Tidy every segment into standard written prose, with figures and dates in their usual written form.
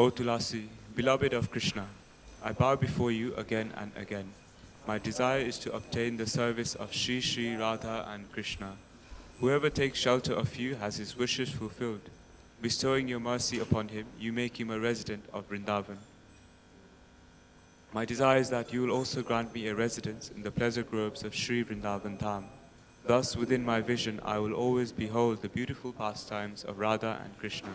O Tulasi, beloved of Krishna, I bow before you again and again. My desire is to obtain the service of Sri Sri Radha and Krishna. Whoever takes shelter of you has his wishes fulfilled. Bestowing your mercy upon him, you make him a resident of Vrindavan. My desire is that you will also grant me a residence in the pleasure groves of Sri Vrindavan Dham. Thus, within my vision, I will always behold the beautiful pastimes of Radha and Krishna.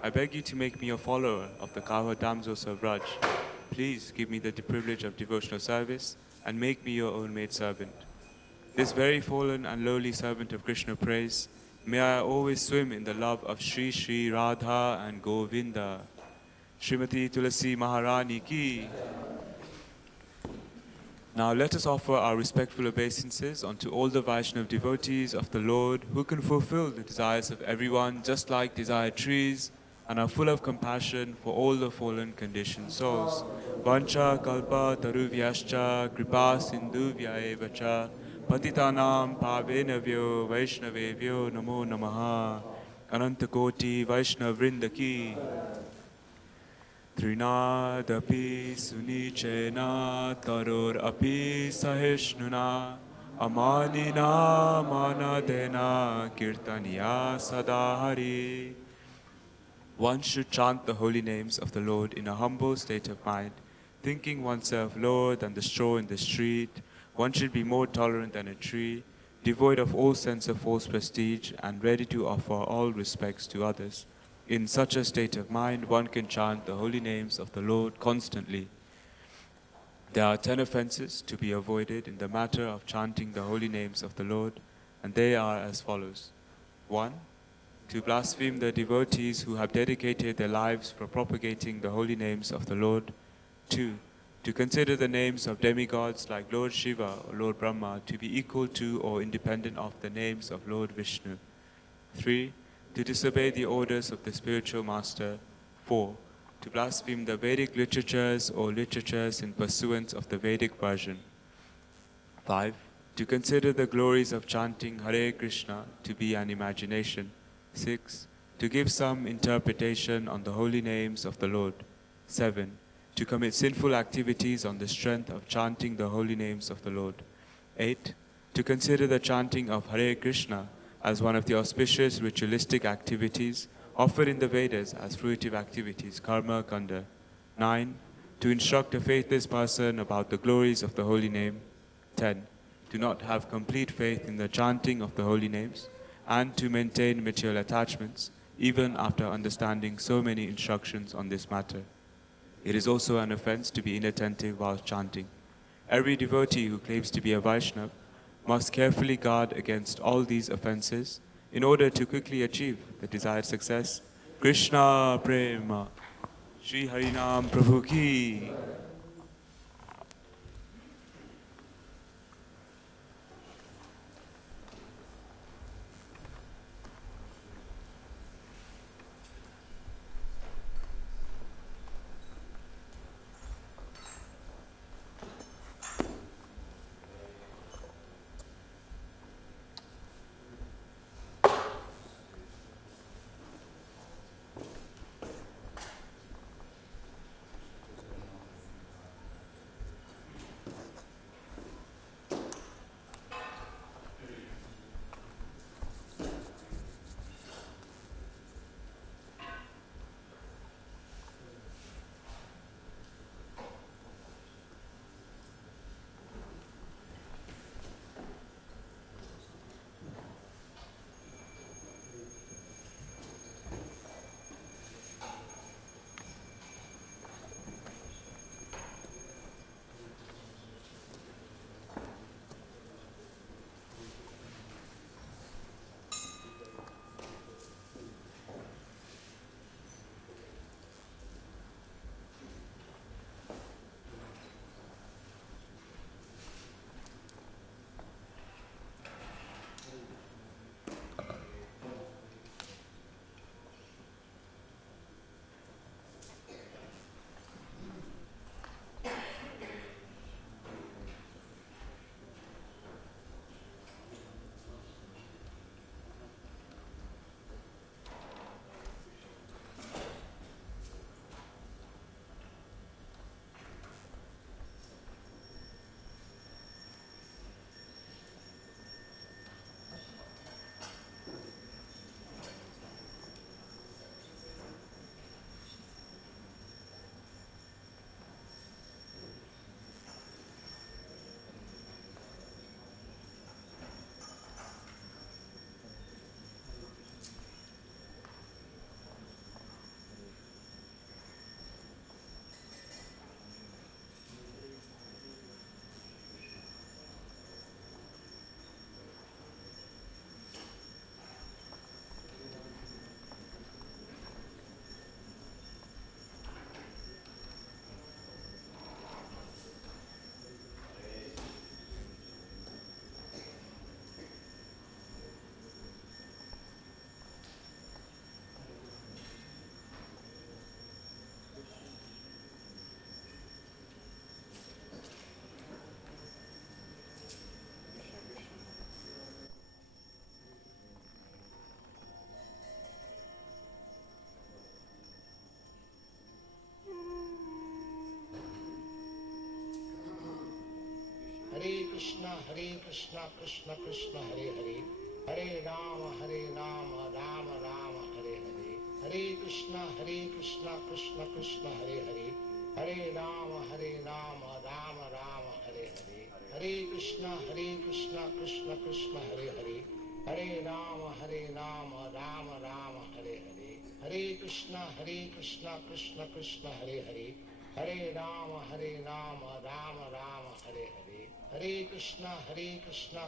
I beg you to make me a follower of the Kawa damsels of Raj. Please give me the privilege of devotional service and make me your own maidservant. This very fallen and lowly servant of Krishna prays, may I always swim in the love of Sri Sri Radha and Govinda. Srimati Tulasi Maharani ki. Now let us offer our respectful obeisances unto all the Vaishnava devotees of the Lord who can fulfill the desires of everyone just like desired trees and are full of compassion for all the fallen conditioned souls. Vancha kalpa taruvyascha kripa sindhu vyaevacha patitanam pavenavyo vaishnavevyo namo namaha anantakoti vaishnav vrinda ki. Trinadapi sunichena taror api sahishnuna amanina manadena kirtaniya sadahari. One should chant the holy names of the Lord in a humble state of mind, thinking oneself lower than the straw in the street. One should be more tolerant than a tree, devoid of all sense of false prestige and ready to offer all respects to others. In such a state of mind, one can chant the holy names of the Lord constantly. There are 10 offenses to be avoided in the matter of chanting the holy names of the Lord, and they are as follows. 1. To blaspheme the devotees who have dedicated their lives for propagating the holy names of the Lord. 2. To consider the names of demigods like Lord Shiva or Lord Brahma to be equal to or independent of the names of Lord Vishnu. 3. To disobey the orders of the spiritual master. 4. To blaspheme the Vedic literatures or literatures in pursuance of the Vedic version. 5. To consider the glories of chanting Hare Krishna to be an imagination. 6. To give some interpretation on the holy names of the Lord. 7. To commit sinful activities on the strength of chanting the holy names of the Lord. 8. To consider the chanting of Hare Krishna as one of the auspicious ritualistic activities offered in the Vedas as fruitive activities, karma kanda. 9. To instruct a faithless person about the glories of the holy name. 10. To not have complete faith in the chanting of the holy names, and to maintain material attachments, even after understanding so many instructions on this matter. It is also an offense to be inattentive while chanting. Every devotee who claims to be a Vaishnava must carefully guard against all these offenses in order to quickly achieve the desired success. Krishna Prema, Shri Harinam Prabhu Ki. Krishna Krishna Krishna Hare Hare, Hare Rama Rama Rama Hare Hare, Hare Krishna Krishna Krishna Hare Hare, Hare Rama Rama Rama Hare Hare, Hare Krishna Krishna Krishna Hare Hare, Hare Rama Rama Rama Hare Hare, Hare Krishna Krishna Krishna Hare Hare, Hare Rama Rama Rama Hare Hare, Hare Krishna Krishna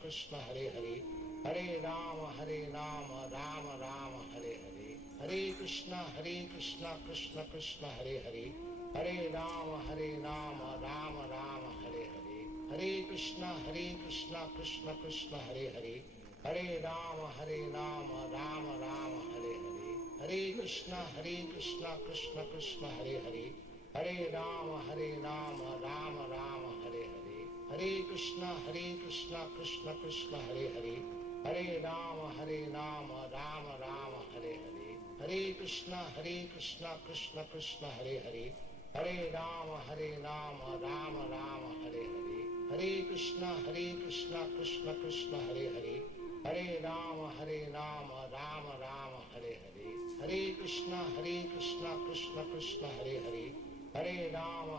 Krishna Hare Hare, Hare Rama Rama Rama Hare Hare, Hare Krishna Krishna Krishna Hare Hare, Hare Rama Rama Rama Hare Hare, Hare Krishna Krishna Krishna Hare Hare, Hare Rama Rama Rama Hare Hare, Hare Krishna Krishna Krishna Hare Hare, Hare Rama Rama Rama Hare Hare, Hare Krishna Krishna Krishna Hare Hare, Hare Rama Rama Rama Hare Hare, Hare Krishna Krishna Krishna Hare Hare, Hare Rama Rama Rama Hare Hare, Hare Krishna Krishna Krishna Hare Hare, Hare Rama Rama Rama Hare Hare, Hare Krishna Krishna Krishna Hare Hare, Hare Rama Rama Rama Hare Hare, Hare Krishna Krishna Krishna Hare Hare, Hare Rama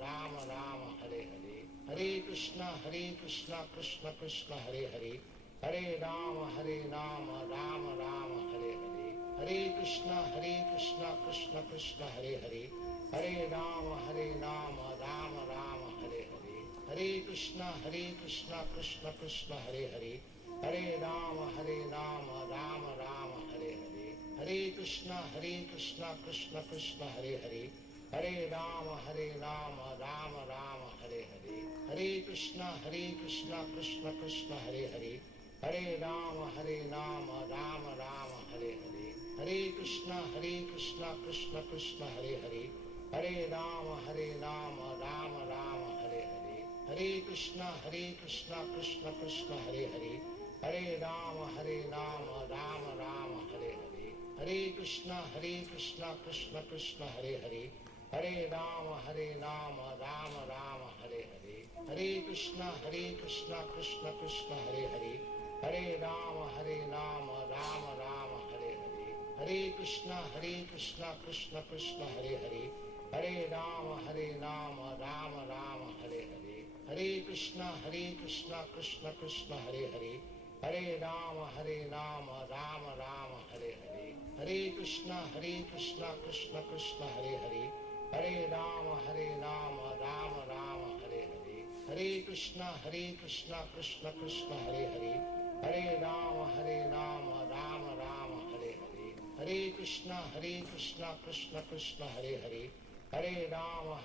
Rama Rama Hare Hare, Hare Krishna Krishna Krishna Hare Hare, Hare Rama Rama Rama Hare Hare, Hare Krishna Krishna Krishna Hare Hare, Hare Rama Rama Rama Hare Hare, Hare Krishna Krishna Krishna Hare Hare, Hare Rama Rama Rama Hare Hare, Hare Krishna Krishna Krishna Hare Hare, Hare Rama Rama Rama Hare Hare, Hare Krishna Krishna Krishna Hare Hare, Hare Rama Rama Rama Hare Hare, Hare Krishna Krishna Krishna Hare Hare, Hare Rama Rama Rama Hare Hare, Hare Krishna Krishna Krishna Hare Hare, Hare Rama Rama Rama Hare Hare, Hare Krishna Krishna Krishna Hare Hare, Hare Rama Rama Rama Hare Hare, Hare Krishna Krishna Krishna Hare Hare, Hare Rama Rama Rama Hare Hare, Hare Krishna Krishna Krishna Hare Hare, Hare Rama Rama Rama Hare Hare, Hare Krishna Krishna Krishna Hare Hare, Hare Rama Rama Rama Hare Hare, Hare Krishna Krishna Krishna Hare Hare, Hare Rama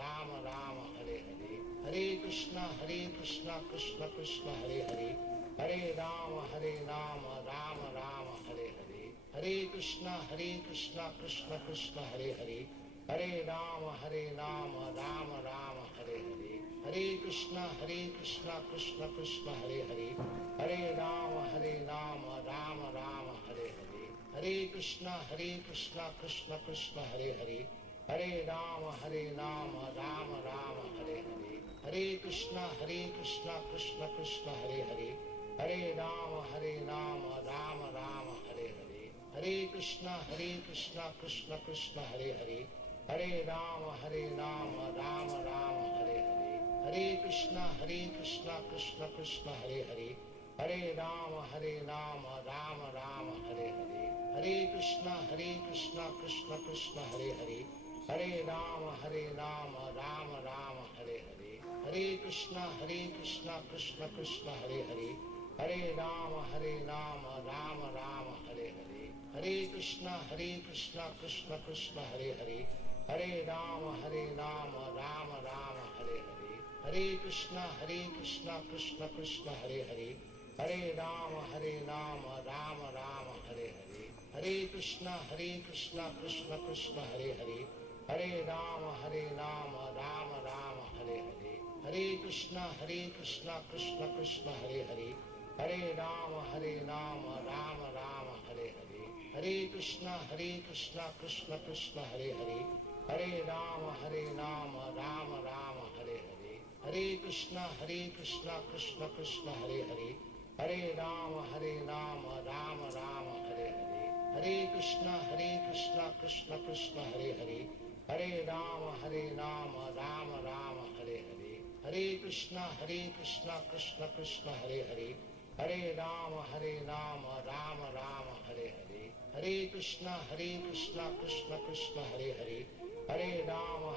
Rama Rama Hare Hare, Hare Krishna Krishna Krishna Hare Hare, Hare Rama Rama Rama Hare Hare, Hare Krishna Krishna Krishna Hare Hare, Hare Rama Rama Rama Hare Hare, Hare Krishna Krishna Krishna Hare Hare, Hare Rama Rama Rama Hare Hare, Hare Krishna Krishna Krishna Hare Hare, Hare Rama Rama Rama Hare Hare, Hare Krishna Krishna Krishna Hare Hare, Hare Rama Rama Rama Hare Hare, Hare Krishna Krishna Krishna Hare Hare, Hare Rama Rama Rama Hare Hare, Hare Krishna Krishna Krishna Hare Hare, Hare Rama Rama Rama Hare Hare, Hare Krishna Krishna Krishna Hare Hare, Hare Rama Rama Rama Hare Hare, Hare Krishna Krishna Krishna Hare Hare, Hare Rama Rama Rama Hare Hare, Hare Krishna Krishna Krishna Hare Hare, Hare Rama Rama Rama Hare Hare, Hare Krishna Krishna Krishna Hare Hare, Hare Rama Rama Rama Hare Hare, Hare Krishna Krishna Krishna Hare Hare, Hare Rama Rama Rama Hare Hare, Hare Krishna Krishna Krishna Hare Hare, Hare Rama Rama Rama Hare Hare, Hare Krishna Krishna Krishna Hare Hare, Hare Rama Rama Rama Hare Hare, Hare Krishna Krishna Krishna Hare Hare, Hare Rama Rama Rama Hare Hare, Hare Krishna Krishna Krishna Hare Hare, Hare Rama Rama Rama Hare Hare, Hare Krishna Krishna Krishna Hare Hare, Hare Rama Rama Rama Hare Hare, Hare Krishna Krishna Krishna Hare Hare, Hare Rama Rama Rama Hare Hare, Hare Krishna Krishna Krishna Hare Hare, Hare Rama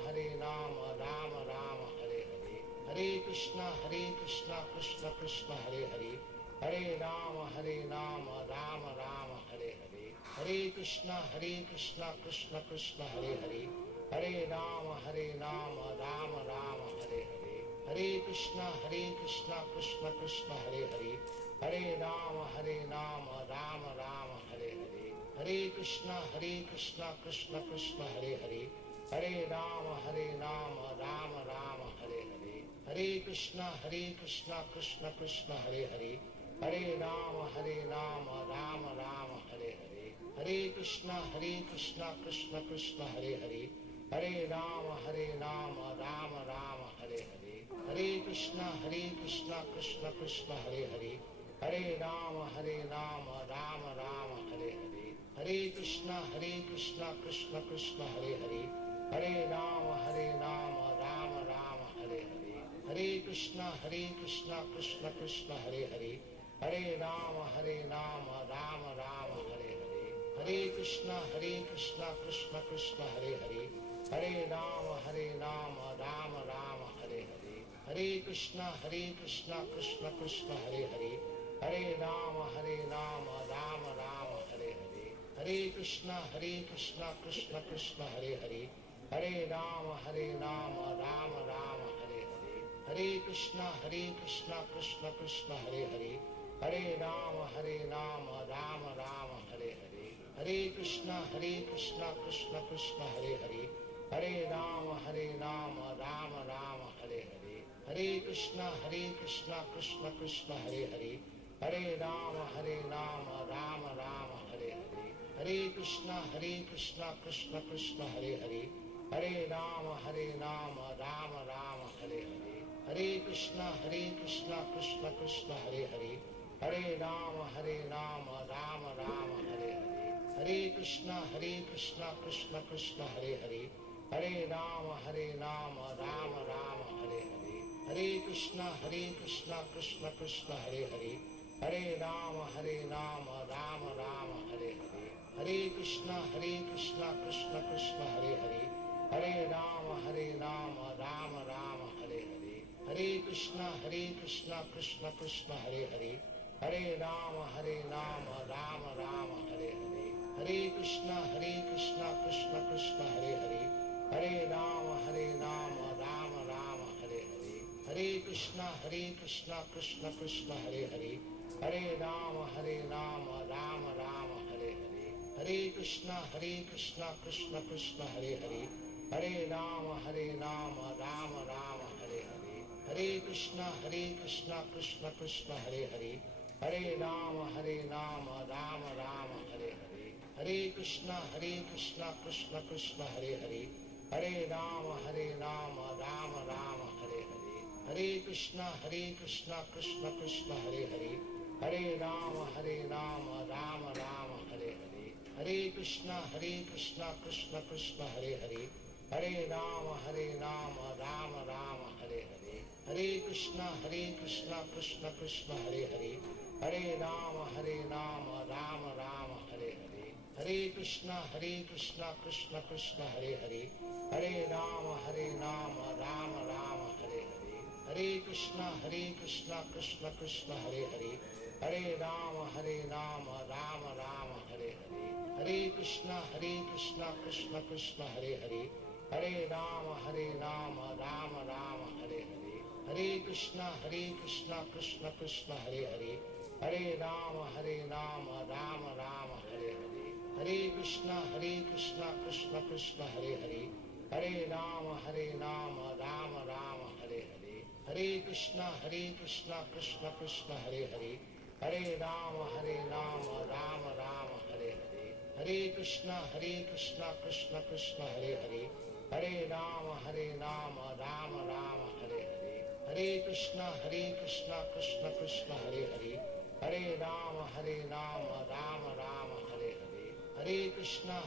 Rama Rama Hare Hare, Hare Krishna Krishna Krishna Hare Hare, Hare Rama Rama Rama Hare Hare, Hare Krishna Krishna Krishna Hare Hare, Hare Rama Rama Rama Hare Hare, Hare Krishna Krishna Krishna Hare Hare, Hare Rama Rama Rama Hare Hare, Hare Krishna Krishna Krishna Hare Hare, Hare Rama Rama Rama Hare Hare, Hare Krishna Krishna Krishna Hare Hare, Hare Rama Rama Rama Hare Hare, Hare Krishna Krishna Krishna Hare Hare, Hare Rama Rama Rama Hare Hare, Hare Krishna Krishna Krishna Hare Hare, Hare Rama Rama Rama Hare Hare, Hare Krishna Krishna Krishna Hare Hare, Hare Rama Rama Rama Hare Hare, Hare Krishna Krishna Krishna Hare Hare, Hare Rama Rama Rama Hare Hare, Hare Krishna Krishna Krishna Hare Hare, Hare Rama Rama Rama Hare Hare, Hare Krishna Krishna Krishna Hare Hare, Hare Rama Rama Rama Hare Hare, Hare Krishna Krishna Krishna Hare Hare, Hare Rama Rama Rama Hare Hare, Hare Krishna Krishna Krishna Hare Hare, Hare Rama Rama Rama Hare Hare, Hare Krishna Krishna Krishna Hare Hare, Hare Rama Rama Rama Hare Hare, Hare Krishna Krishna Krishna Hare Hare, Hare Rama Rama Rama Hare Hare, Hare Krishna Krishna Krishna Hare Hare, Hare Rama Rama Rama Hare Hare, Hare Krishna Krishna Krishna Hare Hare, Hare Rama Rama Rama Hare Hare, Hare Krishna Krishna Krishna Hare Hare, Hare Rama Rama Rama Hare Hare, Hare Krishna Krishna Krishna Hare Hare, Hare Rama Rama Rama Hare Hare, Hare Krishna Krishna Krishna Hare Hare, Hare Rama Rama Rama Hare Hare, Hare Krishna Krishna Krishna Hare Hare, Hare Rama Rama Rama Hare Hare, Hare Krishna Krishna Krishna Hare Hare, Hare Rama Rama Rama Hare Hare, Hare Krishna Krishna Krishna Hare Hare, Hare Rama Rama Rama Hare Hare, Hare Krishna Krishna Krishna Hare Hare, Hare Rama Rama Rama Hare Hare, Hare Krishna Krishna Krishna Hare Hare, Hare Rama Rama Rama Hare Hare, Hare Krishna Krishna Krishna Hare Hare, Hare Rama Rama Rama Hare Hare, Hare Krishna Krishna Krishna Hare Hare, Hare Rama Rama Rama Hare Hare, Hare Krishna Krishna Krishna Hare Hare, Hare Rama Rama Rama Hare Hare, Hare Krishna Krishna Krishna Hare Hare, Hare Rama Rama Rama Hare Hare, Hare Krishna Krishna Krishna Hare Hare, Hare Rama Rama Rama Hare Hare, Hare Krishna Krishna Krishna Hare Hare, Hare Rama Rama Rama Hare Hare, Hare Krishna Krishna Krishna Hare Hare, Hare Rama Rama Rama Hare Hare, Hare Krishna Krishna Krishna Hare Hare, Hare Rama Rama Rama Hare Hare, Hare Krishna Krishna Krishna Hare Hare, Hare Rama Rama Rama Hare Hare, Hare Krishna Krishna Krishna Hare Hare, Hare Rama Rama Rama Hare Hare, Hare Krishna Krishna Krishna Hare Hare, Hare Rama Rama Rama Hare Hare, Hare Krishna Krishna Krishna Hare Hare, Hare Rama Rama Rama Hare Hare, Hare Krishna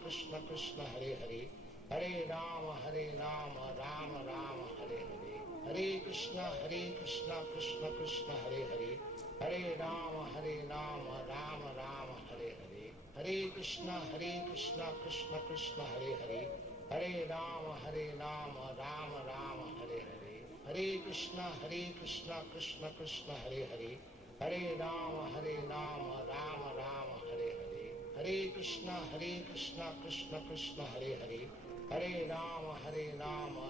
Krishna Krishna Hare Hare, Hare Rama Rama Rama Hare Hare, Hare Krishna Krishna Krishna Hare Hare, Hare Rama Rama Rama Hare Hare, Hare Krishna Krishna Krishna Hare Hare, Hare Rama Rama Rama Hare Hare, Hare Krishna Krishna Krishna Hare Hare, Hare Rama Rama Rama Hare Hare, Hare Krishna Krishna Krishna Hare Hare, Hare Rama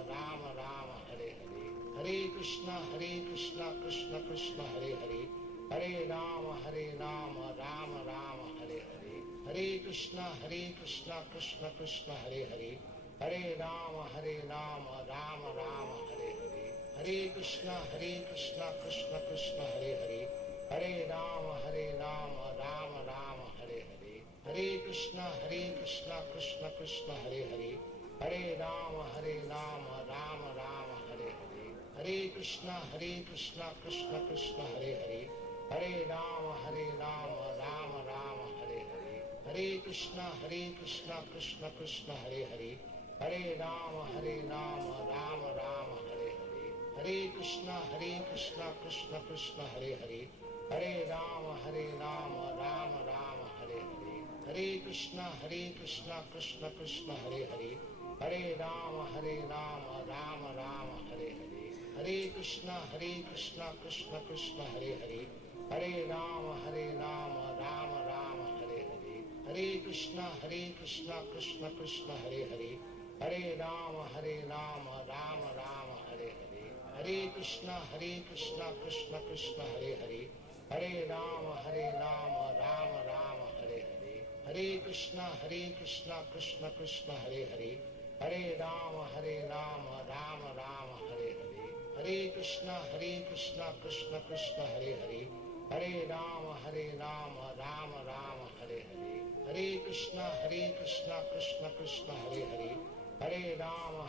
Rama Rama Hare Hare, Hare Krishna Krishna Krishna Hare Hare, Hare Rama Rama Rama Hare Hare, Hare Krishna Krishna Krishna Hare Hare, Hare Rama Rama Rama Hare Hare, Hare Krishna Krishna Krishna Hare Hare, Hare Rama Rama Rama Hare Hare, Hare Krishna Krishna Krishna Hare Hare, Hare Rama Rama Rama Hare Hare, Hare Krishna Krishna Krishna Hare Hare, Hare Rama Rama Rama Hare Hare, Hare Krishna Krishna Krishna Hare Hare, Hare Rama Rama Rama Hare Hare, Hare Krishna Krishna Krishna Hare Hare, Hare Rama Rama Rama Hare Hare, Hare Krishna Krishna Krishna Hare Hare, Hare Rama Rama Rama Hare Hare, Hare Krishna Krishna Krishna Hare Hare, Hare Rama Rama Rama Hare Hare, Hare Krishna Krishna Krishna Hare Hare, Hare Rama Rama Rama Hare Hare, Hare Krishna Krishna Krishna Hare Hare, Hare Rama Rama Rama Hare Hare, Hare Krishna Krishna Krishna Hare Hare, Hare Rama Rama Rama Hare Hare, Hare Krishna Krishna Krishna Hare Hare, Hare Rama Rama Rama Hare Hare, Hare Krishna Krishna Krishna Hare Hare, Hare Rama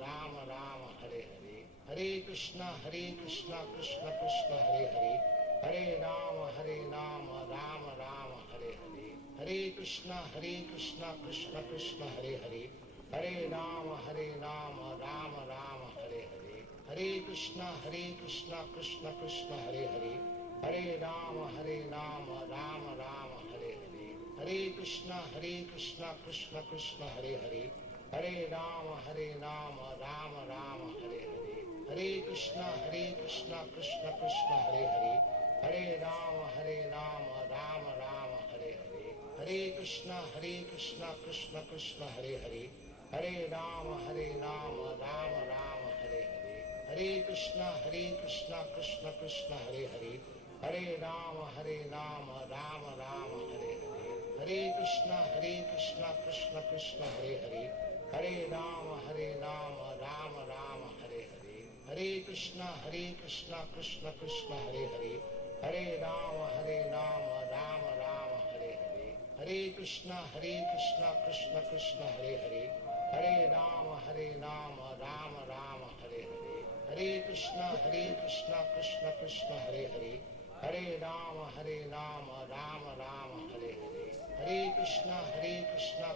Rama Rama Hare Hare, Hare Krishna Krishna Krishna Hare Hare, Hare Rama Rama Rama Hare Hare, Hare Krishna Krishna Krishna Hare Hare, Hare Rama Rama Rama Hare Hare, Hare Krishna Krishna Krishna Hare Hare, Hare Rama Rama Rama Hare Hare, Hare Krishna Krishna Krishna Hare Hare, Hare Rama Rama Rama Hare Hare, Hare Krishna Krishna Krishna Hare Hare, Hare Rama Rama Rama Hare Hare, Hare Krishna Krishna Krishna Hare Hare, Hare Rama Rama Rama Hare Hare, Hare Krishna Krishna Krishna Hare Hare, Hare Rama Rama Rama Hare Hare, Hare Krishna Krishna Krishna Hare Hare, Hare Rama Rama Rama Hare Hare, Hare Krishna Krishna Krishna Hare Hare, Hare Rama Rama Rama Hare Hare, Hare Krishna Krishna Krishna Hare Hare, Hare Rama Rama Rama Hare Hare, Hare Krishna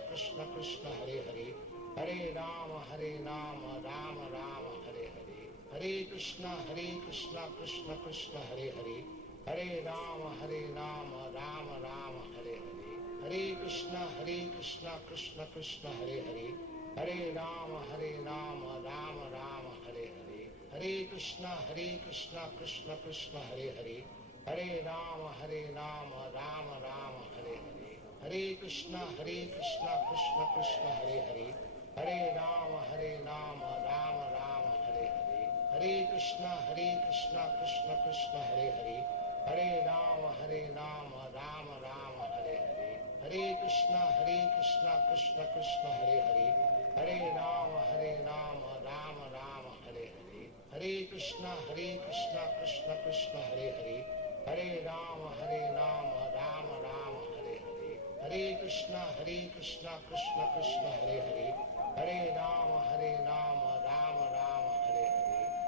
Krishna Krishna Hare Hare, Hare Rama Rama Rama Hare Hare, Hare Krishna Krishna Krishna Hare Hare, Hare Rama Rama Rama Hare Hare, Hare Krishna Krishna Krishna Hare Hare, Hare Rama Rama Rama Hare Hare, Hare Krishna Krishna Krishna Hare Hare, Hare Rama Rama Rama Hare Hare, Hare Krishna Krishna Krishna Hare Hare, Hare Rama Rama Rama Hare Hare, Hare Krishna Krishna Krishna Hare Hare, Hare Rama Rama Rama Hare Hare, Hare Krishna Krishna Hare Hare, Hare Rama Rama Rama Hare Hare, Hare Krishna Krishna Hare Hare, Hare Rama Rama Rama Hare Hare, Hare Krishna Krishna Hare Hare, Hare Rama Rama Rama Hare Hare, Hare Krishna Krishna Hare Hare, Hare Rama Rama Rama Hare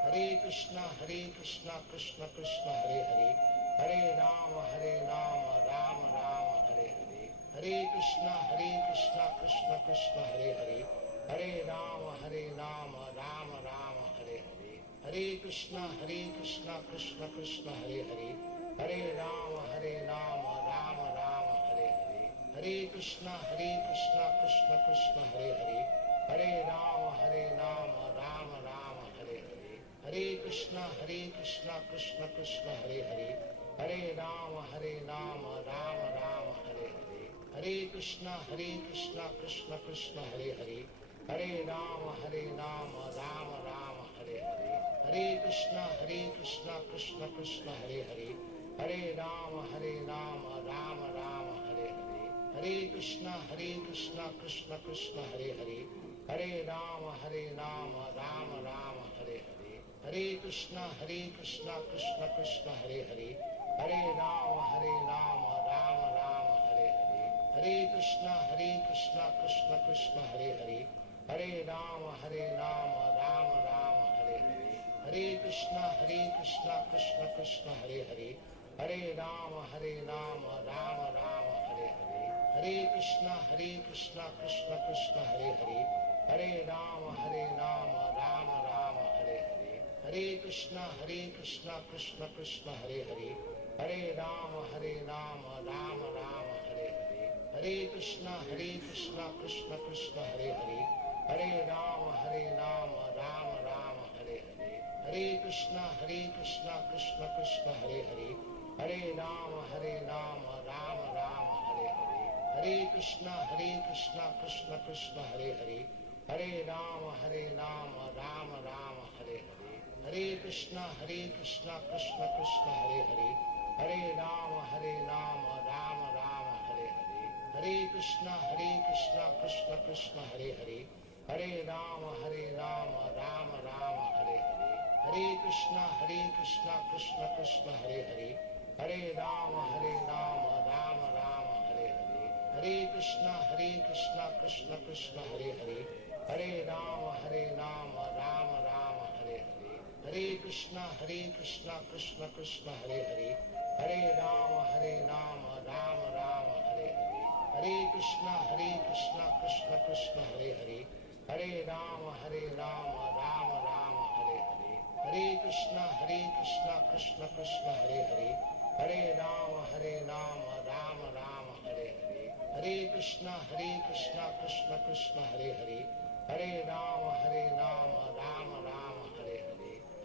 Hare, Hare Krishna Krishna Krishna Hare Hare, Hare Rama Rama Rama Hare Hare, Hare Krishna Krishna Krishna Hare Hare, Hare Rama Rama Rama Hare Hare, Hare Krishna Krishna Krishna Hare Hare, Hare Rama Rama Rama Hare Hare, Hare Krishna Krishna Krishna Hare Hare, Hare Rama Rama Rama Hare Hare, Hare Krishna Krishna Krishna Hare Hare, Hare Rama Rama Rama Hare Hare, Hare Krishna Krishna Krishna Hare Hare, Hare Rama Rama Rama Hare Hare, Hare Krishna Krishna Krishna Hare Hare, Hare Rama Rama Rama Hare Hare, Hare Krishna Krishna Krishna Hare Hare, Hare Rama Rama Rama Hare Hare, Hare Krishna Krishna Krishna Hare Hare, Hare Rama Rama Rama Hare Hare, Hare Krishna Krishna Krishna Hare Hare, Hare Rama Rama Rama Hare Hare, Hare Krishna Krishna Krishna Hare Hare, Hare Rama Rama Rama Hare Hare, Hare Krishna Krishna Krishna Hare Hare, Hare Rama Rama Rama Hare Hare, Hare Krishna Krishna Krishna Hare Hare, Hare Rama Rama Rama Hare Hare, Hare Krishna Krishna Krishna Hare Hare, Hare Rama Rama Rama Hare Hare, Hare Krishna Krishna Krishna Hare Hare, Hare Rama Rama Rama Hare Hare, Hare Krishna Krishna Krishna Hare Hare, Hare Rama Rama Rama Hare Hare, Hare Krishna Krishna Krishna Hare Hare, Hare Rama Rama Rama Hare Hare, Hare Krishna Krishna Krishna Hare Hare, Hare Rama Rama Rama Hare Hare, Hare Krishna Krishna Krishna Hare Hare, Hare Rama Rama Rama Hare Hare, Hare Krishna Krishna Krishna Hare Hare, Hare Rama Rama Rama Hare Hare, Hare Krishna Krishna Krishna Hare Hare, Hare Rama Rama Rama Hare Hare, Hare Krishna Krishna Krishna Hare Hare, Hare Rama Rama Rama Hare Hare, Hare Krishna Krishna Krishna Hare Hare, Hare Rama Rama Rama Hare Hare, Hare Krishna Krishna Krishna Hare Hare, Hare Rama Rama Rama Hare Hare,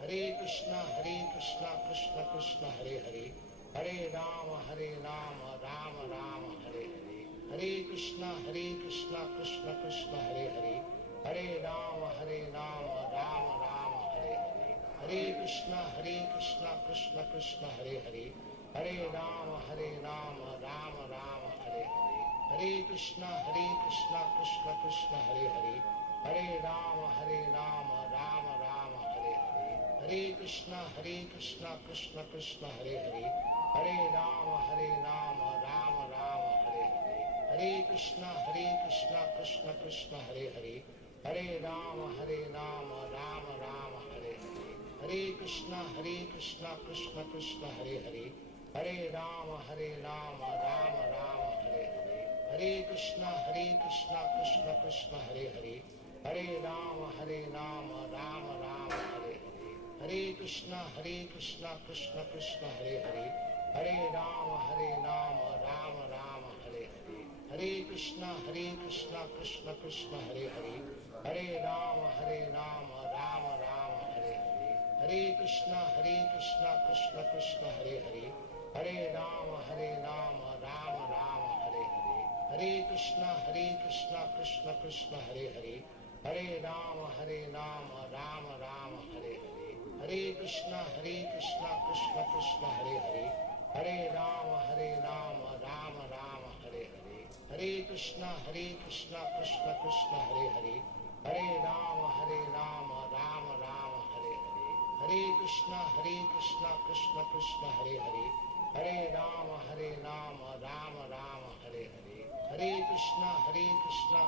Hare Krishna Krishna Krishna Hare Hare, Hare Rama Rama Rama Hare Hare, Hare Krishna Krishna Krishna Hare Hare, Hare Rama Rama Rama Hare Hare, Hare Krishna Krishna Krishna Hare Hare, Hare Rama Rama Rama Hare Hare, Hare Krishna Krishna Krishna Hare Hare, Hare Rama Rama Rama Hare Hare, Hare Krishna Krishna Krishna Hare Hare, Hare Rama Rama Rama Hare Hare, Hare Krishna Krishna Krishna Hare Hare, Hare Rama Rama Rama Hare Hare, Hare Krishna Krishna Krishna Hare Hare, Hare Rama Rama Rama Hare Hare, Hare Krishna Krishna Krishna Hare Hare, Hare Rama Rama Rama Hare Hare, Hare Krishna Krishna Krishna Hare Hare, Hare Rama Rama Rama Hare Hare, Hare Krishna Krishna Krishna Hare Hare, Hare Rama Rama Rama Hare Hare, Hare Krishna Krishna Krishna Hare Hare, Hare Rama Rama Rama Hare Hare, Hare Krishna Krishna Krishna Hare Hare, Hare Rama Rama Rama Hare Hare, Hare Krishna Krishna Krishna Hare Hare, Hare Rama Rama Rama Hare Hare, Hare Krishna Krishna Krishna Hare Hare, Hare Rama Rama Rama Hare Hare, Hare Krishna Krishna Krishna Hare Hare, Hare Rama Rama Rama Hare Hare, Hare Krishna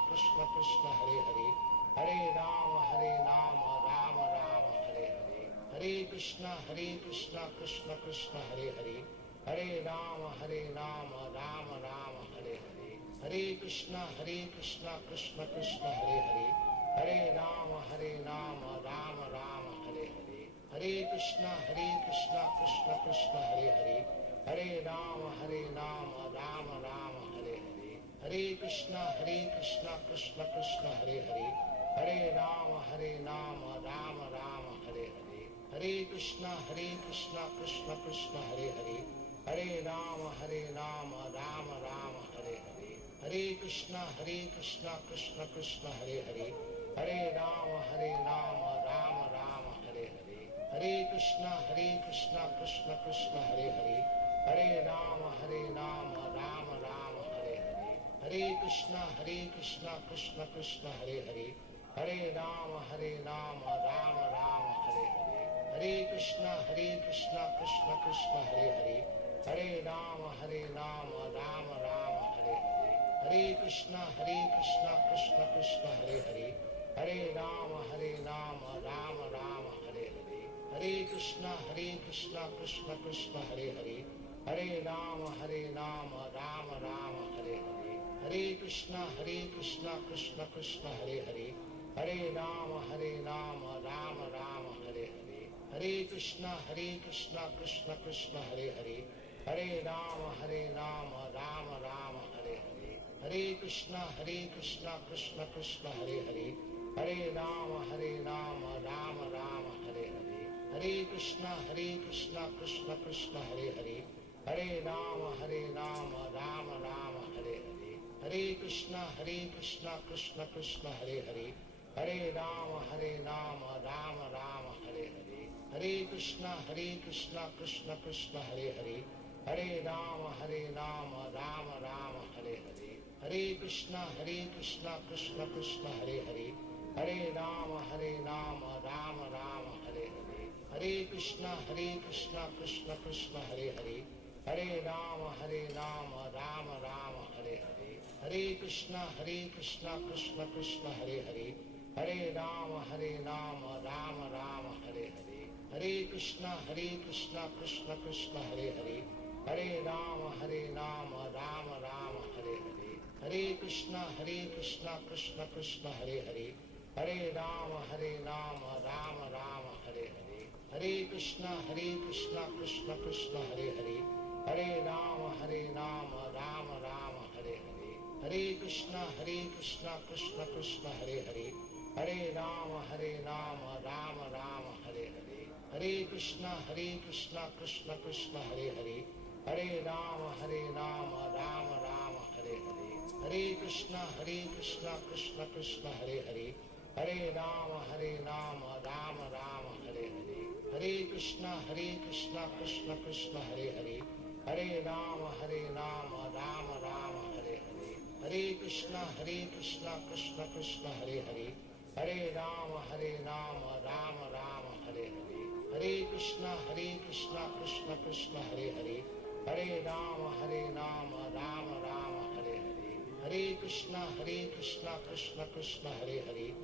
Krishna Krishna Hare Hare, Hare Rama Rama Rama Hare Hare, Hare Krishna Krishna Krishna Hare Hare, Hare Rama Rama Rama Hare Hare, Hare Krishna Krishna Krishna Hare Hare, Hare Rama Rama Rama Hare Hare, Hare Krishna Krishna Krishna Hare Hare, Hare Rama Rama Rama Hare Hare, Hare Krishna Krishna Krishna Hare Hare, Hare Rama Rama Rama Hare Hare, Hare Krishna Krishna Krishna Hare Hare, Hare Rama Rama Rama Hare Hare, Hare Krishna Krishna Krishna Hare Hare, Hare Rama Rama Rama Hare Hare, Hare Krishna Krishna Krishna Hare Hare, Hare Rama Rama Rama Hare Hare, Hare Krishna Krishna Krishna Hare Hare, Hare Rama Rama Rama Hare Hare, Hare Krishna Krishna Krishna Hare Hare, Hare Rama Rama Rama Hare Hare, Hare Krishna Krishna Krishna Hare Hare, Hare Rama Rama Rama Hare Hare, Hare Krishna Krishna Krishna Hare Hare, Hare Rama Rama Rama Hare Hare, Hare Krishna Krishna Krishna Hare Hare, Hare Rama Rama Rama Hare Hare, Hare Krishna Krishna Krishna Hare Hare, Hare Rama Rama Rama Hare Hare, Hare Krishna Krishna Krishna Hare Hare, Hare Rama Rama Rama Hare Hare, Hare Krishna Krishna Krishna Hare Hare, Hare Rama Rama Rama Hare Hare, Hare Krishna Krishna Krishna Hare Hare, Hare Rama Rama Rama Hare Hare, Hare Krishna Krishna Krishna Hare Hare, Hare Rama Rama Rama Hare Hare, Hare Krishna Krishna Krishna Hare Hare, Hare Rama Rama Rama Hare Hare, Hare Krishna Krishna Krishna Hare Hare, Hare Rama Rama Rama Hare Hare, Hare Krishna Krishna Krishna Hare Hare, Hare Rama Rama Rama Hare Hare, Hare Krishna Krishna Krishna Hare Hare, Hare Rama Rama Rama Hare Hare, Hare Krishna Krishna Krishna Hare Hare, Hare Rama Rama Rama Hare Hare, Hare Krishna Krishna Krishna Hare Hare, Hare Rama Rama Rama Hare Hare, Hare Krishna Krishna Krishna Hare Hare, Hare Rama Rama Rama Hare Hare, Hare Krishna Krishna Krishna Hare Hare, Hare Rama Rama Rama Hare Hare, Hare Krishna Krishna Krishna Hare Hare, Hare Rama Rama Rama Hare Hare, Hare Krishna Krishna Krishna Hare Hare, Hare Rama Rama Rama Hare Hare, Hare Krishna Krishna Krishna Hare Hare, Hare Rama Rama Rama Hare Hare, Hare Krishna Krishna Krishna Hare Hare,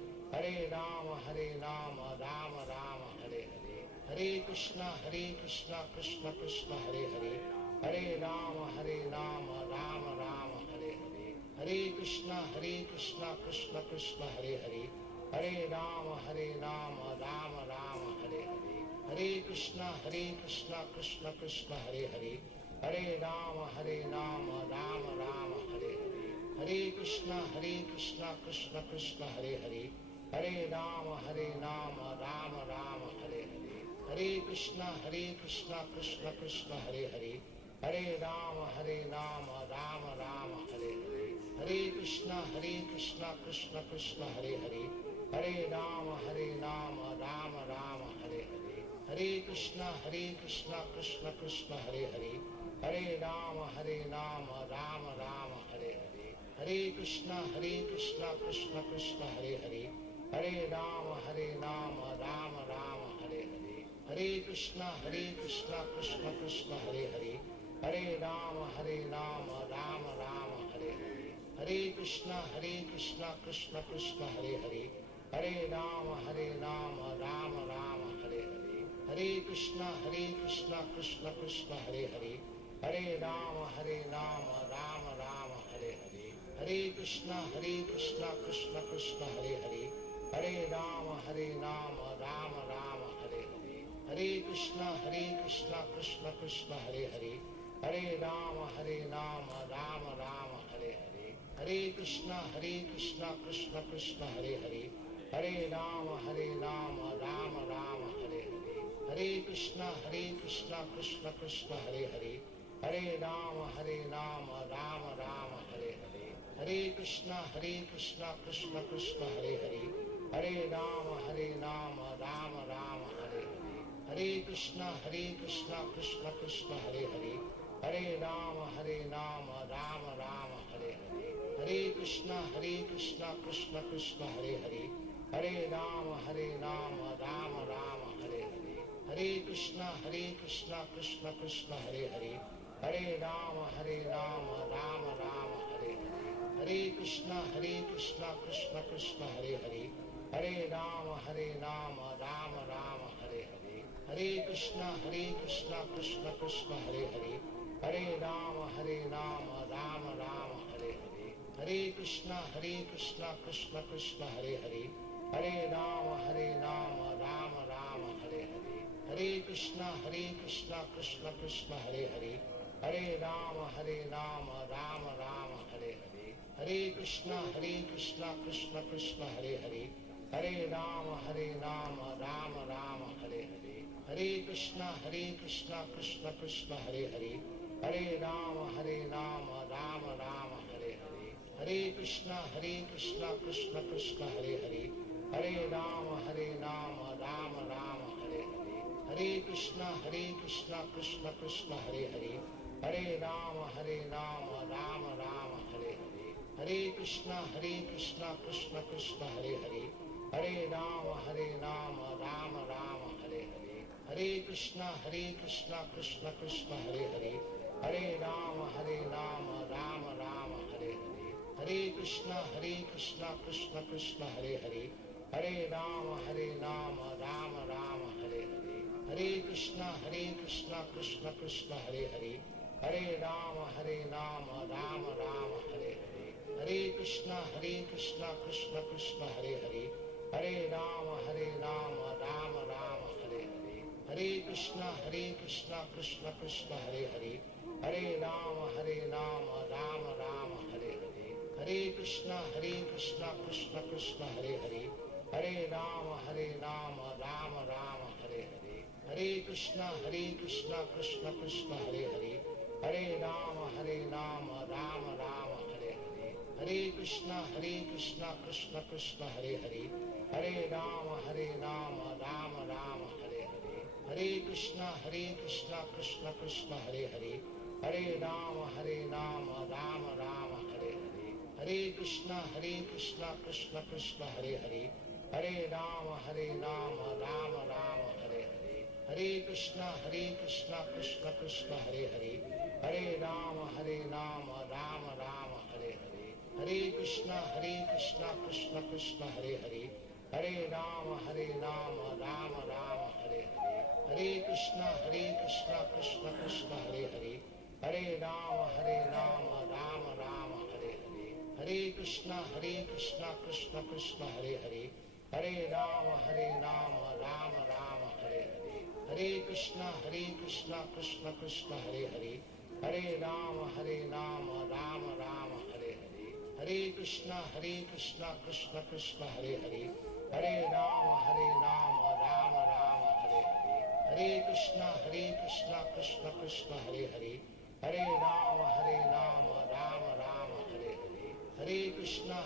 Hare Rama Rama Rama Hare Hare, Hare Krishna Krishna Krishna Hare Hare, Hare Rama Rama Rama Hare Hare, Hare Krishna Krishna Krishna Hare Hare, Hare Rama Rama Rama Hare Hare, Hare Krishna Krishna Krishna Hare Hare, Hare Rama Rama Rama Hare Hare, Hare Krishna Krishna Krishna Hare Hare, Hare Rama Rama Rama Hare Hare, Hare Krishna Krishna Krishna Hare Hare, Hare Rama Rama Rama Hare Hare, Hare Krishna Krishna Krishna Hare Hare, Hare Rama Rama Rama Hare Hare, Hare Krishna Krishna Krishna Hare Hare, Hare Rama Rama Rama Hare Hare, Hare Krishna Krishna Krishna Hare Hare, Hare Rama Rama Rama Hare Hare, Hare Krishna Krishna Krishna Hare Hare, Hare Rama Rama Rama Hare Hare, Hare Krishna Krishna Krishna Hare Hare, Hare Rama Rama Rama Hare Hare, Hare Krishna Krishna Krishna Hare Hare, Hare Rama Rama Rama Hare Hare, Hare Krishna Krishna Krishna Hare Hare, Hare Rama Rama Rama Hare Hare, Hare Krishna Krishna Krishna Hare Hare, Hare Rama Rama Rama Hare Hare, Hare Krishna Krishna Krishna Hare Hare, Hare Rama Rama Rama Hare Hare, Hare Krishna Krishna Krishna Hare Hare, Hare Rama Rama Rama Hare Hare, Hare Krishna Krishna Krishna Hare Hare, Hare Rama Rama Rama Hare Hare, Hare Krishna Krishna Krishna Hare Hare, Hare Rama Rama Rama Hare Hare, Hare Krishna Krishna Krishna Hare Hare, Hare Rama Rama Rama Hare Hare, Hare Krishna Krishna Krishna Hare Hare, Hare Rama Rama Rama Hare Hare, Hare Krishna Krishna Krishna Hare Hare, Hare Rama Rama Rama Hare Hare, Hare Krishna Krishna Krishna Hare Hare, Hare Rama Rama Rama Hare Hare, Hare Krishna Krishna Krishna Hare Hare, Hare Rama Rama Rama Hare Hare, Hare Krishna Krishna Krishna Hare Hare, Hare Rama Rama Rama Hare Hare, Hare Krishna Krishna Krishna Hare Hare, Hare Rama Rama Rama Hare Hare, Hare Krishna Krishna Krishna Hare Hare, Hare Rama Rama Rama Hare Hare, Hare Krishna Krishna Krishna Hare Hare, Hare Rama Rama Rama Hare Hare, Hare Krishna Krishna Krishna Hare Hare, Hare Rama Rama Rama Hare Hare, Hare Krishna Krishna Krishna Hare Hare, Hare Rama Rama Rama Hare Hare, Hare Krishna Krishna Krishna Hare Hare, Hare Rama Rama Rama Hare Hare, Hare Krishna Krishna Krishna Hare Hare, Hare Rama Rama Rama Hare Hare, Hare Krishna Krishna Krishna Hare Hare, Hare Rama Rama Rama Hare Hare, Hare Krishna Krishna Krishna Hare Hare, Hare Rama Rama Rama Hare Hare, Hare Krishna Krishna Krishna Hare Hare, Hare Rama Rama Rama Hare Hare, Hare Krishna Krishna Krishna Hare Hare, Hare Rama Rama Rama Hare Hare, Hare Krishna Krishna Krishna Hare Hare, Hare Rama Rama Rama Hare Hare, Hare Krishna Krishna Krishna Hare Hare, Hare Rama Rama Rama Hare Hare, Hare Krishna Krishna Krishna Hare Hare, Hare Rama Rama Rama Hare Hare, Hare Krishna Krishna Krishna Hare Hare, Hare Rama Rama Rama Hare Hare, Hare Krishna Krishna Krishna Hare Hare, Hare Rama Rama Rama Hare Hare, Hare Krishna Krishna Krishna Hare Hare, Hare Rama Rama Rama Hare Hare, Hare Krishna Krishna Krishna Hare Hare, Hare Rama Rama Rama Hare Hare, Hare Krishna Krishna Krishna Hare Hare, Hare Rama Rama Rama Hare Hare, Hare Krishna Krishna Krishna Hare Hare, Hare Rama Rama Rama Hare Hare, Hare Krishna Krishna Krishna Hare Hare, Hare Rama Rama Rama Hare Hare, Hare Krishna Krishna Krishna Hare Hare, Hare Rama Rama Rama Hare Hare, Hare Krishna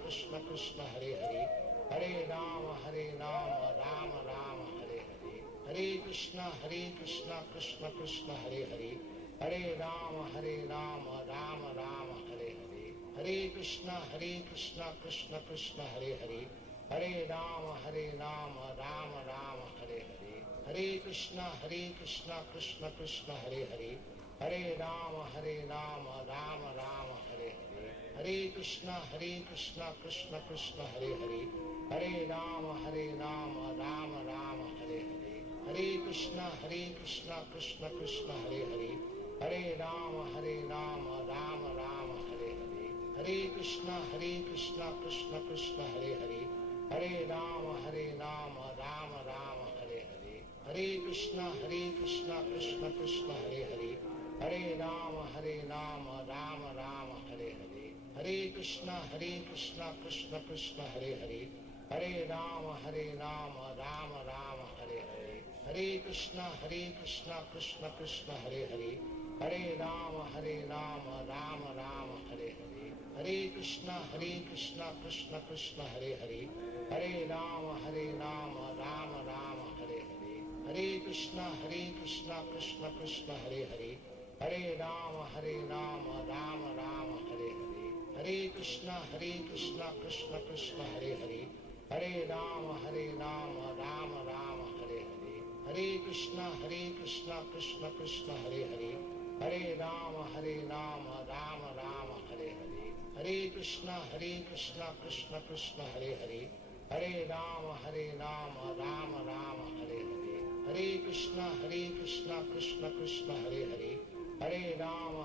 Krishna Krishna Hare Hare, Hare Rama Rama Rama Hare Hare, Hare Krishna Krishna Krishna Hare Hare, Hare Rama Rama Rama Hare Hare, Hare Krishna Krishna Krishna Hare Hare, Hare Rama Rama Rama Hare Hare, Hare Krishna Krishna Krishna Hare Hare, Hare Rama Rama Rama Hare Hare, Hare Krishna Krishna Krishna Hare Hare, Hare Rama Rama Rama Hare Hare, Hare Krishna Krishna Krishna Hare Hare, Hare Rama Rama Rama Hare Hare, Hare Krishna Krishna Krishna Hare Hare, Hare Rama Rama Rama Hare Hare, Hare Krishna Krishna Krishna Hare Hare, Hare Rama Rama Rama Hare Hare, Hare Krishna Krishna Krishna Hare Hare, Hare Rama Rama Rama Hare Hare, Hare Krishna Krishna Krishna Hare Hare, Hare Rama Rama Rama Hare Hare, Hare Krishna Krishna Krishna Hare Hare, Hare Rama Rama Rama Hare Hare, Hare Krishna Krishna Krishna Hare Hare, Hare Rama Rama Rama Hare Hare, Hare Krishna Krishna Krishna Hare Hare, Hare Rama Rama Rama Hare Hare, Hare Krishna Krishna Krishna Hare Hare, Hare Rama Rama Rama Hare Hare, Hare Krishna Krishna Krishna Hare Hare, Hare Rama Rama Rama Hare Hare, Hare Krishna Krishna Krishna Hare Hare, Hare Rama Rama Rama Hare Hare, Hare Krishna Krishna Krishna Hare Hare, Hare Rama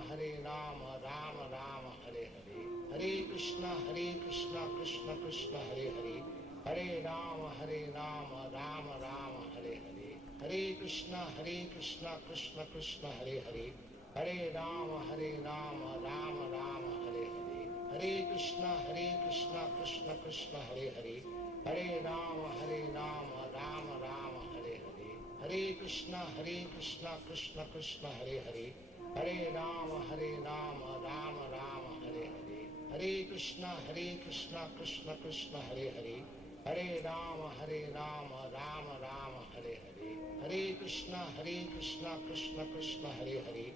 Rama Rama Hare Hare, Hare Krishna Krishna Krishna Hare Hare, Hare Rama Rama Rama Hare Hare, Hare Krishna Krishna Krishna Hare Hare, Hare Rama Rama Rama Hare Hare, Hare Krishna Krishna Krishna Hare Hare, Hare Rama Rama Rama Hare Hare, Hare Krishna Krishna Krishna Hare Hare, Hare Rama Rama Rama Hare Hare, Hare Krishna Krishna Krishna Hare Hare, Hare Rama Rama Rama Hare Hare, Hare Krishna Krishna Krishna Hare Hare, Hare Rama Rama Rama Hare Hare, Hare Krishna Krishna Krishna Hare Hare,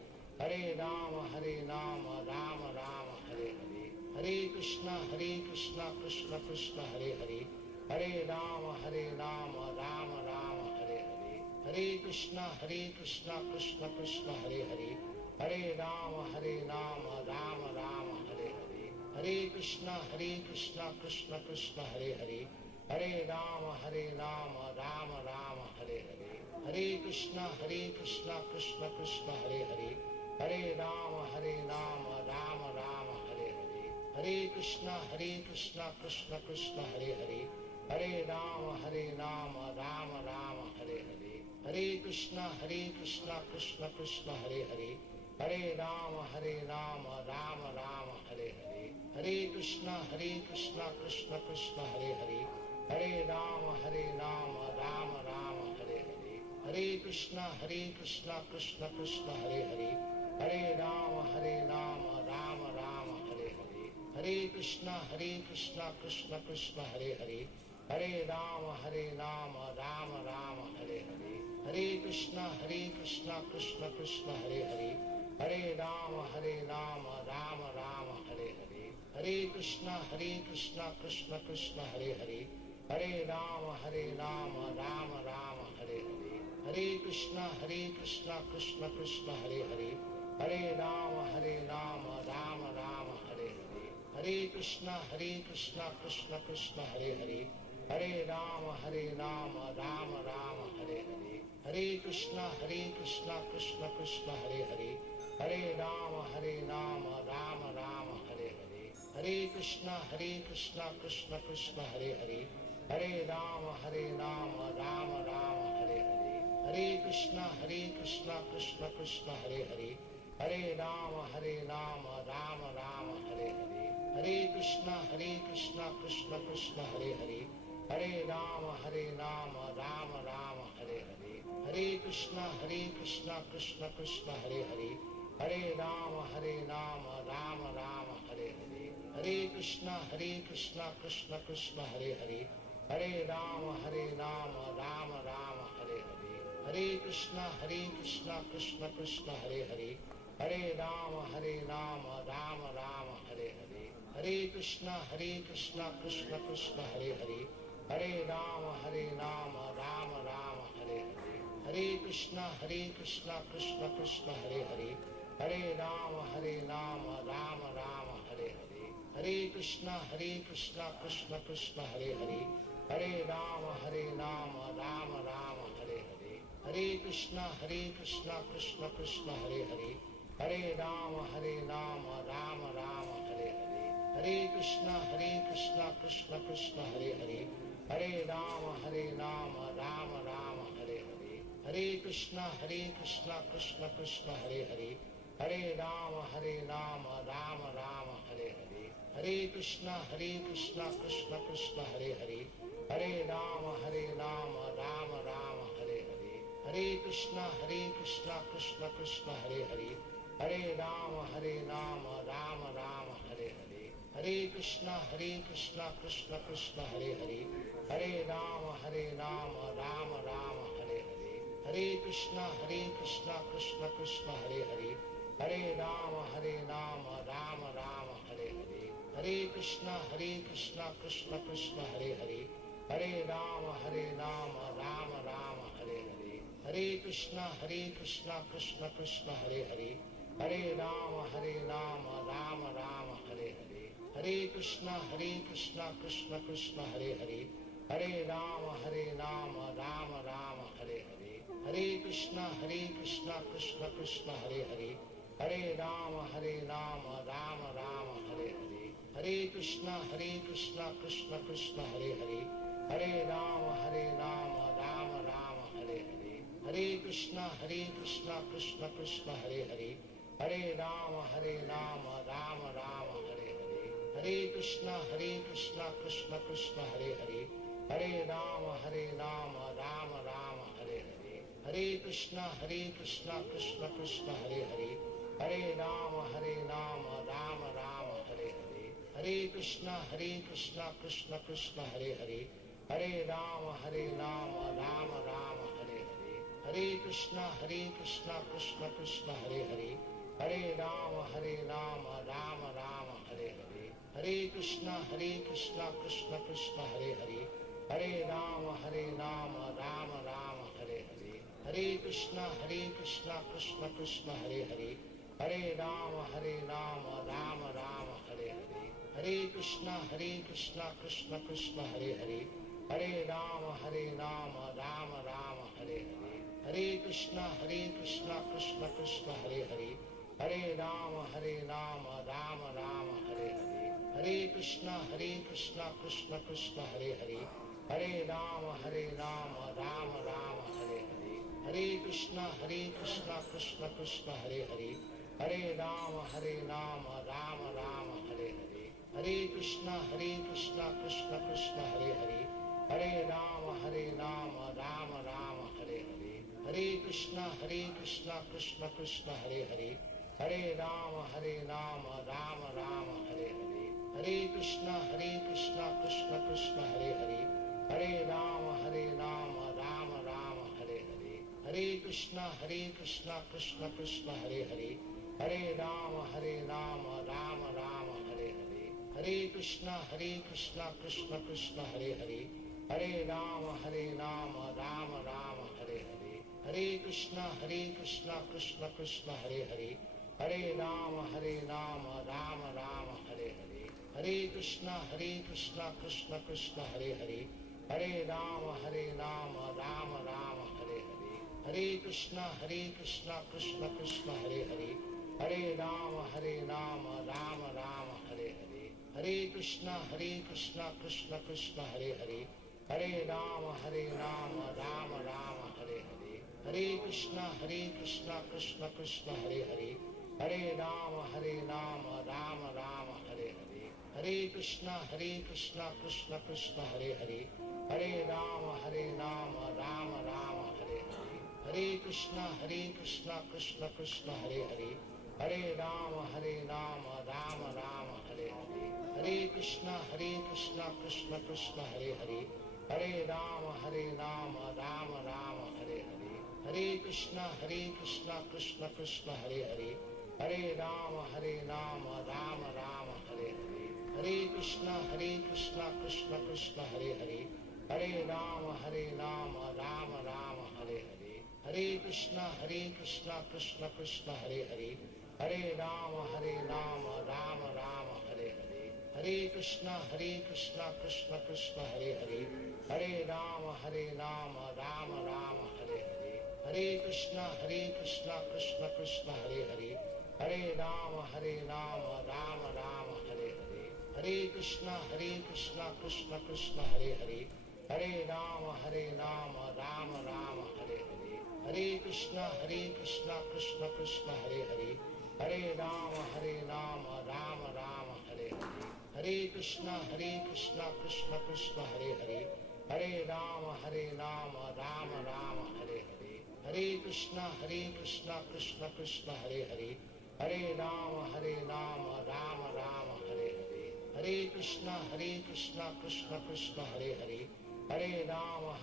Hare Rama Rama Rama Hare Hare, Hare Krishna Krishna Krishna Hare Hare, Hare Rama Rama Rama Hare Hare, Hare Krishna Krishna Krishna Hare Hare, Hare Rama Rama Rama Hare Hare, Hare Krishna Krishna Krishna Hare Hare, Hare Rama Rama Rama Hare Hare, Hare Krishna Krishna Krishna Hare Hare, Hare Rama Rama Rama Hare Hare, Hare Krishna Krishna Krishna Hare Hare, Hare Rama Rama Rama Hare Hare, Hare Krishna Krishna Krishna Hare Hare, Hare Rama Rama Rama Hare Hare, Hare Krishna Krishna Krishna Hare Hare, Hare Rama Rama Rama Hare Hare, Hare Krishna Krishna Krishna Hare Hare, Hare Rama Rama Rama Hare Hare, Hare Krishna Krishna Krishna Hare Hare, Hare Rama Rama Rama Hare Hare, Hare Krishna Krishna Krishna Hare Hare, Hare Rama Rama Rama Hare Hare, Hare Krishna Krishna Krishna Hare Hare, Hare Rama Rama Rama Hare Hare, Hare Krishna Krishna Krishna Hare Hare, Hare Rama Rama Rama Hare Hare, Hare Krishna Krishna Krishna Hare Hare, Hare Rama Rama Rama Hare Hare, Hare Krishna Krishna Krishna Hare Hare, Hare Rama Rama Rama Hare Hare, Hare Krishna Krishna Krishna Hare Hare, Hare Rama Rama Rama Hare Hare, Hare Krishna Krishna Krishna Hare Hare, Hare Rama Rama Rama Hare Hare, Hare Krishna Krishna Krishna Hare Hare, Hare Rama Rama Rama Hare Hare, Hare Krishna Krishna Krishna Hare Hare, Hare Rama Rama Rama Hare Hare, Hare Krishna Krishna Krishna Hare Hare, Hare Rama Rama Rama Hare Hare, Hare Krishna Krishna Krishna Hare Hare, Hare Rama Rama Rama Hare Hare, Hare Krishna Krishna Krishna Hare Hare, Hare Rama Rama Rama Hare Hare, Hare Krishna Krishna Krishna Hare Hare, Hare Rama Rama Rama Hare Hare, Hare Krishna Krishna Krishna Hare Hare, Hare Rama Rama Rama Hare Hare, Hare Krishna Krishna Krishna Hare Hare, Hare Rama Rama Rama Hare Hare, Hare Krishna Krishna Krishna Hare Hare, Hare Rama Rama Rama Hare Hare, Hare Krishna Krishna Krishna Hare Hare, Hare Rama Rama Rama Hare Hare, Hare Krishna Krishna Krishna Hare Hare, Hare Rama Rama Rama Hare Hare, Hare Krishna Krishna Krishna Hare Hare, Hare Rama Rama Rama Hare Hare, Hare Krishna Krishna Krishna Hare Hare, Hare Rama Rama Rama Hare Hare, Hare Krishna Krishna Krishna Hare Hare, Hare Rama Rama Rama Hare Hare, Hare Krishna Krishna Krishna Hare Hare, Hare Rama Rama Rama Hare Hare, Hare Krishna Krishna Krishna Hare Hare, Hare Rama Rama Rama Hare Hare, Hare Krishna Krishna Krishna Hare Hare, Hare Rama Rama Rama Hare Hare, Hare Krishna Krishna Krishna Hare Hare, Hare Rama Rama Rama Hare Hare, Hare Krishna Krishna Krishna Hare Hare, Hare Rama Rama Rama Hare Hare, Hare Krishna Krishna Krishna Hare Hare, Hare Rama Rama Rama Hare Hare, Hare Krishna Krishna Krishna Hare Hare, Hare Rama Rama Rama Hare Hare, Hare Krishna Krishna Krishna Hare Hare, Hare Rama Rama Rama Hare Hare, Hare Krishna Krishna Krishna Hare Hare, Hare Rama Rama Rama Hare Hare, Hare Krishna Krishna Krishna Hare Hare, Hare Rama Rama Rama Hare Hare, Hare Krishna Krishna Krishna Hare Hare, Hare Rama Rama Rama Hare Hare, Hare Krishna Krishna Krishna Hare Hare, Hare Rama Rama Rama Hare Hare, Hare Krishna Krishna Krishna Hare Hare, Hare Rama Rama Rama Hare Hare, Hare Krishna Krishna Krishna Hare Hare, Hare Rama Rama Rama Hare Hare, Hare Krishna Krishna Krishna Hare Hare, Hare Rama Rama Rama Hare Hare, Hare Krishna Krishna Krishna Hare Hare, Hare Rama Rama Rama Hare Hare, Hare Krishna Krishna Krishna Hare Hare, Hare Rama Rama Rama Hare Hare, Hare Krishna Krishna Krishna Hare Hare, Hare Rama Rama Rama Hare Hare, Hare Krishna Krishna Krishna Hare Hare, Hare Rama Rama Rama Hare Hare, Hare Krishna Krishna Krishna Hare Hare, Hare Rama Rama Rama Hare Hare, Hare Krishna Krishna Krishna Hare Hare, Hare Rama Rama Rama Hare Hare, Hare Krishna Krishna Krishna Hare Hare, Hare Rama Rama Rama Hare Hare, Hare Krishna Krishna Krishna Hare Hare, Hare Rama Rama Rama Hare Hare, Hare Krishna Krishna Krishna Hare Hare, Hare Rama Rama Rama Hare Hare, Hare Krishna Krishna Krishna Hare Hare, Hare Rama Rama Rama Hare Hare, Hare Krishna Krishna Krishna Hare Hare, Hare Rama Rama Rama Hare Hare, Hare Krishna Krishna Krishna Hare Hare, Hare Rama Rama Rama Hare Hare, Hare Krishna Krishna Krishna Hare Hare, Hare Rama Rama Rama Hare Hare, Hare Krishna Krishna Krishna Hare Hare, Hare Rama Rama Rama Hare Hare, Hare Krishna Krishna Krishna Hare Hare, Hare Rama Rama Rama Hare Hare, Hare Krishna Krishna Krishna Hare Hare, Hare Rama Rama Rama Hare Hare, Hare Krishna Krishna Krishna Hare Hare, Hare Rama Rama Rama Hare Hare, Hare Krishna Krishna Krishna Hare Hare, Hare Rama Rama Rama Hare Hare, Hare Krishna Krishna Krishna Hare Hare, Hare Rama Rama Rama Hare Hare, Hare Krishna Krishna Krishna Hare Hare, Hare Rama Rama Rama Hare Hare, Hare Krishna Krishna Krishna Hare Hare, Hare Rama Rama Rama Hare Hare, Hare Krishna Krishna Krishna Hare Hare, Hare Rama Rama Rama Hare Hare, Hare Krishna Krishna Krishna Hare Hare, Hare Rama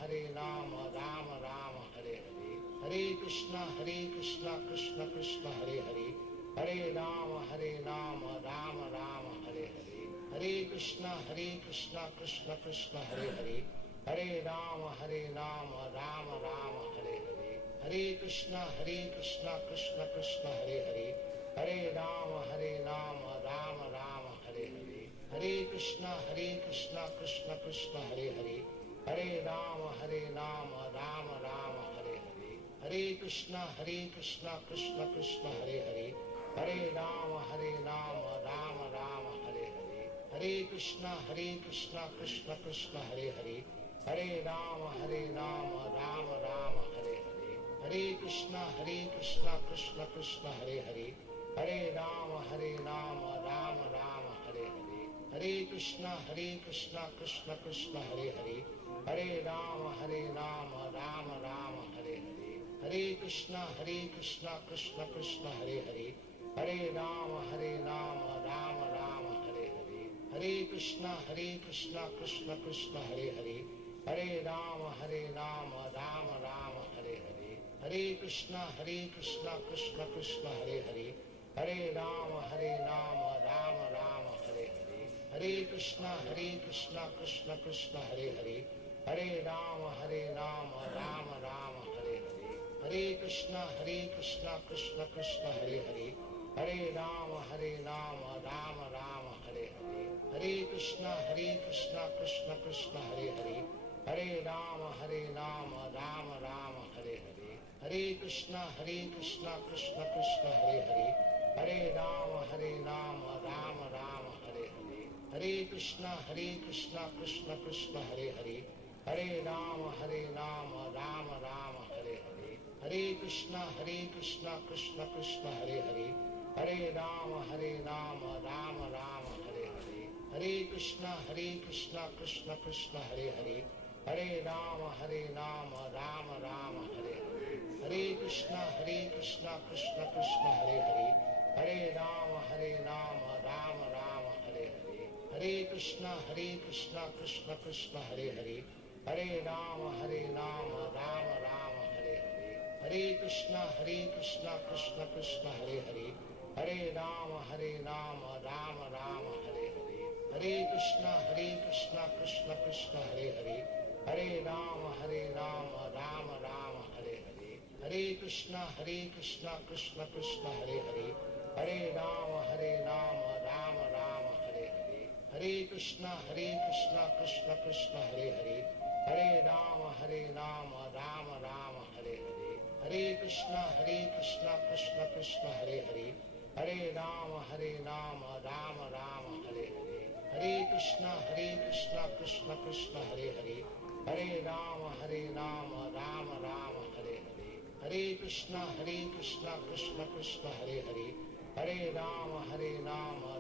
Rama Rama Hare Hare, Hare Krishna Krishna Krishna Hare Hare, Hare Rama Rama Rama Hare Hare, Hare Krishna Krishna Krishna Hare Hare, Hare Rama Rama Rama Hare Hare, Hare Krishna Krishna Krishna Hare Hare, Hare Rama Rama Rama Hare Hare, Hare Krishna Krishna Krishna Hare Hare, Hare Rama Rama Rama Hare Hare, Hare Krishna Krishna Krishna Hare Hare, Hare Rama Rama Rama Hare Hare, Hare Krishna Krishna Krishna Hare Hare, Hare Rama Rama Rama Hare Hare, Hare Krishna Krishna Krishna Hare Hare, Hare Rama Rama Rama Hare Hare, Hare Krishna Krishna Krishna Hare Hare, Hare Rama Rama Rama Hare Hare, Hare Krishna Krishna Krishna Hare Hare, Hare Rama Rama Rama Hare Hare, Hare Krishna Krishna Krishna Hare Hare, Hare Rama Rama Rama Hare Hare, Hare Krishna Krishna Krishna Hare Hare, Hare Rama Rama Rama Hare Hare, Hare Krishna Krishna Krishna Hare Hare, Hare Rama Rama Rama Hare Hare, Hare Krishna Krishna Krishna Hare Hare, Hare Rama Rama Rama Hare Hare, Hare Krishna Krishna Krishna Hare Hare, Hare Rama Rama Rama Hare Hare, Hare Krishna Krishna Krishna Hare Hare, Hare Rama Rama Rama Hare Hare, Hare Krishna Krishna Krishna Hare Hare, Hare Rama Rama Rama Hare Hare, Hare Krishna Krishna Krishna Hare Hare, Hare Rama Rama Rama Hare Hare, Hare Krishna Krishna Krishna Hare Hare, Hare Rama Rama Rama Hare Hare, Hare Krishna Krishna Krishna Hare Hare, Hare Rama Rama Rama Hare Hare, Hare Krishna Krishna Krishna Hare Hare, Hare Rama Rama Rama Hare Hare, Hare Krishna Krishna Krishna Hare Hare, Hare Rama Rama Rama Hare Hare, Hare Krishna Krishna Krishna Hare Hare, Hare Rama Rama Rama Hare Hare, Hare Krishna Krishna Krishna Hare Hare, Hare Rama Rama Rama Hare Hare, Hare Krishna Krishna Krishna Hare Hare, Hare Rama Rama Rama Hare Hare, Hare Krishna Krishna Krishna Hare Hare, Hare Rama Rama Rama Hare Hare, Hare Krishna Krishna Krishna Hare Hare, Hare Rama Rama Rama Hare Hare, Hare Krishna Krishna Krishna Hare Hare, Hare Rama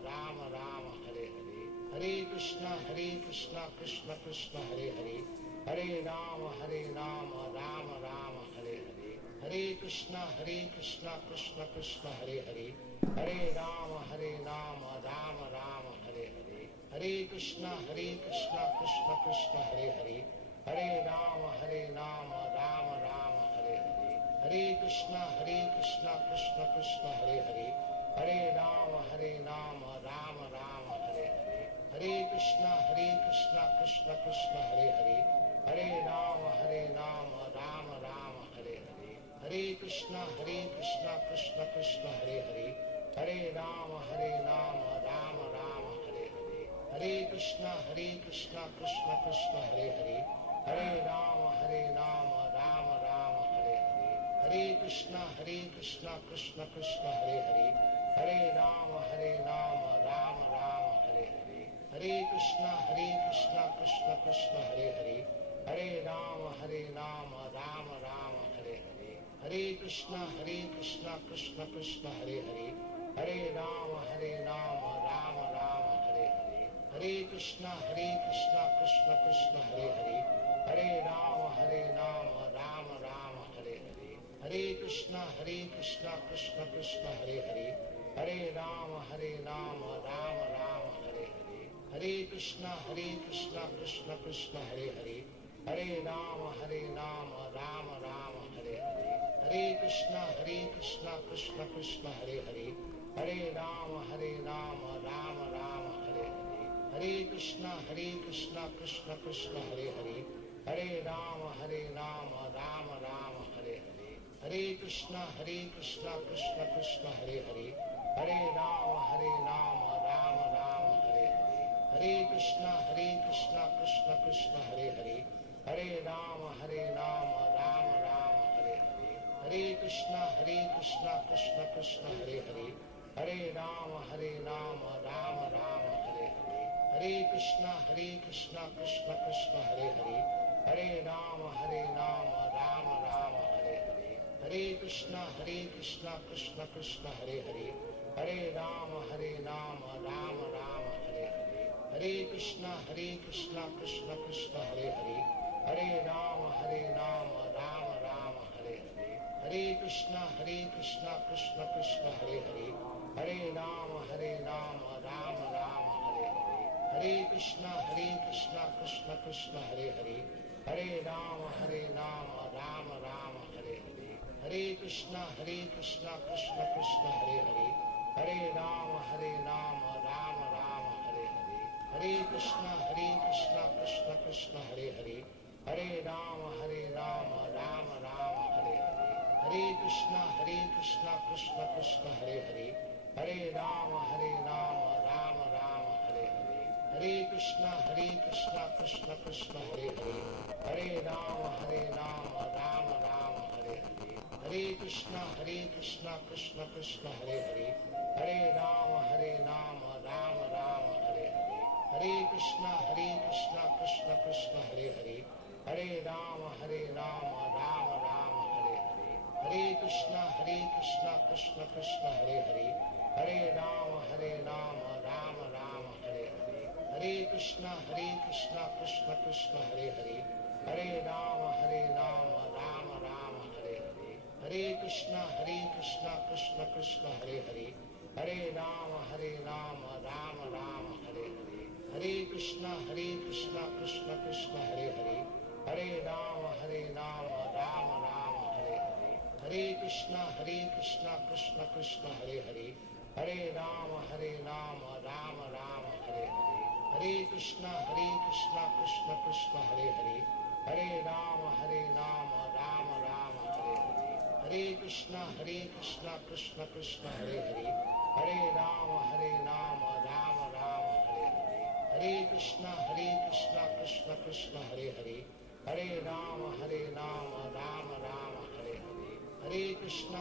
Rama Rama Hare Hare, Hare Krishna Krishna Krishna Hare Hare, Hare Rama Rama Rama Hare Hare, Hare Krishna Krishna Krishna Hare Hare, Hare Rama Rama Rama Hare Hare, Hare Krishna Krishna Krishna Hare Hare, Hare Rama Rama Rama Hare Hare, Hare Krishna Krishna Krishna Hare Hare, Hare Rama Rama Rama Hare Hare, Hare Krishna Krishna Krishna Hare Hare, Hare Rama Rama Rama Hare Hare, Hare Krishna Krishna Krishna Hare Hare, Hare Rama Rama Rama Hare Hare, Hare Krishna Krishna Krishna Hare Hare, Hare Rama Rama Rama Hare Hare, Hare Krishna Krishna Krishna Hare Hare, Hare Rama Rama Rama Hare Hare, Hare Krishna Krishna Krishna Hare Hare, Hare Rama Rama Rama Hare Hare, Hare Krishna Krishna Krishna Hare Hare, Hare Rama Rama Rama Hare Hare, Hare Krishna Krishna Krishna Hare Hare, Hare Rama Rama Rama Hare Hare, Hare Krishna Krishna Krishna Hare Hare, Hare Rama Rama Rama Hare Hare, Hare Krishna Krishna Krishna Hare Hare, Hare Rama Rama Rama Hare Hare, Hare Krishna Krishna Krishna Hare Hare, Hare Rama Rama Rama Hare Hare, Hare Krishna Krishna Krishna Hare Hare, Hare Rama Rama Rama Hare Hare, Hare Krishna Krishna Krishna Hare Hare, Hare Rama Rama Rama Hare Hare, Hare Krishna Krishna Krishna Hare Hare, Hare Rama Rama Rama Hare Hare, Hare Krishna Krishna Krishna Hare Hare, Hare Rama Rama Rama Hare Hare, Hare Krishna Krishna Krishna Hare Hare, Hare Rama Rama Rama Hare Hare, Hare Krishna Krishna Krishna Hare Hare, Hare Rama Rama Rama Hare Hare, Hare Krishna Krishna Krishna Hare Hare, Hare Rama Rama Rama Hare Hare, Hare Krishna Krishna Krishna Hare Hare, Hare Rama Rama Rama Hare Hare, Hare Krishna Krishna Krishna Hare Hare, Hare Rama Rama Rama Hare Hare, Hare Krishna Krishna Krishna Hare Hare, Hare Rama Rama Rama Hare Hare, Hare Krishna Krishna Hare Hare, Hare Rama Rama Rama Hare Hare, Hare Krishna Krishna Hare Hare, Hare Rama Rama Rama Hare Hare, Hare Krishna Krishna Hare Hare, Hare Rama Rama Rama Hare Hare, Hare Krishna Krishna Hare Hare, Hare Rama Rama Rama Hare Hare, Hare Krishna Krishna Hare Hare, Hare Rama Rama Rama Hare Hare, Hare Krishna Krishna Hare Hare, Hare Rama Rama Rama Hare Hare, Hare Krishna Krishna Hare Hare, Hare Rama Rama Rama Hare Hare, Hare Krishna Krishna Hare Hare, Hare Rama Rama Rama Hare Hare, Hare Krishna Krishna Hare Hare, Hare Rama Rama Rama Hare Hare, Hare Krishna Krishna Hare Hare, Hare Rama Rama Rama Hare Hare, Hare Krishna Krishna Hare Hare, Hare Rama Rama Rama Hare Hare, Hare Krishna Krishna Hare Hare, Hare Rama Rama Rama Hare Hare, Hare Krishna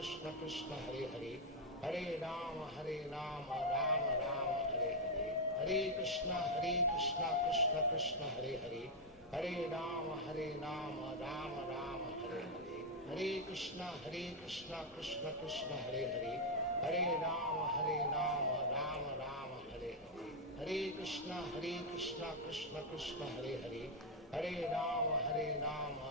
Krishna Hare Hare, Hare Rama Rama Rama Hare Hare, Hare Krishna Krishna Hare Hare, Hare Rama Rama Rama Hare Hare, Hare Krishna Krishna Hare Hare, Hare Rama Rama Rama Hare Hare, Hare Krishna Krishna Hare Hare, Hare Rama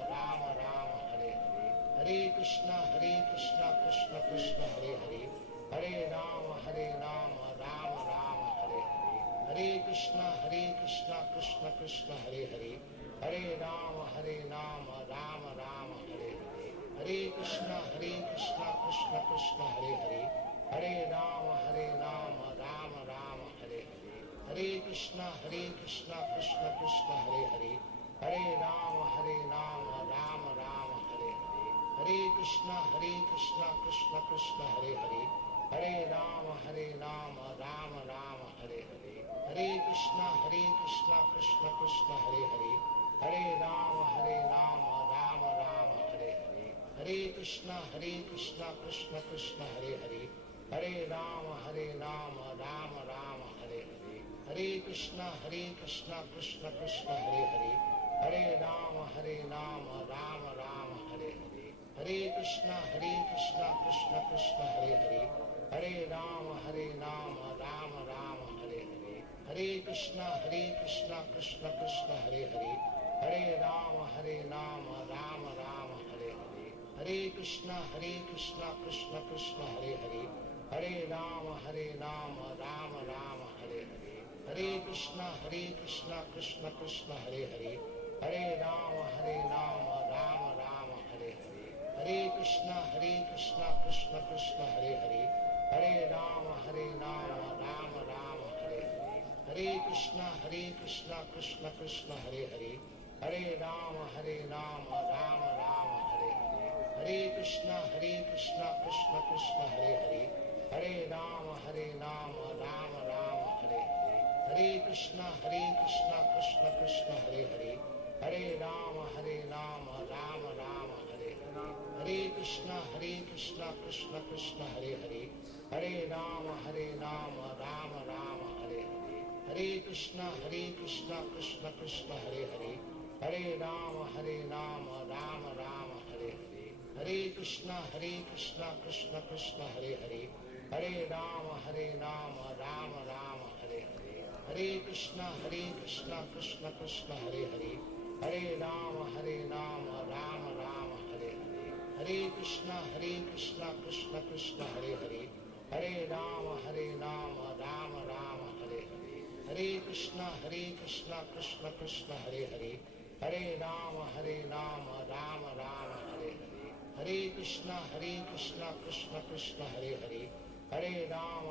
Rama Rama Hare Hare, Hare Krishna Krishna Hare Hare, Hare Rama Rama Rama Hare Hare, Hare Krishna Krishna Hare Hare, Hare Rama Rama Rama Hare Hare, Hare Krishna Krishna Hare Hare, Hare Rama Rama Rama Hare Hare, Hare Krishna Krishna Hare Hare, Hare Rama Rama Rama Hare Hare, Hare Krishna Krishna Hare Hare, Hare Rama Rama Rama Hare Hare, Hare Krishna Krishna Hare Hare, Hare Rama Rama Rama Hare Hare, Hare Krishna Krishna Hare Hare, Hare Rama Rama Rama Hare Hare, Hare Krishna Krishna Krishna Hare Hare, Hare Rama Rama Rama Hare Hare, Hare Krishna Krishna Krishna Hare Hare, Hare Rama Rama Rama Hare Hare, Hare Krishna Krishna Krishna Hare Hare, Hare Rama Rama Rama Hare Hare, Hare Krishna Krishna Krishna Hare Hare, Hare Rama Rama Rama Hare Hare, Hare Krishna Krishna Krishna Hare Hare, Hare Rama Rama Rama Hare Hare, Hare Krishna Krishna Krishna Hare Hare, Hare Rama Rama Rama Hare Hare, Hare Krishna Krishna Krishna Hare Hare, Hare Rama Rama Rama Hare Hare, Hare Krishna Krishna Krishna Hare Hare, Hare Rama Rama Rama Hare Hare, Hare Krishna Krishna Krishna Hare Hare, Hare Rama Rama Rama Hare Hare, Hare Krishna Krishna Krishna Hare Hare, Hare Rama Rama Rama Hare Hare, Hare Krishna Krishna Krishna Hare Hare, Hare Rama Rama Rama Hare Hare, Hare Krishna Krishna Krishna Hare Hare, Hare Rama Rama Rama Hare Hare, Hare Krishna Krishna Krishna Hare Hare, Hare Rama Rama Rama Hare Hare, Hare Krishna Krishna Krishna Hare Hare, Hare Rama Rama Rama Hare Hare, Hare Krishna Krishna Krishna Hare Hare, Hare Rama Rama Rama Hare Hare, Hare Krishna Krishna Krishna Hare Hare, Hare Rama Rama Rama Hare Hare, Hare Krishna Krishna Krishna Hare Hare, Hare Rama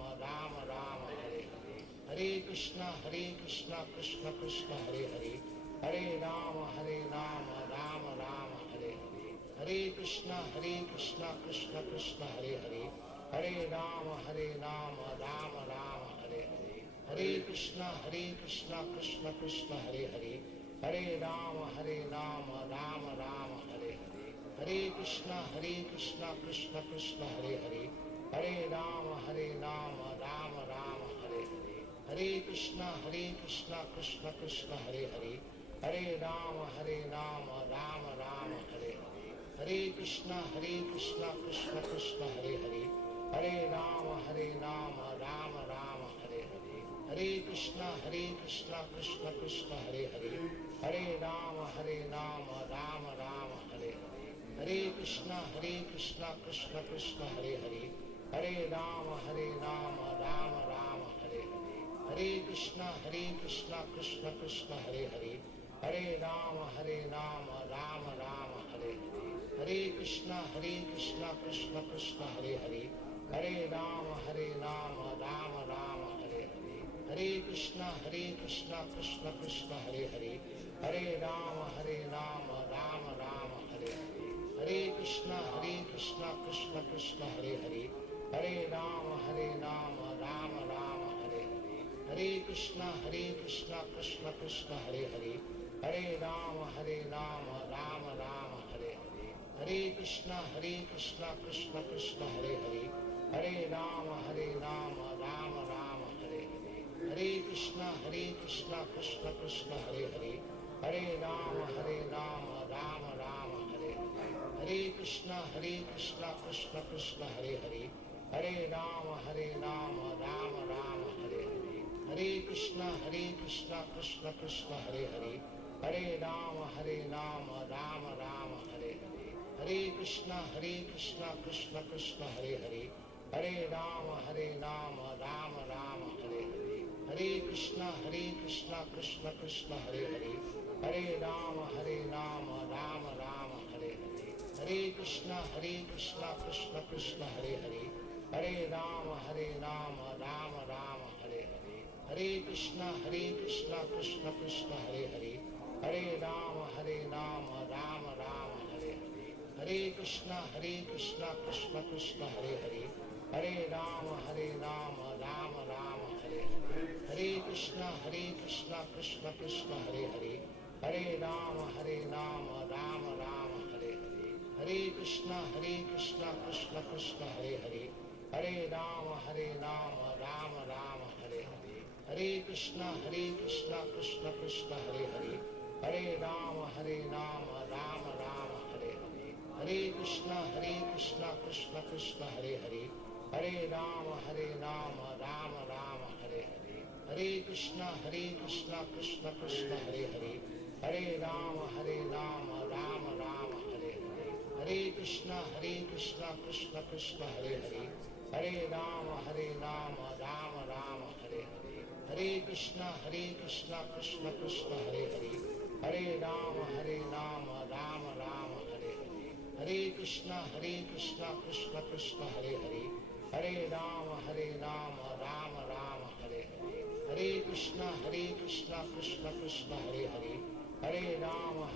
Rama Rama Hare Hare, Hare Krishna Krishna Krishna Hare Hare, Hare Rama Rama Rama Hare Hare, Hare Krishna Krishna Krishna Hare Hare, Hare Rama Rama Rama Hare Hare, Hare Krishna Krishna Krishna Hare Hare, Hare Rama Rama Rama Hare Hare, Hare Krishna Krishna Krishna Hare Hare, Hare Rama Rama Rama Hare Hare, Hare Krishna Krishna Krishna Hare Hare, Hare Rama Rama Rama Hare Hare, Hare Krishna Krishna Krishna Hare Hare, Hare Rama Rama Rama Hare Hare, Hare Krishna Krishna Krishna Hare Hare, Hare Rama Rama Rama Hare Hare, Hare Krishna Krishna Krishna Hare Hare, Hare Rama Rama Rama Hare Hare, Hare Krishna Krishna Krishna Hare Hare, Hare Rama Rama Rama Hare Hare, Hare Krishna Krishna Krishna Hare Hare, Hare Rama Rama Rama Hare Hare, Hare Krishna Krishna Krishna Hare Hare, Hare Rama Rama Rama Hare Hare, Hare Krishna Krishna Krishna Hare Hare, Hare Rama Rama Rama Hare Hare, Hare Krishna Krishna Krishna Hare Hare, Hare Rama Rama Rama Hare Hare, Hare Krishna Krishna Krishna Hare Hare, Hare Rama Rama Rama Hare Hare, Hare Krishna Krishna Krishna Hare Hare, Hare Rama Rama Rama Hare Hare, Hare Krishna Krishna Krishna Hare Hare, Hare Rama Rama Rama Hare Hare, Hare Krishna Krishna Krishna Hare Hare, Hare Rama Rama Rama Hare Hare, Hare Krishna Krishna Krishna Hare Hare, Hare Rama Rama Rama Hare Hare, Hare Krishna Krishna Krishna Hare Hare, Hare Rama Rama Rama Hare Hare, Hare Krishna Krishna Krishna Hare Hare, Hare Rama Rama Rama Hare Hare, Hare Krishna Krishna Krishna Hare Hare, Hare Rama Rama Rama Hare Hare, Hare Krishna Krishna Krishna Hare Hare, Hare Rama Rama Rama Hare Hare, Hare Krishna Krishna Krishna Hare Hare, Hare Rama Rama Rama Hare Hare, Hare Krishna Krishna Krishna Hare Hare, Hare Rama Rama Rama Hare Hare, Hare Krishna Krishna Krishna Hare Hare, Hare Rama Rama Rama Hare Hare, Hare Krishna Krishna Krishna Hare Hare, Hare Rama Rama Rama Hare Hare, Hare Krishna Krishna Krishna Hare Hare, Hare Rama Rama Rama Hare Hare, Hare Krishna Krishna Krishna Hare Hare, Hare Rama Rama Rama Hare Hare, Hare Krishna Krishna Krishna Hare Hare, Hare Rama Rama Rama Hare Hare, Hare Krishna Krishna Krishna Hare Hare, Hare Rama Rama Rama Hare Hare, Hare Krishna Krishna Krishna Hare Hare, Hare Rama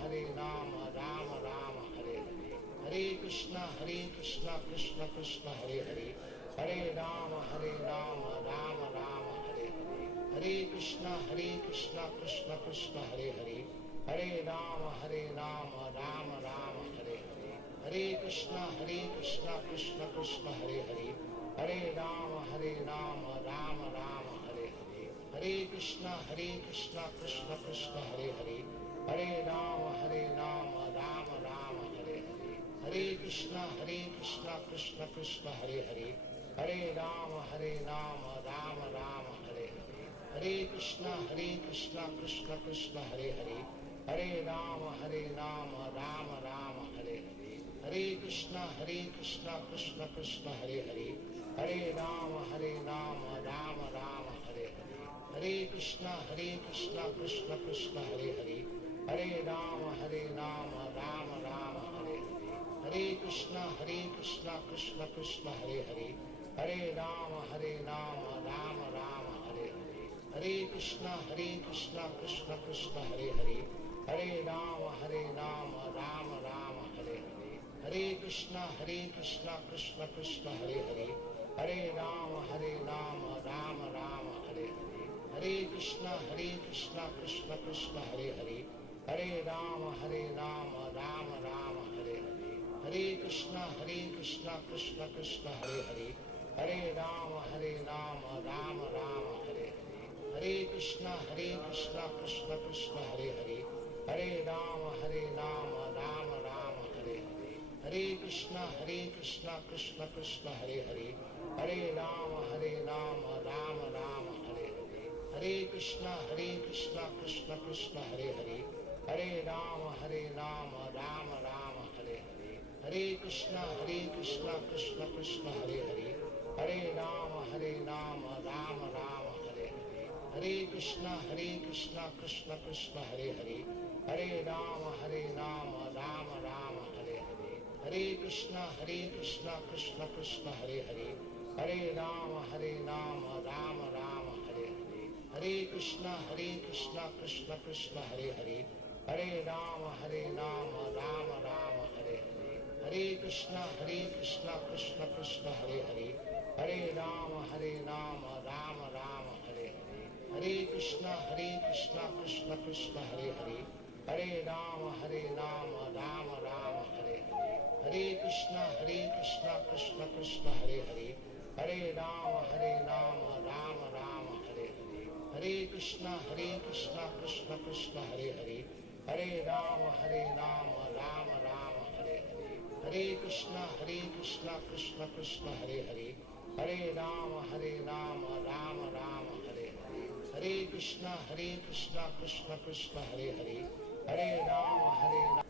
Rama Rama Hare Hare, Hare Krishna Krishna Krishna Hare Hare, Hare Rama Rama Rama Hare Hare, Hare Krishna Krishna Krishna Hare Hare, Hare Rama Rama Rama Hare Hare, Hare Krishna Krishna Krishna Hare Hare, Hare Rama Rama Rama Hare Hare, Hare Krishna Krishna Krishna Hare Hare, Hare Rama Rama Rama Hare Hare, Hare Krishna Krishna Krishna Hare Hare, Hare Rama Rama Rama Hare Hare, Hare Krishna Krishna Krishna Hare Hare, Hare Rama Rama Rama Hare Hare, Hare Krishna Krishna Krishna Hare Hare, Hare Rama Rama Rama Hare Hare, Hare Krishna Krishna Krishna Hare Hare, Hare Rama Rama Rama Hare Hare, Hare Krishna Krishna Krishna Hare Hare, Hare Rama Rama Rama Hare Hare, Hare Krishna Krishna Krishna Hare Hare, Hare Rama Rama Rama Hare Hare, Hare Krishna Krishna Krishna Hare Hare, Hare Rama Rama Rama Hare Hare, Hare Krishna Krishna Krishna Hare Hare, Hare Rama Rama Rama Hare Hare, Hare Krishna Krishna Krishna Hare Hare, Hare Rama Rama Rama Hare Hare, Hare Krishna Krishna Krishna Hare Hare, Hare Rama Rama Rama Hare Hare, Hare Krishna Krishna Krishna Hare Hare, Hare Rama Rama Rama Hare Hare, Hare Krishna Krishna Krishna Hare Hare, Hare Rama Rama Rama Hare Hare, Hare Krishna Krishna Krishna Hare Hare, Hare Rama Rama Rama Hare Hare, Hare Krishna Krishna Krishna Hare Hare, Hare Rama Rama Rama Hare Hare, Hare Krishna Krishna Krishna Hare Hare, Hare Rama Rama Rama Hare Hare, Hare Krishna Krishna Krishna Hare Hare, Hare Rama Rama Rama Hare Hare, Hare Krishna Krishna Krishna Hare Hare, Hare Rama Rama Rama Hare Hare, Hare Krishna Krishna Krishna Hare Hare, Hare Rama Rama Rama Hare Hare, Hare Krishna Krishna Krishna Hare Hare, Hare Rama Rama Rama Hare Hare, Hare Krishna Krishna Krishna Hare Hare, Hare Rama Rama Rama Hare Hare, Hare Krishna Krishna Krishna Hare Hare, Hare Rama Rama Rama Hare Hare, Hare Krishna Krishna Krishna Hare Hare, Hare Rama Hare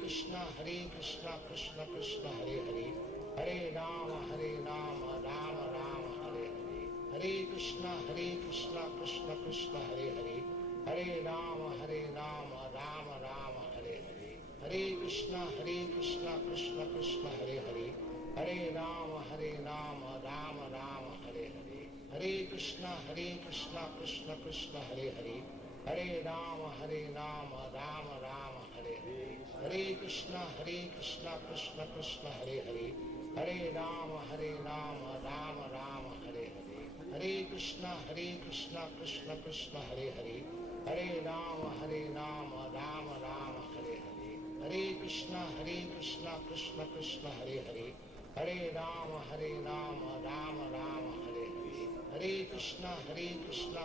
Krishna Krishna Krishna Hare Hare, Hare Rama Rama Rama Hare Hare, Hare Krishna Krishna Krishna Hare Hare, Hare Rama Rama Rama Hare Hare, Hare Krishna Krishna Krishna Hare Hare, Hare Rama Rama Rama Hare Hare, Hare Krishna Krishna Krishna Hare Hare, Hare Rama Rama Rama Hare Hare, Hare Krishna Krishna Krishna Hare Hare, Hare Rama Rama Rama Hare Hare, Hare Krishna Krishna Krishna Hare Hare, Hare Rama Rama Rama Hare Hare, Hare Krishna Krishna Krishna Hare Hare, Hare Rama Rama Rama Hare Hare, Hare Krishna Krishna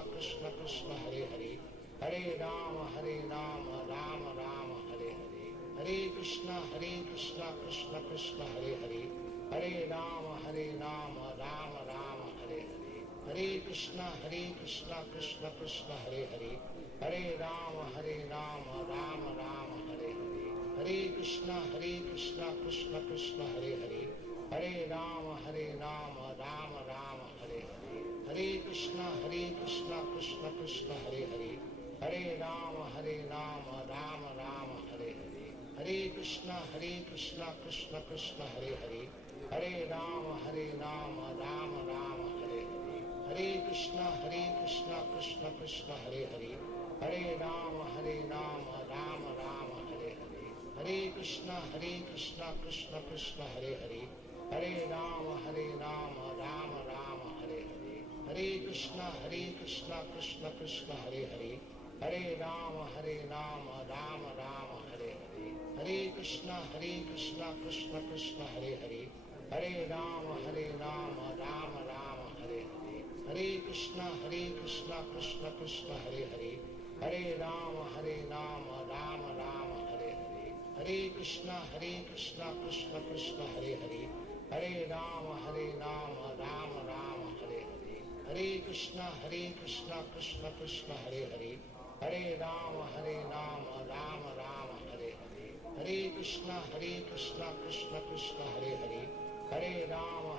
Krishna Hare Hare, Hare Rama Rama Rama Hare Hare, Hare Krishna Krishna Krishna Hare Hare, Hare Rama Rama Rama Hare Hare, Hare Krishna Krishna Krishna Hare Hare, Hare Rama Rama Rama Hare Hare, Hare Krishna Krishna Krishna Hare Hare, Hare Rama Rama Rama Hare Hare, Hare Krishna Krishna Krishna Hare Hare, Hare Rama Rama Rama Hare Hare, Hare Krishna Krishna Krishna Hare Hare, Hare Rama Rama Rama Hare Hare, Hare Krishna Krishna Krishna Hare Hare, Hare Rama Rama Rama Hare Hare, Hare Krishna Krishna Krishna Hare Hare, Hare Rama Rama Rama Hare Hare, Hare Krishna Krishna Krishna Hare Hare, Hare Rama Rama Rama Hare Hare, Hare Krishna Krishna Krishna Hare Hare, Hare Rama Rama Rama Hare Hare, Hare Krishna Krishna Krishna Hare Hare, Hare Rama Rama Rama Hare Hare, Hare Krishna Krishna Krishna Hare Hare, Hare Rama Rama Rama Hare Hare, Hare Krishna Krishna Krishna Hare Hare, Hare Rama Rama Rama Hare Hare, Hare Krishna Krishna Krishna Hare Hare, Hare Rama Rama Rama Hare Hare, Hare Krishna Krishna Krishna Hare Hare, Hare Rama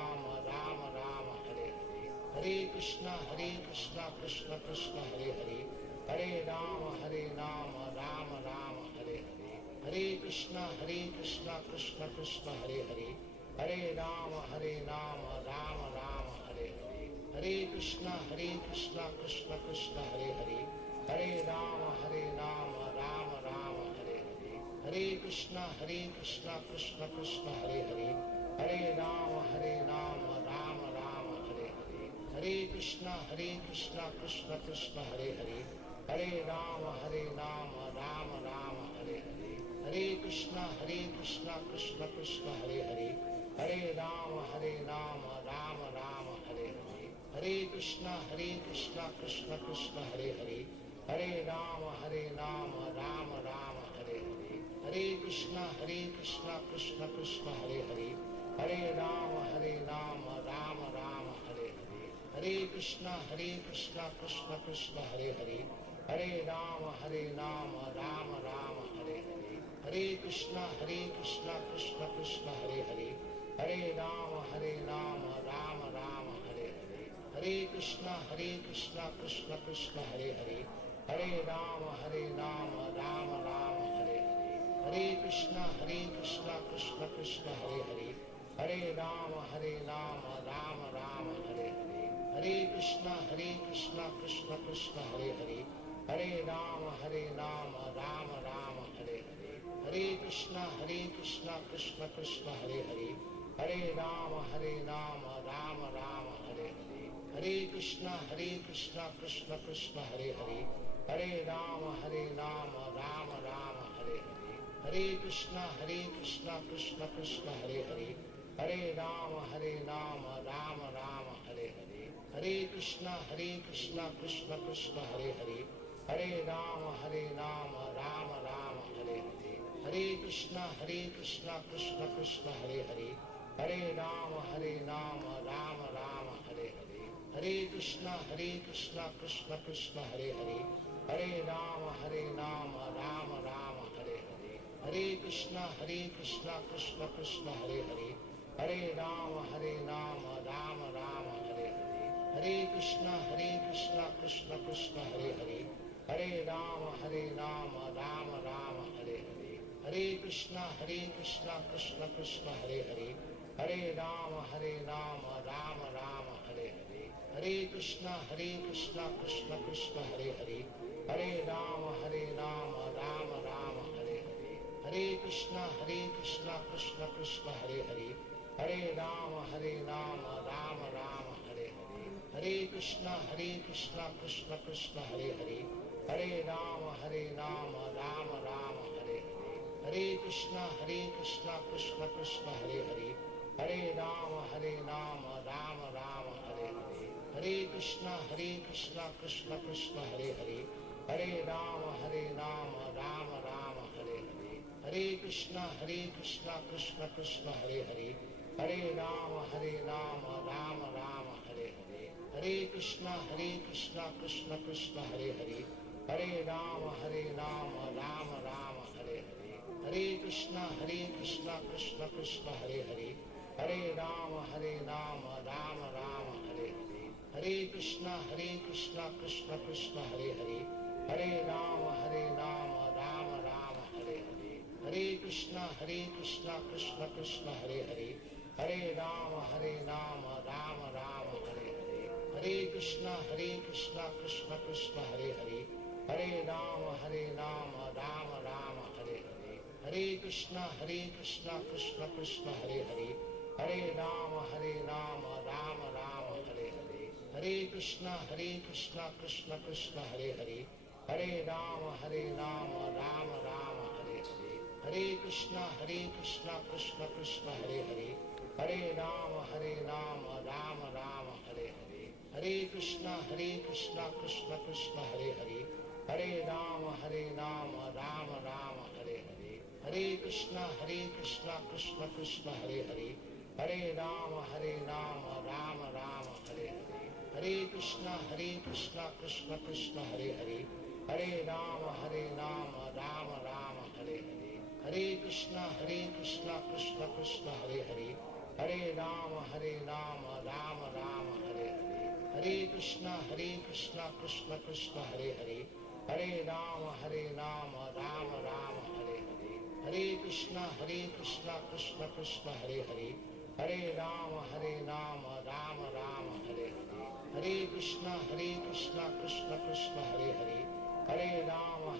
Rama Rama Hare Hare, Hare Krishna Krishna Krishna Hare Hare, Hare Rama Rama Rama Hare Hare, Hare Krishna Krishna Krishna Hare Hare, Hare Rama Rama Rama Hare Hare, Hare Krishna Krishna Krishna Hare Hare, Hare Rama Rama Rama Hare Hare, Hare Krishna Krishna Krishna Hare Hare, Hare Rama Rama Rama Hare Hare, Hare Krishna Krishna Krishna Hare Hare, Hare Rama Rama Rama Hare Hare, Hare Krishna Krishna Krishna Hare Hare, Hare Rama Rama Rama Hare Hare, Hare Krishna Krishna Krishna Hare Hare, Hare Rama Rama Rama Hare Hare, Hare Krishna Krishna Krishna Hare Hare, Hare Rama Rama Rama Hare Hare, Hare Krishna Krishna Krishna Hare Hare, Hare Rama Rama Rama Hare Hare, Hare Krishna Krishna Krishna Hare Hare, Hare Rama Rama Rama Hare Hare, Hare Krishna Krishna Krishna Hare Hare, Hare Rama Rama Rama Hare Hare, Hare Krishna Krishna Krishna Hare Hare, Hare Rama Rama Rama Hare Hare, Hare Krishna Krishna Krishna Hare Hare, Hare Rama Rama Rama Hare Hare, Hare Krishna Krishna Krishna Hare Hare, Hare Rama Rama Rama Hare Hare, Hare Krishna Krishna Krishna Hare Hare, Hare Rama Rama Rama Hare Hare, Hare Krishna Krishna Krishna Hare Hare, Hare Rama Rama Rama Hare Hare, Hare Krishna Krishna Krishna Hare Hare, Hare Rama Rama Rama Hare Hare, Hare Krishna Krishna Krishna Hare Hare, Hare Rama Rama Rama Hare Hare, Hare Krishna Krishna Krishna Hare Hare, Hare Rama Rama Rama Hare Hare, Hare Krishna Krishna Krishna Hare Hare, Hare Rama Rama Rama Hare Hare, Hare Krishna Krishna Krishna Hare Hare, Hare Rama Rama Rama Hare Hare, Hare Krishna Krishna Krishna Hare Hare, Hare Rama Rama Rama Hare Hare, Hare Krishna Krishna Krishna Hare Hare, Hare Rama, Rama Rama, Hare Hare. Hare Krishna, Krishna Krishna, Hare Hare. Hare Rama, Rama Rama, Hare Hare. Hare Krishna, Krishna Krishna, Hare Hare. Hare Rama, Rama Rama, Hare Hare. Hare Krishna, Krishna Krishna, Hare Hare. Hare Rama, Rama Rama, Hare Hare. Hare Krishna, Krishna Krishna, Hare Hare. Hare Rama, Rama Rama, Hare Hare. Hare Krishna, Krishna Krishna, Hare Hare. Hare Rama, Rama Rama, Hare Hare. Hare Krishna, Krishna Krishna, Hare Hare. Hare Rama, Rama Rama, Hare Hare. Hare Krishna, Krishna Krishna, Hare Hare. Hare Rama, Rama Rama, Hare Hare. Hare Krishna, Krishna Krishna, Hare Hare. Hare Rama, Rama Rama, Hare Hare. Hare Krishna, Krishna Krishna, Hare Hare. Hare Rama, Rama Rama, Hare Hare. Hare Krishna, Krishna Krishna, Hare Hare. Hare Rama, Rama Rama, Hare Hare. Hare Krishna, Krishna Krishna, Hare Hare. Hare Rama, Rama Rama, Hare Hare. Hare Krishna, Krishna Krishna, Hare Hare. Hare Rama, Rama Rama, Hare Hare. Hare Krishna, Krishna Krishna, Hare Hare. Hare Rama, Rama Rama, Hare Hare. Hare Krishna, Krishna Krishna, Hare Hare. Hare Rama, Rama Rama, Hare Hare. Hare Krishna, Krishna Krishna, Hare Hare. Hare Rama, Rama Rama, Hare Hare. Hare Krishna, Krishna Krishna, Hare Hare. Hare Rama, Rama Rama, Hare Hare. Hare Krishna, Krishna Krishna, Hare Hare. Hare Rama, Rama Rama, Hare Hare. Hare Krishna, Krishna Krishna, Hare Hare. Hare Rama, Rama Rama, Hare Hare. Hare Krishna, Krishna Krishna, Hare Hare. Hare Rama, Rama Rama, Hare Hare. Hare Krishna, Krishna Krishna, Hare Hare. Hare Rama,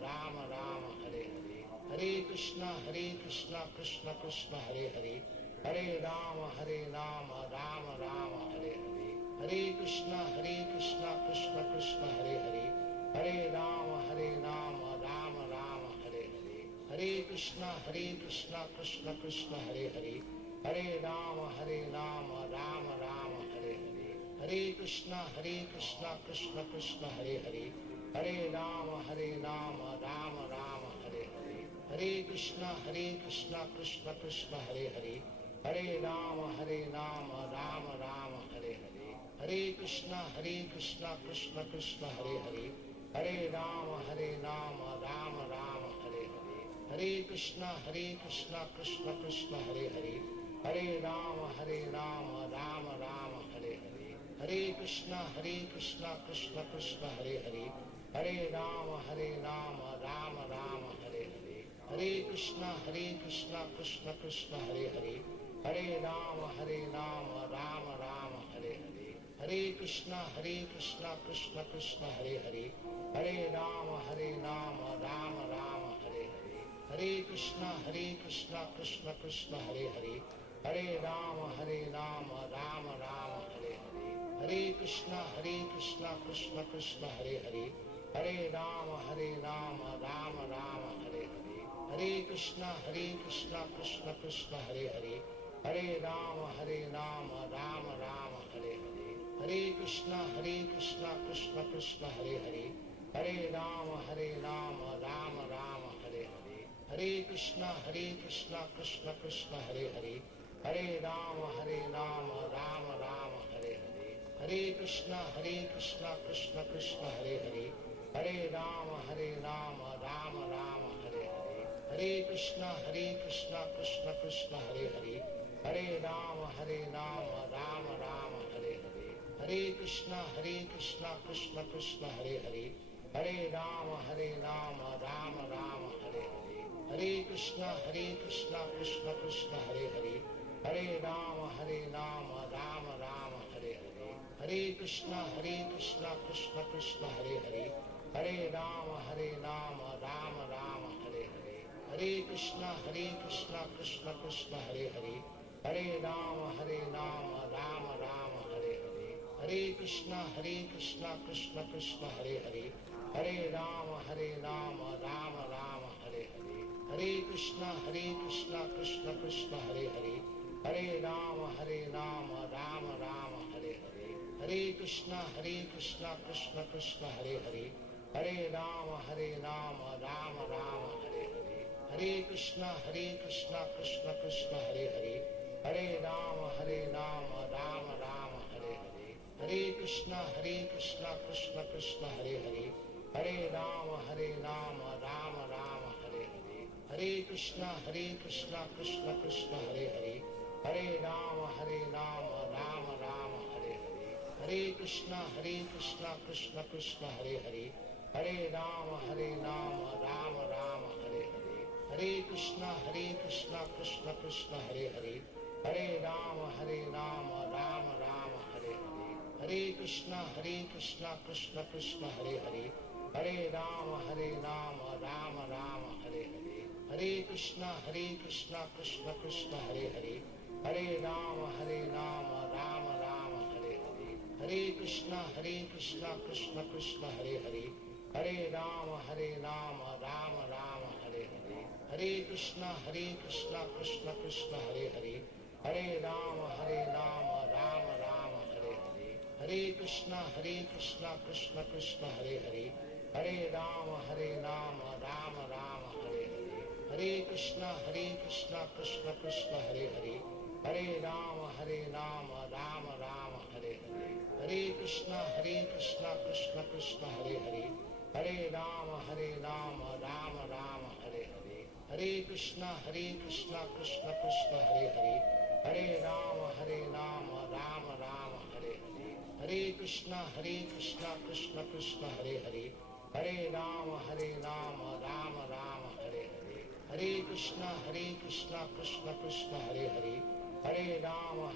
Rama Rama, Hare Hare. Hare Krishna, Krishna Krishna, Hare Hare. Hare Rama, Rama Rama, Hare Hare. Hare Krishna, Krishna Krishna, Hare Hare. Hare Rama, Rama Rama, Hare Hare. Hare Krishna, Krishna Krishna, Hare Hare. Hare Rama, Rama Rama, Hare Hare. Hare Krishna, Krishna Krishna, Hare Hare. Hare Rama, Rama Rama, Hare Hare. Hare Krishna, Krishna Krishna, Hare Hare. Hare Rama, Rama Rama, Hare Hare. Hare Krishna, Krishna Krishna, Hare Hare. Hare Rama, Rama Rama, Hare Hare. Hare Krishna, Krishna Krishna, Hare Hare. Hare Rama, Rama Rama, Hare Hare. Hare Krishna, Krishna Krishna, Hare Hare. Hare Rama, Rama Rama, Hare Hare. Hare Krishna, Krishna Krishna, Hare Hare. Hare Rama, Rama Rama, Hare Hare. Hare Krishna, Krishna Krishna, Hare Hare. Hare Rama, Rama Rama, Hare Hare. Hare Krishna, Krishna Krishna, Hare Hare. Hare Rama, Rama Rama, Hare Hare. Hare Krishna, Krishna Krishna, Hare Hare. Hare Rama, Rama Rama, Hare Hare. Hare Krishna, Krishna Krishna, Hare Hare. Hare Rama, Rama Rama, Hare Hare. Hare Krishna, Krishna Krishna, Hare Hare. Hare Rama, Rama Rama, Hare Hare. Hare Krishna, Krishna Krishna, Hare Hare. Hare Rama, Rama Rama, Hare Hare. Hare Krishna, Krishna Krishna, Hare Hare. Hare Rama, Rama Rama, Hare Hare. Hare Krishna, Krishna Krishna, Hare Hare. Hare Rama, Rama Rama, Hare Hare. Hare Krishna, Krishna Krishna, Hare Hare. Hare Rama, Rama Rama, Hare Hare. Hare Krishna, Krishna Krishna, Hare Hare. Hare Rama, Rama Rama, Hare Hare. Hare Krishna, Krishna Krishna, Hare Hare. Hare Rama, Rama Rama, Hare Hare. Hare Krishna, Krishna Krishna, Hare Hare. Hare Rama, Rama Rama, Hare Hare. Hare Krishna, Krishna Krishna, Hare Hare. Hare Rama, Rama Rama, Hare Hare. Hare Krishna, Krishna Krishna, Hare Hare. Hare Rama, Rama Rama, Hare Hare. Hare Krishna, Krishna Krishna, Hare Hare. Hare Rama, Rama Rama, Hare Hare. Hare Krishna, Krishna Krishna, Hare Hare. Hare Rama, Rama Rama, Hare Hare. Hare Krishna, Krishna Krishna, Hare Hare. Hare Rama, Rama Rama, Hare Hare. Hare Krishna, Krishna Krishna, Hare Hare. Hare Rama, Rama Rama, Hare Hare. Hare Krishna, Krishna Krishna, Hare Hare. Hare Rama, Rama Rama, Hare Hare. Hare Krishna, Krishna Krishna, Hare Hare. Hare Rama, Rama Rama, Hare Hare. Hare Krishna, Krishna Krishna, Hare Hare. Hare Rama, Rama Rama, Hare Hare. Hare Krishna, Krishna Krishna, Hare Hare. Hare Rama, Rama Rama, Hare Hare. Hare Krishna, Krishna Krishna, Hare Hare. Hare Rama, Rama Rama, Hare Hare. Hare Krishna, Krishna Krishna, Hare Hare. Hare Rama, Rama Rama, Hare Hare. Hare Krishna, Krishna Krishna, Hare Hare. Hare Rama, Rama Rama, Hare Hare. Hare Krishna, Krishna Krishna, Hare Hare. Hare Rama, Rama Rama, Hare Hare. Hare Krishna, Krishna Krishna, Hare Hare. Hare Rama, Rama Rama, Hare Hare. Hare Krishna, Krishna Krishna, Hare Hare. Hare Rama, Rama Rama, Hare Hare. Hare Krishna, Krishna Krishna, Hare Hare. Hare Rama,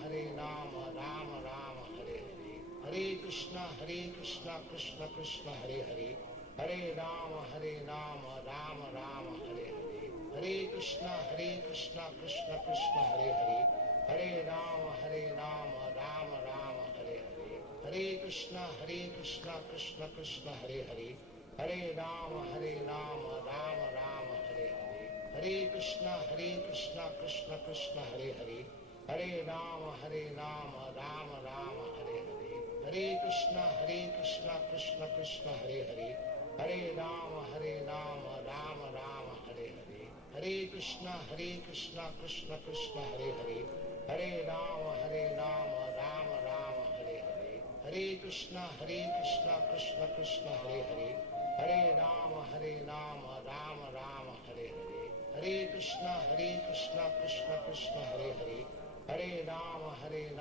Rama Rama, Hare Hare. Hare Krishna, Krishna Krishna, Hare Hare. Hare Rama, Rama Rama, Hare Hare. Hare Krishna, Krishna Krishna, Hare Hare. Hare Rama, Rama Rama, Hare Hare. Hare Krishna, Krishna Krishna, Hare Hare. Hare Rama, Rama Rama, Hare Hare. Hare Krishna, Krishna Krishna, Hare Hare. Hare Rama, Rama Rama, Hare Hare. Hare Krishna, Krishna Krishna, Hare Hare. Hare Rama, Rama Rama, Hare Hare. Hare Krishna, Krishna Krishna, Hare Hare. Hare Rama, Rama Rama, Hare Hare. Hare Krishna, Krishna Hare Hare. Hare Rama, Rama Rama, Hare Hare. Hare Krishna, Krishna Hare Hare. Hare Rama,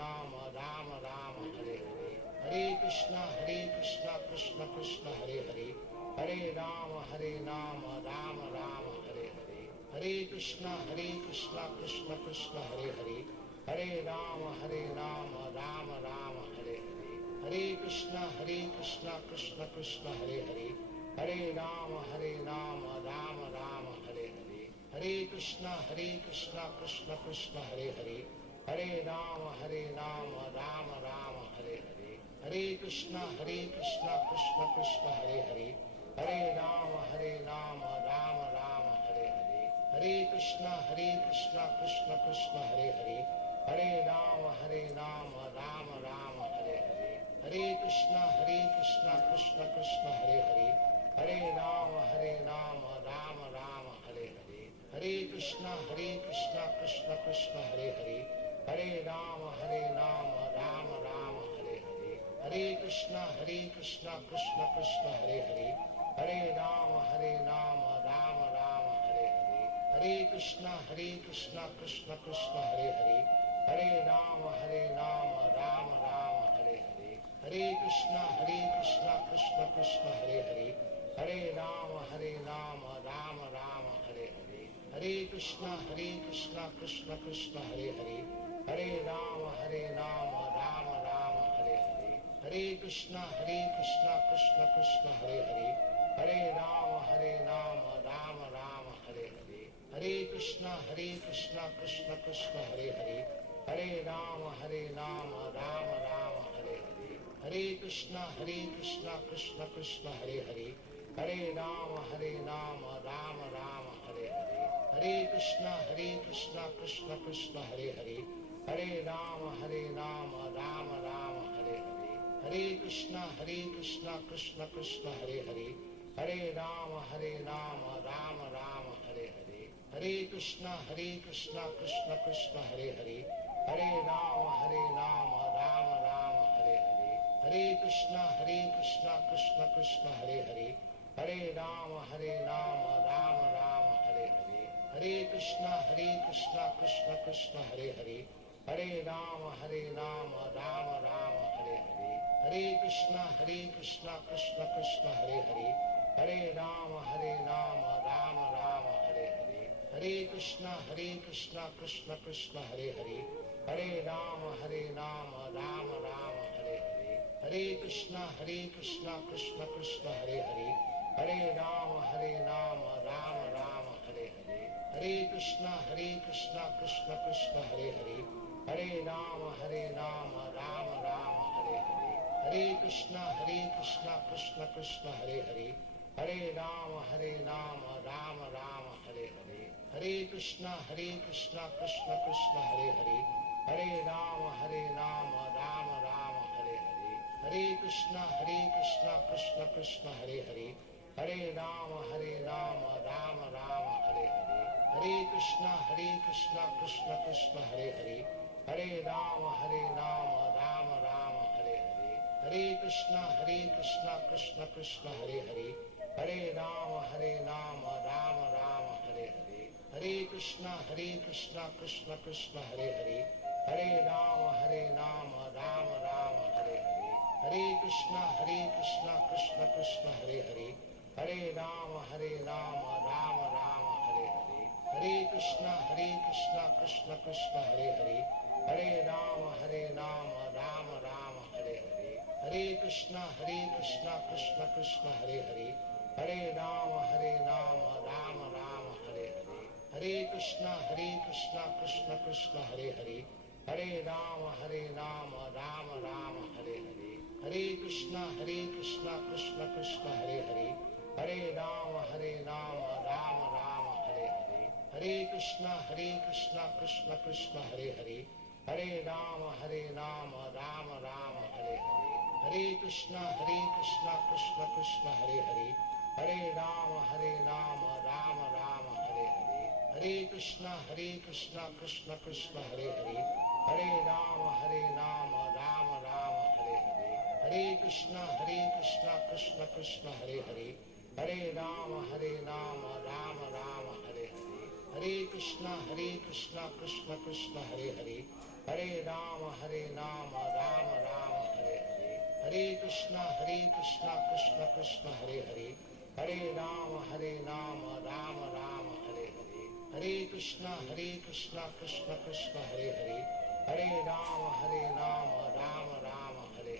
Rama Rama, Hare Hare. Hare Krishna, Krishna Hare Hare. Hare Rama, Rama Rama, Hare Hare. Hare Krishna, Krishna Hare Hare. Hare Rama, Rama Rama, Hare Hare. Hare Krishna, Krishna Hare Hare. Hare Rama, Rama Rama, Hare Hare. Hare Krishna, Krishna Hare Hare. Hare Rama, Rama Rama, Hare Hare. Hare Krishna, Krishna Hare Hare. Hare Rama, Rama Rama, Hare Hare. Hare Krishna, Krishna Hare Hare. Hare Rama, Rama Rama, Hare Hare. Hare Krishna, Krishna Hare Hare. Hare Rama, Rama Rama, Hare Hare. Hare Krishna, Krishna Hare Hare. Hare Rama, Rama Rama, Hare Hare. Hare Krishna, Krishna Hare Hare. Hare Rama, Rama Rama, Hare Hare. Hare Krishna, Krishna Hare Hare. Hare Rama, Rama Rama, Hare Hare. Hare Krishna, Krishna Hare Hare. Hare Rama, Rama Rama, Hare Hare. Hare Krishna, Krishna Hare Hare. Hare Rama, Rama Rama, Hare Hare. Hare Krishna, Krishna Hare Hare. Hare Rama, Rama Rama, Hare Hare. Hare Krishna, Krishna Hare Hare. Hare Rama, Rama Rama, Hare Hare. Hare Krishna, Krishna Krishna, Hare Hare. Hare Rama, Rama Rama, Hare Hare. Hare Krishna, Krishna Krishna, Hare Hare. Hare Rama, Rama Rama, Hare Hare. Hare Krishna, Krishna Krishna, Hare Hare. Hare Rama, Rama Rama, Hare Hare. Hare Krishna, Krishna Krishna, Hare Hare. Hare Rama, Rama Rama, Hare Hare. Hare Krishna, Krishna Krishna, Hare Hare. Hare Rama, Rama Rama, Hare Hare. Hare Krishna, Krishna Krishna, Hare Hare. Hare Rama, Rama Rama, Hare Hare. Hare Krishna, Krishna Krishna, Hare Hare. Hare Rama, Rama Rama, Hare Hare. Hare Krishna, Krishna Krishna, Hare Hare. Hare Rama, Rama Rama, Hare Hare. Hare Krishna, Krishna Krishna, Hare Hare. Hare Rama, Rama Rama, Hare Hare. Hare Krishna, Krishna Krishna, Hare Hare. Hare Rama, Rama Rama, Hare Hare. Hare Krishna, Krishna Krishna, Hare Hare. Hare Rama, Rama Rama, Hare Hare. Hare Krishna, Krishna Krishna, Hare Hare. Hare Rama, Rama Rama, Hare Hare. Hare Krishna, Krishna Krishna, Hare Hare. Hare Rama, Rama Rama, Hare Hare. Hare Krishna, Krishna Krishna, Hare Hare. Hare Rama, Rama Rama, Hare Hare. Hare Krishna, Krishna Krishna, Hare Hare. Hare Rama, Rama Rama, Hare Hare. Hare Krishna, Krishna Krishna, Hare Hare. Hare Rama, Rama Rama, Hare Hare. Hare Krishna, Krishna Krishna, Hare Hare. Hare Rama, Rama Rama, Hare Hare. Hare Krishna, Krishna Krishna, Hare Hare. Hare Rama, Rama Rama, Hare Hare. Hare Krishna, Krishna Krishna, Hare Hare. Hare Rama, Rama Rama, Hare Hare. Hare Krishna, Krishna Krishna, Hare Hare. Hare Rama, Rama Rama, Hare Hare. Hare Krishna, Krishna Krishna, Hare Hare. Hare Rama, Rama Rama, Hare Hare. Hare Krishna, Krishna Krishna, Hare Hare. Hare Rama, Rama Rama, Hare Hare. Hare Krishna, Krishna Krishna, Hare Hare. Hare Rama, Rama Rama, Hare Hare. Hare Krishna, Krishna Krishna, Hare Hare. Hare Rama, Rama Rama, Hare Hare. Hare Krishna, Krishna Krishna, Hare Hare. Hare Rama, Rama Rama, Hare Hare. Hare Krishna, Krishna Krishna, Hare Hare. Hare Rama, Rama Rama, Hare Hare. Hare Krishna, Krishna Krishna, Hare Hare. Hare Rama, Rama Rama, Hare Hare. Hare Krishna, Krishna Krishna, Hare Hare. Hare Rama, Rama Rama, Hare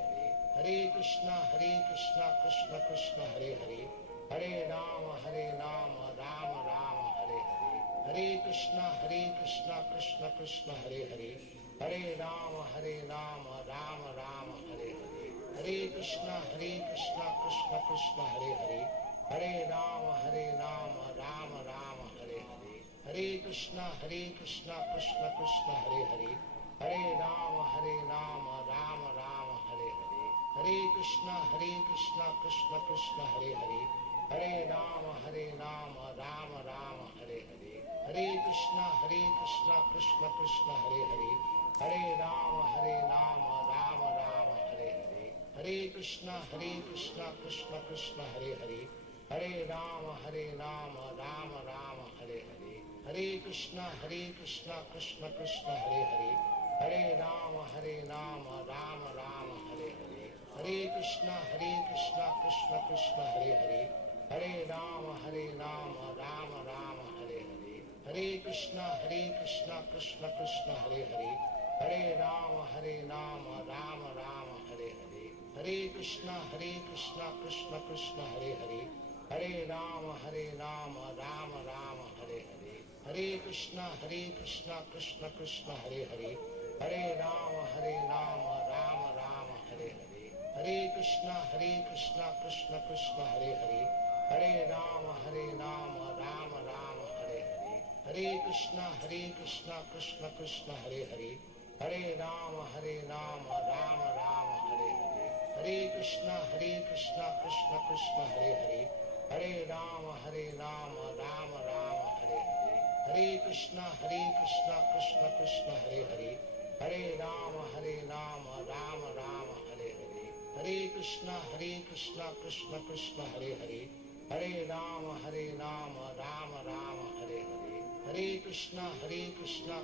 Hare. Hare Krishna, Krishna Krishna, Hare Hare. Hare Rama, Rama Rama, Hare Hare. Hare Krishna, Krishna Krishna, Hare Hare. Hare Rama, Rama Rama, Hare Hare. Hare Krishna, Krishna Krishna, Hare Hare. Hare Rama, Rama Rama, Hare Hare. Hare Krishna, Krishna Krishna, Hare Hare. Hare Rama, Rama Rama, Hare Hare. Hare Krishna, Krishna Krishna, Hare Hare. Hare Rama, Rama Rama, Hare Hare. Hare Krishna, Krishna Krishna, Hare Hare. Hare Rama, Rama Rama, Hare Hare. Hare Krishna, Krishna Krishna, Hare Hare. Hare Rama, Rama Rama, Hare Hare. Hare Krishna, Krishna Krishna, Hare Hare. Hare Rama, Rama Rama, Hare Hare. Hare Krishna, Krishna Krishna, Hare Hare. Hare Rama, Rama Rama, Hare Hare. Hare Krishna, Krishna Krishna, Hare Hare. Hare Rama, Rama Rama, Hare Hare. Hare Krishna, Krishna Krishna, Hare Hare. Hare Rama, Rama Rama, Hare Hare. Hare Krishna, Krishna Krishna, Hare Hare. Hare Rama, Rama Rama, Hare Hare. Hare Krishna, Krishna Krishna, Hare Hare. Hare Rama, Rama Rama, Hare Hare. Hare Krishna, Krishna Krishna, Hare Hare. Hare Rama, Rama Rama, Hare Hare. Hare Krishna, Krishna Krishna, Hare Hare. Hare Rama, Rama Rama, Hare Hare. Hare Krishna, Krishna Krishna, Hare Hare. Hare Rama, Rama Rama, Hare Hare. Hare Krishna, Krishna Krishna, Hare Hare. Hare Rama, Rama Rama, Hare Hare. Hare Krishna, Krishna Krishna, Hare Hare. Hare Rama, Rama Rama, Hare Hare. Hare Krishna, Krishna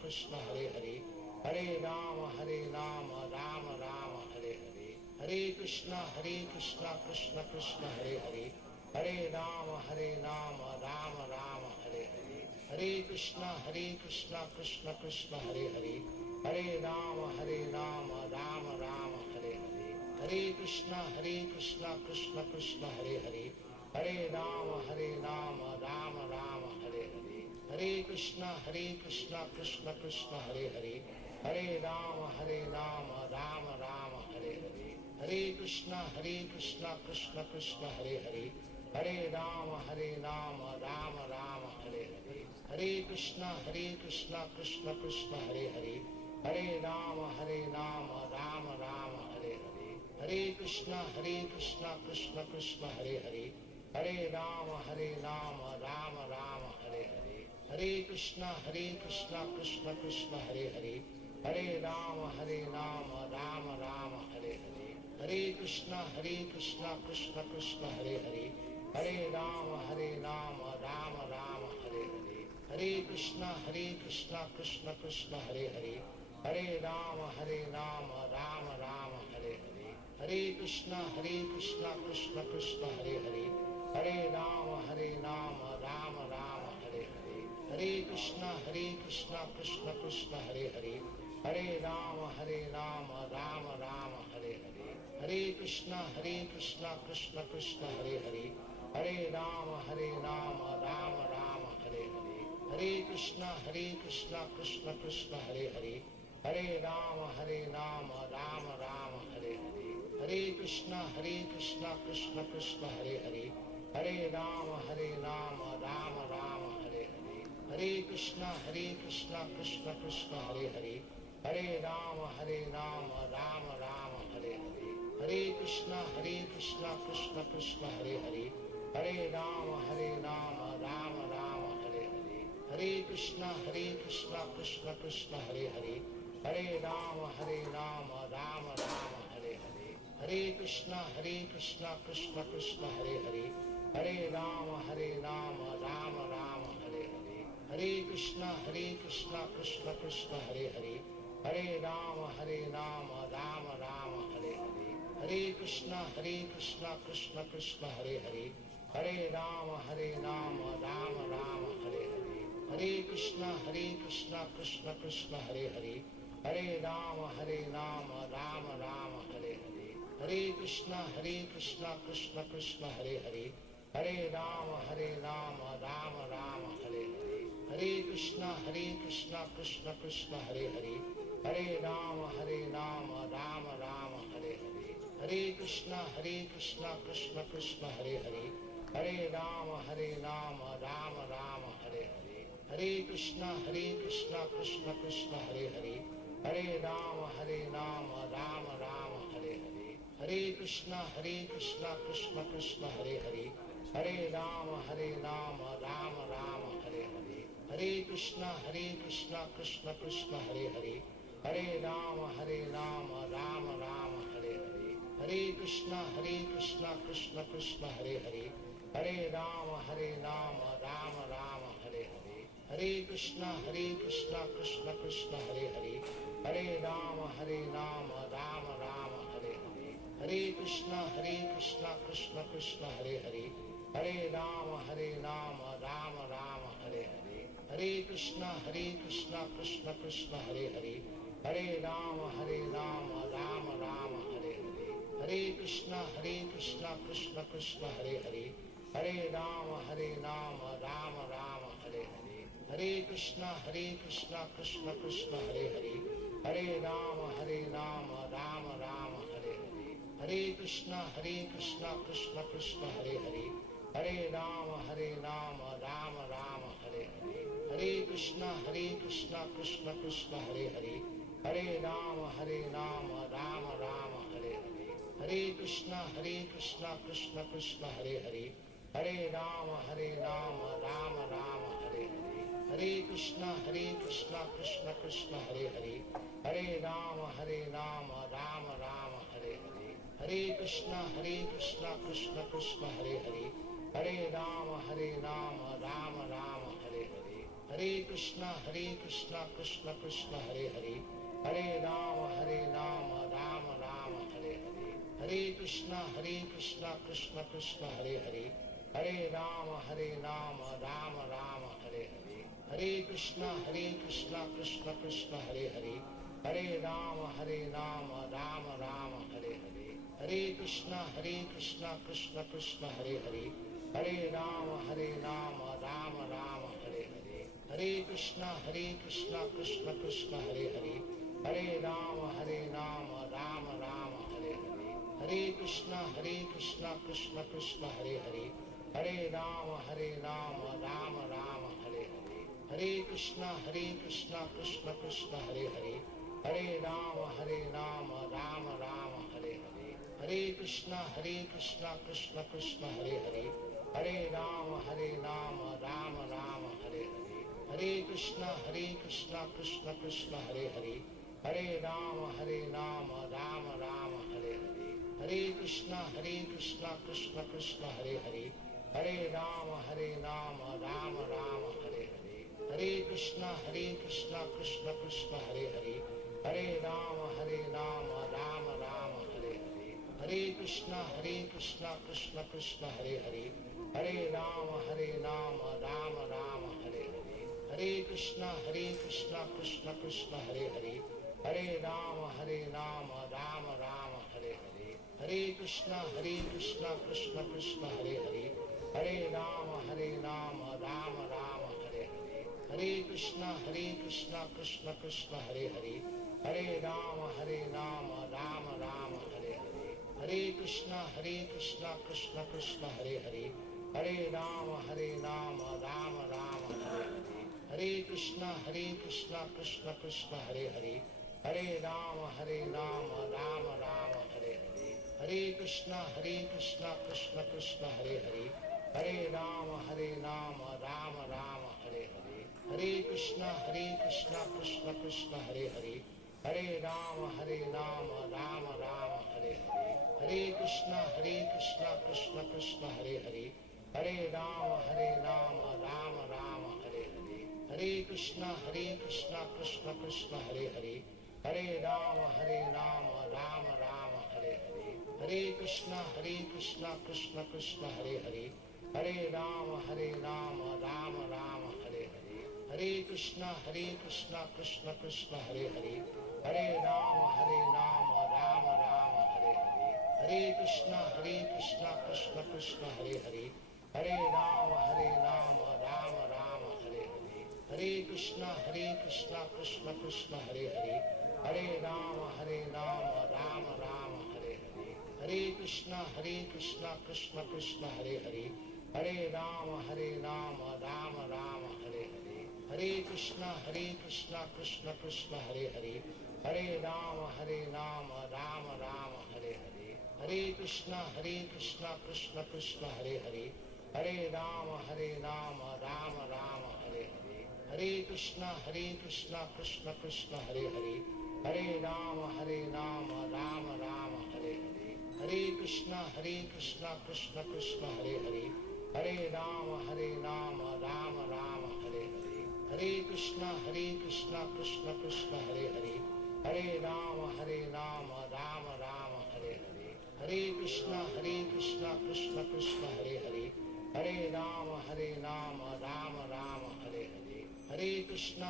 Krishna, Hare Hare. Hare Rama, Rama Rama, Hare Hare. Hare Krishna, Krishna Krishna, Hare Hare. Hare Rama, Rama Rama, Hare Hare. Hare Krishna, Krishna Krishna, Hare Hare. Hare Rama, Rama Rama, Hare Hare. Hare Krishna, Krishna Krishna, Hare Hare. Hare Rama, Rama Rama, Hare Hare. Hare Krishna, Krishna Krishna, Hare Hare. Hare Rama, Rama Rama, Hare Hare. Hare Krishna, Krishna Krishna, Hare Hare. Hare Rama, Rama Rama, Hare Hare. Hare Krishna, Krishna Krishna, Hare Hare. Hare Rama, Rama Rama, Hare Hare. Hare Krishna, Krishna Krishna, Hare Hare. Hare Rama, Rama Rama, Hare Hare. Hare Krishna, Krishna Krishna, Hare Hare. Hare Rama, Rama Rama, Hare Hare. Hare Krishna, Krishna Krishna, Hare Hare. Hare Rama, Rama Rama, Hare Hare. Hare Krishna, Krishna Krishna, Hare Hare. Hare Rama, Rama Rama, Hare Hare. Hare Krishna, Krishna Krishna, Hare Hare. Hare Rama, Rama Rama, Hare Hare. Hare Krishna, Krishna Krishna, Hare Hare. Hare Rama, Rama Rama, Hare Hare. Hare Krishna, Krishna Krishna, Hare Hare. Hare Rama, Rama Rama, Hare Hare. Hare Krishna, Krishna Krishna, Hare Hare. Hare Rama, Rama Rama, Hare Hare. Hare Krishna, Krishna Krishna, Hare Hare. Hare Rama, Rama Rama, Hare Hare. Hare Krishna, Krishna Krishna, Hare Hare. Hare Rama, Rama Rama, Hare Hare. Hare Krishna, Krishna Krishna, Hare Hare. Hare Rama, Rama Rama, Hare Hare. Hare Krishna, Krishna Krishna, Hare Hare. Hare Rama, Rama Rama, Hare Hare. Hare Krishna, Krishna Krishna, Hare Hare. Hare Rama, Rama Rama, Hare Hare. Hare Krishna, Krishna Krishna, Hare Hare. Hare Rama, Rama Rama, Hare Hare. Hare Krishna, Krishna Krishna, Hare Hare. Hare Rama, Rama Rama, Hare Hare. Hare Krishna, Krishna Krishna, Hare Hare. Hare Rama, Rama Rama, Hare Hare. Hare Krishna, Krishna Krishna, Hare Hare. Hare Rama, Rama Rama, Hare Hare. Hare Krishna, Krishna Krishna, Hare Hare. Hare Rama, Rama Rama, Hare Hare. Hare Krishna, Krishna Krishna, Hare Hare. Hare Rama, Rama Rama, Hare Hare. Hare Krishna, Krishna Krishna, Hare Hare. Hare Rama, Rama Rama, Hare Hare. Hare Krishna, Krishna Krishna, Hare Hare. Hare Rama, Rama Rama, Hare Hare. Hare Krishna, Krishna Krishna, Hare Hare. Hare Rama, Rama Rama, Hare Hare. Hare Krishna, Krishna Krishna, Hare Hare. Hare Rama, Rama Rama, Hare Hare. Hare Krishna, Krishna Krishna, Hare Hare. Hare Rama, Rama Rama, Hare Hare. Hare Krishna, Krishna Krishna, Hare Hare. Hare Rama, Rama Rama, Hare Hare. Hare Krishna, Krishna Krishna, Hare Hare. Hare Rama, Rama Rama, Hare Hare. Hare Krishna, Krishna Krishna, Hare Hare. Hare Rama, Rama Rama, Hare Hare. Hare Krishna, Krishna Krishna, Hare Hare. Hare Rama, Rama Rama, Hare Hare. Hare Krishna, Krishna Krishna, Hare Hare. Hare Rama, Rama Rama, Hare Hare. Hare Krishna, Krishna Krishna, Hare Hare. Hare Rama, Rama Rama, Hare Hare. Hare Krishna, Krishna Krishna, Hare Hare. Hare Rama, Rama Rama, Hare Hare. Hare Krishna, Krishna Krishna, Hare Hare. Hare Rama, Rama Rama, Hare Hare. Hare Krishna, Krishna Krishna, Hare Hare. Hare Rama, Rama Rama, Hare Hare. Hare Krishna, Krishna Krishna, Hare Hare. Hare Rama, Rama Rama, Hare Hare. Hare Krishna, Krishna Krishna, Hare Hare. Hare Rama, Rama Rama, Hare Hare. Hare Krishna, Krishna Krishna, Hare Hare. Hare Rama, Rama Rama, Hare Hare. Hare Krishna, Krishna Krishna, Hare Hare. Hare Rama, Rama Rama, Hare Hare. Hare Krishna, Krishna Krishna, Hare Hare. Hare Rama, Rama Rama, Hare Hare. Hare Krishna, Krishna Krishna, Hare Hare. Hare Rama, Rama Rama, Hare Hare. Hare Krishna, Krishna Krishna, Hare Hare. Hare Rama, Rama Rama, Hare Hare. Hare Krishna, Krishna Krishna, Hare Hare. Hare Rama, Rama Rama, Hare Hare. Hare Krishna, Krishna Krishna, Hare Hare. Hare Rama, Rama Rama, Hare Hare. Hare Krishna, Krishna Krishna, Hare Hare. Hare Rama, Rama Rama, Hare Hare. Hare Krishna, Krishna Krishna, Hare Hare. Hare Rama, Rama Rama, Hare Hare. Hare Krishna, Krishna Krishna, Hare Hare. Hare Rama, Rama Rama, Hare Hare. Hare Krishna, Krishna Krishna, Hare Hare. Hare Rama, Rama Rama, Hare Hare. Hare Krishna, Krishna Krishna, Hare Hare. Hare Rama, Rama Rama, Hare Hare. Hare Krishna, Krishna Krishna, Hare Hare. Hare Rama, Rama Rama, Hare Hare. Hare Krishna, Krishna Krishna, Hare Hare. Hare Rama, Rama Rama, Hare Hare. Hare Krishna, Krishna Krishna, Hare Hare. Hare Rama, Rama Rama, Hare Hare. Hare Krishna, Krishna Krishna, Hare Hare. Hare Rama, Rama Rama, Hare Hare. Hare Krishna, Krishna Krishna, Hare Hare. Hare Rama, Rama Rama, Hare Hare. Hare Krishna, Krishna Krishna, Hare Hare. Hare Rama, Rama Rama, Hare Hare. Hare Krishna, Krishna Krishna, Hare Hare. Hare Rama, Rama Rama, Hare Hare. Hare Krishna, Krishna Krishna, Hare Hare. Hare Rama, Rama Rama, Hare Hare. Hare Krishna, Krishna Krishna, Hare Hare. Hare Rama, Rama Rama, Hare Hare. Hare Krishna, Krishna Krishna, Hare Hare. Hare Rama, Rama Rama, Hare Hare. Hare Krishna, Krishna Krishna, Hare Hare. Hare Rama, Rama Rama, Hare Hare. Hare Krishna, Krishna Krishna, Hare Hare. Hare Rama, Rama Rama, Hare Hare. Hare Krishna, Krishna Krishna, Hare Hare. Hare Rama, Rama Rama, Hare Hare. Hare Krishna, Krishna Krishna, Hare Hare. Hare Rama, Rama Rama, Hare Hare. Hare Krishna, Krishna Krishna, Hare Hare. Hare Rama, Rama Rama, Hare Hare. Hare Krishna, Krishna Krishna, Hare Hare. Hare Rama, Rama Rama, Hare Hare. Hare Krishna, Krishna Krishna, Hare Hare. Hare Rama, Rama Rama, Hare Hare. Hare Krishna, Krishna Krishna, Hare Hare. Hare Rama, Rama Rama, Hare Hare. Hare Krishna,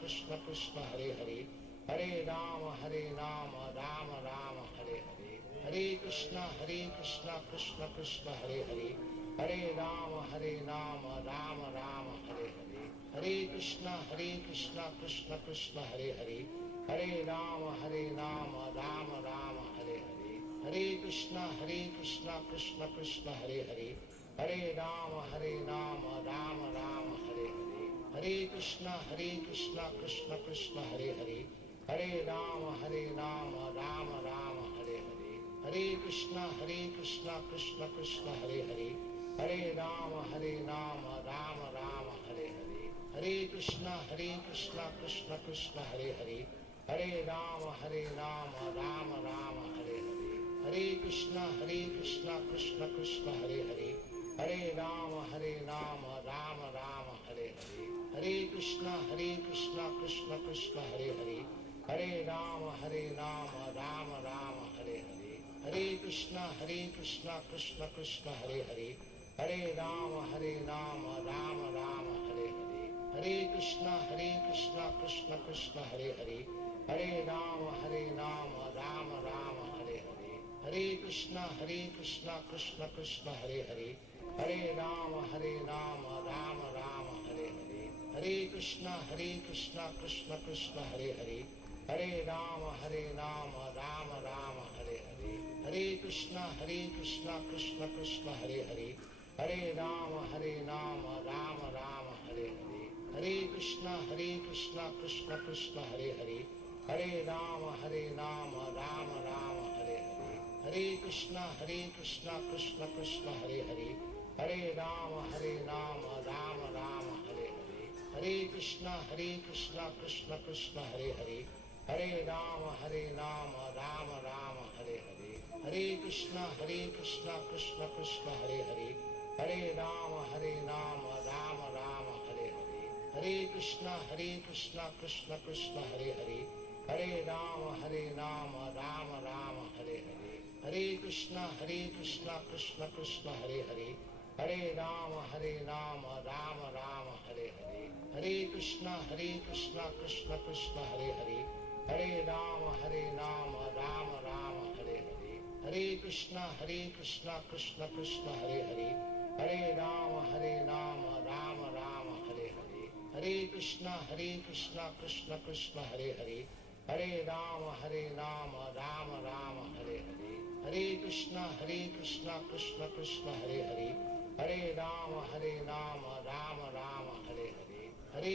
Krishna Krishna, Hare Hare. Hare Rama, Rama Rama, Hare Hare. Hare Krishna Krishna Krishna Hare Hare, Hare Rama Rama Rama Hare Hare, Hare Krishna Krishna Krishna Hare Hare, Hare Rama Rama Rama Hare Hare, Hare Krishna Krishna Krishna Hare Hare, Hare Rama Rama Rama Hare Hare, Hare Krishna Krishna Krishna Hare Hare, Hare Rama Rama Rama Hare Hare, Hare Krishna Krishna Krishna Hare Hare, Hare Rama Rama Rama Hare Hare, Hare Krishna Krishna Krishna Hare Hare, Hare Rama Rama Rama Hare Hare, Hare Krishna Krishna Krishna Hare Hare, Hare Rama Rama Rama Hare Hare, Hare Krishna Krishna Krishna Hare Hare, Hare Rama Rama Rama Hare Hare, Hare Krishna Krishna Krishna Hare Hare, Hare Rama Rama Rama Hare Hare, Hare Krishna Krishna Krishna Hare Hare, Hare Rama Rama Rama Hare Hare, Hare Krishna Krishna Krishna Hare Hare, Hare Rama Rama Rama Hare Hare, Hare Krishna Krishna Krishna Hare Hare, Hare Rama Rama Rama Hare Hare, Hare Krishna Krishna Krishna Hare Hare, Hare Rama Rama Rama Hare Hare, Hare Krishna Krishna Krishna Hare Hare, Hare Rama Rama Rama Hare Hare, Hare Krishna Krishna Krishna Hare Hare, Hare Rama Rama Rama Hare Hare, Hare Krishna Krishna Krishna Hare Hare, Hare Rama Rama Rama Hare Hare, Hare Krishna Krishna Krishna Hare Hare, Hare Rama Rama Rama Hare Hare, Hare Krishna Krishna Krishna Hare Hare, Hare Rama Rama Rama Hare Hare, Hare Krishna Krishna Krishna Hare Hare, Hare Rama Rama Rama Hare Hare, Hare Krishna Krishna Krishna Hare Hare, Hare Rama Rama Rama Hare Hare, Hare Krishna Krishna Krishna Hare Hare, Hare Rama Rama Rama Hare Hare, Hare Krishna Krishna Krishna Hare Hare, Hare Rama Rama Rama Hare Hare, Hare Krishna Krishna Krishna Hare Hare, Hare Rama Rama Rama Hare Hare, Hare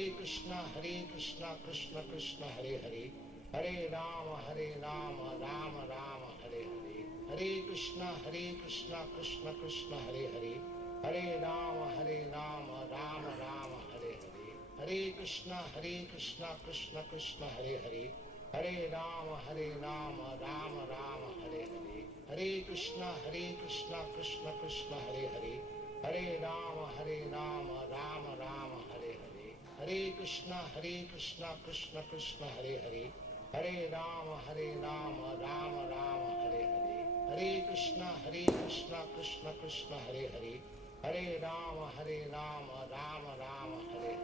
Krishna Krishna Krishna Hare Hare, Hare Rama Rama Rama Hare Hare, Hare Krishna Krishna Krishna Hare Hare, Hare Rama Rama Rama Hare Hare, Hare Krishna Krishna Krishna Hare Hare, Hare Rama Rama Rama Hare Hare, Hare Krishna Krishna Krishna Hare Hare, Hare Rama Rama Rama Hare Hare, Hare Krishna Krishna Krishna Hare Hare, Hare Rama Rama Rama Hare Hare,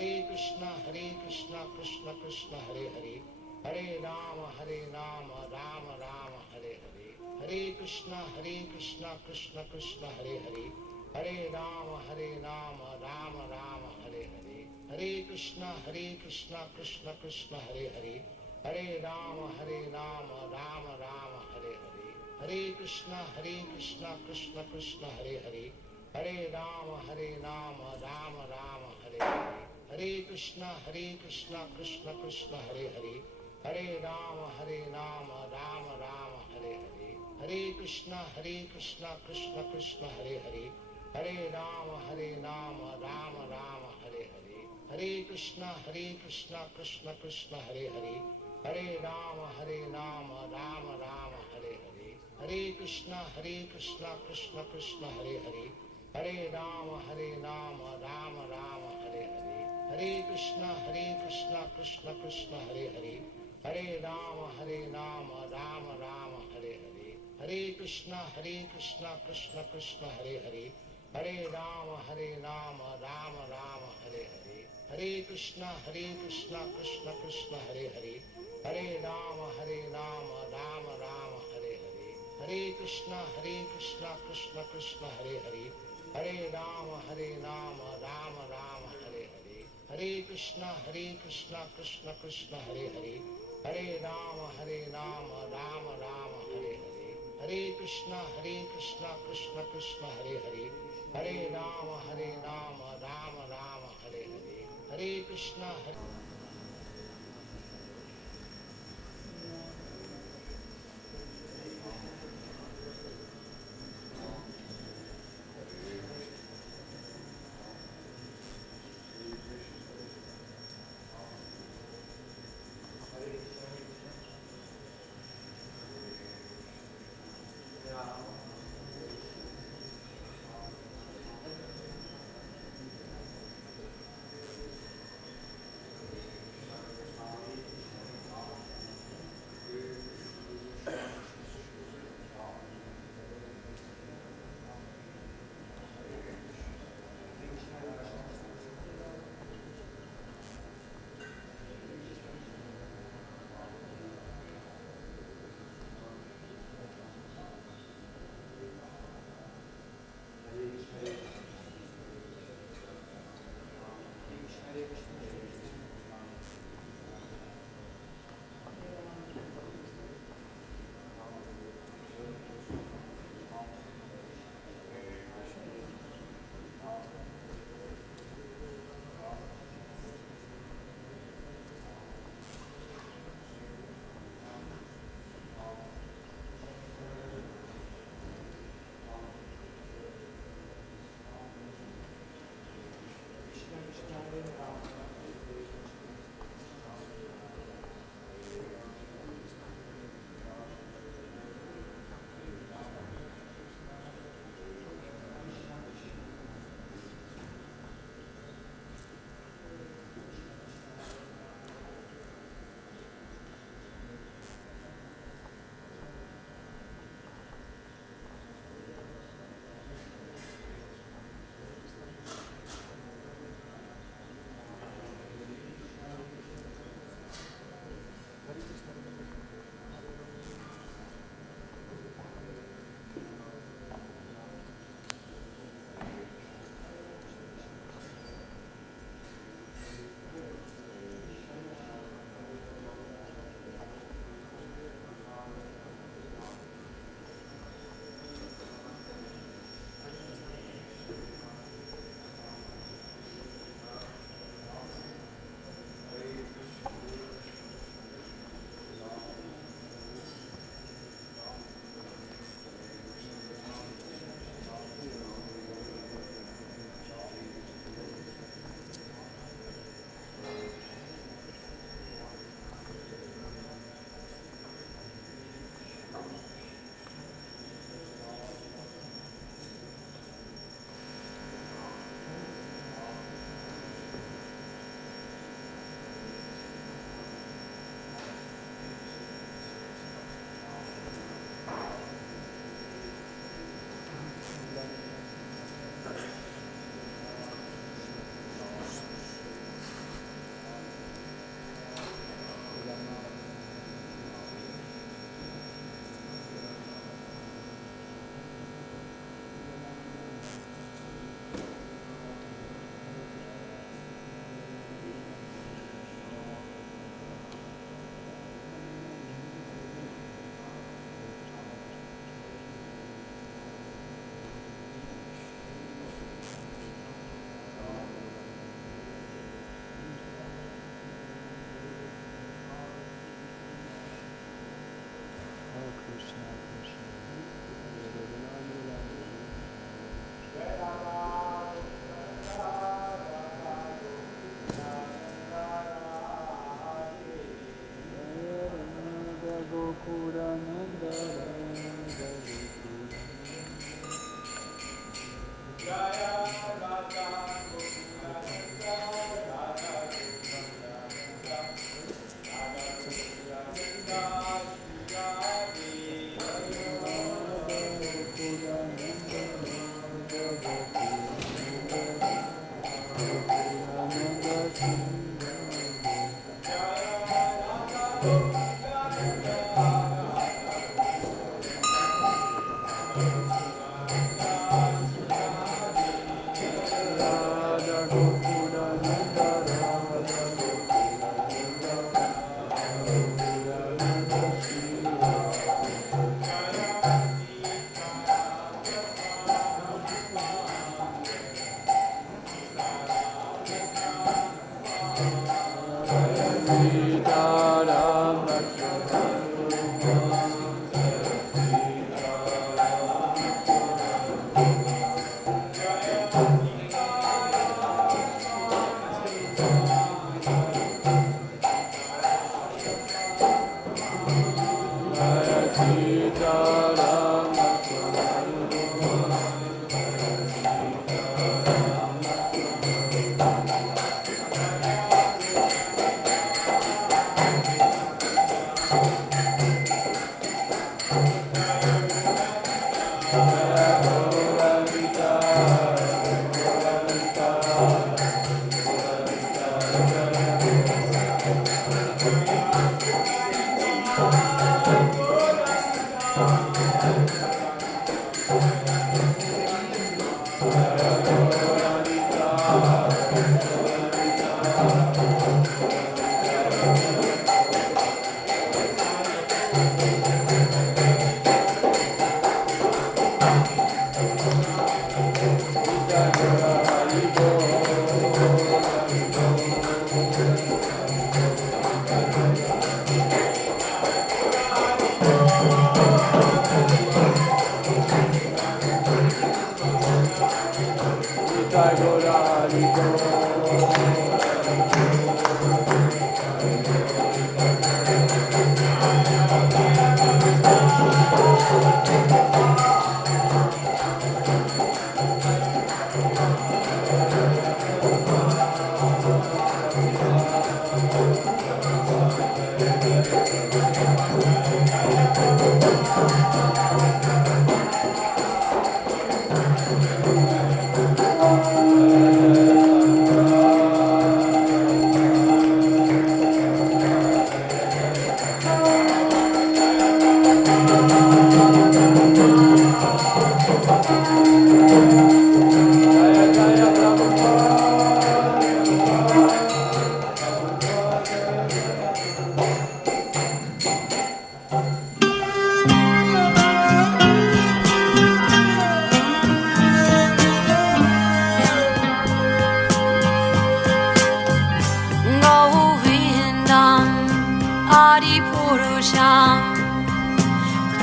Hare Krishna Krishna Krishna Hare Hare, Hare Rama Rama Rama Hare Hare, Hare Krishna Krishna Krishna Hare Hare, Hare Rama Rama Rama Hare Hare, Hare Krishna Krishna Krishna Hare Hare, Hare Rama Rama Rama Hare Hare, Hare Krishna Krishna Krishna Hare Hare, Hare Rama Rama Rama Hare Hare, Hare Krishna Krishna Krishna Hare Hare, Hare Rama Rama Rama Hare Hare, Hare Krishna Krishna Krishna Hare Hare, Hare Rama Rama Rama Hare Hare, Hare Krishna Krishna Krishna Hare Hare, Hare Rama Rama Rama Hare Hare, Hare Krishna Krishna Krishna Hare Hare, Hare Rama Rama Rama Hare Hare, Hare Krishna Krishna Krishna Hare Hare, Hare Rama Rama Rama Hare Hare, Hare Krishna Krishna Krishna Hare Hare, Hare Rama Rama Rama Hare Hare, Hare Krishna Krishna Krishna Hare Hare, Hare Rama Rama Rama Hare Hare, Hare Krishna Krishna Krishna Hare Hare, Hare Rama Rama Rama Hare Hare, Hare Krishna Krishna Krishna Hare Hare, Hare Rama Rama Rama Hare Hare, Hare Krishna Krishna Krishna Hare Hare, Hare Rama Rama Rama Hare Hare, Hare Krishna Krishna Krishna Hare Hare, Hare Rama Rama Rama Hare Hare, Hare Krishna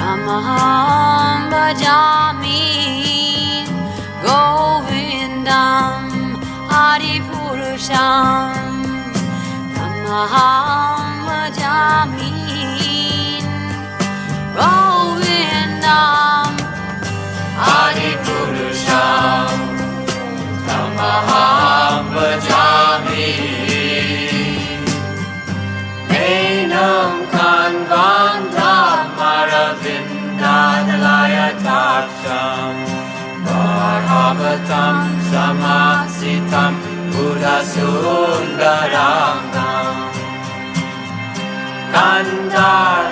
Tamaham bhajami Govindam Adipurusham Tamaham bhajami Govindam Adipurusham Tamaham bhajami Enam Kanvandam Maravindadalaya Taksham Bharavatam Samasitam Buddhasundaram Kandar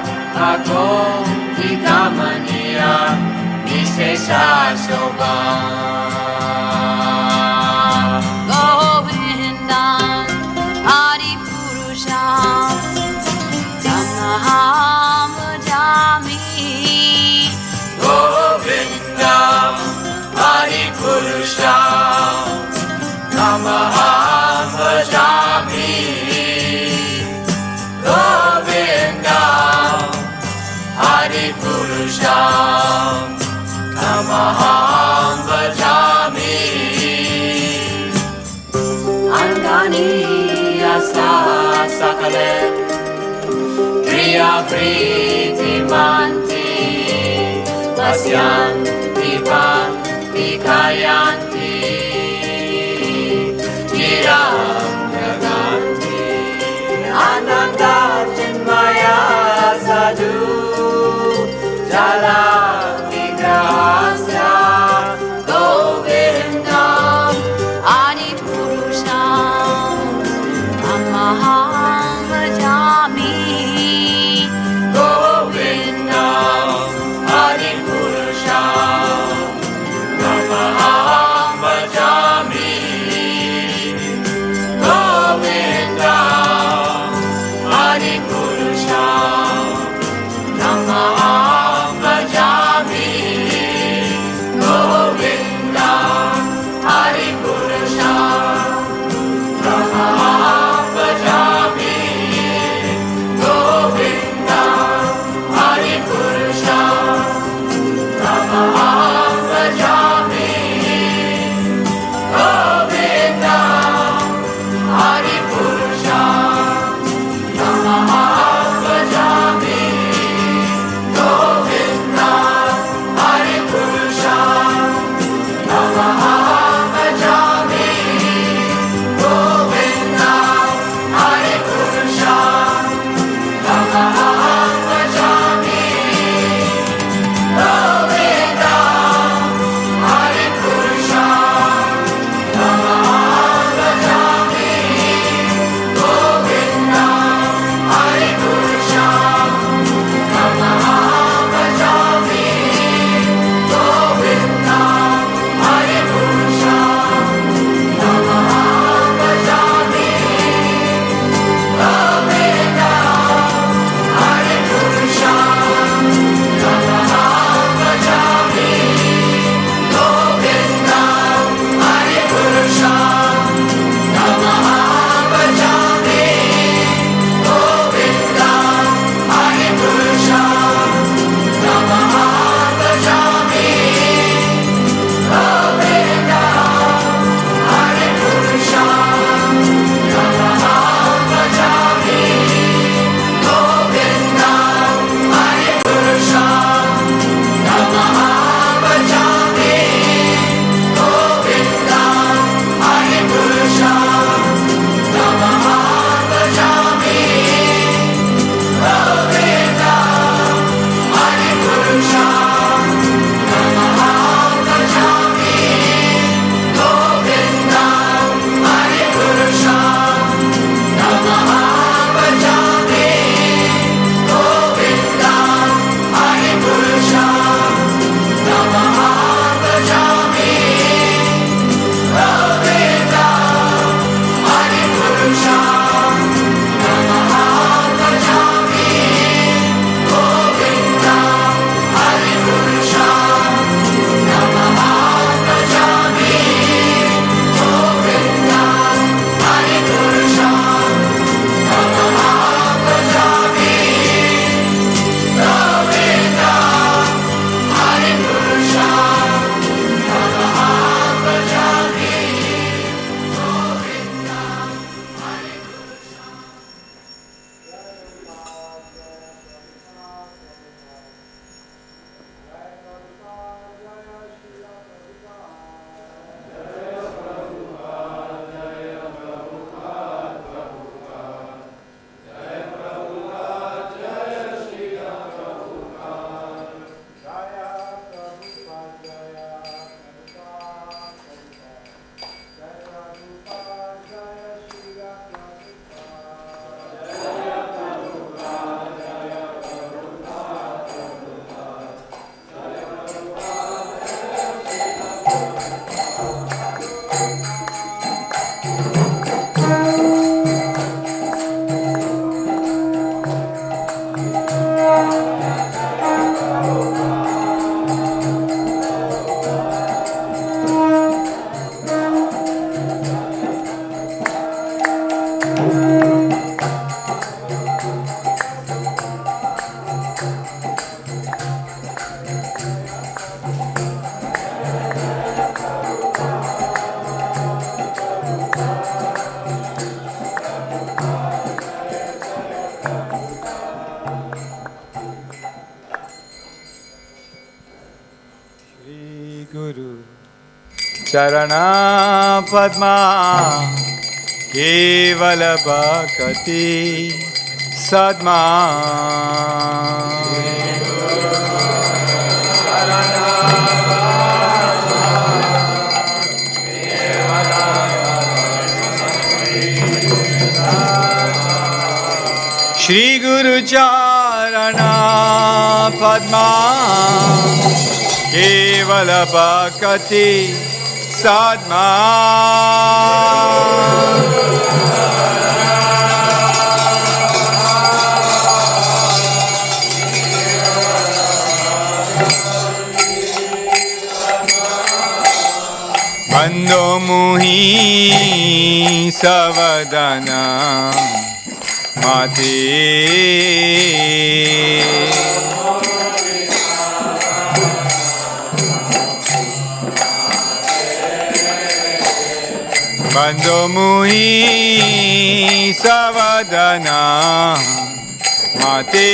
Agom Vikamaniya Nishesha Shobha Govindam Adipurusham Tamaham bhajami Govindam Adipurusham Tamaham bhajami Govindam Adipurusham Tamaham bhajami Angani Asa Sakale Priya Priti Manti Pasyanti Bhakti Kayanti Chiram Jaganti Ananda Chinmaya Sadhu Jala Vigrahasya Govindam Adipurusham Tamaham bhajami Govindam Adipurusham Tamaham Charana Padma Kevala Bhakti Sadma Shri Guru Charana Padma Kevala Bhakti Sadma Bando Muhi Savadana Mati Bando Muhi Savadana Mati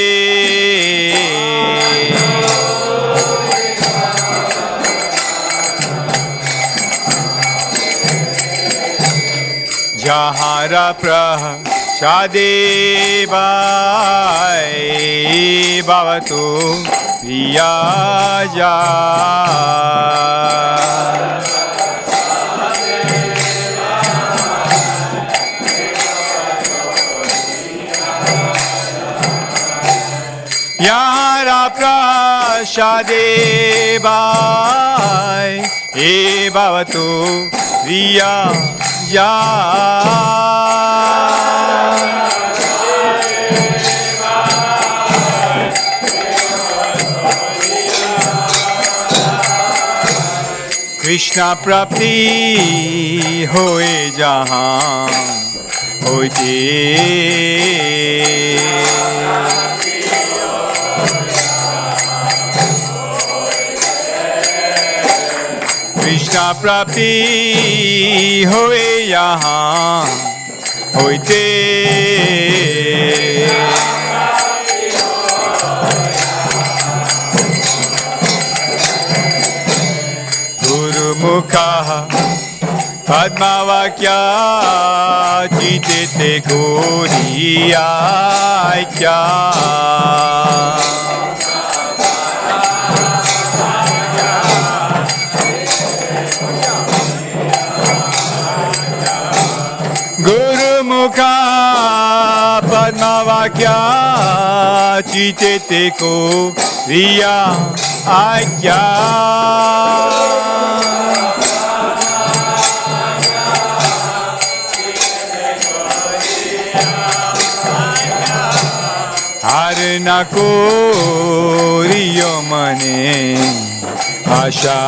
Jahara Prashade Bhai Bhavatu Priyaja Jahara Prashade Bhai Bhavatu Priyaja Krishna Prapti hoye jahan hoite Krishna Prapti hoye jahan hoite Mukha Padmavakya Chitete Goriya Kya Guru Mukha Padmavakya Chitete Goriya Kya Harna koriyo mane asha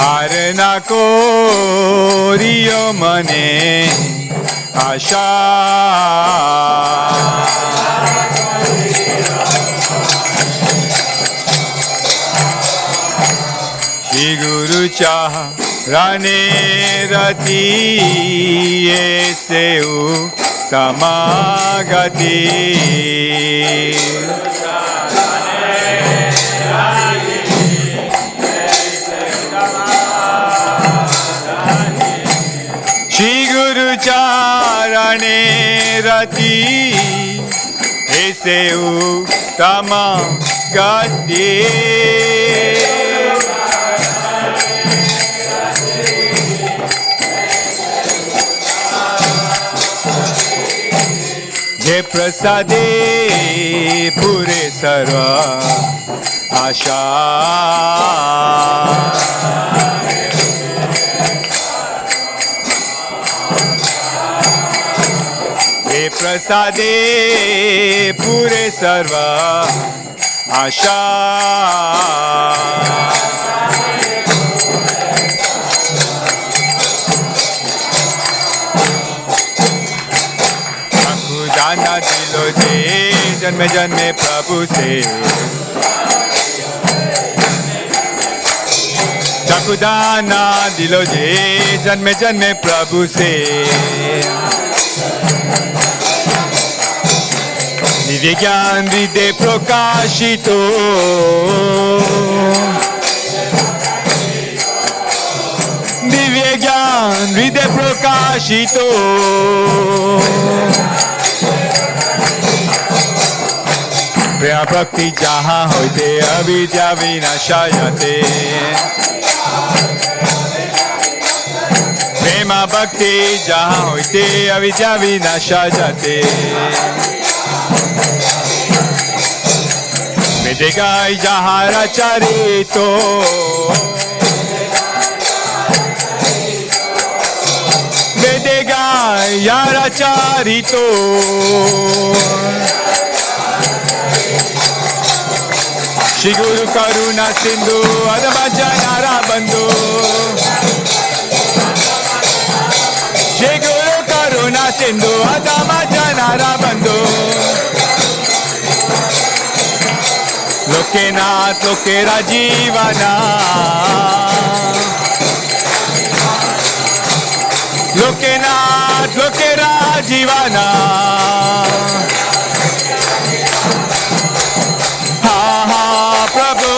Harna koriyo mane asha Shri Guru Charane Rati Eseu Tamagati Shri Guru Charane Rati Eseu Tamagati Je prasade pure sarva asha Je prasade pure sarva asha दाना दिलो जे जन्मे जन्मे प्रभु से चकुदाना दिलो जे जन्मे जन्मे प्रभु से दिव्य ज्ञान हृदय प्रकाशितो दिव्य ज्ञान हृदय प्रकाशितो प्रेम भक्ति जहाँ होते अविद्या विनाशा जाते प्रेम भक्ति जहाँ होते अविद्या विनाशा जाते मेदेगाई जहाँ रचरितो मेदेगाई यहाँ रचरितो श्री गुरु करुणा सिंधु अदमजनारा बंधु श्री गुरु करुणा सिंधु अदमजनारा बंधु लोकेनाथ लोकेरा जीवना लोकेनाथ लोकेरा जीवना प्रभु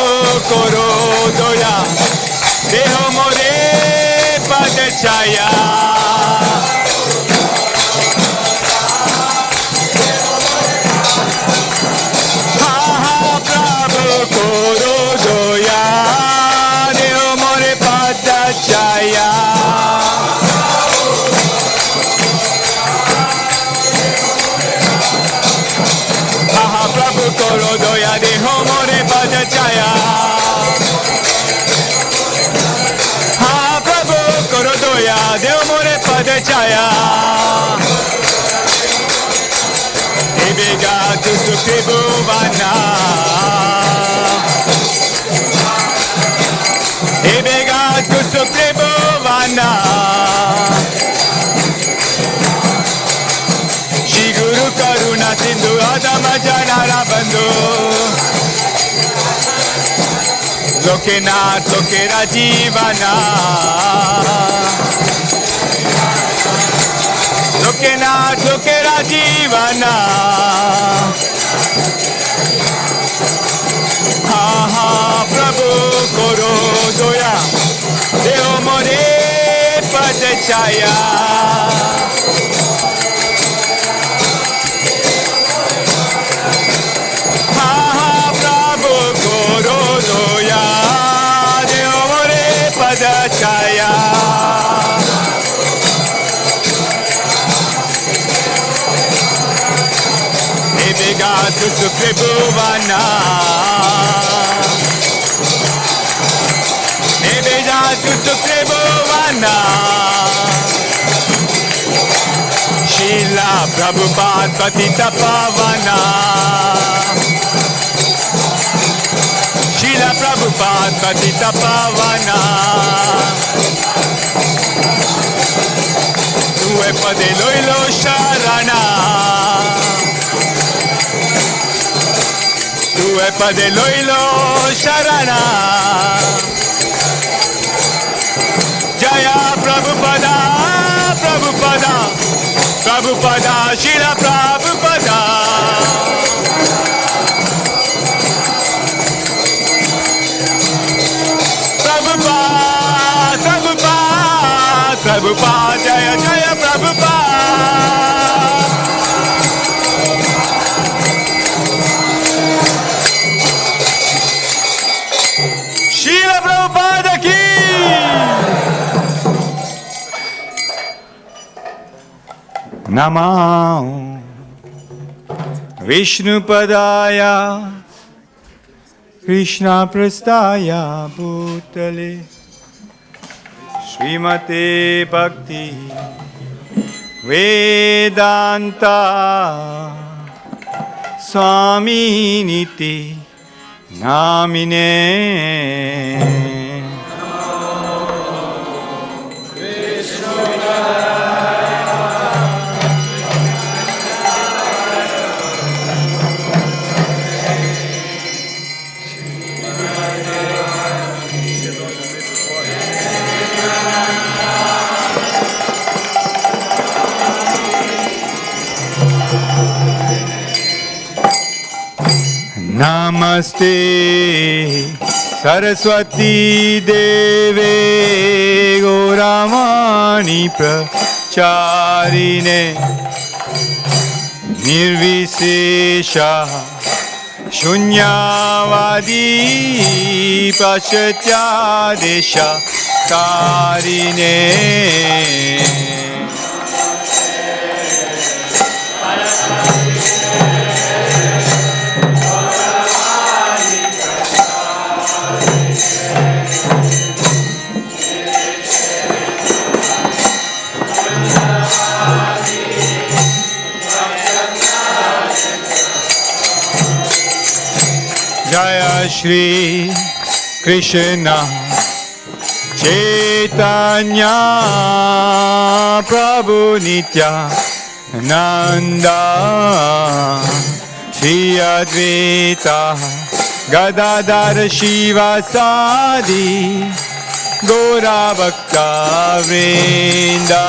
करो दया देह मोरे पद छाया प्रभु करो दया देह मोरे पद छाया प्रभु करो दया देह मोरे पद छाया हाँ प्रभु करो दया देव मोरे पद छाया बेगा तु सुखिभुवना बेगा तु सुखिभुवना श्री गुरु करुणा सिंधु अदम जनारा बंधु लोकेनाथ लोकेरा जीवना लोकेनाथ लोकेरा जीवना हाँ प्रभु करो दया देव मोरे पद छाया प्रभु करो दया देव मोरे पद छाया बेगा तु सुखिभुवना बेगा तु सुखिभुवना शीला प्रभुपाद पतित पावना शीला प्रभुपाद पतित पावना तुए पदे लोइलो शरणा तुए पदे लोइलो शरणा जया प्रभुपदा प्रभुपदा प्रभुपदा शीला प्रभुपदा प्रभुपाद प्रभुपाद प्रभुपाद जय जय प्रभुपाद शीला प्रभुपाद की नमो विष्णुपदाय कृष्णप्रस्थाय भूतले श्रीमते भक्ति Vedanta स्वामिनिति नामिने Namaste Saraswati Deve Gauramani Pracharine Nirvisesha Shunyavadi Pashatya Desha Karine Jaya Shri Krishna Chaitanya Prabhu Nityananda Shri Advaita Gadadhar Shivasadi Gaura Bhakta Vrinda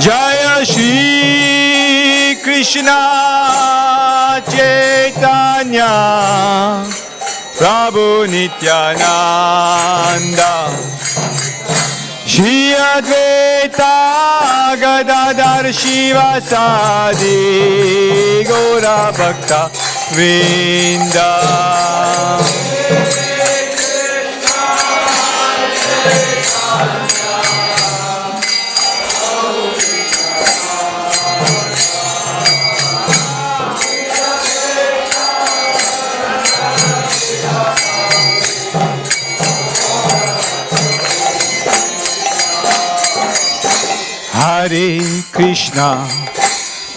Jaya Shri Krishna Chaitanya Prabhu Nityananda Shri Advaita Gadadhar Shivasadi Gaura Bhakta Vrinda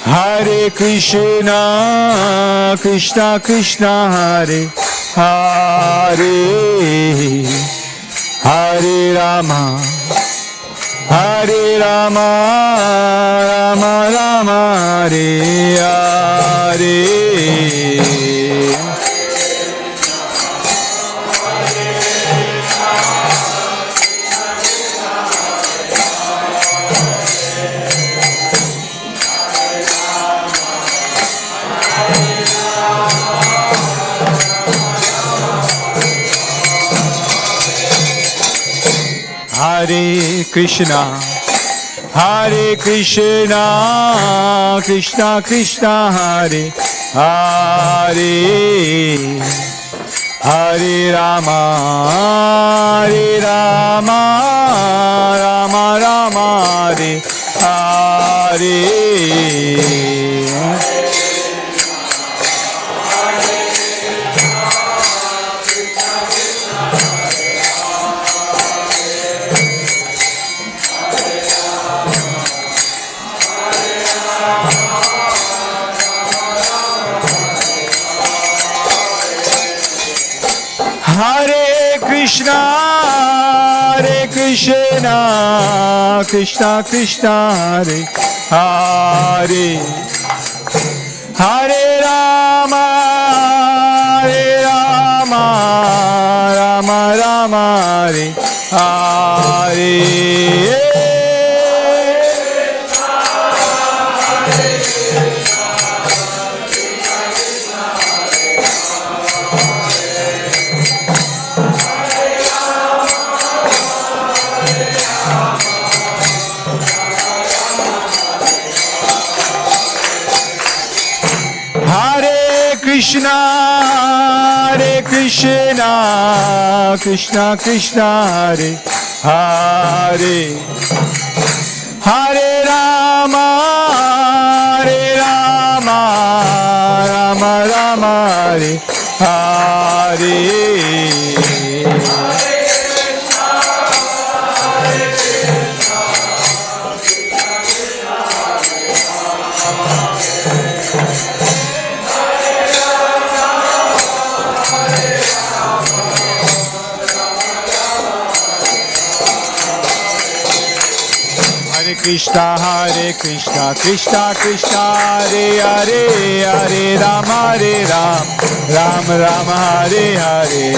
Hare Krishna Krishna Krishna Hare Hare Hare Rama Rama Rama Hare Hare Hare Krishna Krishna Krishna Hare Hare Hare Rama Rama Rama Hare Hare Hare Krishna Krishna Krishna Hare Hare Hare Rama Rama Rama Hare Hare Krishna, Krishna Krishna, Hare Hare, Hare Rama, Hare Rama, Rama Rama, Hare Hare. Krishna, Hare Krishna, Krishna Krishna, Hare Hare, Hare Rama, Hare Ram, Ram Rama, Hare Hare.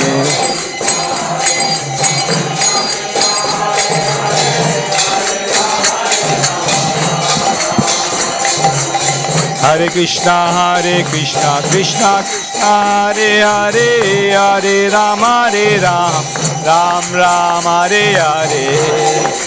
Hare Krishna, Krishna Krishna, Hare Hare, Hare Rama, Hare Ram, Ram Rama, Hare Hare.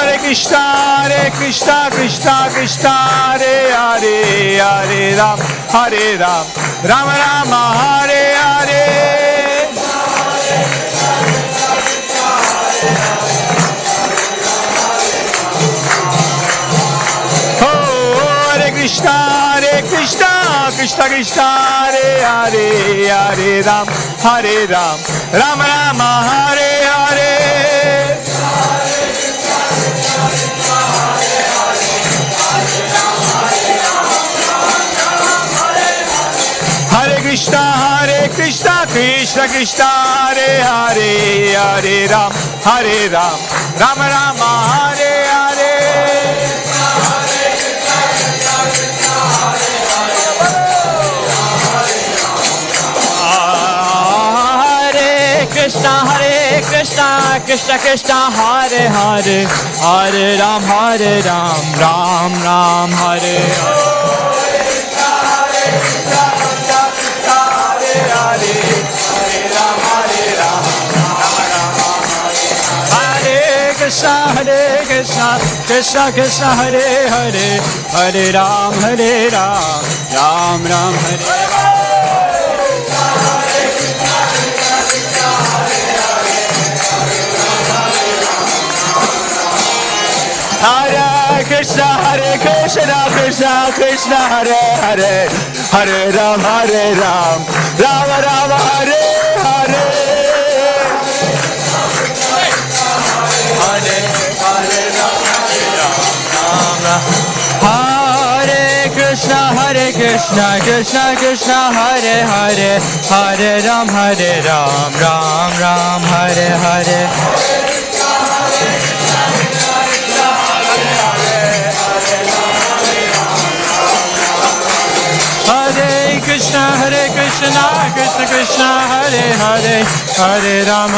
Hare Krishna, Krishna Krishna, Hare Hare, Hare Ram, Hare Ram, Ram Rama, Hare Hare. Oh, Hare Krishna, Krishna Krishna, Hare Hare, Hare Ram, Ram Rama, Hare Hare. Hare Krishna, Krishna Krishna, Hare Hare, Hare Ram, Ram Rama, Hare Hare. Hare Krishna, Krishna Krishna, Hare Hare, Hare Ram, Ram Ram, Hare Hare. Hare Krishna, Krishna Krishna, Hare Hare, Hare Ram, Ram Ram, Hare Hare Krishna, Krishna Krishna, Hare Hare, Hare Ram, Ram Ram, Hare Hare. Hare Krishna, Krishna Krishna, Hare Hare, Hare Ram,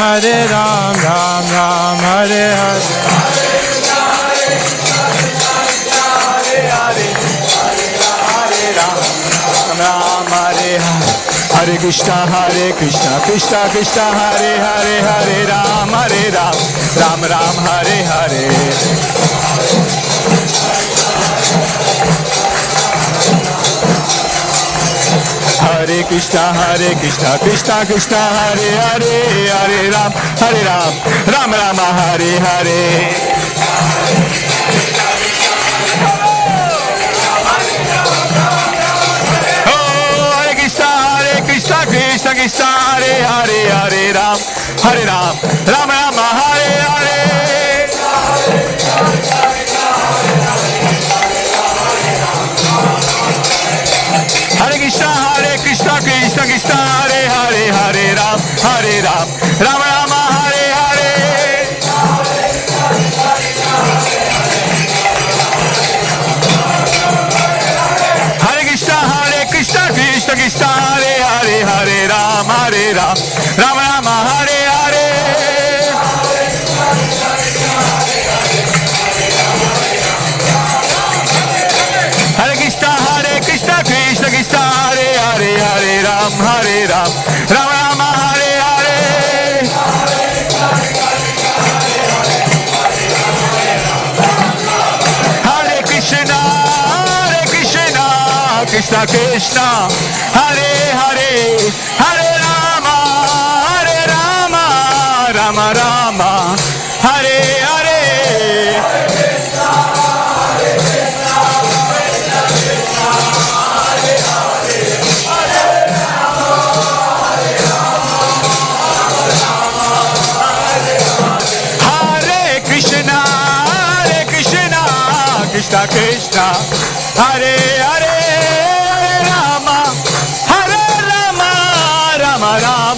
Ram Ram, Hare Hare. Hare Krishna, Krishna Krishna, Hare Hare, Hare Ram, Ram Ram, Hare Hare. Hare Krishna, Krishna Krishna, Hare Hare, Hare Ram, Ram Ram, Hare Hare. Hare Krishna, Krishna Krishna, Hare Hare, Hare Ram, Ram Ram, Hare Hare. Krishna Krishna, Hare Hare, Hare Ram, Ram Ram, Hare Hare. Hare Krishna, Krishna Krishna, Hare Hare, Hare Ram, Ram Ram, Hare Hare. Hare Krishna, Krishna Krishna, Hare Hare, Hare Ram, Ram Ram, Hare Hare. Hare Krishna, Krishna Krishna, Hare Hare, Hare Ram, Ram Ram, Hare Hare. Krishna Krishna, Hare Hare, Hare Rama, Rama Rama, Hare Hare. Krishna Krishna, Hare Hare, Rama, Hare Rama, Rama Rama,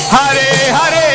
Hare Hare.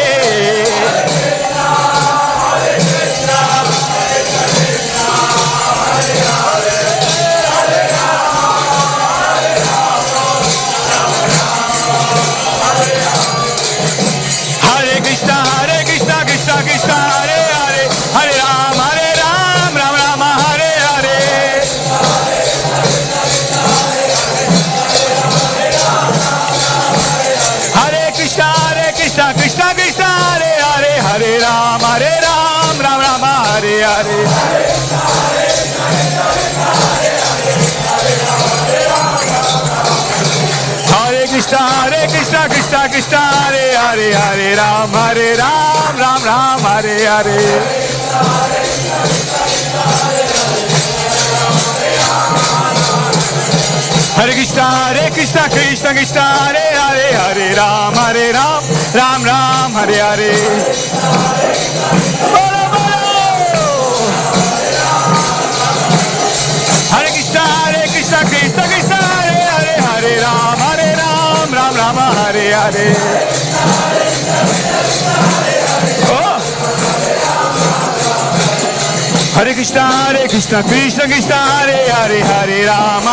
Hare Krishna, Krishna Krishna, Hare Hare, Hare Ram, Ram Rama, Hare Hare. Hare Krishna, Krishna Krishna, Hare Hare, Hare Ram, Ram Rama, Hare Hare. Hare Krishna, Krishna Krishna, Hare Hare, Hare Ram, Ram Ram, Hare Hare. Hare Krishna, Krishna Krishna, Hare Hare, Hare Ram, Ram Ram, Hare Hare. Bolo, bolo. Hare Krishna, Krishna Krishna, Hare Hare, Hare Ram, Ram Ram, Hare Hare. Oh. Hare Krishna, Krishna Krishna, Hare Hare, Hare Ram,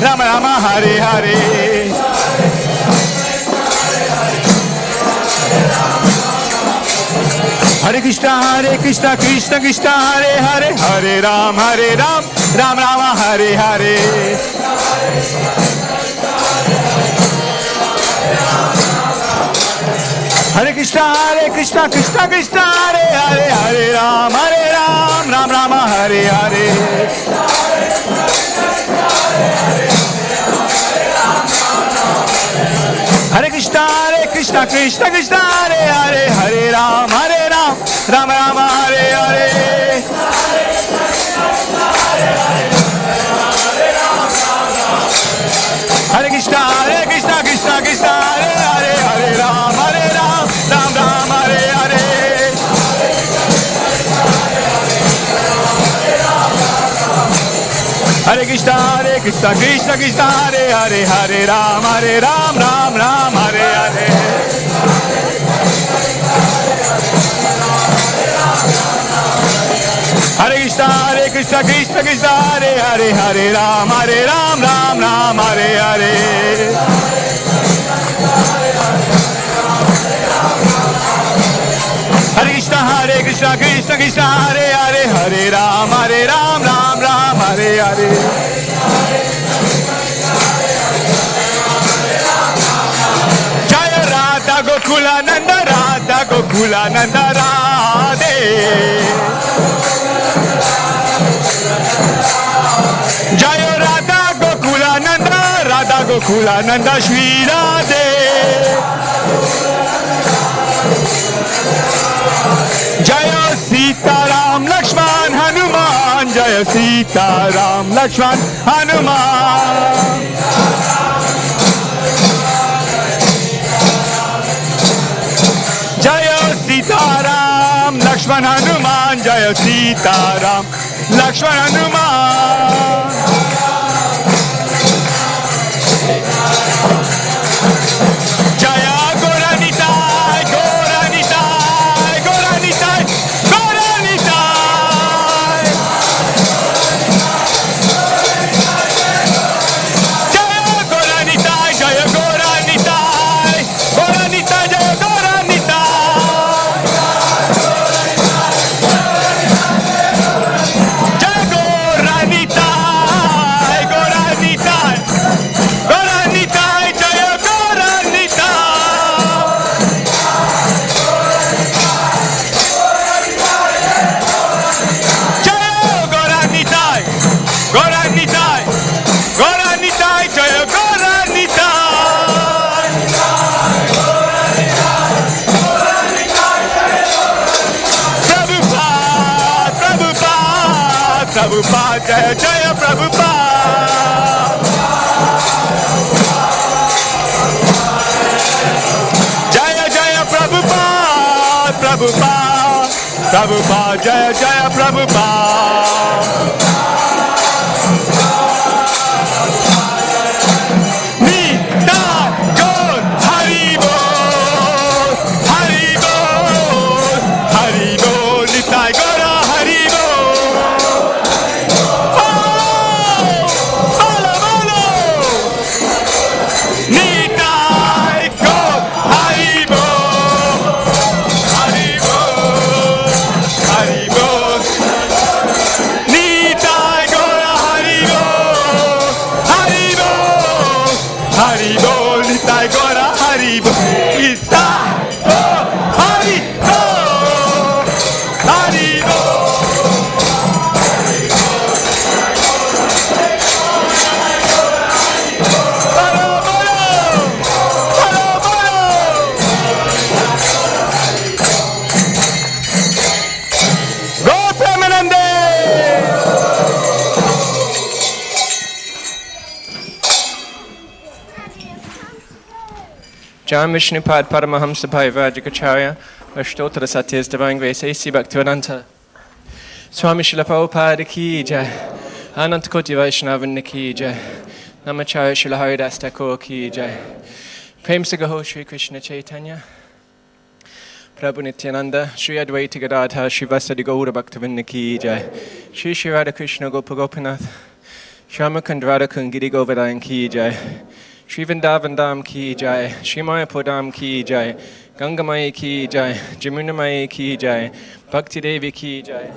Rama Rama, Hare Hare. Hare Krishna, Krishna Krishna, Hare Hare, Hare Ram, Rama Rama, Hare Hare. Hare Krishna, Krishna Krishna, Hare Hare, Hare Ram, Rama Rama, Hare Hare. Hare Krishna, Krishna Krishna, Hare Hare, Hare Ram, Rama Rama, Hare Hare. Hare Krishna, Krishna Krishna, Hare Hare, Hare Ram, Ram Ram, Hare Hare. Hare Krishna, Krishna Krishna, Hare Hare, Hare Ram, Ram Ram, Hare Hare. Hare Krishna, Krishna Krishna, Hare Hare, Hare Ram, Ram Ram, Hare Hare. Hare Krishna, Krishna Krishna, Hare Hare, Hare Ram, Ram Ram, Hare Hare. Jaya Radha Gokula Nanda, Radha Gokula Nanda, Radhe. Jaya Radha Gokula Nanda, Radha Gokula Nanda, Shri Radhe. Jaya Sita Ram Lakshman Hanuman, Jaya Sita Ram Lakshman Hanuman. Jaya Sita Ram Lakshman Hanuman, Jaya Sita Ram Lakshman Hanuman. Jaya Goranitai, Goranitai, Goranitai, Goranitai. Jaya Goranitai, Jaya Goranitai, Goranitai, Jaya Goranitai. Jaya Goranitai, Goranitai, Goranitai. Prabhupada, Prabhupada, Jaya Jaya Prabhupada. Nitai Gaur Haribo, Haribo, Haribo, Nitai Gaur Haribo. Bolo, bolo, Nitai Gaur Haribo, Haribo, Haribo, Nitai Gaur Haribo, Haribo, Haribo, Nitai Gaur Haribo, Nitai Gaur Haribo, Haribo. Bolo, bolo, bolo, bolo. Go Premanande! Jam Vishnupad Paramahamsa Bhaivajakacharya, Ashtottara Satyas Divine Grace, A.C. Bhaktivedanta. Swami Srila Prabhupada ki jai, Ananta Koti Vaishnavan ki jai, Namacharya Srila Haridas Thakur ki jai. Prem Sagaho Shri Krishna Chaitanya, Prabhu Nityananda, Shri Advaita Gadadhar, Shri Vasadi Gaura Bhaktivinoda ki jai. Shri Shri Radha Krishna Gopa Gopinath, Shyamakund Radhakund Giri Govardhan ki jai. Shri Vrindavan Dham ki jai, Shri Mayapur Dham ki jai, Gangamai ki jai, Jamunamai ki jai, Bhakti Devi ki jai,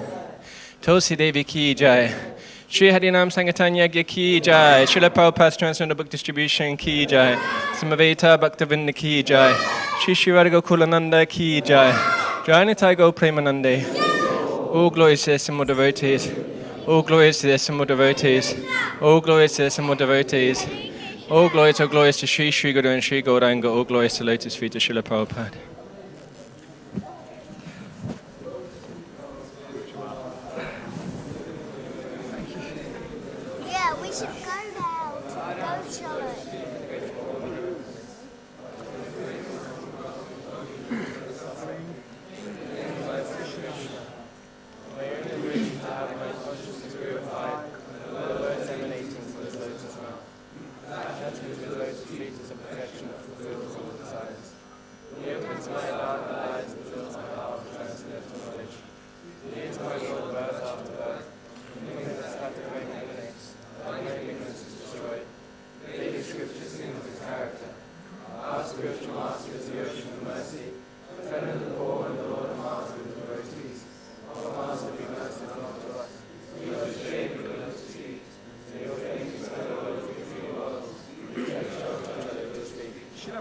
Tulsi Devi ki jai, Shri Harinam Sangatanya Yagya ki jai, Srila Prabhupada's Transcendental Book Distribution ki jai, Samaveta Bhaktivinoda ki jai, Shri Shri Radha Gokulananda ki jai, Jayanitai Go Premanande. All glory to the assembled devotees, all glory to the assembled devotees, all glory to the assembled devotees. All glory to Shri Shri Guru and Shri Gauranga. All glory to Lotus Feet of Srila Prabhupada. Yeah, we should go now to go show it.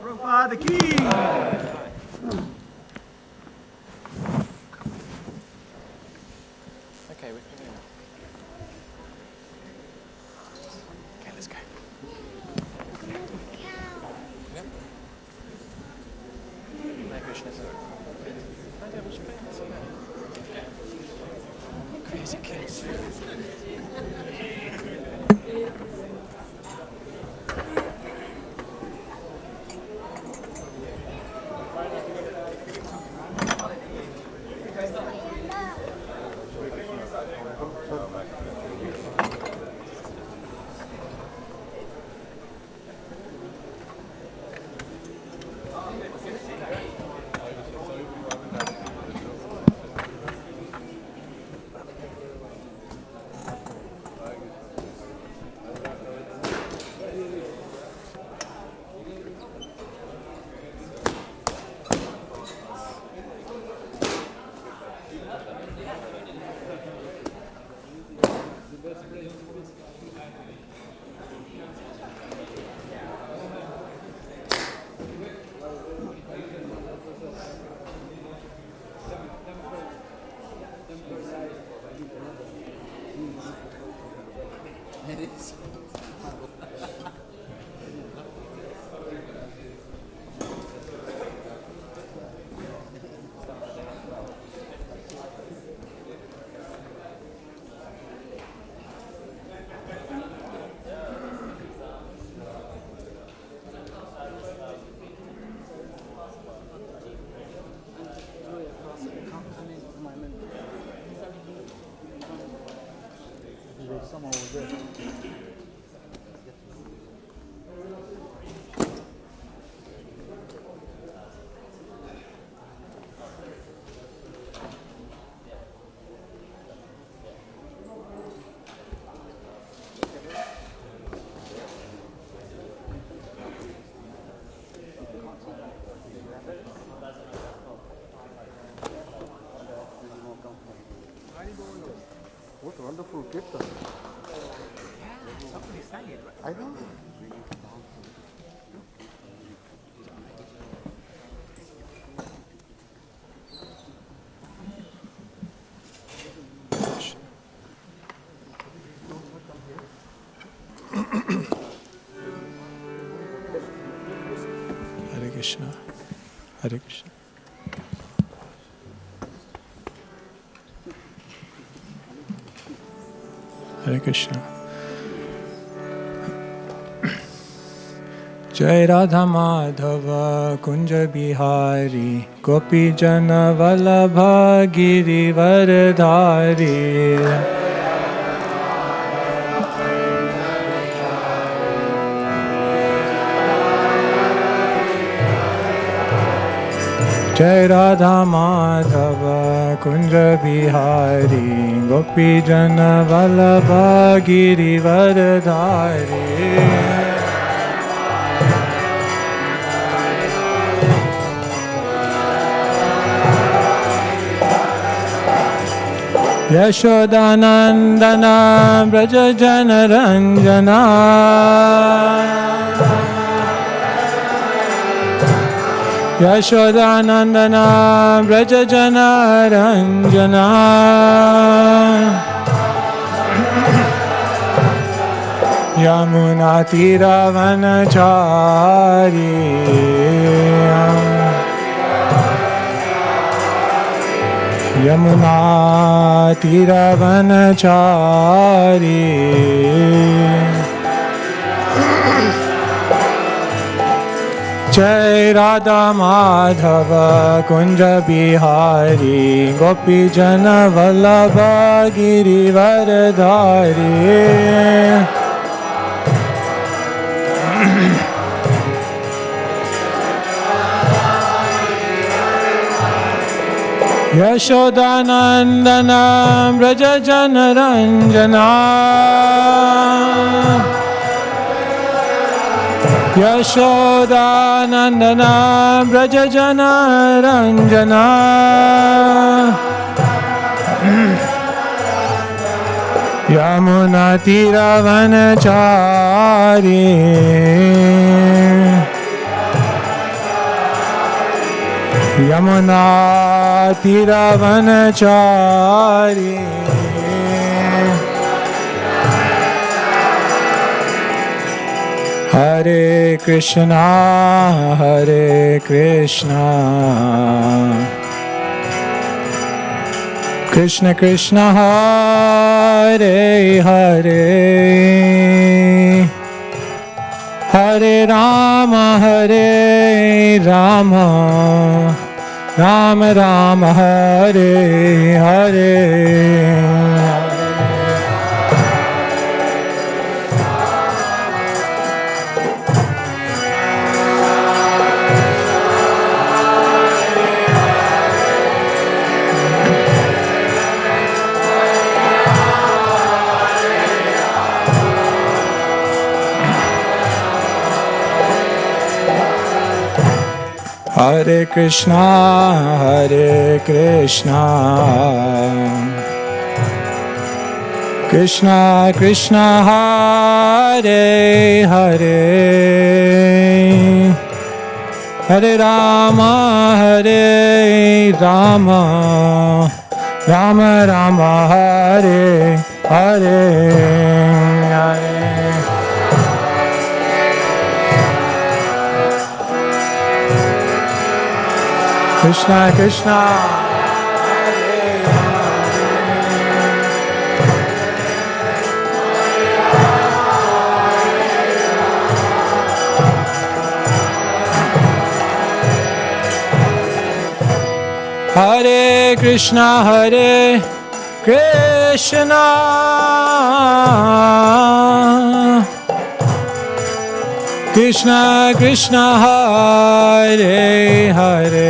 Prabhupada ki. Okay, we can go. Okay, let's go. Yep. Hare Krishna, sir. Crazy kids. What a wonderful kirtan. Somebody sang it, right? I know. Hare Krishna. Hare Krishna. Hare Krishna. Jai Radha Madhava Kunja Bihari Gopi Jana Vallabha Giri Varadhari Jai Radha Madhava Kunja Bihari Gopi Jana Vallabha Giri Varadhari Yashodanandana Braja Jana Ranjana Yashodanandana Braja Jana Ranjana Yamuna Tira Vanachari Yamuna Tira Vanachari Jai Radha Madhava Kunja Bihari Gopi Jana Vallabha Giri Varadhari Yashodanandana Braja Jana Ranjana Yashodanandana Braja Jana Ranjana Yamuna Tira Vanachari Yamuna Tira Vanachari Hare Krishna Hare Krishna Krishna Krishna Hare Hare Hare Rama Hare Rama Rama Rama Hare Hare Hare Krishna, Hare Krishna, Krishna Krishna, Hare Hare, Hare Rama, Hare Rama, Rama Rama, Hare Hare, Hare. Krishna Krishna Hare Krishna Hare Krishna Krishna Krishna Hare Hare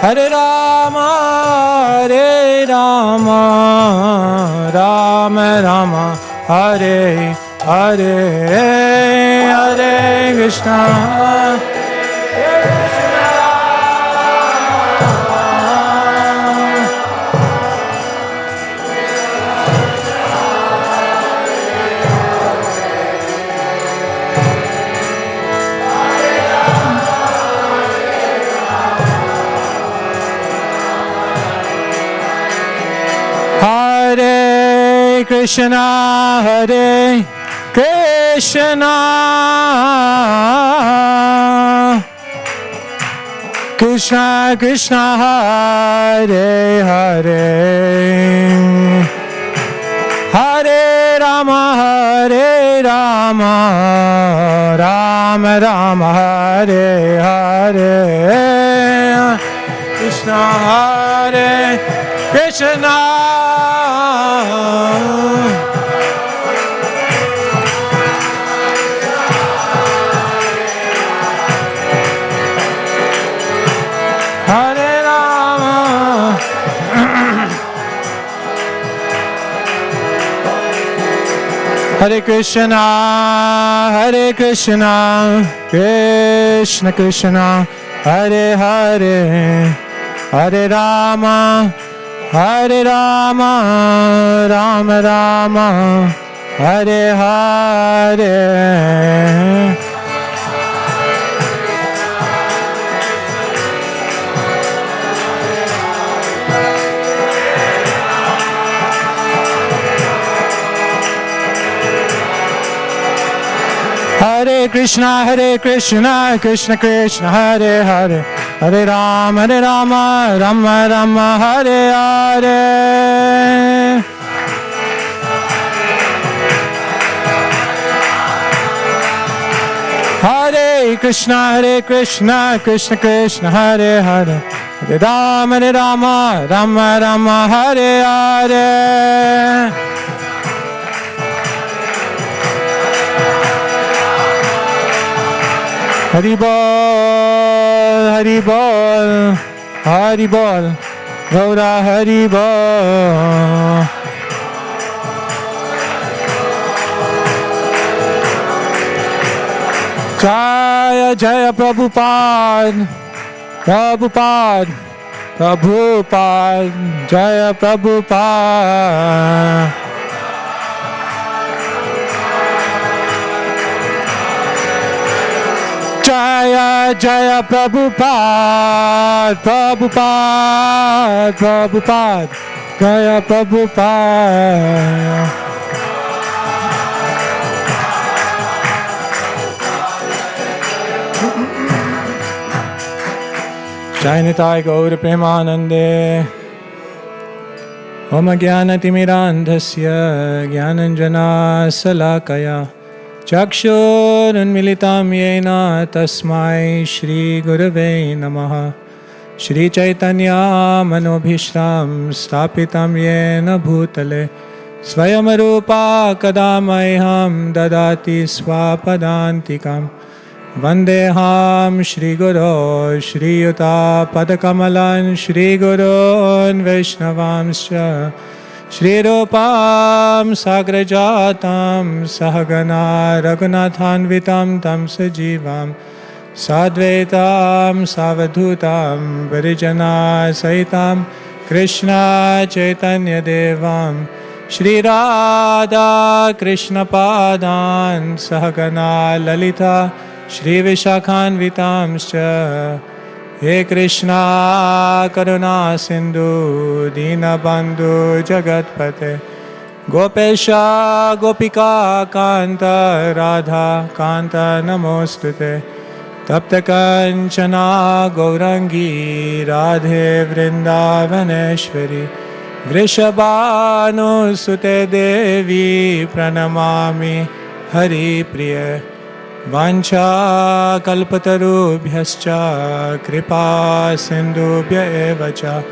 Hare Rama Rama Rama Hare Hare Hare Krishna Krishna Hare Krishna Krishna Krishna Hare Hare Hare Rama Rama Rama Hare Hare Krishna Hare Krishna Hare Rama Hare Krishna Krishna Krishna Hare Hare Hare Rama Rama Rama Hare Hare Hare Krishna Krishna Krishna Hare Hare Hare Rama Rama Rama Hare Hare Hare Krishna Krishna Krishna Hare Hare Hare Rama Rama Rama Hare Hare Hari Bol, Hari Bol, Hari Bol, Gaura Hari Bol. Jaya Jaya Prabhupada, Prabhupada, Prabhupada, Jaya Prabhupada. Jaya Jaya Prabhupada, Prabhupada, Prabhupada, Jaya Prabhupada. Jai Nitai Gaur Premanande Om Jnanatimidandhasya Jnananjana Salakaya Chakshurunmilitam yena tasmai Shri Gurave Namaha Shri Caitanya Manobhishram Stapitam yena bhutale Swayam Rupa Kadamaiham Dadati Swapadantikam Vandeham Shri Guru Shri Yuta Padakamalan Shri Gurun Vaishnavamscha Shri Rupam Sagrajatam Sahagana Raghunathanvitam Tam Sajivam Sadvaitam Savadhutam Varijana Saitam Krishna Chaitanya Devam Shri Radha Krishna Padan Sahagana Lalita Shri Vishakhanvitamscha He Krishna Karuna Sindhu Dinabandhu Jagatpate Gopesha Gopika Kanta Radha Kanta Namostute Tapta Kanchana Gaurangi Radhe Vrindavaneshwari Vrishabhanu Sute Devi Pranamami Hari Priya Vancha Kalpatarubhyascha Kripa Sindhubhya Evacha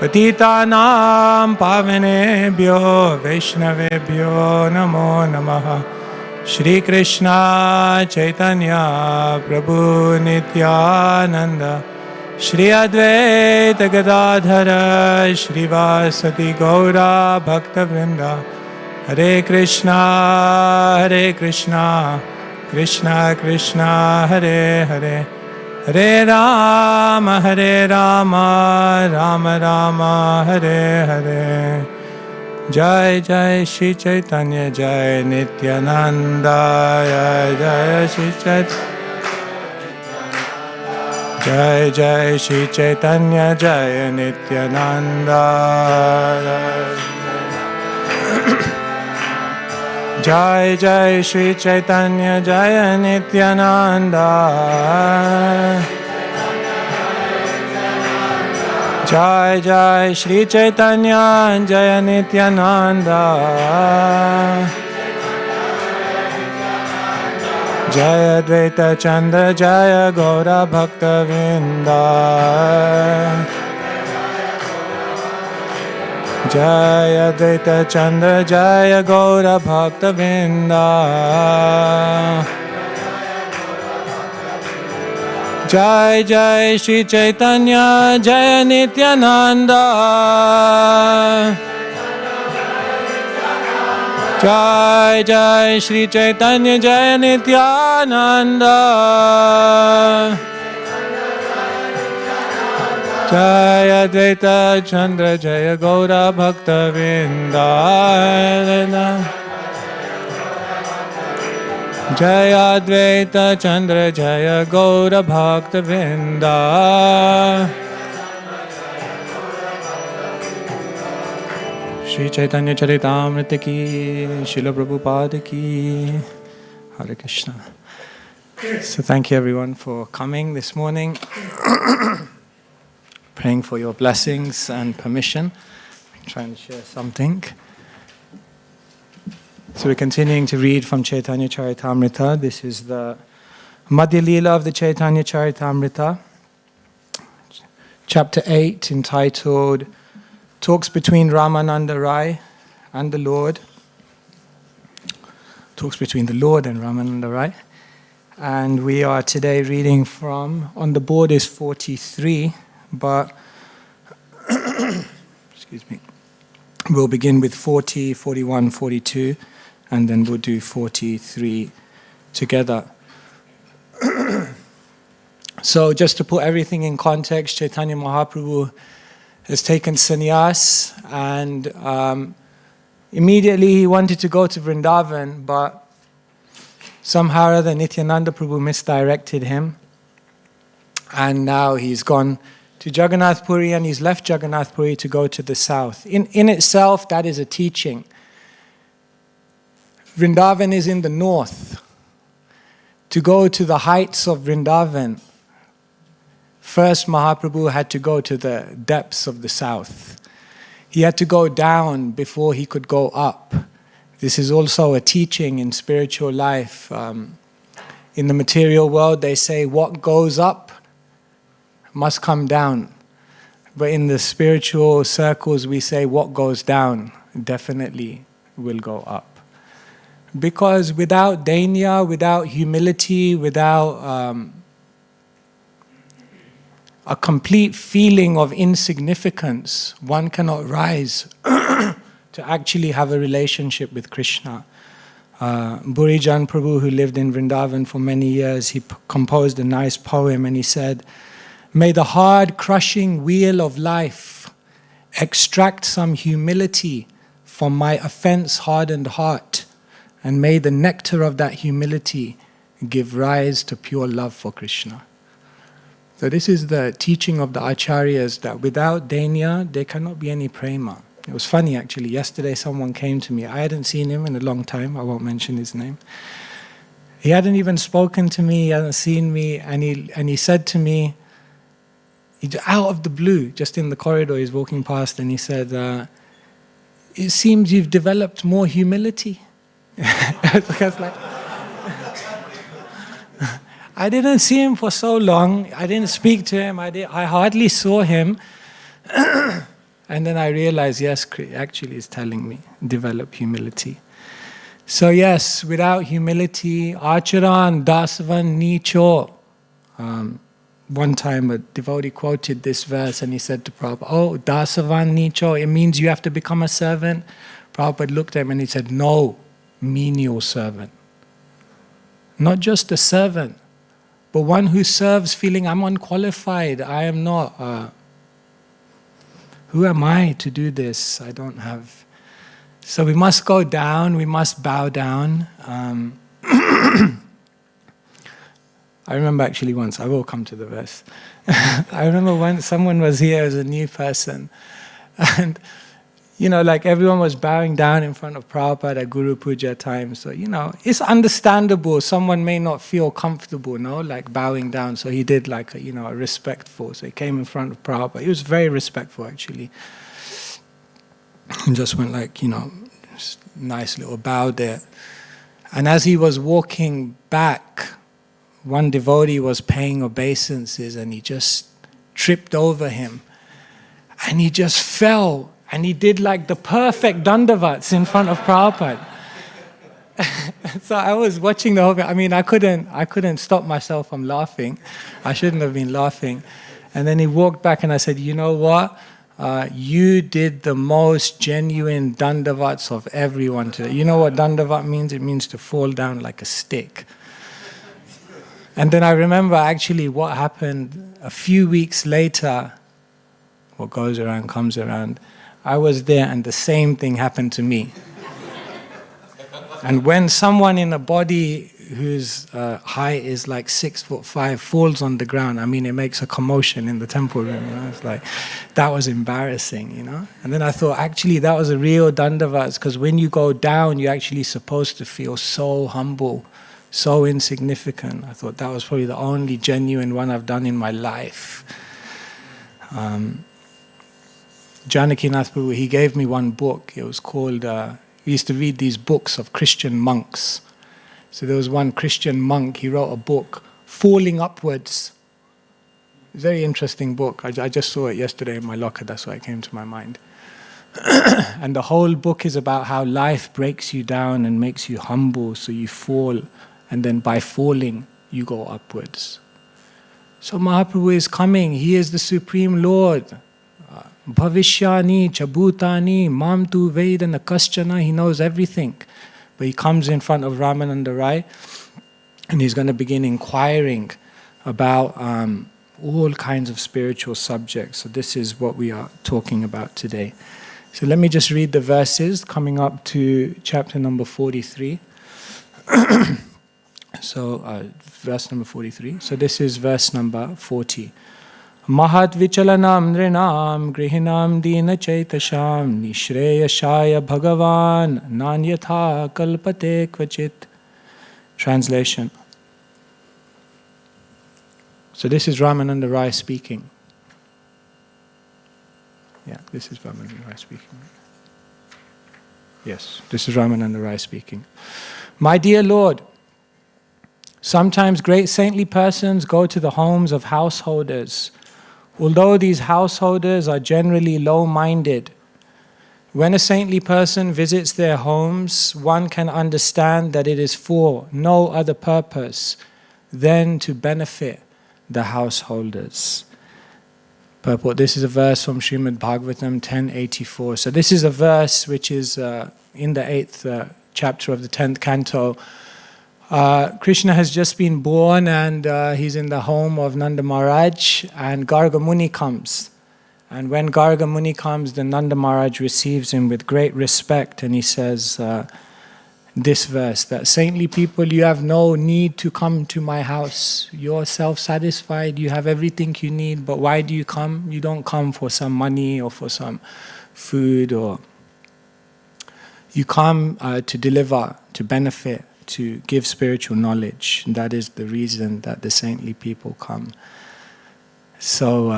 Patitanam pavanebhyo Vaishnavebhyo namo namaha. Shri Krishna Chaitanya Prabhu Nityananda Shri Advaita Gadadhara Shri Vasati Gaura Bhaktivinoda Hare Krishna Krishna Krishna Hare Hare Hare Rama Rama Rama Hare Hare. Jai Jai Shri Chaitanya Jai Nityananda Jai Shri Chaitanya Jai Jai Shri Chaitanya Jai Nityananda Jai Jai Shri Chaitanya Jai Nityananda Jai Jai Shri Chaitanya Jai Nityananda Jai Advaita Chandra Jai Gaura Bhaktavinda Jai Advaita Chandra Jai Gaura Bhaktavinda Jai Jai Shri Chaitanya Jai Nityananda Jai Jai Shri Chaitanya Jai Nityananda Jai Advaita Chandra Jai Gaura Bhaktavinda Jai Advaita Chandra Jaya Gaura Bhaktavinda Shri Caitanya Charitamrita ki Srila Prabhupada ki Hare Krishna. So thank you everyone for coming this morning. Praying for your blessings and permission. I'm trying to share something. So we're continuing to read from Caitanya Charitamrita. This is the Madhya Leela of the Caitanya Charitamrita. Chapter 8, entitled Talks Between Ramananda Rai and the Lord. Talks between the Lord and Ramananda Rai. And we are today reading from, on the board is 43, but excuse me, we'll begin with 40, 41, 42. And then we'll do 43 together. So just to put everything in context, Chaitanya Mahaprabhu has taken sannyas and immediately he wanted to go to Vrindavan, but somehow or other Nityananda Prabhu misdirected him. And now he's gone to Jagannath Puri and he's left Jagannath Puri to go to the south. In itself, that is a teaching. Vrindavan is in the north. To go to the heights of Vrindavan, first Mahaprabhu had to go to the depths of the south. He had to go down before he could go up. This is also a teaching in spiritual life. In the material world, they say what goes up must come down. But in the spiritual circles, we say what goes down definitely will go up. Because without dainya, without humility, without a complete feeling of insignificance, one cannot rise to actually have a relationship with Krishna. Burijan Prabhu, who lived in Vrindavan for many years, he composed a nice poem and he said, "May the hard crushing wheel of life extract some humility from my offense-hardened heart, and may the nectar of that humility give rise to pure love for Krishna." So this is the teaching of the acharyas, that without dainya, there cannot be any prema. It was funny actually, yesterday someone came to me. I hadn't seen him in a long time, I won't mention his name. He hadn't even spoken to me, he hadn't seen me, and he said to me, out of the blue, just in the corridor, he's walking past and he said, "It seems you've developed more humility." I was like, I didn't see him for so long. I didn't speak to him. I hardly saw him. And then I realized, yes, actually it's telling me, develop humility. So yes, without humility, acharan dasavan nicho. One time a devotee quoted this verse and he said to Prabhupada, oh, dasavan nicho, it means you have to become a servant. Prabhupada looked at him and he said, no, menial servant. Not just a servant, but one who serves feeling I'm unqualified, I am not. Who am I to do this? I don't have. So we must go down, we must bow down. I remember actually once, I will come to the verse. I remember once someone was here as a new person. And, like everyone was bowing down in front of Prabhupada at Guru Puja time. So, it's understandable. Someone may not feel comfortable, like bowing down. So he did like a respectful. So he came in front of Prabhupada. He was very respectful actually. And just went like, nice little bow there. And as he was walking back, one devotee was paying obeisances and he just tripped over him. And he just fell. And he did like the perfect dandavats in front of Prabhupada. So I was watching the whole thing. I mean, I couldn't stop myself from laughing. I shouldn't have been laughing. And then he walked back and I said, you know what? You did the most genuine dandavats of everyone today. You know what dandavat means? It means to fall down like a stick. And then I remember actually what happened a few weeks later. What goes around comes around. I was there and the same thing happened to me. And when someone in a body whose height is like 6'5" falls on the ground, I mean, it makes a commotion in the temple room. It's like, that was embarrassing, And then I thought, actually, that was a real dandavats, because when you go down, you're actually supposed to feel so humble, so insignificant. I thought that was probably the only genuine one I've done in my life. Janakinath Prabhu, he gave me one book. It was called, we used to read these books of Christian monks. So there was one Christian monk, he wrote a book, Falling Upwards. Very interesting book. I just saw it yesterday in my locker, that's why it came to my mind. And the whole book is about how life breaks you down and makes you humble, so you fall, and then by falling, you go upwards. So Mahaprabhu is coming, he is the Supreme Lord. Bhavishyani, Chabhutani, Mam tu Vedana Kaschana, he knows everything. But he comes in front of Ramananda Rai and he's going to begin inquiring about all kinds of spiritual subjects. So this is what we are talking about today. So let me just read the verses coming up to chapter number 43. So verse number 43. So this is verse number 40. Mahat vichalanam nrinam grihinam dina chaitasham nishreyashaya bhagavan nanyatha kalpate kvachit. Translation. So this is Ramananda Rai speaking. Yeah, this is Ramananda Rai speaking. Yes, this is Ramananda Rai speaking. My dear Lord, sometimes great saintly persons go to the homes of householders. Although these householders are generally low-minded, when a saintly person visits their homes, one can understand that it is for no other purpose than to benefit the householders. Purport. This is a verse from Srimad Bhagavatam 10:84. So this is a verse which is in the 8th chapter of the 10th canto. Krishna has just been born and he's in the home of Nanda Maharaj, and Garga Muni comes. And when Garga Muni comes, then Nanda Maharaj receives him with great respect, and he says this verse, that saintly people, you have no need to come to my house. You're self-satisfied, you have everything you need, but why do you come? You don't come for some money or for some food, or you come to deliver, to benefit, to give spiritual knowledge. That is the reason that the saintly people come. So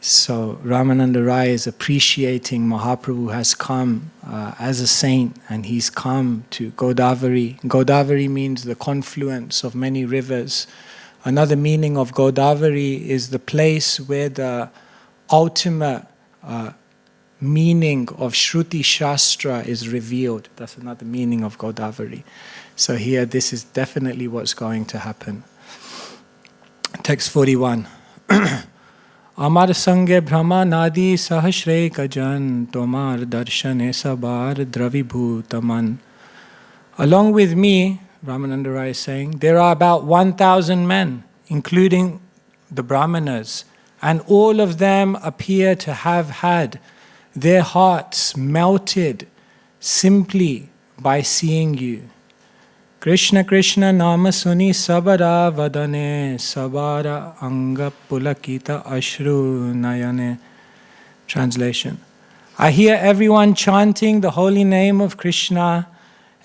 Ramananda Rai is appreciating Mahaprabhu has come as a saint, and he's come to Godavari. Godavari means the confluence of many rivers. Another meaning of Godavari is the place where the ultimate meaning of Shruti Shastra is revealed. That's another meaning of Godavari. So here, this is definitely what's going to happen. Text 41. Amar sange brahma nadi sahasre kajan tomar darshane sabar dravibhutaman. Along with me, Ramananda Rai is saying, there are about 1,000 men, including the Brahmanas, and all of them appear to have had their hearts melted simply by seeing you. Krishna Krishna nama suni sabara vadane sabara anga pulakita ashru nayane. Translation. I hear everyone chanting the holy name of Krishna.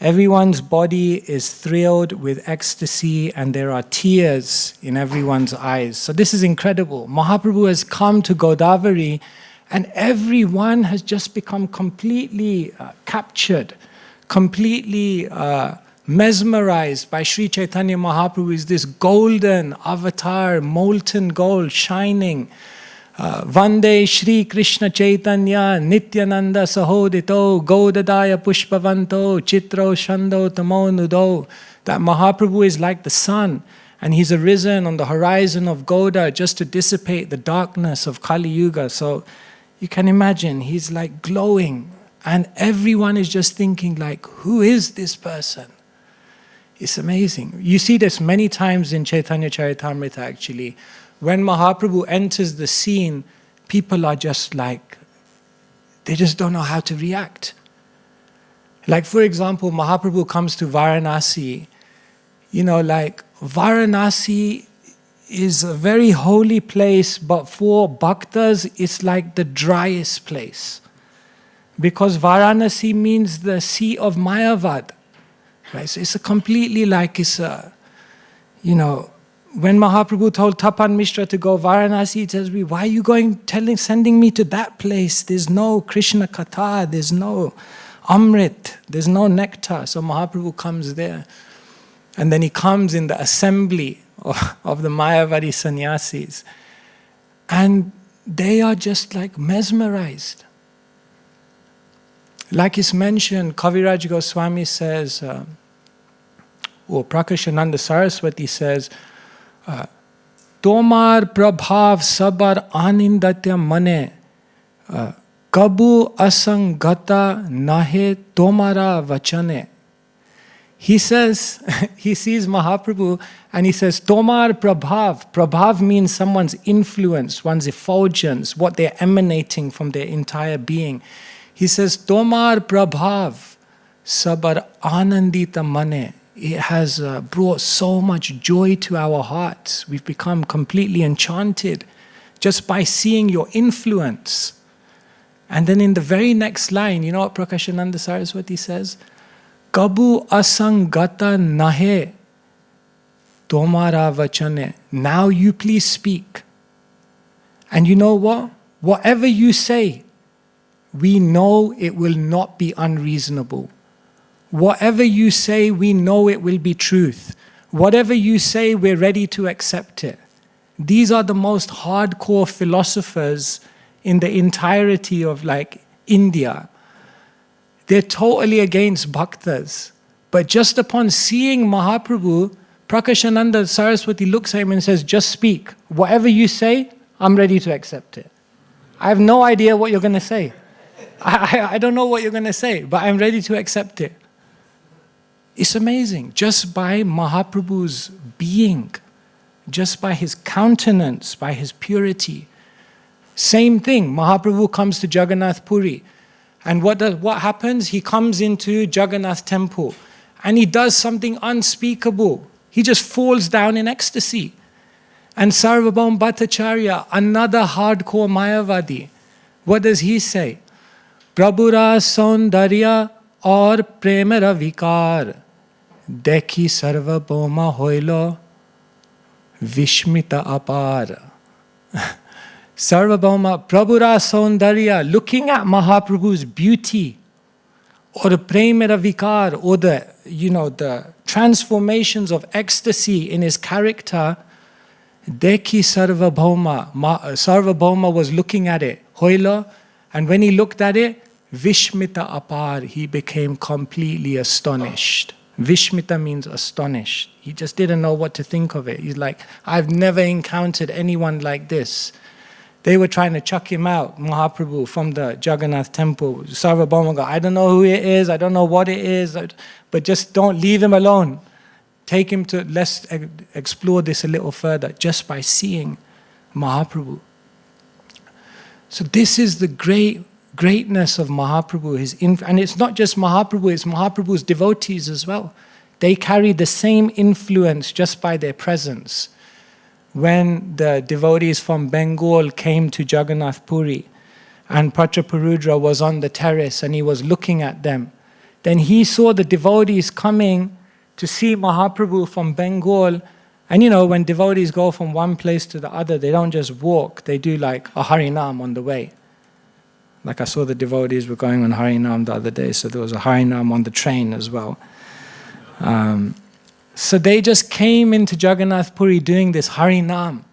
Everyone's body is thrilled with ecstasy and there are tears in everyone's eyes. So this is incredible. Mahaprabhu has come to Godavari and everyone has just become completely captured, completely mesmerized by Sri Chaitanya Mahaprabhu. Is this golden avatar, molten gold, shining. Vande Shri Krishna Chaitanya Nityananda Sahodito Godadaya Pushpavanto Chitro Shando Tamo Nudo. That Mahaprabhu is like the sun and he's arisen on the horizon of Goda just to dissipate the darkness of Kali Yuga. So you can imagine he's like glowing and everyone is just thinking like, who is this person? It's amazing. You see this many times in Caitanya Charitamrita actually. When Mahaprabhu enters the scene, people are just like, they just don't know how to react. Like for example, Mahaprabhu comes to Varanasi. You know, like Varanasi is a very holy place, but for bhaktas, it's like the driest place. Because Varanasi means the sea of Mayavad. Right? So it's a completely like, it's a, you know, when Mahaprabhu told Tapan Mishra to go Varanasi, he tells me, why are you going, sending me to that place? There's no Krishna Katha, there's no Amrit, there's no nectar. So Mahaprabhu comes there. And then he comes in the assembly of the Mayavadi sannyasis. And they are just like mesmerized. Like it's mentioned, Kaviraj Goswami says, or Prakashananda Saraswati says, Tomar prabhav sabar anindatya mane kabu asangata nahe tomara vachane. He says, he sees Mahaprabhu and he says, Tomar prabhav. Prabhav means someone's influence, one's effulgence, what they're emanating from their entire being. He says, Tomar prabhav sabar anandita mane. It has brought so much joy to our hearts. We've become completely enchanted just by seeing your influence. And then in the very next line, you know what Prakashananda Saraswati says? Kabu asangata nahe tomara vachane. Now you please speak. And you know what? Whatever you say, we know it will not be unreasonable. Whatever you say, we know it will be truth. Whatever you say, we're ready to accept it. These are the most hardcore philosophers in the entirety of like India. They're totally against bhaktas. But just upon seeing Mahaprabhu, Prakashananda Saraswati looks at him and says, just speak. Whatever you say, I'm ready to accept it. I have no idea what you're going to say. I don't know what you're going to say, but I'm ready to accept it. It's amazing. Just by Mahaprabhu's being, just by his countenance, by his purity. Same thing, Mahaprabhu comes to Jagannath Puri. And what happens? He comes into Jagannath temple and he does something unspeakable. He just falls down in ecstasy. And Sarvabhaum Bhattacharya, another hardcore Mayavadi, what does he say? Prabhura Saundarya aur Premera Vikar Dekhi Sarvabhauma Hoilo Vishmita Apar. Sarvabhauma, Prabhura Saundarya, looking at Mahaprabhu's beauty, or the Premera Vikar, or the transformations of ecstasy in his character, Dekhi Sarvabhauma. Sarvabhauma was looking at it. Hoila, And when he looked at it, Vishmita apar, he became completely astonished. Vishmita means astonished. He just didn't know what to think of it. He's like, I've never encountered anyone like this. They were trying to chuck him out, Mahaprabhu, from the Jagannath temple. Sarvabhauma, I don't know who it is, I don't know what it is, but just don't leave him alone. Take him to, let's explore this a little further, just by seeing Mahaprabhu. So this is the greatness of Mahaprabhu. And it's not just Mahaprabhu, it's Mahaprabhu's devotees as well. They carry the same influence just by their presence. When the devotees from Bengal came to Jagannath Puri and Prachaparudra was on the terrace and he was looking at them, then he saw the devotees coming to see Mahaprabhu from Bengal. And you know, when devotees go from one place to the other, they don't just walk, they do like a Harinam on the way. Like I saw the devotees were going on Harinam the other day, so there was a Harinam on the train as well. So they just came into Jagannath Puri doing this Harinam.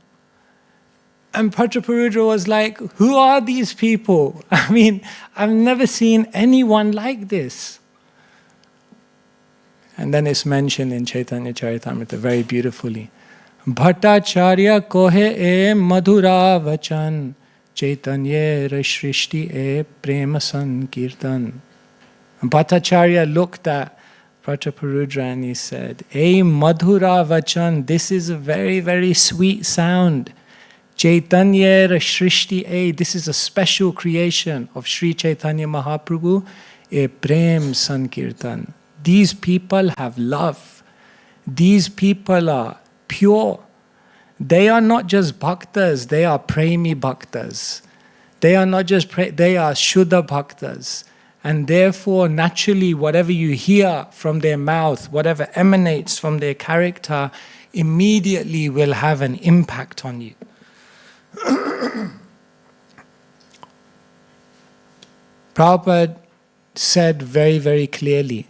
And Prachaparudra was like, who are these people? I mean, I've never seen anyone like this. And then it's mentioned in Caitanya Charitamrita very beautifully. Bhattacharya kohe e madhura vachan, Chaitanya shrishti e prema sankirtan. Bhattacharya looked at Prachaparudra and he said, "Hey Madhura Vachan, this is a very, very sweet sound. Chaitanya Shrishti, this is a special creation of Sri Chaitanya Mahaprabhu, a Prem Sankirtan. These people have love. These people are pure. They are not just bhaktas, they are premi bhaktas. They are not just, they are Shuddha bhaktas. And therefore, naturally, whatever you hear from their mouth, whatever emanates from their character, immediately will have an impact on you." Prabhupada said very, very clearly,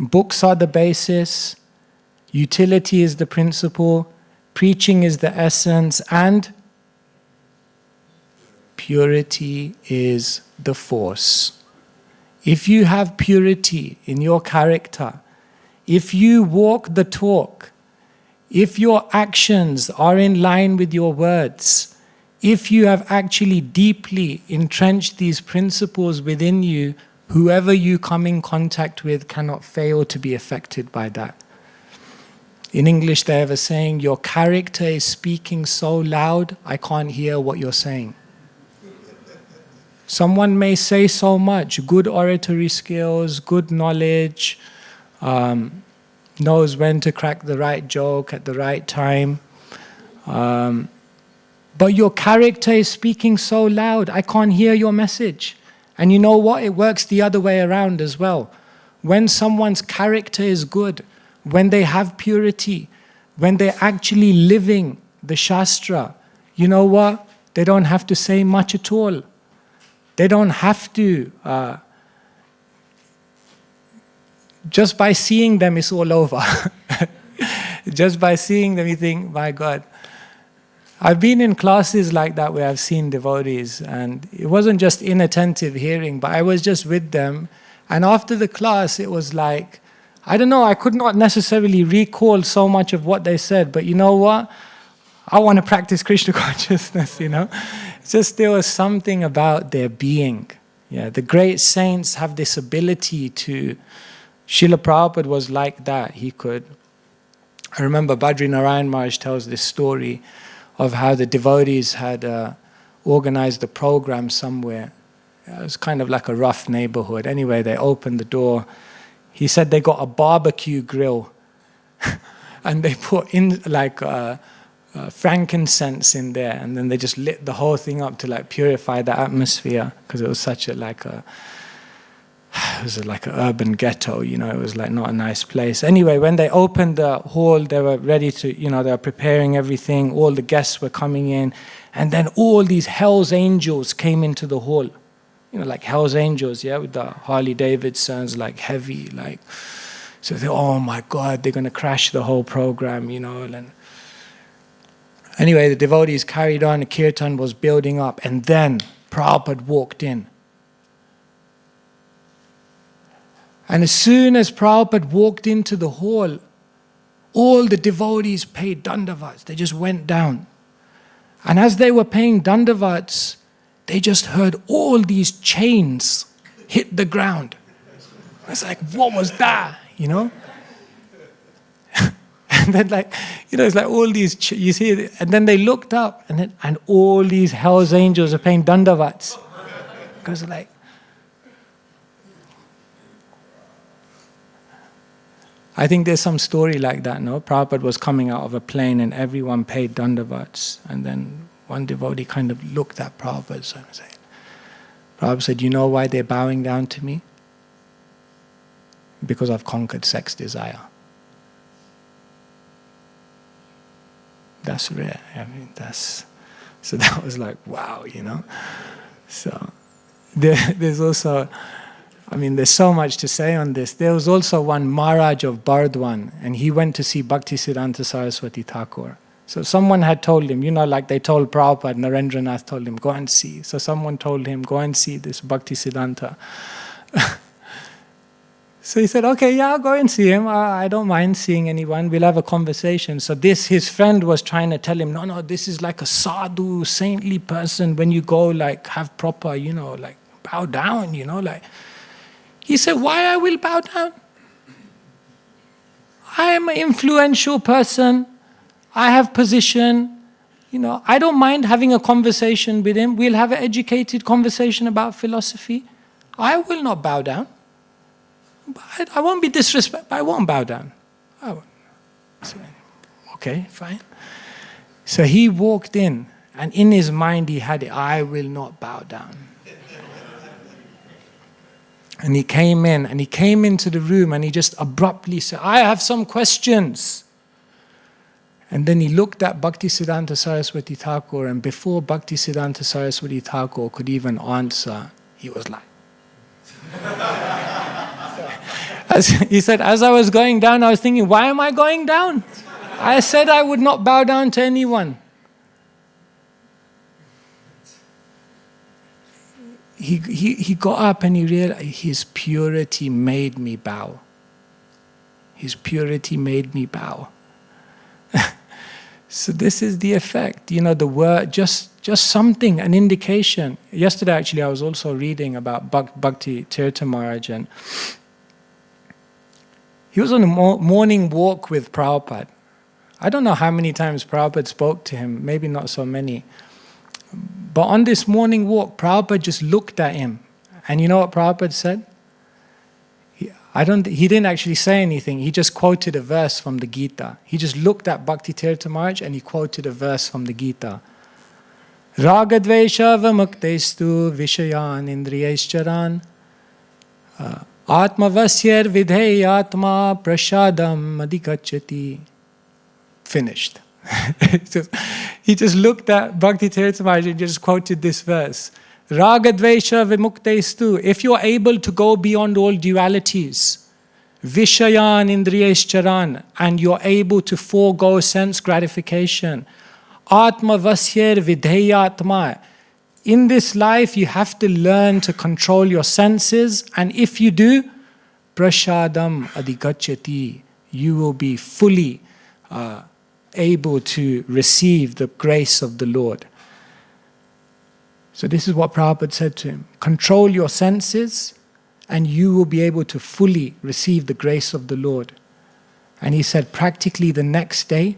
books are the basis, utility is the principle, preaching is the essence, and purity is the force. If you have purity in your character, if you walk the talk, if your actions are in line with your words, if you have actually deeply entrenched these principles within you, whoever you come in contact with cannot fail to be affected by that. In English, they have a saying, your character is speaking so loud, I can't hear what you're saying. Someone may say so much, good oratory skills, good knowledge, knows when to crack the right joke at the right time. But your character is speaking so loud, I can't hear your message. And you know what? It works the other way around as well. When someone's character is good, when they have purity, when they're actually living the Shastra, you know what? They don't have to say much at all. They don't have to. Just by seeing them, it's all over. Just by seeing them, you think, my God. I've been in classes like that where I've seen devotees, and it wasn't just inattentive hearing, but I was just with them. And after the class, it was like, I don't know, I could not necessarily recall so much of what they said, but you know what? I want to practice Krishna consciousness, you know? It's just there was something about their being. Yeah, the great saints have this ability to... Srila Prabhupada was like that. He could... I remember Badri Narayan Maharaj tells this story of how the devotees had organized a program somewhere. It was kind of like a rough neighborhood. Anyway, they opened the door. He said they got a barbecue grill and they put in like frankincense in there, and then they just lit the whole thing up to like purify the atmosphere, because it was such a like an urban ghetto, you know, it was like not a nice place. Anyway, when they opened the hall, they were ready to, you know, they were preparing everything, all the guests were coming in, and then all these Hell's Angels came into the hall. You know, like Hell's Angels, yeah, with the Harley Davidsons, like heavy, like, so they, oh my God, they're going to crash the whole program, you know. And anyway, the devotees carried on, the kirtan was building up, and then Prabhupada walked in. And as soon as Prabhupada walked into the hall, all the devotees paid dandavats. They just went down. And as they were paying dandavats, they just heard all these chains hit the ground. It's like, what was that? You know? And then it's like all these, you see it, and then they looked up and all these hell's angels are paying dandavats. Because like, I think there's some story like that, no? Prabhupada was coming out of a plane and everyone paid dandavats. And then one devotee kind of looked at Prabhupada and said, Prabhupada said, you know why they're bowing down to me? Because I've conquered sex desire. That's rare. I mean, so that was like, wow, you know? So there's also, I mean, there's so much to say on this. There was also one Maharaj of Bardwan, and he went to see Bhaktivedanta Saraswati Thakur. So someone had told him, like they told Prabhupada, Narendranath told him, go and see. So someone told him, go and see this Bhaktisiddhanta. So he said, okay, yeah, I'll go and see him. I don't mind seeing anyone. We'll have a conversation. So his friend was trying to tell him, no, this is like a sadhu, saintly person. When you go, like, have proper, like, bow down, like. He said, why I will bow down? I am an influential person. I have position. I don't mind having a conversation with him. We'll have an educated conversation about philosophy. I will not bow down. I won't be disrespectful. I won't bow down. I won't. So, okay, fine. So he walked in, and in his mind he had it, I will not bow down. And he came into the room, and he just abruptly said, I have some questions. And then he looked at Bhaktisiddhanta Saraswati Thakur, and before Bhaktisiddhanta Saraswati Thakur could even answer, he was like, he said, as I was going down, I was thinking, why am I going down? I said I would not bow down to anyone. He got up and he realized his purity made me bow. His purity made me bow. So this is the effect, the word, just something, an indication. Yesterday, actually, I was also reading about Bhakti Tirtha Maharaj, and he was on a morning walk with Prabhupada. I don't know how many times Prabhupada spoke to him, maybe not so many. But on this morning walk, Prabhupada just looked at him. And you know what Prabhupada said? He didn't actually say anything. He just quoted a verse from the Gita. He just looked at Bhakti Tirtha Maharaj and he quoted a verse from the Gita. Ragadvesha vamuktestu vishayan indriyescharan Atmavasyer vidheyatma prashadam adhikachati. Finished. He just looked at Bhakti Tirtha Maharaj and just quoted this verse. Ragadvesha vimuktestu. If you're able to go beyond all dualities, vishayan indriyescharan, and you're able to forego sense gratification, atmavasyer vidheyatma. In this life, you have to learn to control your senses, and if you do, prashadam adhikachati, you will be fully able to receive the grace of the Lord. So this is what Prabhupada said to him. Control your senses, and you will be able to fully receive the grace of the Lord. And he said practically the next day,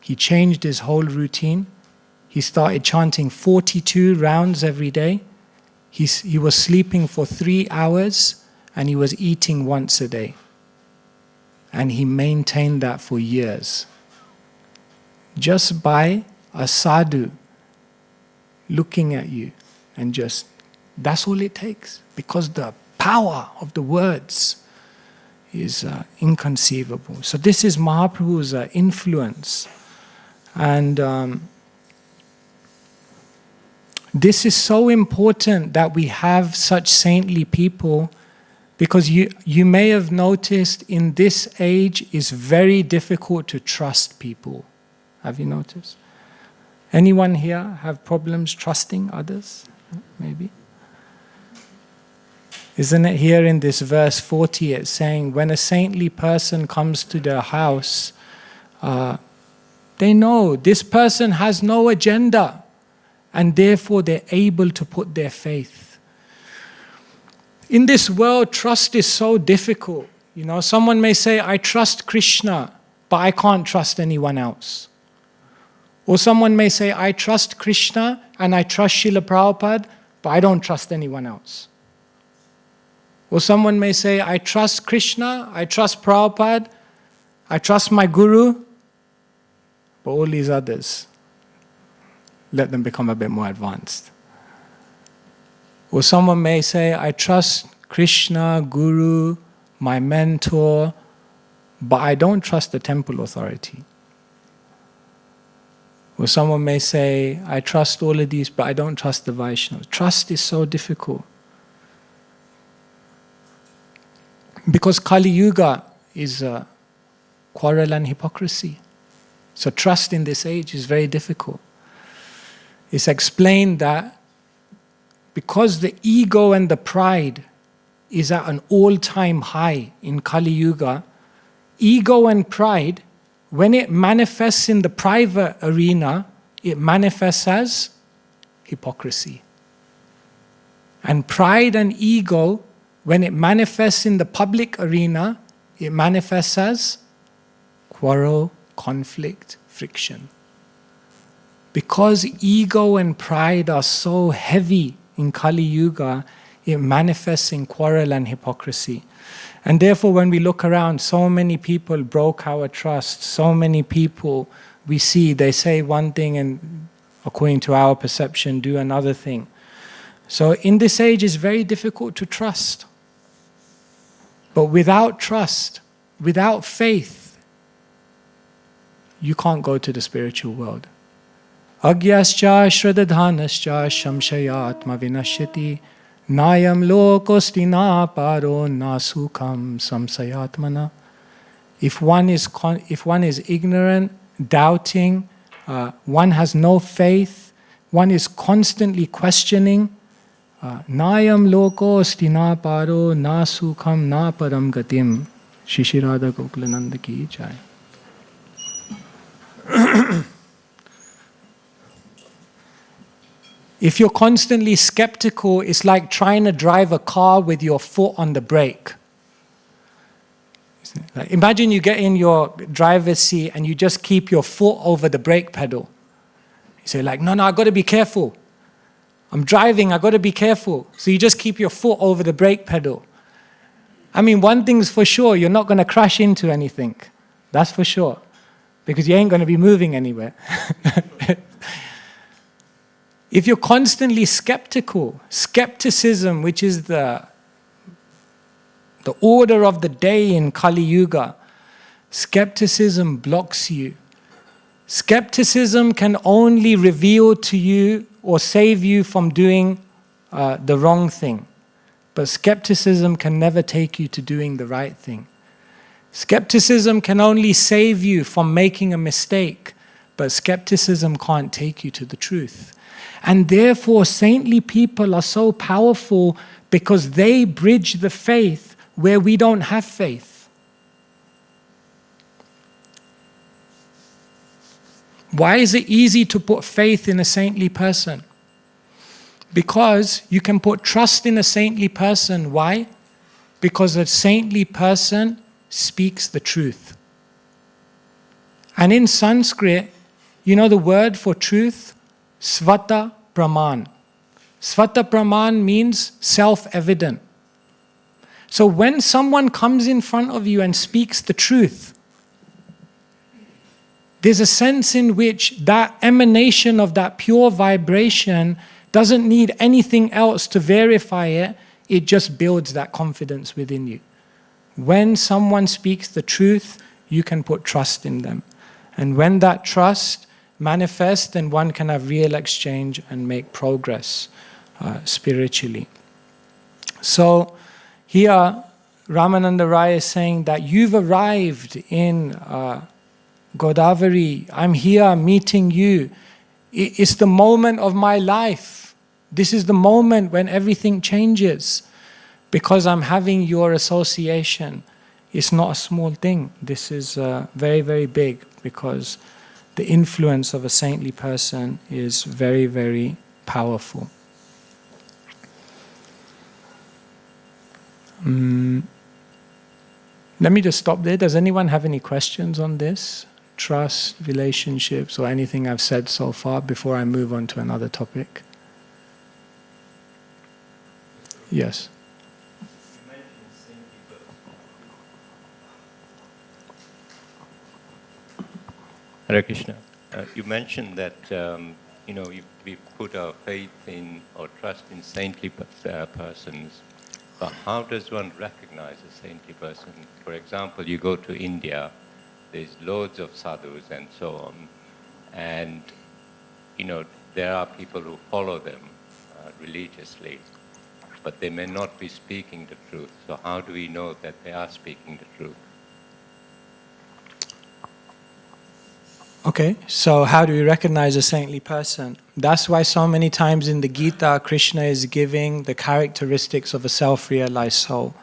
he changed his whole routine. He started chanting 42 rounds every day. He was sleeping for 3 hours, and he was eating once a day. And he maintained that for years. Just by a sadhu looking at you, and just, that's all it takes. Because the power of the words is inconceivable. So this is Mahaprabhu's influence. And this is so important that we have such saintly people, because you may have noticed in this age it's very difficult to trust people. Have you noticed? Anyone here have problems trusting others? maybe. Isn't it here in this verse 40, it's saying, when a saintly person comes to their house, they know this person has no agenda, and therefore they're able to put their faith. In this world, trust is so difficult. You know, someone may say, I trust Krishna, but I can't trust anyone else. Or someone may say, I trust Krishna and I trust Srila Prabhupada, but I don't trust anyone else. Or someone may say, I trust Krishna, I trust Prabhupada, I trust my Guru, but all these others, let them become a bit more advanced. Or someone may say, I trust Krishna, Guru, my mentor, but I don't trust the temple authority. Or someone may say, I trust all of these, but I don't trust the Vaishnavas. Trust is so difficult. Because Kali Yuga is quarrel and hypocrisy. So trust in this age is very difficult. It's explained that because the ego and the pride is at an all-time high in Kali Yuga, ego and pride, when it manifests in the private arena, it manifests as hypocrisy. And pride and ego, when it manifests in the public arena, it manifests as quarrel, conflict, friction. Because ego and pride are so heavy in Kali Yuga, it manifests in quarrel and hypocrisy. And therefore, when we look around, so many people broke our trust. So many people we see, they say one thing and according to our perception, do another thing. So in this age, it's very difficult to trust. But without trust, without faith, you can't go to the spiritual world. Agyascha shradadhanascha shamshayatma vinashyati nayam lokosti na paro na sukham samsayatmana. If one is ignorant, doubting, one has no faith, one is constantly questioning, Nayam lokosti na paro na sukham na param gatim. Shishirada Gokulananda ki jai. If you're constantly skeptical, it's like trying to drive a car with your foot on the brake. Like, imagine you get in your driver's seat and you just keep your foot over the brake pedal. You say like, no, I've got to be careful. I'm driving, I've got to be careful. So you just keep your foot over the brake pedal. I mean, one thing's for sure, you're not going to crash into anything. That's for sure. Because you ain't going to be moving anywhere. If you're constantly skeptical, skepticism, which is the order of the day in Kali Yuga, skepticism blocks you. Skepticism can only reveal to you or save you from doing the wrong thing. But skepticism can never take you to doing the right thing. Skepticism can only save you from making a mistake, but skepticism can't take you to the truth. And therefore, saintly people are so powerful because they bridge the faith where we don't have faith. Why is it easy to put faith in a saintly person? Because you can put trust in a saintly person. Why? Because a saintly person speaks the truth. And in Sanskrit, you know the word for truth? Svata Praman. Svata Praman means self-evident. So when someone comes in front of you and speaks the truth, there's a sense in which that emanation of that pure vibration doesn't need anything else to verify it. It just builds that confidence within you. When someone speaks the truth, you can put trust in them. And when that trust manifests, then one can have real exchange and make progress spiritually. So here, Ramananda Rai is saying that you've arrived in Godavari. I'm here meeting you. It's the moment of my life This is the moment when everything changes. Because I'm having your association, it's not a small thing. This is very, very big, because the influence of a saintly person is very, very powerful. Let me just stop there. Does anyone have any questions on this? Trust, relationships, or anything I've said so far before I move on to another topic? Yes. Hare Krishna. You mentioned that we put our faith in or trust in saintly persons. But how does one recognize a saintly person? For example, you go to India, there's loads of sadhus and so on, and there are people who follow them religiously, but they may not be speaking the truth. So how do we know that they are speaking the truth? Okay, so how do we recognize a saintly person? That's why so many times in the Gita, Krishna is giving the characteristics of a self-realized soul,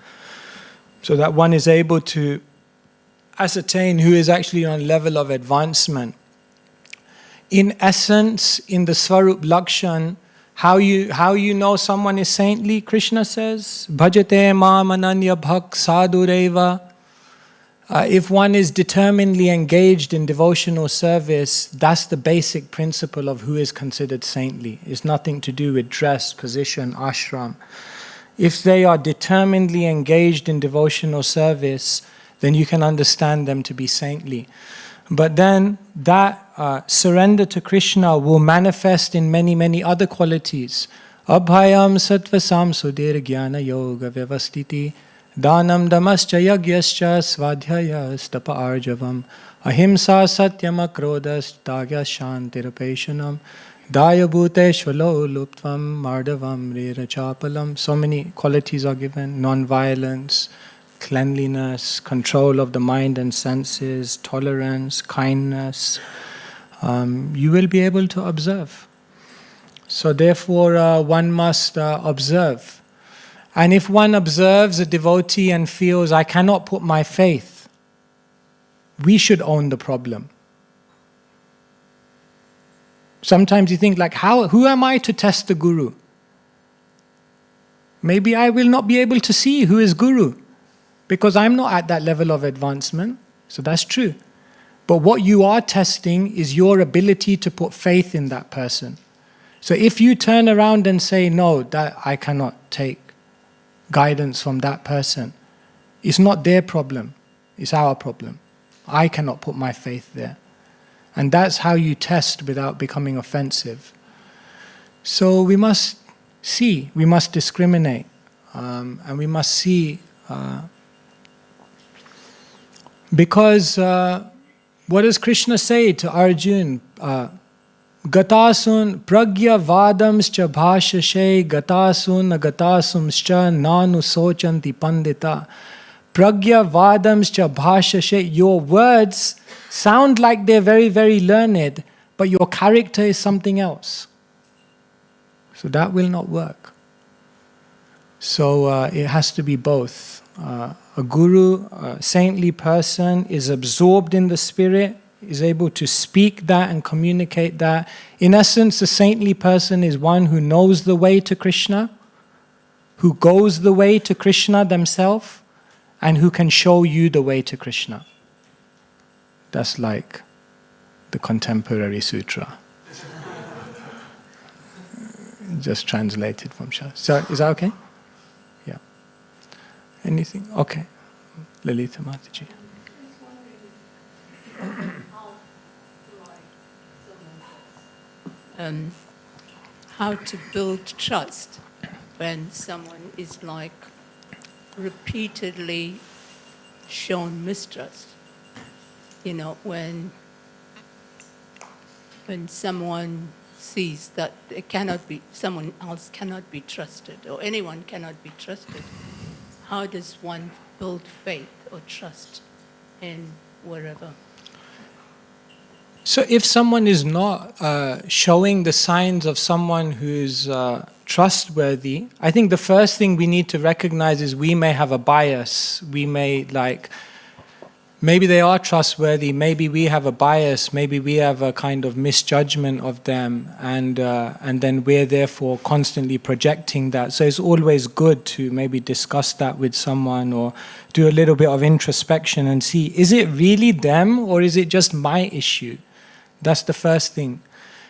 so that one is able to ascertain who is actually on a level of advancement. In essence, in the Svarup Lakshan, how you know someone is saintly, Krishna says, Bhajate mam ananya bhak sadhureva. If one is determinedly engaged in devotional service, that's the basic principle of who is considered saintly. It's nothing to do with dress, position, ashram. If they are determinedly engaged in devotional service, then you can understand them to be saintly. But then that surrender to Krishna will manifest in many, many other qualities. Abhayam sattvasam sudhir jnana yoga vyavastiti. Dhanam damascha yagyascha svadhyaya stapa arjavam. Ahimsa satyam akrodas tagya shantirapeshanam. Daya bhuteshvalo luptvam mardavam rera chapalam. So many qualities are given. Non-violence, cleanliness, control of the mind and senses, tolerance, kindness. You will be able to observe. So therefore one must observe. And if one observes a devotee and feels, I cannot put my faith, we should own the problem. Sometimes you think like, who am I to test the Guru? Maybe I will not be able to see who is Guru, because I'm not at that level of advancement. So that's true. But what you are testing is your ability to put faith in that person. So if you turn around and say, no, that I cannot take guidance from that person, it's not their problem, it's our problem. I cannot put my faith there. And that's how you test without becoming offensive. So we must see, we must discriminate, and we must see, because what does Krishna say to Arjun? Gatasun pragya vadamscha bhashashe gatasun agatasumscha nanu sochanti pandita. Pragya vadamscha bhashashe. Your words sound like they're very, very learned, but your character is something else. So that will not work. So it has to be both. A guru, a saintly person, is absorbed in the spirit, is able to speak that and communicate that. In essence, a saintly person is one who knows the way to Krishna, who goes the way to Krishna themselves, and who can show you the way to Krishna. That's like the contemporary sutra. Just translated from Shastra. So, is that okay? Yeah. Anything? Okay. Lalita Mataji. How to build trust when someone is like repeatedly shown mistrust. You know, when someone sees that someone else cannot be trusted, or anyone cannot be trusted, how does one build faith or trust in wherever? So if someone is not showing the signs of someone who's trustworthy, I think the first thing we need to recognize is we may have a bias. We may maybe they are trustworthy, maybe we have a bias, maybe we have a kind of misjudgment of them, and then we're therefore constantly projecting that. So it's always good to maybe discuss that with someone or do a little bit of introspection and see, is it really them or is it just my issue? That's the first thing.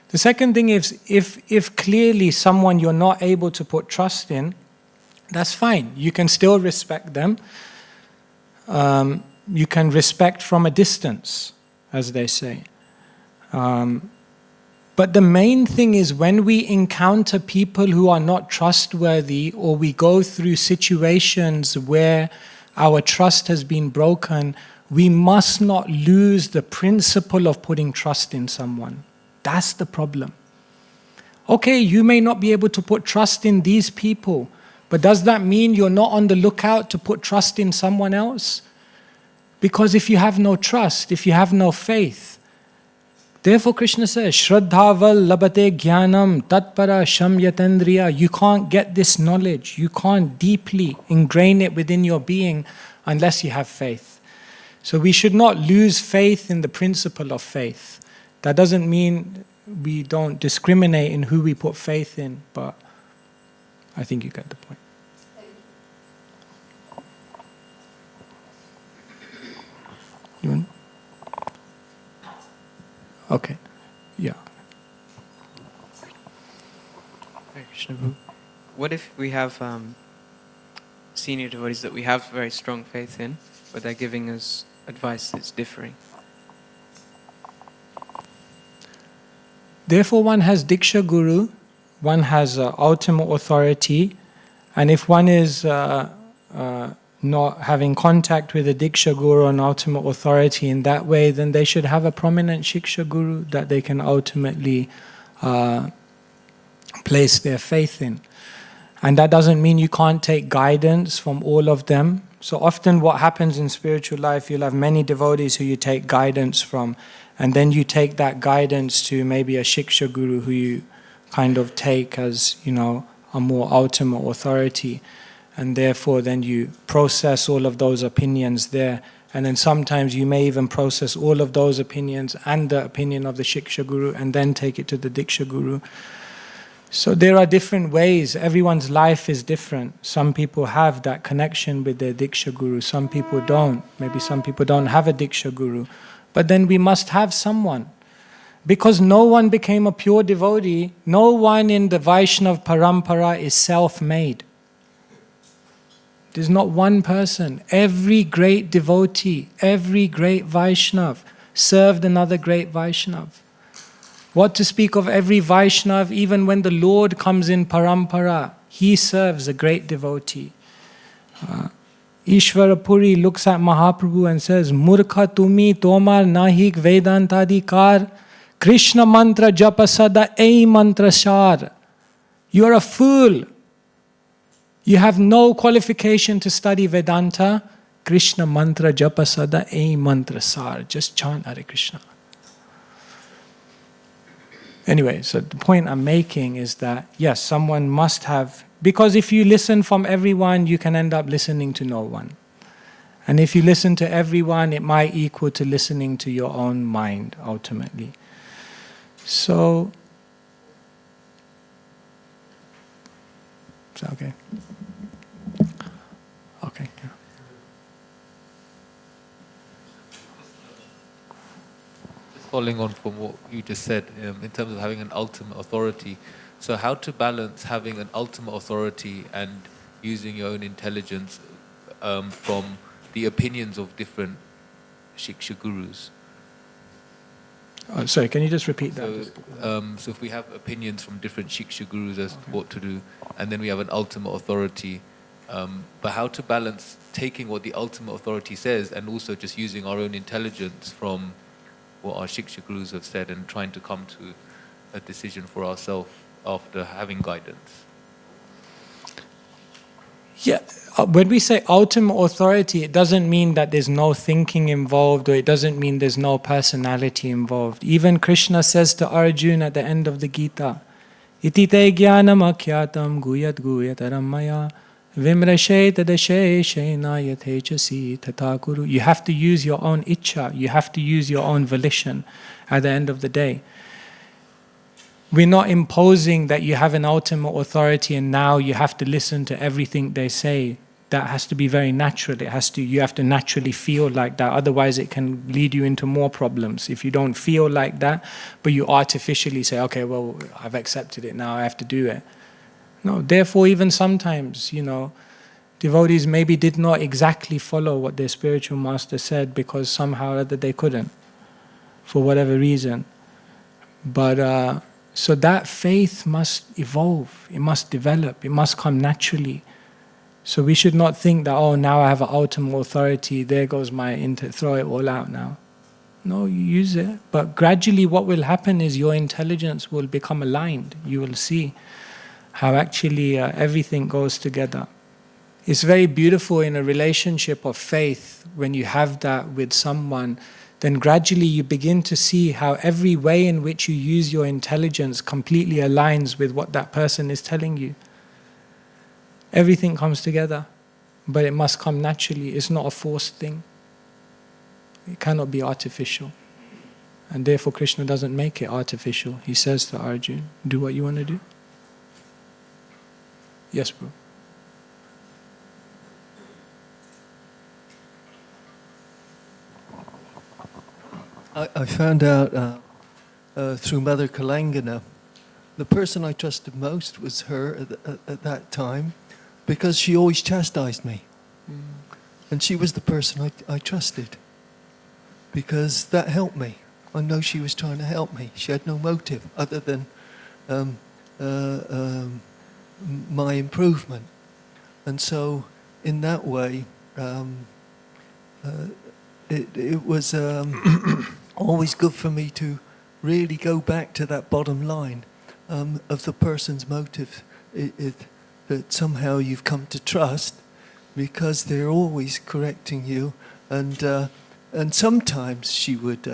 The second thing is, if clearly someone you're not able to put trust in, that's fine. You can still respect them. You can respect from a distance, as they say. But the main thing is when we encounter people who are not trustworthy, or we go through situations where our trust has been broken, we must not lose the principle of putting trust in someone. That's the problem. Okay, you may not be able to put trust in these people, but does that mean you're not on the lookout to put trust in someone else? Because if you have no trust, if you have no faith, therefore Krishna says, Shraddhaval labate jnanam tatpara shamyatendriya. You can't get this knowledge. You can't deeply ingrain it within your being unless you have faith. So we should not lose faith in the principle of faith. That doesn't mean we don't discriminate in who we put faith in, but I think you get the point. You want? Okay. Yeah. What if we have senior devotees that we have very strong faith in, but they're giving us advice that's differing? Therefore, one has Diksha Guru, one has ultimate authority, and if one is not having contact with a Diksha Guru and ultimate authority in that way, then they should have a prominent Shiksha Guru that they can ultimately place their faith in. And that doesn't mean you can't take guidance from all of them. So often what happens in spiritual life, you'll have many devotees who you take guidance from, and then you take that guidance to maybe a Shiksha Guru who you kind of take as, a more ultimate authority. And therefore then you process all of those opinions there. And then sometimes you may even process all of those opinions and the opinion of the Shiksha Guru and then take it to the Diksha Guru. So there are different ways. Everyone's life is different. Some people have that connection with their Diksha Guru. Some people don't. Maybe some people don't have a Diksha Guru. But then we must have someone. Because no one became a pure devotee. No one in the Vaishnav Parampara is self-made. There's not one person. Every great devotee, every great Vaishnav served another great Vaishnav. What to speak of every Vaishnav, even when the Lord comes in Parampara, he serves a great devotee. Ishvara Puri looks at Mahaprabhu and says, Murkha tumi tomar nahik vedantadikar, Krishna mantra japasada ei mantra shar. You're a fool. You have no qualification to study Vedanta. Krishna mantra japasada ei mantra sar. Just chant Hare Krishna. Anyway, so the point I'm making is that, yes, someone must have, because if you listen from everyone, you can end up listening to no one. And if you listen to everyone, it might equal to listening to your own mind, ultimately. So, is that okay? Okay, yeah. Following on from what you just said, in terms of having an ultimate authority, so how to balance having an ultimate authority and using your own intelligence from the opinions of different Shiksha Gurus? Sorry, can you just repeat that? So if we have opinions from different Shiksha Gurus as to what to do, and then we have an ultimate authority, but how to balance taking what the ultimate authority says and also just using our own intelligence from what our Shiksha Gurus have said and trying to come to a decision for ourselves after having guidance? Yeah, when we say ultimate authority, it doesn't mean that there's no thinking involved, or it doesn't mean there's no personality involved. Even Krishna says to Arjuna at the end of the Gita, Iti te jnanam akhyatam guyat guyataram maya vimrashe tadashe shena yathechasi tathakuru. You have to use your own ichcha, you have to use your own volition at the end of the day. We're not imposing that you have an ultimate authority and now you have to listen to everything they say. That has to be very natural. You have to naturally feel like that. Otherwise, it can lead you into more problems. If you don't feel like that, but you artificially say, okay, well, I've accepted it, now I have to do it. No, therefore, even sometimes, devotees maybe did not exactly follow what their spiritual master said because somehow or other they couldn't, for whatever reason. But so that faith must evolve, it must develop, it must come naturally. So we should not think that, oh, now I have an ultimate authority, there goes my throw it all out now. No, you use it. But gradually what will happen is your intelligence will become aligned. You will see how actually everything goes together. It's very beautiful in a relationship of faith when you have that with someone. Then gradually you begin to see how every way in which you use your intelligence completely aligns with what that person is telling you. Everything comes together, but it must come naturally. It's not a forced thing. It cannot be artificial. And therefore Krishna doesn't make it artificial. He says to Arjuna, do what you want to do. Yes, bro. I found out through Mother Kalangana, the person I trusted most was her at that time, because she always chastised me. And she was the person I trusted, because that helped me. I know she was trying to help me. She had no motive other than my improvement. And so in that way, it was always good for me to really go back to that bottom line of the person's motive, that somehow you've come to trust, because they're always correcting you, and sometimes she would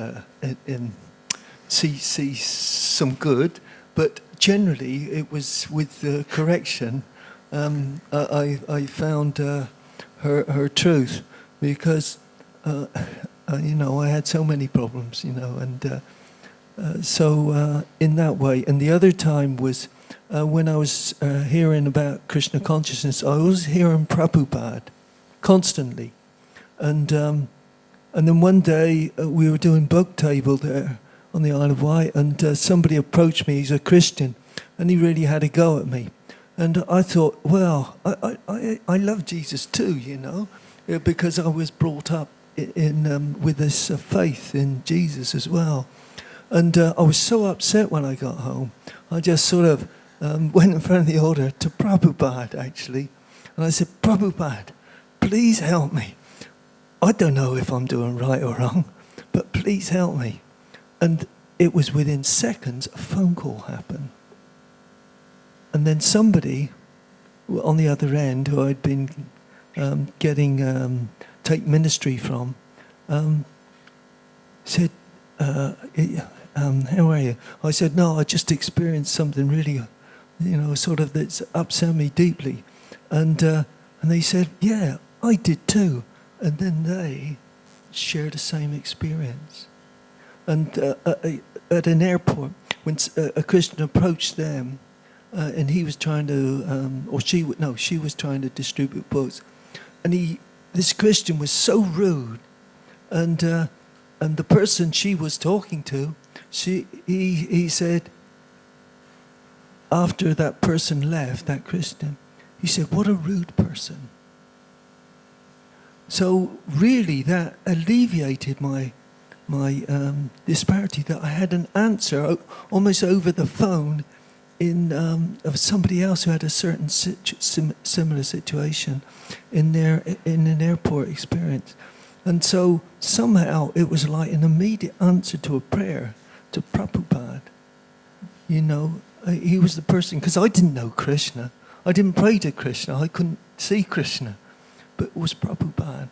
see some good, but generally it was with the correction. I found her truth, because I had so many problems, and so in that way. And the other time was when I was hearing about Krishna consciousness. I was hearing Prabhupada constantly, and then one day we were doing book table there on the Isle of Wight, and somebody approached me. He's a Christian, and he really had a go at me. And I thought, well, I love Jesus too, because I was brought up in with this faith in Jesus as well. And I was so upset when I got home. I just sort of went in front of the altar to Prabhupada, actually. And I said, Prabhupada, please help me. I don't know if I'm doing right or wrong, but please help me. And it was within seconds a phone call happened. And then somebody on the other end, who I'd been getting take ministry from, said, how are you? I said, no, I just experienced something really, sort of that's upset me deeply. And they said, yeah, I did too. And then they shared the same experience. And at an airport, when a Christian approached them, and he was trying to, she was trying to distribute books, and this Christian was so rude, and the person she was talking to, he said, after that person left, that Christian, he said, what a rude person. So really that alleviated my disparity, that I had an answer almost over the phone of somebody else who had a certain similar situation in an airport experience. And so somehow it was like an immediate answer to a prayer to Prabhupada. He was the person, because I didn't know Krishna. I didn't pray to Krishna. I couldn't see Krishna. But it was Prabhupada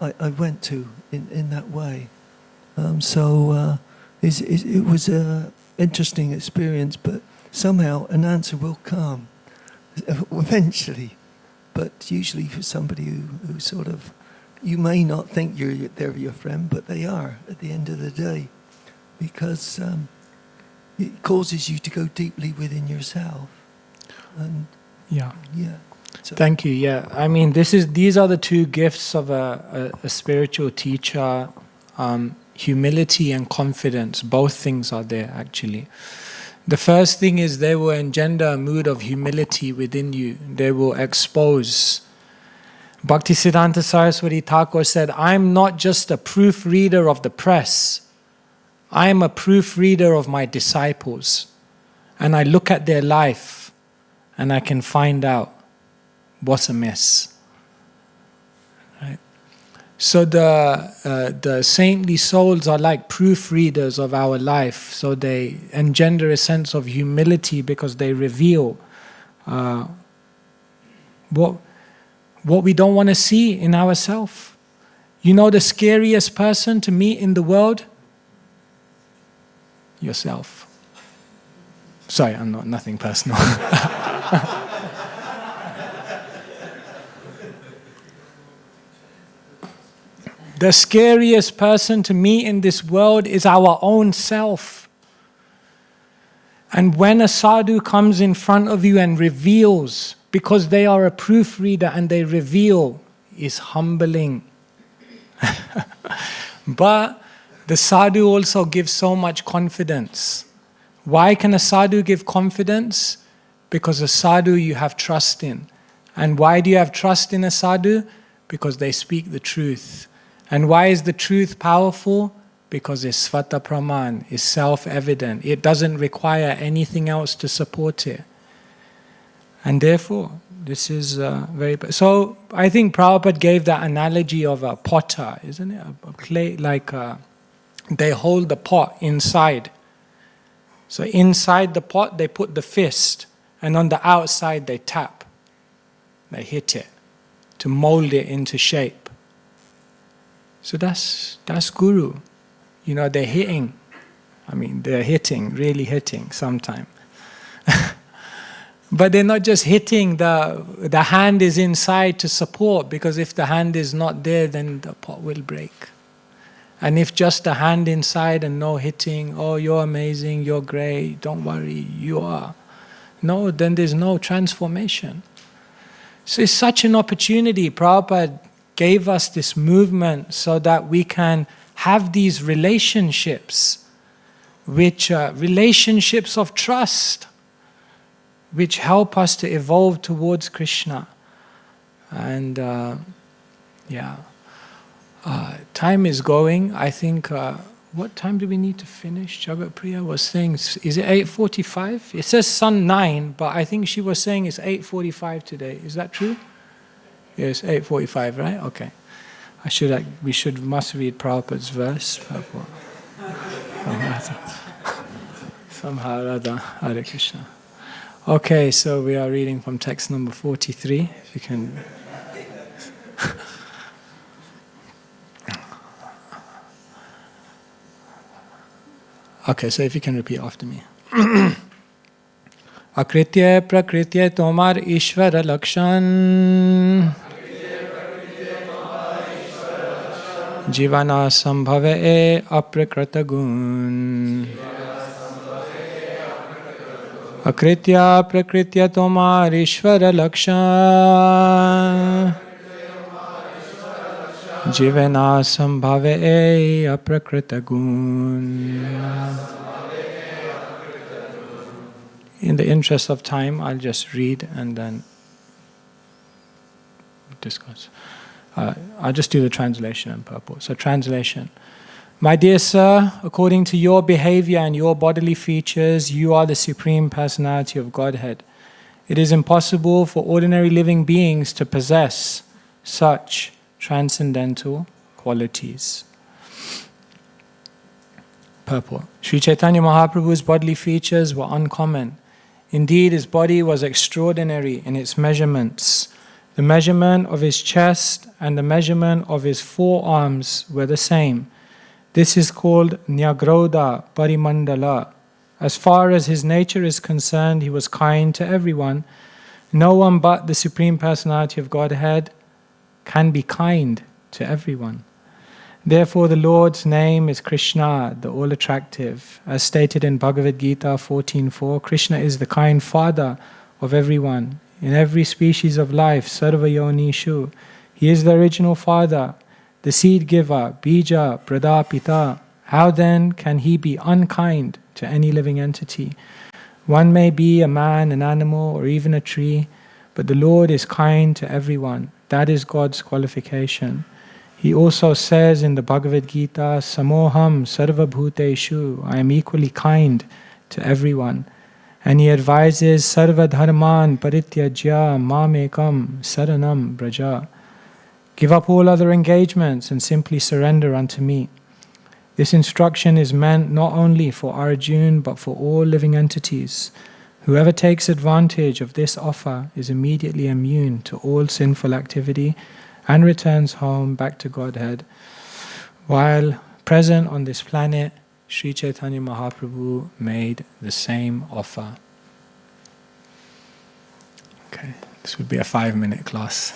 I went to in that way. So it was an interesting experience, but somehow an answer will come eventually. But usually for somebody who sort of, you may not think they're your friend, but they are at the end of the day, because it causes you to go deeply within yourself. And Yeah. So Thank you. Yeah, I mean, these are the two gifts of a spiritual teacher: humility and confidence. Both things are there, actually. The first thing is they will engender a mood of humility within you. They will expose. Bhaktisiddhanta Saraswati Thakur said, "I'm not just a proofreader of the press. I am a proofreader of my disciples, and I look at their life, and I can find out what's amiss." Right? So the saintly souls are like proofreaders of our life. So they engender a sense of humility because they reveal what we don't want to see in ourselves. You know the scariest person to meet in the world? Yourself. Sorry, I'm not, nothing personal. The scariest person to meet in this world is our own self. And when a sadhu comes in front of you and reveals, because they are a proofreader and they reveal, is humbling. But the sadhu also gives so much confidence. Why can a sadhu give confidence? Because a sadhu you have trust in. And why do you have trust in a sadhu? Because they speak the truth. And why is the truth powerful? Because it's svata praman, it's self-evident. It doesn't require anything else to support it. And therefore, this is very... So, I think Prabhupada gave that analogy of a potter, isn't it? A clay, like they hold the pot inside. So inside the pot, they put the fist. And on the outside, they tap. They hit it to mold it into shape. So that's guru. You know, they're hitting. I mean, they're hitting, really hitting sometime. But they're not just hitting, the hand is inside to support, because if the hand is not there, then the pot will break. And if just the hand inside and no hitting, oh, you're amazing, you're great, don't worry, you are. No, then there's no transformation. So it's such an opportunity. Prabhupada gave us this movement so that we can have these relationships, which are relationships of trust, which help us to evolve towards Krishna. And time is going. I think, what time do we need to finish? Jagat Priya was saying, is it 8:45? It says sun 9, but I think she was saying it's 8:45 today. Is that true? Yes, 8:45, right? Okay. We must read Prabhupada's verse. Somehow or other, Hare Krishna. Okay, so we are reading from text number 43. If you can. Okay, so if you can repeat after me. Akritya prakritya tomar ishvara lakshan Jivana sambhave e aprakrata gun Akritya prakritya tomar ishvara lakshan Jivana sambhave e aprakrita gun. In the interest of time, I'll just read and then discuss. I'll just do the translation and purport. So translation. My dear sir, according to your behavior and your bodily features, you are the Supreme Personality of Godhead. It is impossible for ordinary living beings to possess such transcendental qualities. Purport. Sri Chaitanya Mahaprabhu's bodily features were uncommon. Indeed, his body was extraordinary in its measurements. The measurement of his chest and the measurement of his forearms were the same. This is called Nyagroda Parimandala, As far as his nature is concerned, he was kind to everyone. No one but the Supreme Personality of Godhead can be kind to everyone. Therefore, the Lord's name is Krishna, the all-attractive. As stated in Bhagavad Gita 14.4, Krishna is the kind father of everyone, in every species of life, Sarva Yonishu. He is the original father, the seed giver, Bija, Prada, Pita. How then can he be unkind to any living entity? One may be a man, an animal, or even a tree, but the Lord is kind to everyone. That is God's qualification. He also says in the Bhagavad Gita, Samoham Sarva Bhuteshu, I am equally kind to everyone. And he advises, Sarva Dharman Parityajya Mamekam Saranam Braja. Give up all other engagements and simply surrender unto me. This instruction is meant not only for Arjuna but for all living entities. Whoever takes advantage of this offer is immediately immune to all sinful activity and returns home back to Godhead. While present on this planet, Sri Chaitanya Mahaprabhu made the same offer. Okay, this would be a 5-minute class.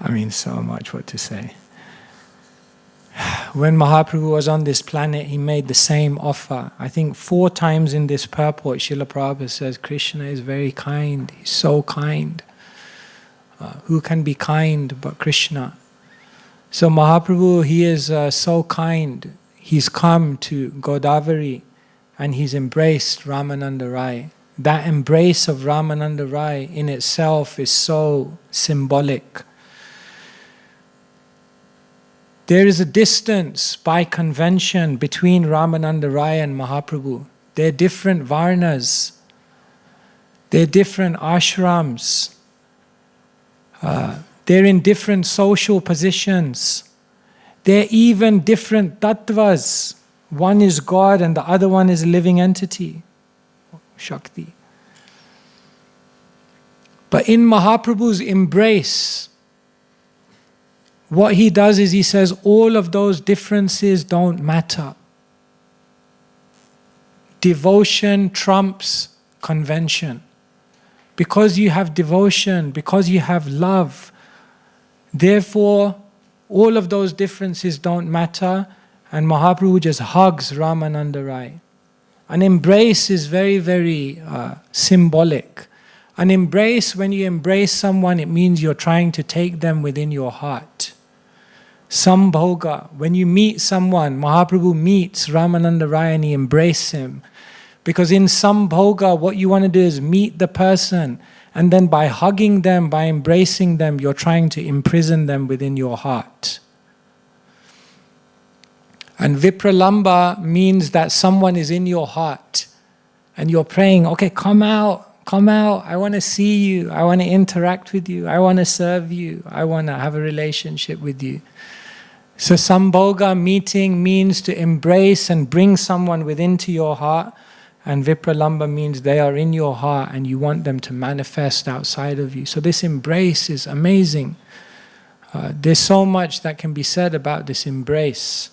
I mean, so much what to say. When Mahaprabhu was on this planet, he made the same offer. I think 4 times in this purport, Srila Prabhupada says, Krishna is very kind, he's so kind. Who can be kind but Krishna? So Mahaprabhu, he is so kind. He's come to Godavari and he's embraced Ramananda Rai. That embrace of Ramananda Rai in itself is so symbolic. There is a distance by convention between Ramananda Rai and Mahaprabhu. They're different varnas. They're different ashrams. They're in different social positions. They're even different tattvas. One is God and the other one is a living entity, Shakti. But in Mahaprabhu's embrace, what he does is he says all of those differences don't matter. Devotion trumps convention. Because you have devotion, because you have love, therefore all of those differences don't matter, and Mahaprabhu just hugs Ramananda Rai. An embrace is very, very symbolic. An embrace, when you embrace someone, it means you're trying to take them within your heart. Sambhoga, when you meet someone, Mahaprabhu meets Ramananda Rai and he embraces him. Because in Sambhoga, what you want to do is meet the person, and then by hugging them, by embracing them, you're trying to imprison them within your heart. And Vipralamba means that someone is in your heart, and you're praying, okay, come out, I want to see you, I want to interact with you, I want to serve you, I want to have a relationship with you. So Sambhoga, meeting, means to embrace and bring someone within your heart. And Vipralamba means they are in your heart and you want them to manifest outside of you. So this embrace is amazing. There's so much that can be said about this embrace.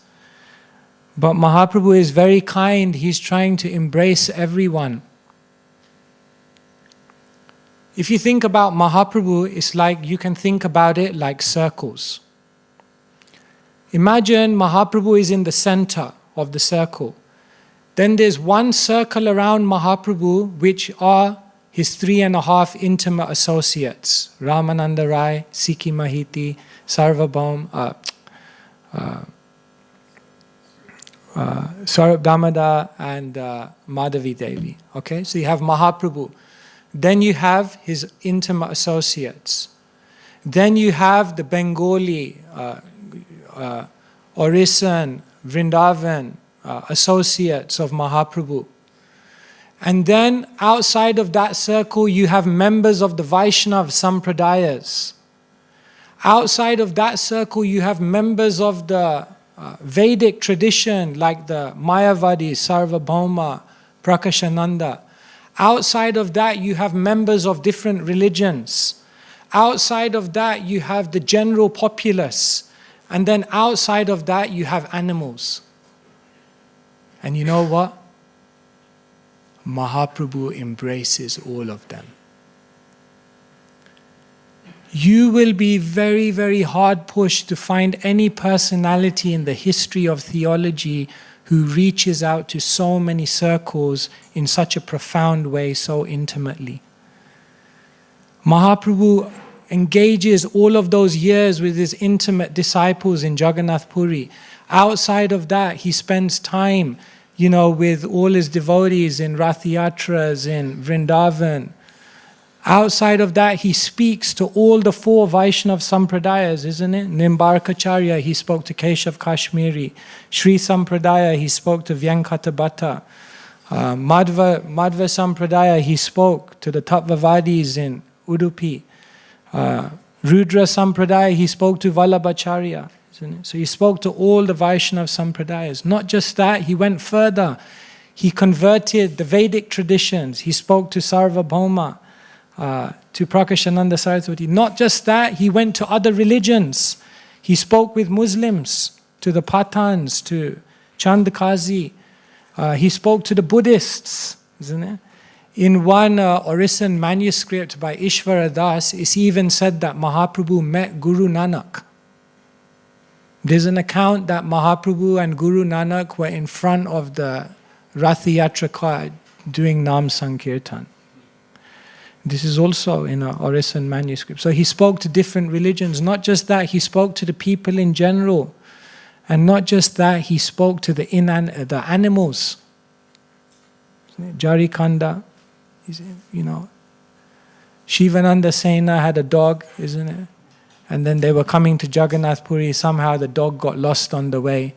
But Mahaprabhu is very kind. He's trying to embrace everyone. If you think about Mahaprabhu, it's like you can think about it like circles. Imagine Mahaprabhu is in the center of the circle. Then there's one circle around Mahaprabhu, which are his 3.5 intimate associates, Ramananda Rai, Sikhi Mahiti, Sarvabhaum, Swarup Damodar, and Madhavi Devi. Okay, so you have Mahaprabhu. Then you have his intimate associates. Then you have the Bengali, Orisan, Vrindavan, associates of Mahaprabhu. And then outside of that circle, you have members of the Vaishnava Sampradayas. Outside of that circle, you have members of the Vedic tradition, like the Mayavadi, Sarvabhauma, Prakashananda. Outside of that, you have members of different religions. Outside of that, you have the general populace. And then outside of that, you have animals. And you know what? Mahaprabhu embraces all of them. You will be very, very hard pushed to find any personality in the history of theology who reaches out to so many circles in such a profound way, so intimately. Mahaprabhu engages all of those years with his intimate disciples in Jagannath Puri. Outside of that, he spends time, with all his devotees in Rath Yatras, in Vrindavan. Outside of that, he speaks to all the 4 Vaishnav Sampradayas, isn't it? Nimbarkacharya, he spoke to Keshav Kashmiri. Sri Sampradaya, he spoke to Vyankata Bhatta. Madhva Sampradaya, he spoke to the Tattvavadis in Udupi. Rudra Sampradaya, he spoke to Vallabhacharya. Isn't it? So he spoke to all the Vaishnav Sampradayas. Not just that, he went further. He converted the Vedic traditions. He spoke to Sarvabhauma, to Prakashananda Saraswati. Not just that, he went to other religions. He spoke with Muslims, to the Pathans, to Chandkazi. He spoke to the Buddhists, isn't it? In one Orison manuscript by Ishvara Das, it's even said that Mahaprabhu met Guru Nanak. There's an account that Mahaprabhu and Guru Nanak were in front of the Rath Yatra car doing Nam Sankirtan. This is also in an Orison manuscript. So he spoke to different religions. Not just that, he spoke to the people in general. And not just that, he spoke to the animals. Jarikanda, Shivananda Sena had a dog, isn't it? And then they were coming to Jagannath Puri. Somehow the dog got lost on the way.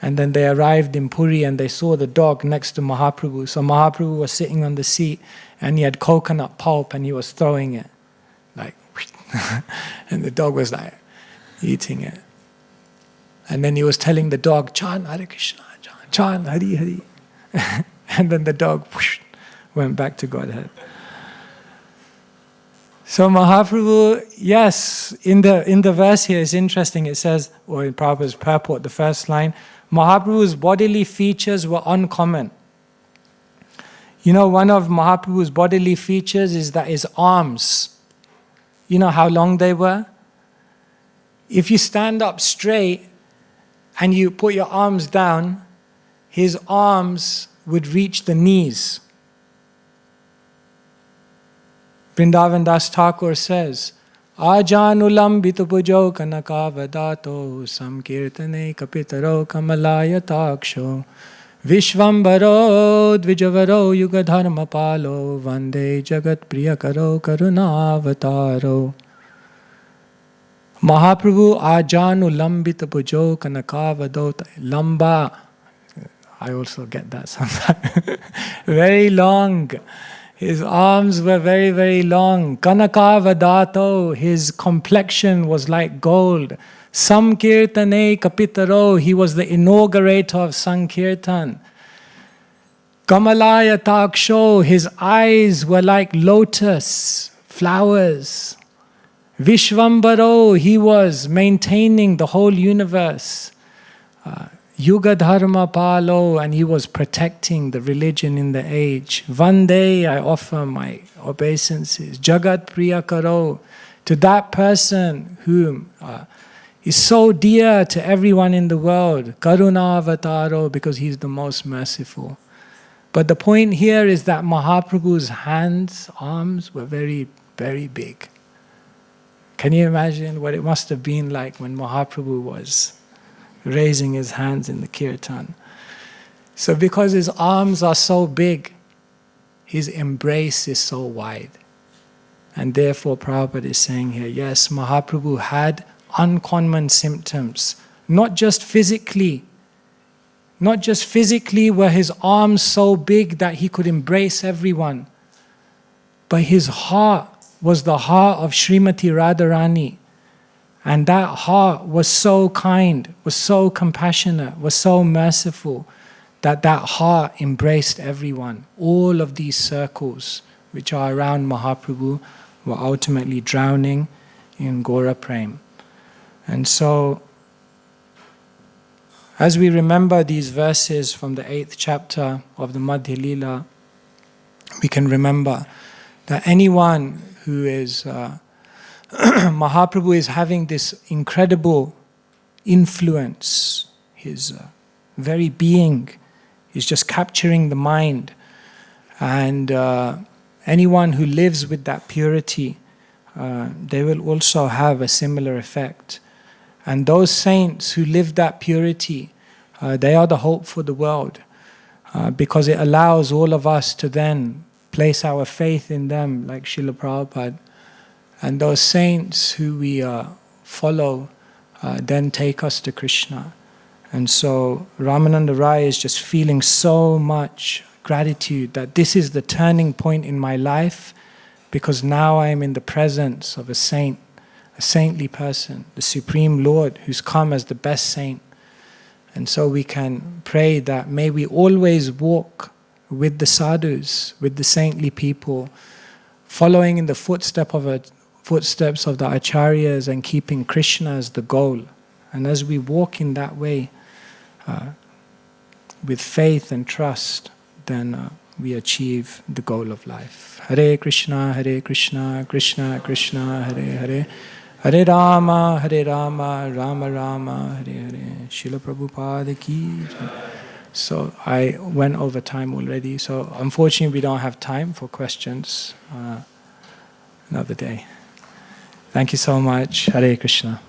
And then they arrived in Puri and they saw the dog next to Mahaprabhu. So Mahaprabhu was sitting on the seat and he had coconut pulp and he was throwing it. And the dog was eating it. And then he was telling the dog, chant Hare Krishna, chant Hari Hari. And then the dog went back to Godhead. So Mahaprabhu, yes, in the verse here, it's interesting. It says, or in Prabhupada's purport, the first line, Mahaprabhu's bodily features were uncommon. One of Mahaprabhu's bodily features is that his arms, how long they were? If you stand up straight and you put your arms down, his arms would reach the knees. Vrindavan Das Thakur says, Ajanulam bitupujo kanakavadato samkirtane kapitaro kamalaya taksho Vishvambaro dvijavaro yugadharma palo vande jagat priyakaro karunavataro. Mahaprabhu ajanu lambita pujo kanakavadota. Lamba. I also get that sometimes. Very long. His arms were very, very long. Kanakavadato, his complexion was like gold. Samkirtane kapitaro, he was the inaugurator of Sankirtan. Kamalaya taksho, his eyes were like lotus flowers. Vishvambaro, he was maintaining the whole universe. Yuga Dharma Palo, and he was protecting the religion in the age. Vande, I offer my obeisances. Jagat Priya Karo, to that person whom is so dear to everyone in the world. Karuna Avataro, because he's the most merciful. But the point here is that Mahaprabhu's hands, arms were very, very big. Can you imagine what it must have been like when Mahaprabhu was raising his hands in the kirtan? So because his arms are so big, his embrace is so wide. And therefore Prabhupada is saying here, yes, Mahaprabhu had uncommon symptoms. Not just physically were his arms so big that he could embrace everyone, but his heart was the heart of Srimati Radharani. And that heart was so kind, was so compassionate, was so merciful, that heart embraced everyone. All of these circles which are around Mahaprabhu were ultimately drowning in Gora Prem. And so, as we remember these verses from the 8th chapter of the Madhya Lila, we can remember that anyone who is Mahaprabhu is having this incredible influence. His very being is just capturing the mind. And anyone who lives with that purity, they will also have a similar effect. And those saints who live that purity, they are the hope for the world, because it allows all of us to then place our faith in them, like Srila Prabhupada. And those saints who we follow then take us to Krishna. And so Ramananda Rai is just feeling so much gratitude that this is the turning point in my life, because now I am in the presence of a saint, a saintly person, the Supreme Lord who's come as the best saint. And so we can pray that may we always walk with the sadhus, with the saintly people, following in the footsteps of the acharyas and keeping Krishna as the goal. And as we walk in that way, with faith and trust, then we achieve the goal of life. Hare Krishna, Krishna Krishna, Hare Hare, Hare Rama, Rama Rama, Hare Hare. Srila Prabhupada ki jai. So I went over time already, so unfortunately we don't have time for questions. Another day. Thank you so much. Hare Krishna.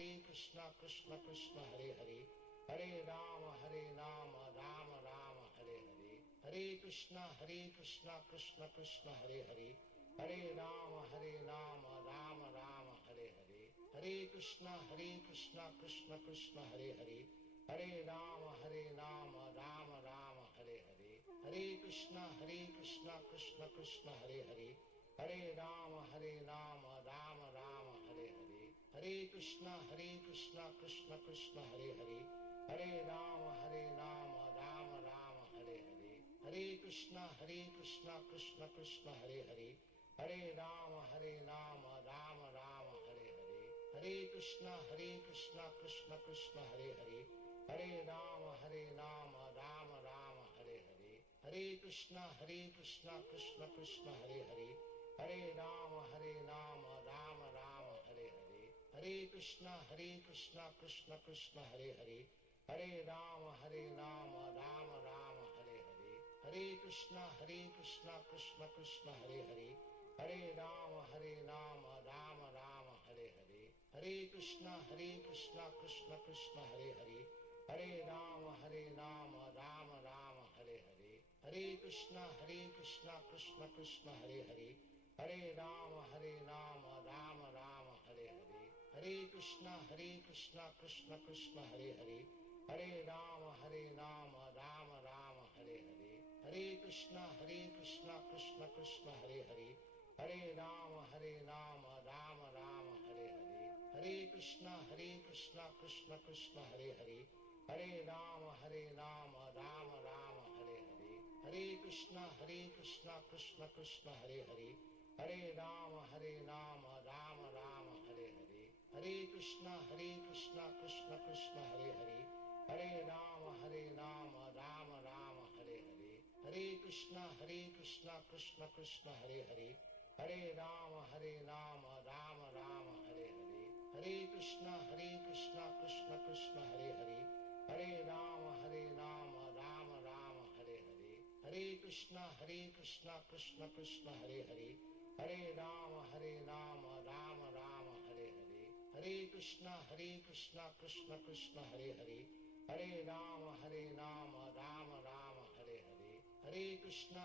Krishna Krishna Krishna Hare Hare, Hare Rama Rama Rama Hare Hare, Hare Krishna Krishna Krishna Hare Hare, Hare Rama Rama Rama Hare Hare, Hare Krishna Krishna Krishna Hare Hare, Hare Rama Rama Rama Hare Hare, Hare Krishna Krishna Krishna Hare Hare, Hare Rama Rama Rama Hare Hare, Hare Krishna Krishna Krishna Hare Hare, Hare Rama Rama Rama Hare Hare, Hare Krishna Krishna Krishna Hare Hare, Hare Rama Rama Rama Hare Hare, Hare Krishna Krishna Krishna Hare Hare, Hare Rama Rama Rama Hare Hare, Hare Krishna Krishna Krishna Hare Hare, Hare Rama Rama Rama Hare Hare, Hare Krishna Krishna Krishna Hare Hare, Hare Rama Rama Rama Hare Hare, Hare Krishna Krishna Krishna Hare Hare, Hare Rama Rama Rama Hare Hare, Hare Krishna Krishna Krishna Hare Hare, Hare Rama Rama Rama Hare Hare, Hare Krishna Krishna Krishna Hare Hare, Hare Rama Rama Rama Hare Hare, Hare Krishna Krishna Krishna Hare Hare, Hare Rama Rama Rama Hare Hare, Hare Krishna Krishna Krishna Hare Hare, Hare Rama Rama Rama Hare Hare, Hare Krishna Krishna Krishna Hare Hare, Hare Rama Rama Rama Hare Hare, Hare Krishna Krishna Krishna Hare Hare, Hare Rama Rama Rama Hare Hare, Hare Krishna Krishna Krishna Hare Hare, Hare Rama Rama Rama Hare Hare, Hare Krishna Krishna Krishna Hare Hare, Hare Rama Rama Rama Hare Hare, Hare Krishna Krishna Krishna Hare Hare, Hare Rama Rama Rama Hare Hare, Hare Krishna Krishna Krishna Hare Hare, Hare Rama Rama Rama Hare Hare, Hare Krishna Krishna Krishna Hare Hare, Hare Rama Rama Rama Hare Hare, Hare Krishna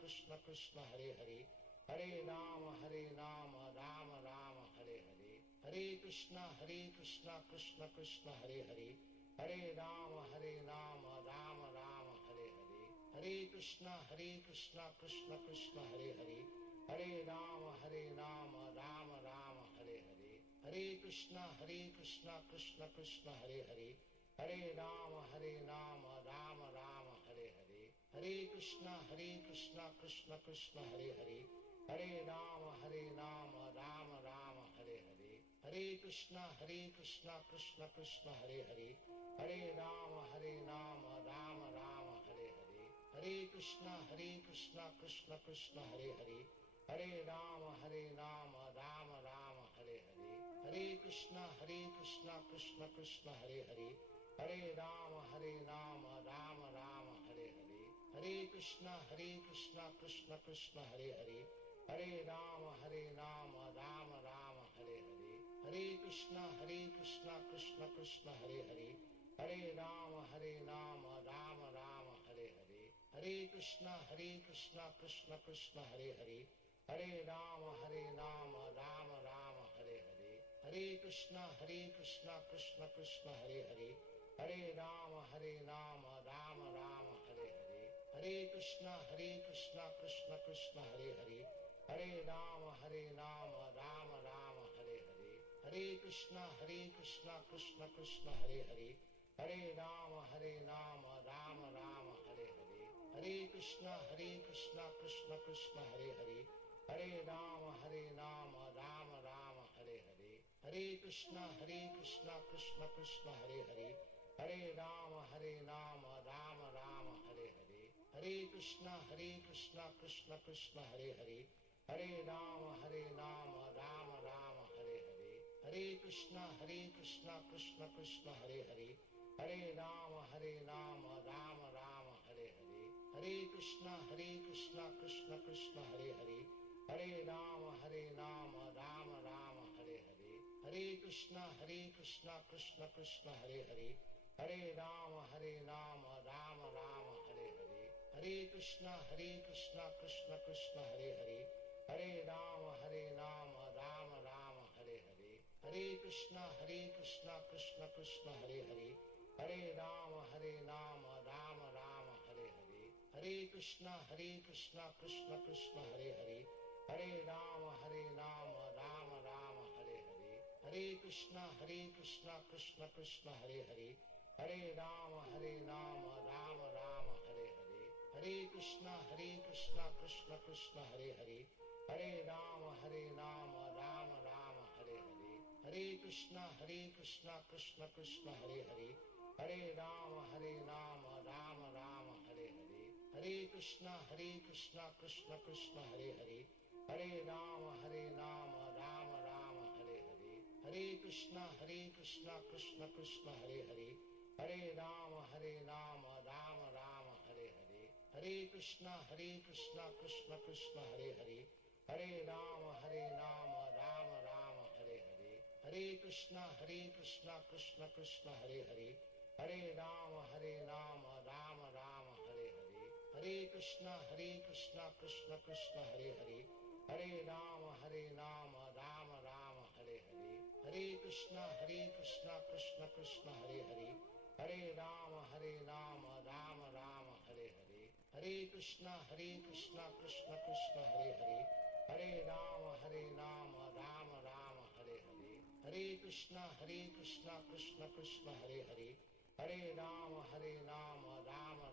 Krishna Krishna Hare Hare, Hare Rama Rama Rama Hare Hare, Hare Krishna Krishna Krishna Hare Hare, Hare Rama Rama Rama Hare Hare, Hare Krishna Krishna Krishna Hare Hare, Hare Rama Rama Rama Hare Hare, Hare Krishna Krishna Krishna Hare Hare, Hare Rama Rama Rama Hare Hare, Hare Krishna Krishna Krishna Hare Hare, Hare Rama Rama Rama Hare Hare, Hare Krishna Krishna Krishna Hare Hare, Hare Rama Rama Rama Hare Hare, Hare Krishna Krishna Krishna Hare Hare, Hare Rama Rama Rama Hare Hare, Hare Krishna Krishna Krishna Hare Hare, Hare Rama Rama Rama Hare Hare, Hare Krishna Krishna Krishna Hare Hare, Hare Rama Rama Rama Hare Hare, Hare Krishna Krishna Krishna Hare Hare, Hare Rama Rama Rama Hare Hare, Hare Krishna Krishna Krishna Hare Hare, Hare Rama Rama Rama Hare Hare, Hare Krishna Krishna Krishna Hare Hare, Hare Rama Rama Rama Hare Hare, Hare Krishna Krishna Krishna Hare Hare, Hare Rama Rama Rama Hare Hare, Hare Krishna Krishna Krishna Hare Hare, Hare Rama Rama Rama Hare Hare, Hare Krishna Krishna Krishna Hare Hare, Hare Rama Rama Rama Hare Hare, Hare Krishna Krishna Krishna Hare Hare, Hare Rama Rama Rama Hare Hare, Hare Krishna Krishna Krishna Hare Hare, Hare Rama Rama Rama Hare Hare, Hare Krishna Krishna Krishna Hare Hare, Hare Rama Rama Rama Hare Hare, Hare Krishna Krishna Krishna Hare Hare, Hare Rama Rama Rama Hare Hare, Hare Krishna Krishna Krishna Hare Hare, Hare Rama Rama Rama Hare Hare, Hare Krishna Krishna Krishna Hare Hare, Hare Rama Rama Rama Hare Hare, Hare Krishna Krishna Krishna Hare Hare, Hare Rama Rama Rama Hare Hare, Hare Krishna Krishna Krishna Hare Hare, Hare Rama Rama Rama Hare Hare, Hare Krishna Krishna Krishna Hare Hare, Hare Rama Rama Rama Hare Hare, Hare Krishna Krishna Krishna Hare Hare, Hare Rama Rama Rama Hare Hare, Hare Krishna Krishna Krishna Hare Hare, Hare Rama Rama Rama Hare Hare, Hare Krishna Krishna Krishna Hare Hare, Hare Rama Rama Rama Hare Hare, Hare Krishna Krishna Krishna Hare Hare, Hare Rama Rama Rama Hare Hare, Hare Krishna Krishna Krishna Hare Hare, Hare Rama Rama Rama Hare Hare, Hare Krishna Krishna Krishna Hare Hare, Hare Rama Rama Rama Hare Hare, Hare Krishna Krishna Krishna Hare Hare, Hare Rama Rama Rama Hare Hare, Hare Krishna Krishna Krishna Hare Hare, Hare Rama Rama Rama Hare Hare, Hare Krishna Krishna Krishna Hare Hare, Hare Rama Rama Rama Hare Hare, Hare Krishna Krishna Krishna Hare Hare, Hare Rama Rama Rama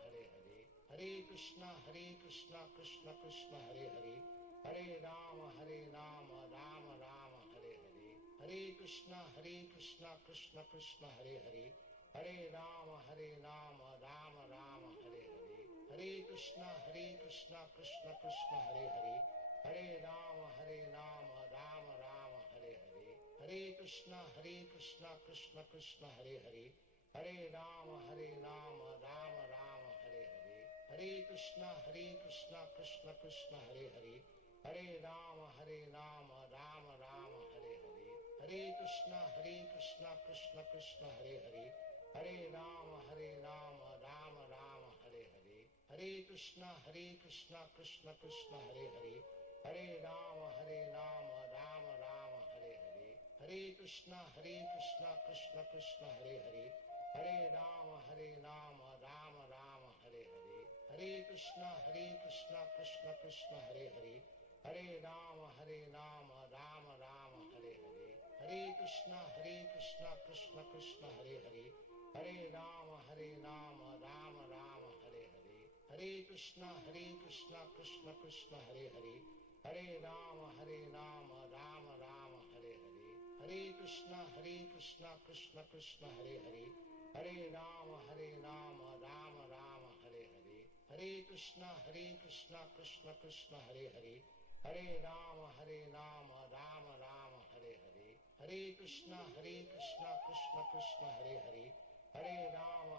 Hare Hare, Hare Krishna Krishna Krishna Hare Hare, Hare Rama Rama Rama Hare Hare, Hare Krishna Krishna Krishna Hare Hare, Hare Rama Rama Rama Hare Hare, Hare Krishna Krishna Krishna Hare Hare, Hare Rama Rama Rama Hare Hare, Hare Krishna Krishna Krishna Hare Hare, Hare Rama Rama Rama Hare Hare, Hare Krishna Krishna Krishna Hare Hare, Hare Rama Rama Rama Hare Hare, Hare Krishna Krishna Krishna Hare Hare, Hare Rama Rama Rama Hare Hare, Hare Krishna Krishna Krishna Hare Hare, Hare Rama Rama Rama Hare Hare, Hare Krishna Krishna Krishna Hare Hare, Hare Rama Rama Rama Hare Hare, Hare Krishna Krishna Krishna Hare Hare, Hare Rama Rama Rama Hare Hare, Hare Krishna Krishna Krishna Hare Hare, Hare Rama Rama Rama Hare Hare, Hare Krishna Krishna Krishna Hare Hare, Hare Rama Rama Rama Hare Hare, Hare Krishna Krishna Krishna Hare Hare, Hare Rama Rama Rama Hare Hare, Hare Krishna Krishna Krishna Hare Hare, Hare Rama Rama Rama Hare Hare, Hare Krishna Krishna Krishna Hare Hare, Hare Rama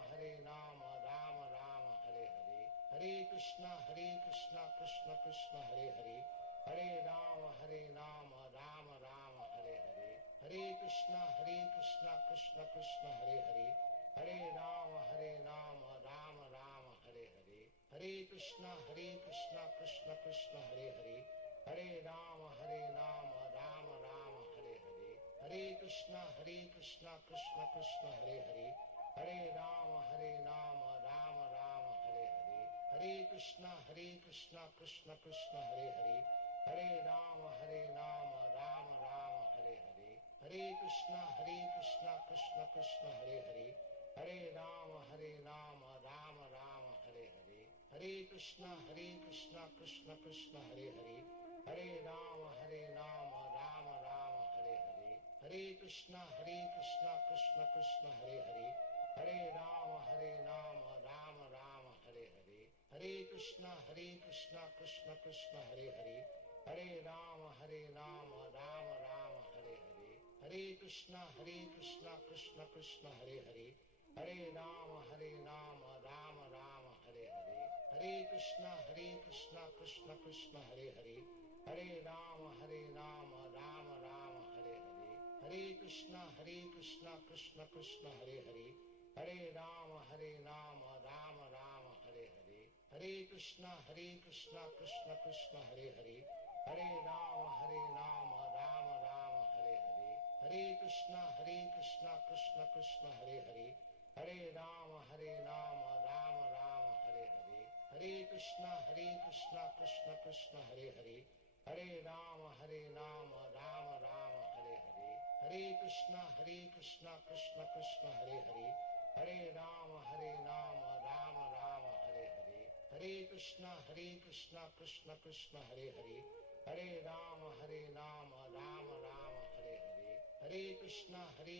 Rama Rama Hare Hare, Hare Krishna Krishna Krishna Hare Hare, Hare Rama Rama Rama Hare Hare, Hare Krishna Krishna Krishna Hare Hare, Hare Rama Rama Rama Hare Hare, Hare Krishna Krishna Krishna Hare Hare, Hare Rama Rama Rama Hare Hare, Hare Krishna Krishna Krishna Hare Hare, Hare Rama Rama Rama Hare Hare, Hare Krishna Krishna Krishna Hare Hare, Hare Rama Rama Rama Hare Hare, Hare Krishna Krishna Krishna Hare Hare, Hare Rama Rama Rama Hare Hare, Hare Krishna Krishna Krishna Hare Hare, Hare Rama Rama Rama Hare Hare, Hare Krishna Krishna Krishna Hare Hare, Hare Rama Rama Rama Hare Hare, Hare Krishna Krishna Krishna Hare Hare, Hare Rama Rama Rama Hare Hare, Hare Krishna Krishna Krishna Hare Hare, Hare Rama Rama Rama Hare Hare, Hare Krishna Krishna Krishna Hare Hare, Hare Rama Rama Rama Hare Hare, Hare Krishna Krishna Krishna Hare Hare, Hare Rama Rama Rama Hare Hare, Hare Krishna Krishna Krishna Hare Hare, Hare Rama Rama Rama Hare Hare, Hare Krishna Krishna Krishna Hare Hare, Hare Rama Rama Rama Hare Hare, Hare Krishna Krishna Krishna Hare Hare, Hare Rama Rama Rama Hare Hare, Hare Krishna Krishna Krishna Hare Hare, Hare Rama Rama Rama Hare Hare, Hare Krishna Krishna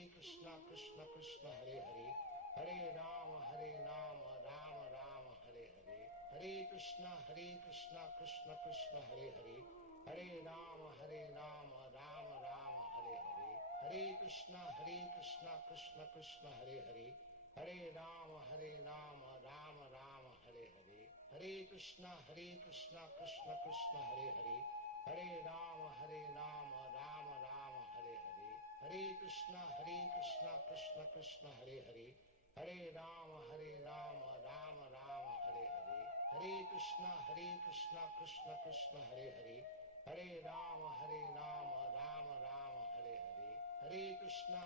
Krishna Hare Hare, Hare Rama Rama Rama Hare Hare, Hare Krishna Krishna Krishna Hare Hare, Hare Rama Rama Rama Hare Hare, Hare Krishna Krishna Krishna Hare Hare, Hare Rama Rama Rama Hare Hare, Hare Krishna Krishna Krishna Hare Hare, Hare Rama Rama Rama Hare Hare, Hare Krishna Krishna Krishna Hare Hare, Hare Rama Rama Rama Hare Hare, Hare Krishna Krishna Krishna Hare Hare, Hare Rama Rama Rama Hare Hare, Hare Krishna Krishna Krishna Hare Hare, Hare Rama Rama Rama Hare Hare, Hare Krishna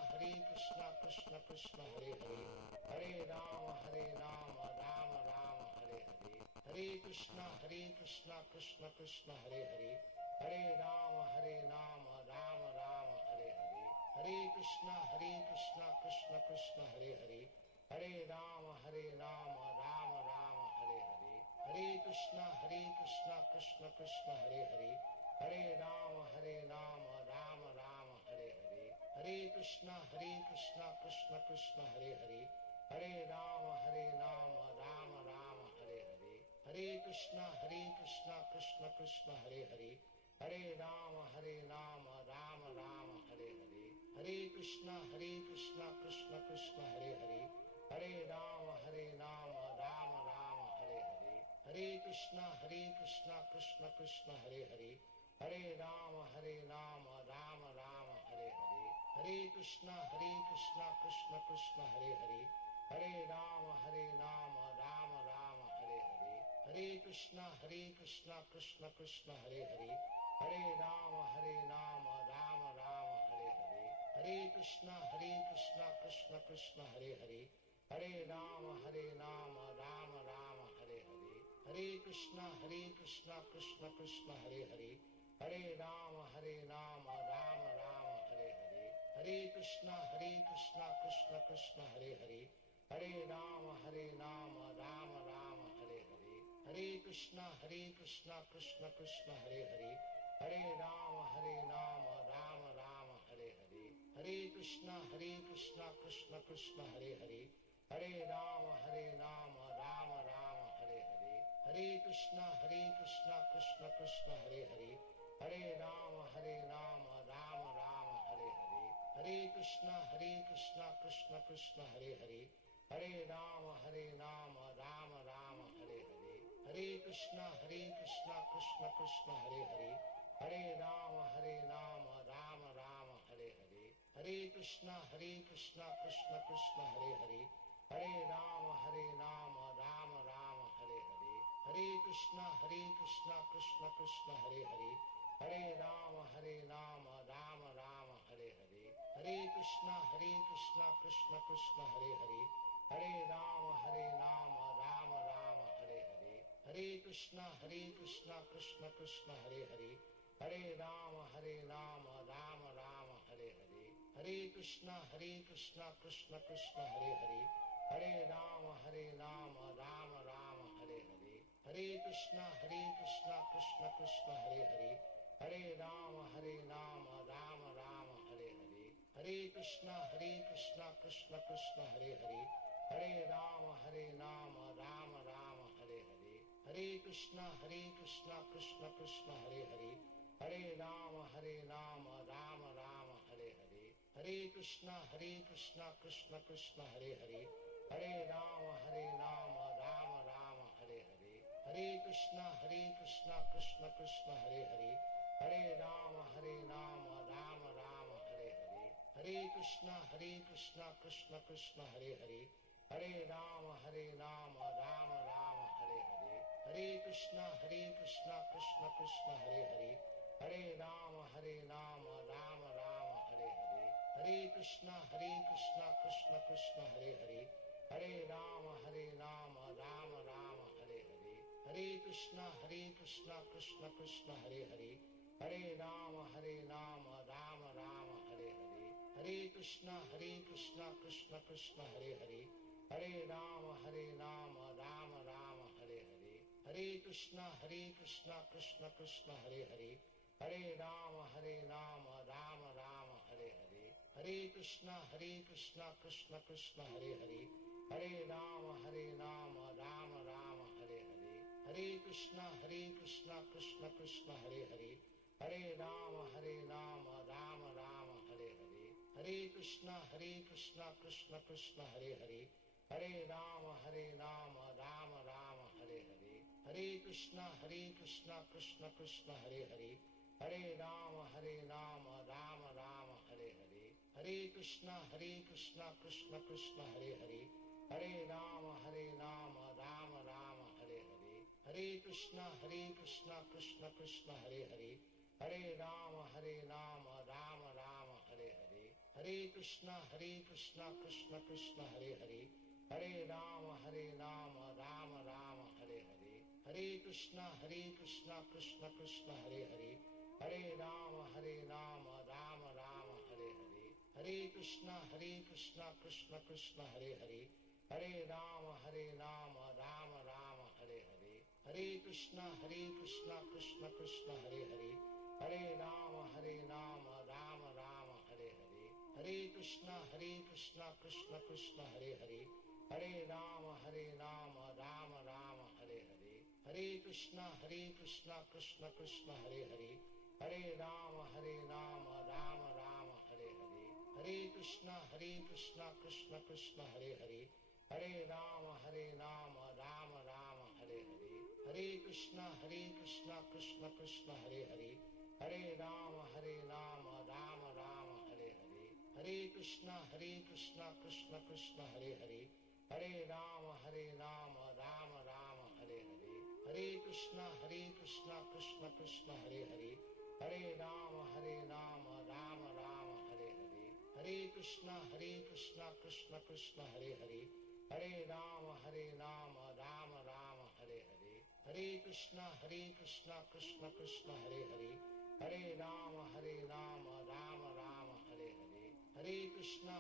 Krishna Krishna Hare Hare, Hare Rama Rama Rama Hare Hare, Hare Krishna Krishna Krishna Hare Hare, Hare Rama Rama Rama Hare Hare, Hare Krishna Krishna Krishna Hare Hare, Hare Rama Rama Rama Hare Hare, Hare Krishna Krishna Krishna Hare Hare, Hare Rama Rama Rama Hare Hare, Hare Krishna Krishna Krishna Hare Hare, Hare Rama Rama Rama Hare Hare, Hare Krishna Krishna Krishna Hare Hare, Hare Rama Rama Rama Hare Hare, Hare Krishna Krishna Krishna Hare Hare, Hare Rama Rama Rama Hare Hare, Hare Krishna Krishna Krishna Hare Hare, Hare Rama Rama Rama Hare Hare, Hare Krishna Krishna Krishna Hare Hare, Hare Rama Rama Rama Hare Hare, Hare Krishna Krishna Krishna Hare Hare, Hare Rama Rama Rama Hare Hare, Hare Krishna Krishna Krishna Hare Hare, Hare Rama Rama Rama Hare Hare, Hare Krishna Krishna Krishna Hare Hare, Hare Rama Rama Rama Hare Hare, Hare Krishna Krishna Krishna Hare Hare, Hare Rama Rama Rama Hare Hare, Hare Krishna Krishna Krishna Hare Hare, Hare Rama Rama Rama Hare Hare, Hare Krishna Krishna Krishna Hare Hare, Hare Rama Rama Rama Hare Hare, Hare Krishna Krishna Krishna Hare Hare, Hare Rama Rama Rama Hare Hare, Hare Krishna Krishna Krishna Hare Hare, Hare Rama Rama Rama Hare Hare, Hare Krishna Krishna Krishna Hare Hare, Hare Rama Rama Rama Hare Hare, Hare Krishna Krishna Krishna Hare Hare, Hare Rama Rama Rama Hare Hare, Hare Krishna Krishna Krishna Hare Hare, Hare Rama Rama Rama Hare Hare, Hare Krishna Krishna Krishna Hare Hare, Hare Rama Rama Rama Hare Hare, Hare Krishna Krishna Krishna Hare Hare, Hare Rama Rama Rama Hare Hare, Hare Krishna Krishna Krishna Hare Hare, Hare Rama Rama Rama Hare Hare, Hare Krishna Krishna Krishna Hare Hare, Hare Rama Rama Rama Hare Hare, Hare Krishna Krishna Krishna Hare Hare, Hare Rama Rama Rama Hare Hare, Hare Krishna Krishna Krishna Hare Hare, Hare Rama Rama Rama Hare Hare, Hare Krishna Krishna Krishna Hare Hare, Hare Rama Rama Rama Hare Hare, Hare Krishna Krishna Krishna Hare Hare, Hare Rama Rama Rama Hare Hare, Hare Krishna Krishna Krishna Hare Hare, Hare Rama Rama Rama Hare Hare, Hare Krishna Krishna Krishna Hare Hare, Hare Rama Rama Rama Hare Hare, Hare Krishna Krishna Krishna Hare Hare, Hare Rama Rama Rama Hare Hare, Hare Krishna Krishna Krishna Hare Hare, Hare Rama Rama Rama Hare Hare, Hare Krishna Krishna Krishna Hare Hare, Hare Rama Rama Rama Hare Hare, Hare Krishna Krishna Krishna Hare Hare, Hare Rama Rama Rama Hare Hare, Hare Krishna Krishna Krishna Hare Hare, Hare Rama Rama Rama Hare Hare, Hare Krishna Krishna Krishna Hare Hare, Hare Rama Rama Rama Hare Hare, Hare Krishna Krishna Krishna Hare Hare, Hare Rama Rama Rama Hare Hare, Hare Krishna Krishna Krishna Hare Hare, Hare Rama Rama Rama Hare Hare, Hare Krishna Krishna Krishna Hare Hare, Hare Rama Rama Rama Hare Hare, Hare Krishna Krishna Krishna Hare Hare, Hare Rama Rama Rama Hare Hare, Hare Krishna Krishna Krishna Hare Hare, Hare Rama Rama Rama Hare Hare, Hare Krishna Krishna Krishna Hare Hare, Hare Rama Rama Rama Hare Hare, Hare Krishna Krishna Krishna Hare Hare, Hare Rama Rama Rama Hare Hare, Hare Krishna Krishna Krishna Hare Hare, Hare Rama Rama Rama Hare Hare, Hare Krishna Krishna Krishna Hare Hare, Hare Rama Rama Rama Hare Hare, Hare Krishna Krishna Krishna Hare Hare, Hare Rama Rama Rama Hare Hare, Hare Krishna Krishna Krishna Hare Hare, Hare Rama Rama Rama Hare Hare, Hare Krishna Krishna Krishna Hare Hare, Hare Rama Rama Rama Hare Hare, Hare Krishna Krishna Krishna Hare Hare, Hare Rama Rama Rama Hare Hare, Hare Krishna Krishna Krishna Hare Hare, Hare Rama Rama Rama Hare Hare, Hare Krishna Krishna Krishna Hare Hare, Hare Rama Rama Rama Hare Hare, Hare Krishna Krishna Krishna Hare Hare, Hare Rama Rama Rama Hare Hare, Hare Krishna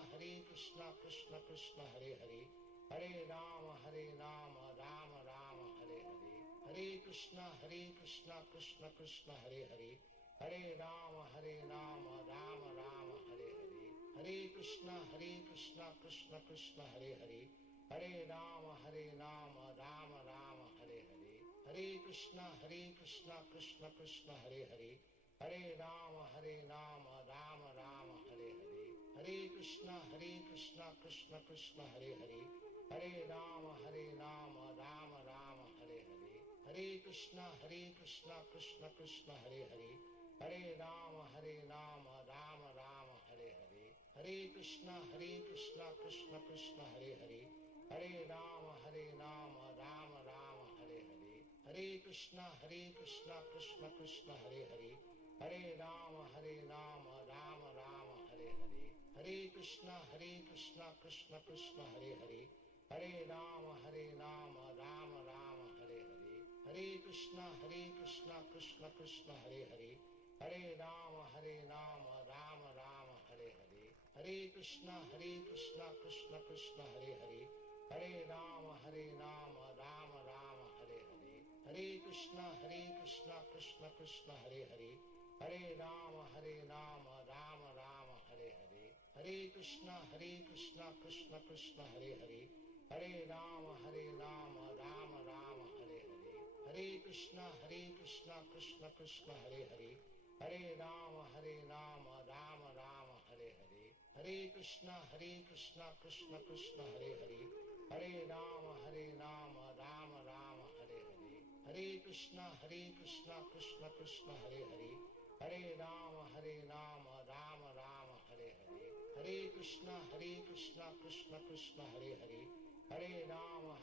Krishna Krishna Hare Hare, Hare Rama Rama Rama Hare Hare, Hare Krishna Krishna Krishna Hare Hare, Hare Rama Rama Rama Hare Hare, Hare Krishna Krishna Krishna Hare Hare, Hare Rama Rama Rama Hare Hare, Hare Krishna Krishna Krishna Hare Hare, Hare Rama Rama Rama Hare Hare, Hare Krishna Krishna Krishna Hare Hare, Hare Rama Rama Rama Hare Hare, Hare Krishna Krishna Krishna Hare Hare, Hare Rama Rama Rama Hare Hare, Hare Krishna Krishna Krishna Hare Hare, Hare Rama Rama Rama Hare Hare, Hare Krishna Krishna Krishna Hare Hare, Hare Rama Rama Rama Hare Hare, Hare Krishna Krishna Krishna Hare Hare, Hare Rama Rama Rama Hare Hare, Hare Krishna Krishna Krishna Hare Hare, Hare Rama Rama Rama Hare Hare, Hare Krishna Krishna Krishna Hare Hare, Hare Rama Rama Rama Hare Hare, Hare Krishna Krishna Krishna Hare Hare, Hare Rama Rama Rama Hare Hare, Hare Krishna Krishna Krishna Hare Hare, Hare Rama Rama Rama Hare Hare, Hare Krishna Krishna Krishna Hare Hare, Hare Rama Rama Rama Hare Hare, Hare Krishna Krishna Krishna Hare Hare, Hare Rama Rama Rama Hare Hare, Hare Krishna Krishna Krishna Hare Hare, Hare Rama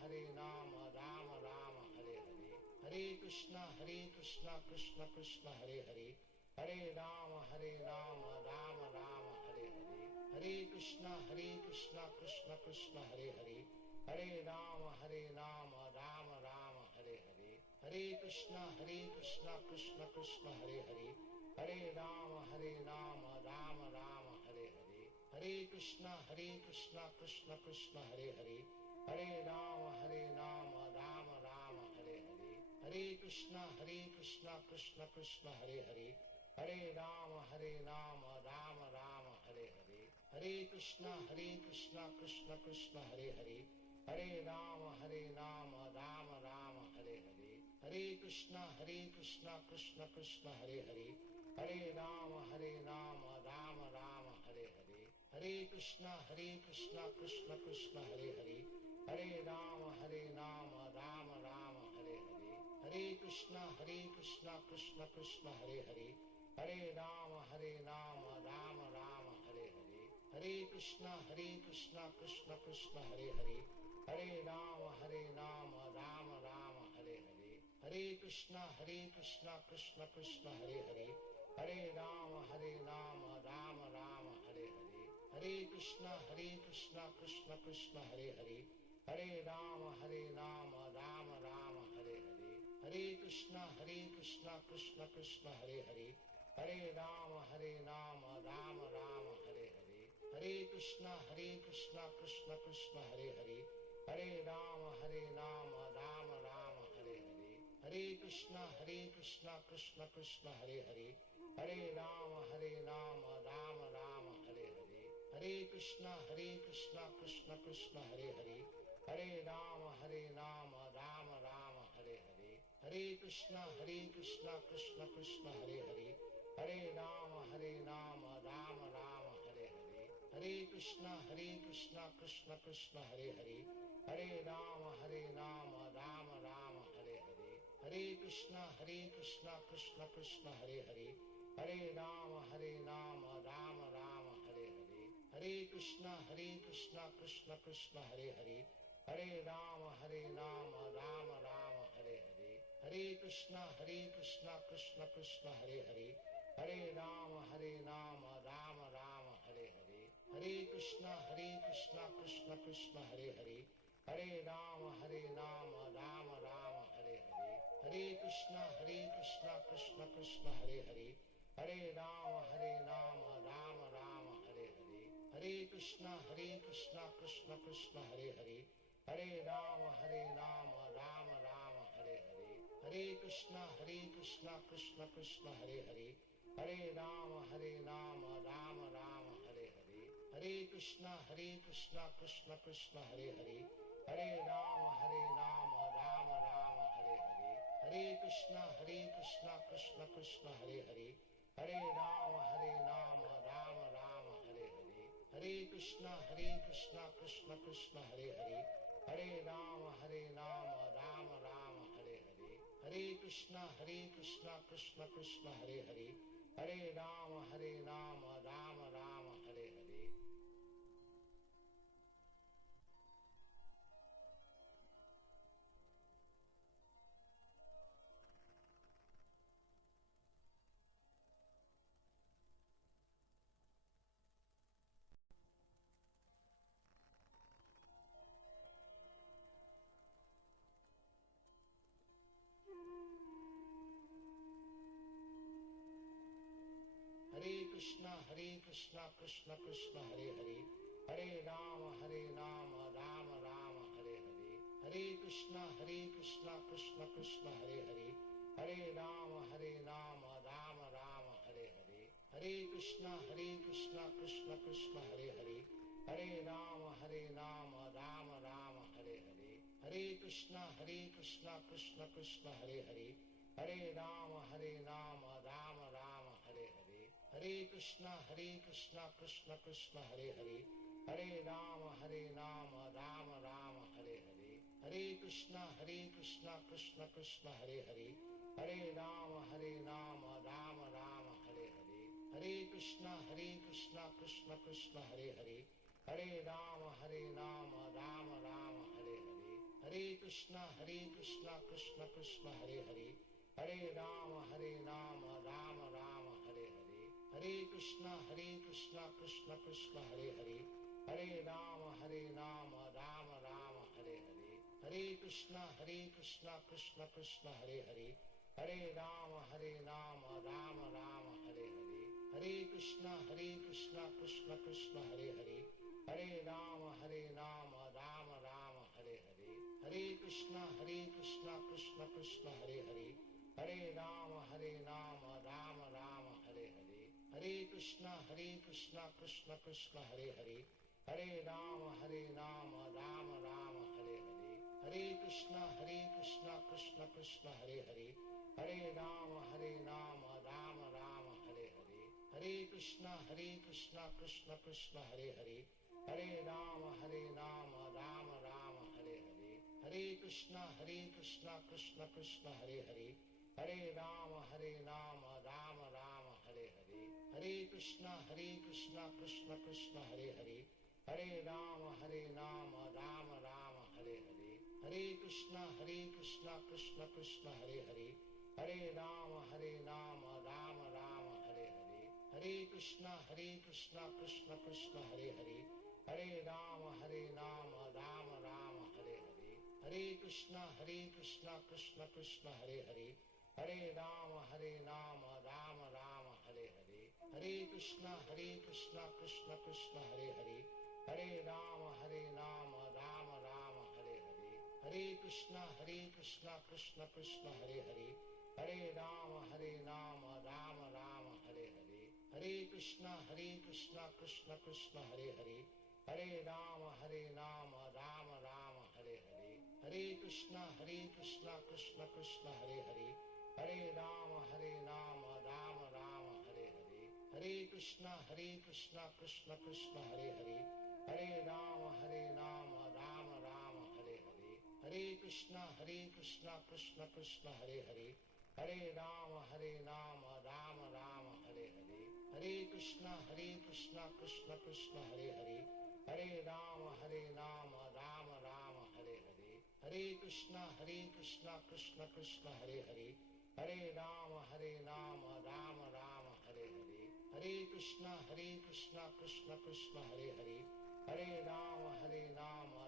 Rama Rama Hare Hare, Hare Krishna Krishna Krishna Hare Hare, Hare Rama Rama Rama Hare Hare, Hare Krishna Krishna Krishna Hare Hare, Hare Rama Rama Rama Hare Hare, Hare Krishna Krishna Krishna Hare Hare, Hare Rama Rama Rama Hare Hare, Hare Krishna Krishna Krishna Hare Hare, Hare Rama Rama Rama Hare Hare, Hare Krishna Krishna Krishna Hare Hare, Hare Rama Rama Rama Hare Hare, Hare Krishna Krishna Krishna Hare Hare, Hare Rama Rama Rama Hare Hare, Hare Krishna Krishna Krishna Hare Hare, Hare Rama Rama Rama Hare Hare, Hare Krishna Krishna Krishna Hare Hare, Hare Rama Rama Rama Hare Hare, Hare Krishna Krishna Krishna Hare Hare, Hare Rama Rama Rama Hare Hare, Hare Krishna Krishna Krishna Hare Hare, Hare Rama Rama Rama Hare Hare, Hare Krishna Krishna Krishna Hare Hare, Hare Rama Rama Rama Hare Hare, Hare Krishna Krishna Krishna Hare Hare, Hare Rama Rama Rama Hare Hare, Hare Krishna Krishna Krishna Hare Hare, Hare Rama Rama Rama Hare Hare, Hare Krishna Krishna Krishna Hare Hare, Hare Rama Rama Rama Hare Hare, Hare Krishna Krishna Krishna Hare Hare, Hare Rama Rama Rama Hare Hare, Hare Krishna Krishna Krishna Hare Hare, Hare Rama Rama Rama Hare Hare, Hare Krishna Krishna Krishna Hare Hare, Hare Rama Rama Rama Hare Hare, Hare Krishna Krishna Krishna Hare Hare, Hare Rama Rama Rama Hare Hare, Hare Krishna Krishna Krishna Hare Hare, Hare Rama Rama Rama Hare Hare, Hare Krishna Krishna Krishna Hare Hare, Hare Rama Rama Rama Hare Hare, Hare Krishna Krishna Krishna Hare Hare, Hare Rama Rama Rama Hare Hare, Hare Krishna Krishna Krishna Hare Hare, Hare Rama Rama Rama Hare Hare, Hare Krishna Krishna Krishna Hare Hare, Hare Rama Rama Rama Hare Hare, Hare Krishna Krishna Krishna Hare Hare, Hare Rama Rama Rama Hare Hare, Hare Krishna Krishna Krishna Hare Hare, Hare Rama Rama Rama Hare Hare, Hare Krishna Krishna Krishna Hare Hare, Hare Rama Rama Rama Hare Hare, Hare Krishna Krishna Krishna Hare Hare, Hare Rama Rama Rama Hare Hare, Hare Krishna Krishna Krishna Hare Hare, Hare Rama Rama Rama Hare Hare, Hare Krishna Krishna Krishna Hare Hare, Hare Rama Rama Rama Hare Hare, Hare Krishna Krishna Krishna Hare Hare, Hare Rama Rama Rama Hare Hare. Hare Krishna Krishna Krishna Hare Hare, Hare Rama Rama Rama Hare Hare, Hare Krishna Krishna Krishna Hare Hare, Hare Rama Rama Rama Hare Hare, Hare Krishna Krishna Krishna Hare Hare, Hare Rama Rama Rama Hare Hare, Hare Krishna Krishna Krishna Hare Hare, Hare Rama Rama Rama Hare Hare, Hare Krishna Krishna Krishna Hare Hare, Hare Rama Rama Rama Hare Hare, Hare Krishna Krishna Krishna Hare Hare, Hare Rama Rama Rama Hare Hare, Hare Krishna Krishna Krishna Hare Hare, Hare Rama Rama Rama Hare Hare, Hare Krishna Krishna Krishna Hare Hare, Hare Rama Rama Rama Hare Hare, Hare Krishna Krishna Krishna Hare Hare, Hare Rama Rama Rama Hare Hare, Hare Krishna Krishna Krishna Hare Hare, Hare Rama Rama Rama Hare Hare, Hare Krishna Krishna Krishna Hare Hare, Hare Rama Rama Rama Hare Hare, Hare Krishna Krishna Krishna Hare Hare, Hare Rama Rama Rama Hare Hare, Hare Krishna Krishna Krishna Hare Hare, Hare Rama Rama Rama Hare Hare, Hare Krishna Krishna Krishna Hare Hare, Hare Rama Rama Rama Hare Hare, Hare Krishna Krishna Krishna Hare Hare, Hare Rama Rama Rama Hare Hare, Hare Krishna Krishna Krishna Hare Hare, Hare Rama Rama Rama Hare Hare, Hare Krishna Krishna Krishna Hare Hare, Hare Rama Rama Rama Hare Hare, Hare Krishna Krishna Krishna Hare Hare, Hare Rama Rama Rama Hare Hare, Hare Krishna Krishna Krishna Hare Hare, Hare Rama Rama Rama Hare Hare, Hare Krishna Krishna Krishna Hare Hare, Hare Rama Rama Rama Hare Hare, Hare Krishna Krishna Krishna Hare Hare, Hare Rama Rama Rama Hare Hare, Hare Krishna Krishna Krishna Hare Hare, Hare Rama Rama Rama Hare Hare, Hare Krishna Krishna Krishna Hare Hare, Hare Rama Rama Rama Hare Hare, Hare Krishna Krishna Krishna Hare Hare, Hare Rama Rama Rama Hare Hare, Hare Krishna Krishna Krishna Hare Hare, Hare Rama Rama Rama Hare Hare, Hare Krishna Krishna Krishna Hare Hare, Hare Rama Rama Rama Hare Hare, Hare Krishna Krishna Krishna Hare Hare, Hare Rama Rama Rama Hare Hare, Hare Krishna Krishna Krishna Hare Hare, Hare Rama Rama Rama Hare Hare, Hare Krishna Krishna Krishna Hare Hare, Hare Rama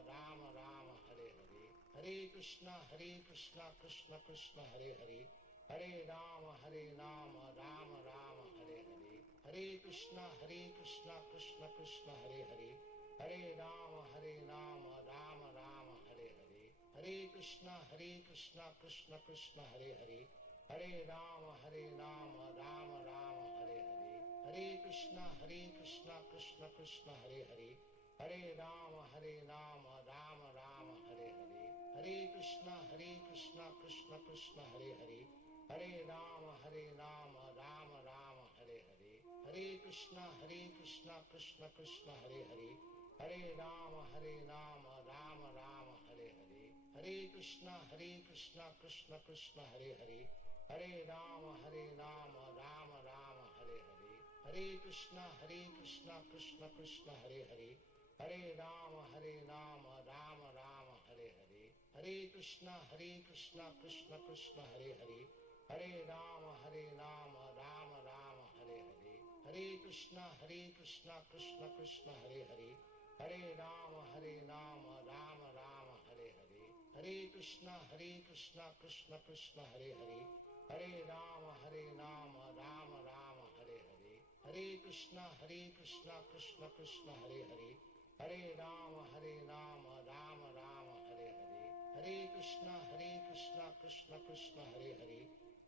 Rama Rama Hare Hare, Hare Krishna Krishna Krishna Hare Hare, Hare Rama Rama Rama Hare Hare, Hare Krishna Krishna Krishna Hare Hare, Hare Rama Rama Rama Hare Hare, Hare Krishna Krishna Krishna Hare Hare, Hare Rama Rama Rama Hare Hare, Hare Krishna Krishna Krishna Hare Hare, Hare Rama Rama Rama Hare Hare, Hare Krishna Krishna Krishna Hare Hare, Hare Rama Rama Rama Hare Hare, Hare Krishna Krishna Krishna Hare Hare, Hare Rama Rama Rama Hare Hare, Hare Krishna Krishna Krishna Hare Hare, Hare Rama Rama Rama Hare Hare, Hare Krishna Krishna Krishna Hare Hare, Hare Rama Rama Rama Hare Hare, Hare Krishna Krishna Krishna Hare Hare, Hare Rama Rama Rama Hare Hare, Hare Krishna Krishna Krishna Hare Hare, Hare Rama Rama Rama Hare Hare, Hare Krishna Krishna Krishna Hare Hare, Hare Rama Rama Rama Hare Hare, Hare Krishna Krishna Krishna Hare Hare, Hare Rama Rama Rama Hare Hare, Hare Krishna Krishna Krishna Hare Hare,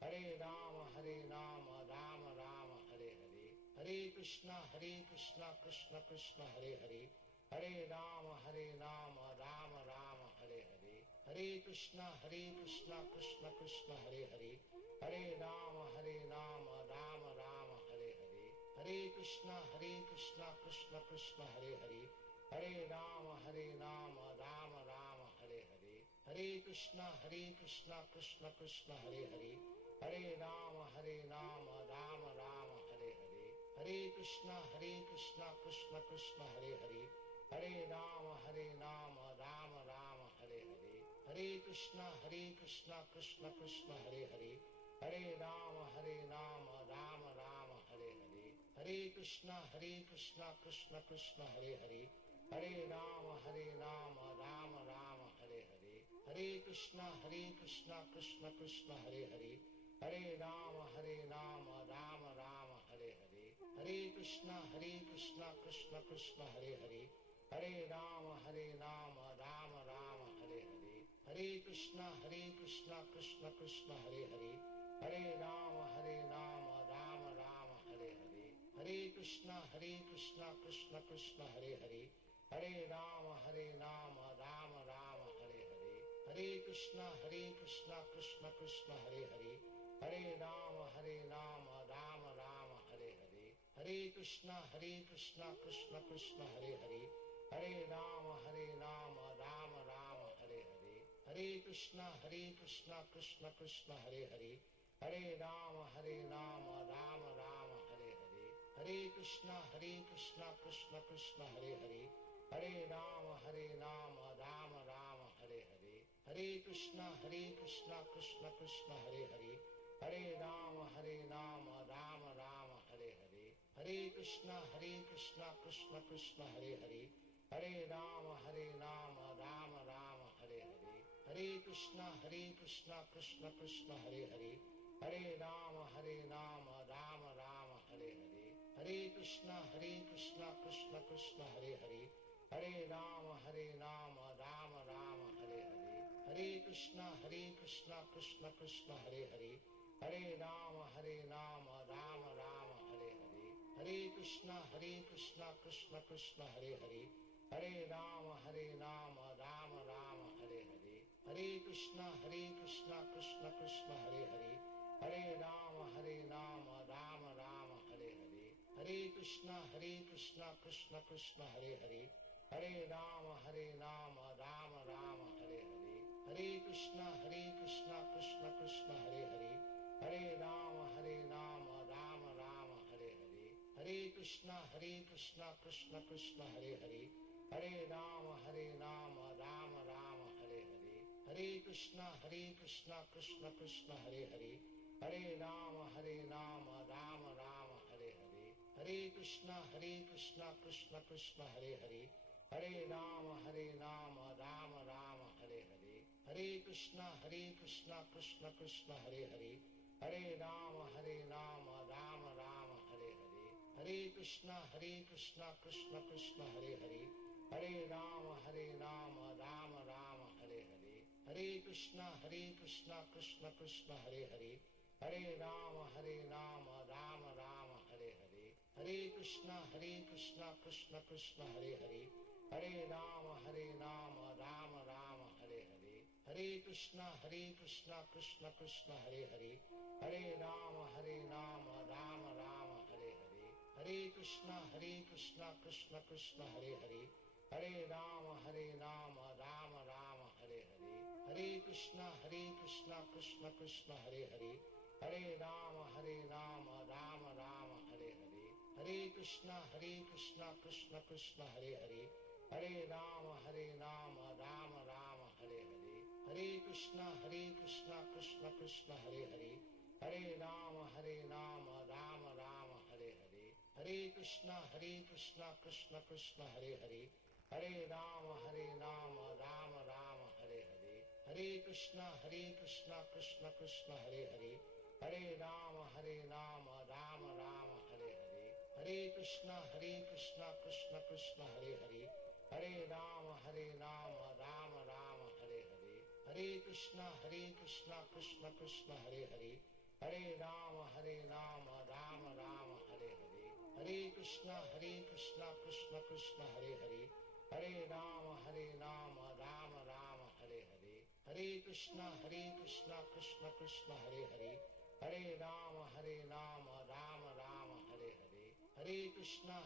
Hare Rama Rama Rama Hare Hare, Hare Krishna Krishna Krishna Hare Hare, Hare Rama Rama Rama Hare Hare, Hare Krishna Krishna Krishna Hare Hare, Hare Rama Rama Rama Hare Hare, Hare Krishna Krishna Krishna Hare Hare, Hare Rama Rama Rama Hare Hare, Hare Krishna Krishna Krishna Hare Hare, Hare Rama Rama Rama Hare Hare, Hare Krishna Krishna Krishna Hare Hare, Hare Rama Rama Rama Hare Hare, Hare Krishna Krishna Krishna Hare Hare, Hare Rama Rama Rama Hare Hare, Hare Krishna Krishna Krishna Hare Hare, Hare Rama Rama Rama Hare Hare, Hare Krishna Krishna Krishna Hare Hare, Hare Rama Rama Rama Hare Hare, Hare Krishna Krishna Krishna Hare Hare, Hare Rama Rama Rama Hare Hare, Hare Krishna Krishna Krishna Hare Hare, Hare Rama Rama Rama Hare Hare, Hare Krishna Krishna Krishna Hare Hare, Hare Rama Rama Rama Hare Hare, Hare Krishna Krishna Krishna Hare Hare, Hare Rama Rama Rama Hare Hare, Hare Krishna Krishna Krishna Hare Hare, Hare Rama Rama Rama Hare Hare, Hare Krishna Krishna Krishna Hare Hare, Hare Rama Rama Rama Hare Hare, Hare Krishna Krishna Krishna Hare Hare, Hare Rama Rama Rama Hare Hare, Hare Krishna Krishna Krishna Hare Hare, Hare Rama Rama Rama Hare Hare, Hare Krishna Krishna Krishna Hare Hare, Hare Rama Rama Rama Hare Hare, Hare Krishna Krishna Krishna Hare Hare, Hare Rama Rama Rama Hare Hare, Hare Krishna Krishna Krishna Hare Hare, Hare Rama Rama Rama Hare Hare, Hare Krishna Krishna Krishna Hare Hare, Hare Rama Rama Rama Hare Hare, Hare Krishna Krishna Krishna Hare Hare, Hare Rama Rama Rama Hare Hare, Hare Krishna Krishna Krishna Hare Hare, Hare Rama Rama Rama Hare Hare, Hare Krishna Krishna Krishna Hare Hare, Hare Rama Rama Rama Hare Hare, Hare Krishna Krishna Krishna Hare Hare, Hare Rama Rama Rama Hare Hare, Hare Krishna Krishna Krishna Hare Hare, Hare Rama Rama Rama Hare Hare, Hare Krishna Krishna Krishna Hare Hare, Hare Rama Rama Rama Hare Hare, Hare Krishna Krishna Krishna Hare Hare, Hare Rama Rama Rama Hare Hare, Hare Krishna Krishna Krishna Hare Hare, Hare Rama Rama Rama Hare Hare, Hare Krishna Krishna Krishna Hare Hare, Hare Rama Rama Rama Hare Hare, Hare Krishna Krishna Krishna Hare Hare, Hare Rama Rama Rama Hare Hare, Hare Krishna Krishna Krishna Hare Hare, Hare Rama Rama Rama Hare Hare, Hare Krishna Krishna Krishna Hare Hare, Hare Rama Rama Rama Hare Hare, Hare Krishna Krishna Krishna Hare Hare, Hare Rama Rama Rama Hare Hare, Hare Krishna Krishna Krishna Hare Hare, Hare Rama Rama Rama Hare Hare, Hare Krishna Krishna Krishna Hare Hare, Hare Rama Rama Rama Hare Hare, Hare Krishna Krishna Krishna Hare Hare, Hare Rama Rama Rama Hare Hare, Hare Krishna Krishna Krishna Hare Hare, Hare Rama Rama Rama Hare Hare, Hare Krishna Krishna Krishna Hare Hare, Hare Rama Rama Rama Hare Hare, Hare Krishna Krishna Krishna Hare Hare, Hare Rama Rama Rama Hare Hare, Hare Krishna Krishna Krishna Hare Hare, Hare Rama Rama Rama Hare Hare, Hare Krishna Krishna Krishna Hare Hare, Hare Rama Rama Rama Hare Hare, Hare Krishna Krishna Krishna Hare Hare, Hare Rama Rama Rama Hare Hare, Hare Krishna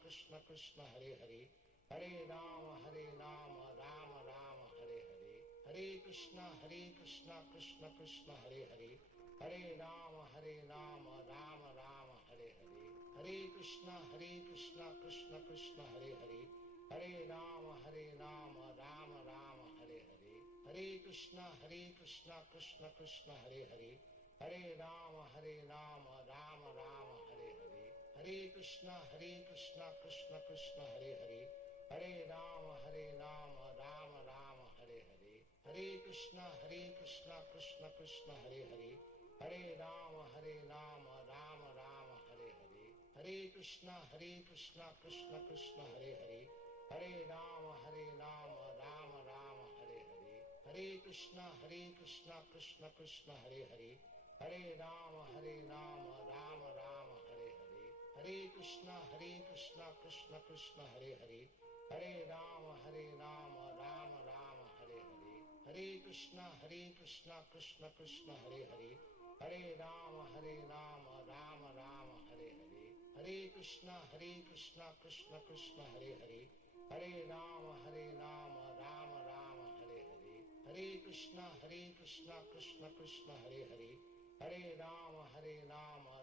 Krishna Krishna Hare Hare, Hare Rama Rama Rama Hare Hare, Hare Krishna Krishna Krishna Hare Hare, Hare Rama Rama Rama Hare Hare, Hare Krishna Krishna Krishna Hare Hare, Hare Rama Rama Rama Hare Hare, Hare Krishna Krishna Krishna Hare Hare, Hare Rama Rama Rama Hare Hare, Hare Krishna Krishna Krishna Hare Hare, Hare Rama Rama Rama Hare Hare, Hare Krishna Krishna Krishna Hare Hare, Hare Rama Rama Rama Hare Hare, Hare Krishna Krishna Krishna Hare Hare, Hare Rama Rama Rama Hare Hare, Hare Krishna Krishna Krishna Hare Hare, Hare Rama Rama Rama Hare Hare, Hare Krishna Krishna Krishna Hare Hare, Hare Rama Rama Rama Hare Hare, Hare Krishna Krishna Krishna Hare Hare, Hare Rama Rama Rama Hare Hare, Hare Krishna Krishna Krishna Hare Hare, Hare Rama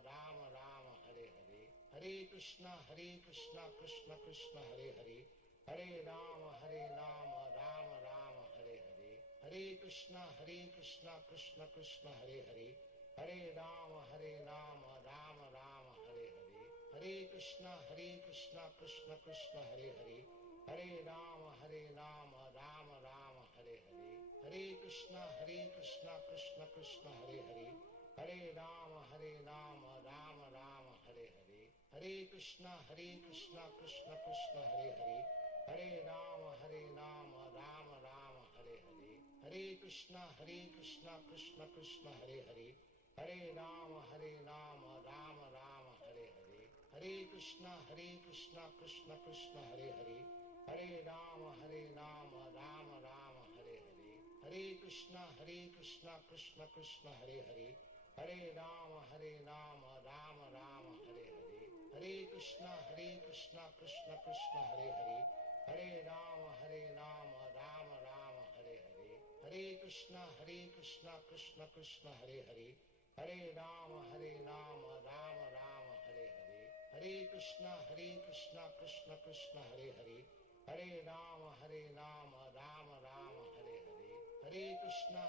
Rama Rama Hare Hare, Hare Krishna Krishna Krishna Hare Hare, Hare Rama Rama Rama Hare Hare, Hare Krishna Krishna Krishna Hare Hare, Hare Rama Rama Rama Hare Hare, Hare Krishna Krishna Krishna Hare Hare, Hare Rama Rama Rama Hare Hare, Hare Krishna Krishna Krishna Hare Hare, Hare Rama Rama Rama Hare Hare, Hare Krishna Krishna Krishna Hare Hare, Hare Rama Rama Rama Hare Hare, Hare Krishna Krishna Krishna Hare Hare, Hare Rama Rama Rama Hare Hare, Hare Krishna Krishna Krishna Hare Hare, Hare Rama Rama Rama Hare Hare, Hare Krishna Krishna Krishna Hare Hare, Hare Rama Rama Rama Hare Hare, Hare Krishna Krishna Krishna Hare Hare, Hare Rama Rama Rama Hare Hare, Hare Krishna Krishna Krishna Hare Hare, Hare Rama Rama Rama Hare Hare, Hare Krishna Krishna Krishna Hare Hare, Hare Rama Rama Rama Hare Hare, Hare Krishna Krishna Krishna Hare Hare, Hare Rama Rama Rama Hare Hare, Hare Krishna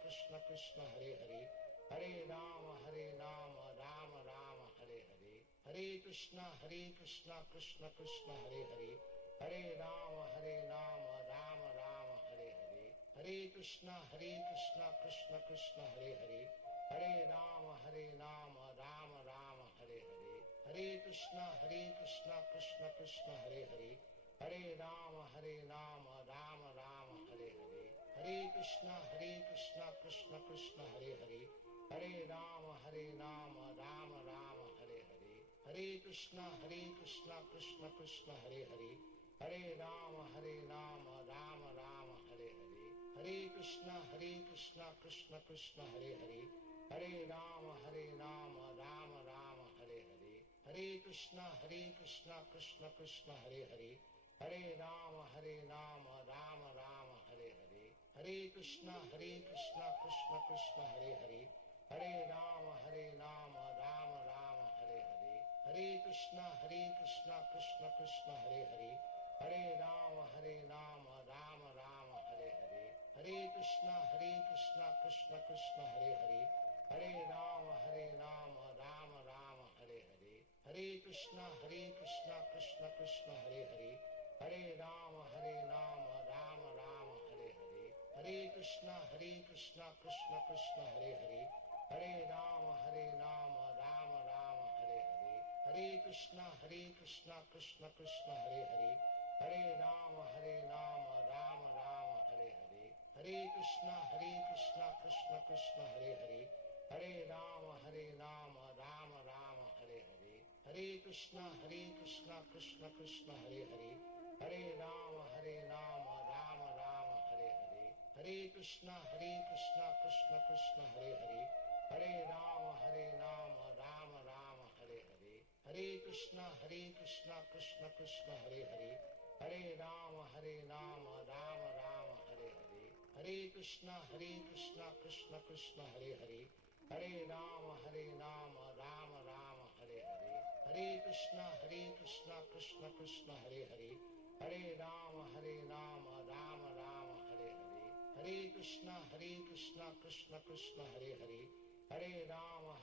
Krishna Krishna Hare Hare, Hare Rama Rama Rama Hare Hare, Hare Krishna Krishna Krishna Hare Hare, Hare Rama Rama Rama Hare Hare, Hare Krishna Krishna Krishna Hare Hare, Hare Rama Rama Rama Hare Hare, Hare Krishna Krishna Krishna Hare Hare, Hare Rama Rama Rama Hare Hare, Hare Krishna Krishna Krishna Hare Hare, Hare Rama Rama Rama Hare Hare, Hare Krishna Krishna Krishna Hare Hare, Hare Rama Rama Rama Hare Hare, Hare Krishna Krishna Krishna Hare Hare, Hare Rama Rama Rama Hare Hare, Hare Krishna Krishna Krishna Hare Hare, Hare Rama Rama Rama Hare Hare, Hare Krishna Krishna Krishna Hare Hare, Hare Rama Rama Rama Hare Hare, Hare Krishna Krishna Krishna Hare Hare, Hare Rama Rama Rama Hare Hare, Hare Krishna Krishna Krishna Hare Hare, Hare Rama Rama Rama Hare Hare, Hare Krishna Krishna Krishna Hare Hare, Hare Rama Rama Rama Hare Hare, Hare Krishna Krishna Krishna Hare Hare, Hare Rama Rama Rama Hare Hare, Hare Krishna Krishna Krishna Hare Hare, Hare Rama Rama Rama Hare Hare, Hare Krishna Krishna Krishna Hare Hare, Hare Rama Rama Rama Hare Hare, Hare Krishna Krishna Krishna Hare Hare, Hare Rama Rama Rama Hare Hare, Hare Krishna Krishna Krishna Hare Hare, Hare Rama Rama Rama Hare Hare, Hare Krishna Krishna Krishna Hare Hare, Hare Rama Rama Rama Hare Hare, Hare Krishna Krishna Krishna Hare Hare, Hare Rama Rama Rama Hare Hare, Hare Krishna Krishna Krishna Hare Hare, Hare Rama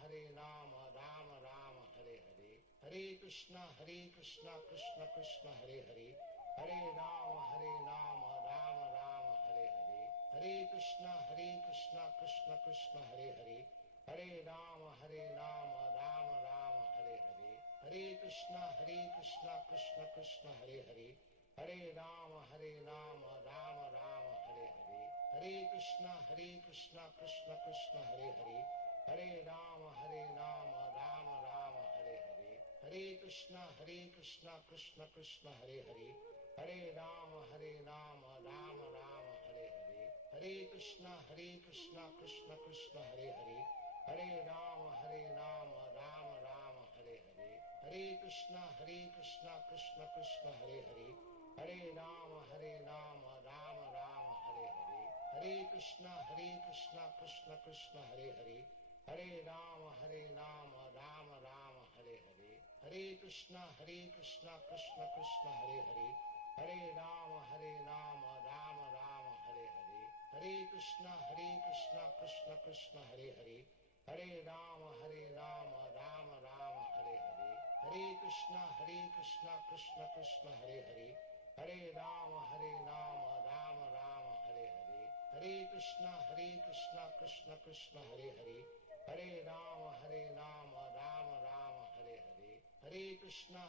Rama Rama Hare Hare, Hare Krishna Krishna Krishna Hare Hare, Hare Rama Rama Rama Hare Hare, Hare Krishna Krishna Krishna Hare Hare, Hare Rama Rama Rama Hare Hare, Hare Krishna Krishna Krishna Hare Hare, Hare Rama Rama Rama Hare Hare, Hare Krishna Krishna Krishna Hare Hare, Hare Rama Rama Rama Hare Hare, Hare Krishna Krishna Krishna Hare Hare, Hare Rama Rama Rama Hare Hare, Hare Krishna Krishna Krishna Hare Hare, Hare Rama Rama Rama Hare Hare, Hare Krishna Krishna Krishna Hare Hare, Hare Rama Rama Rama Hare Hare, Hare Krishna Krishna Krishna Hare Hare, Hare Rama Rama Rama Hare Hare, Hare Krishna Krishna Krishna Hare Hare, Hare Rama Rama Rama Hare Hare, Hare Krishna Krishna Krishna Hare Hare, Hare Rama Rama Rama Hare Hare, Hare Krishna Krishna Krishna Hare Hare, Hare Rama Rama Rama Hare Hare, Hare Krishna Krishna Krishna Hare Hare, Hare Rama Rama Rama Hare Hare, Hare Krishna Krishna Krishna Hare Hare, Hare Rama Rama Rama Hare Hare, Hare Krishna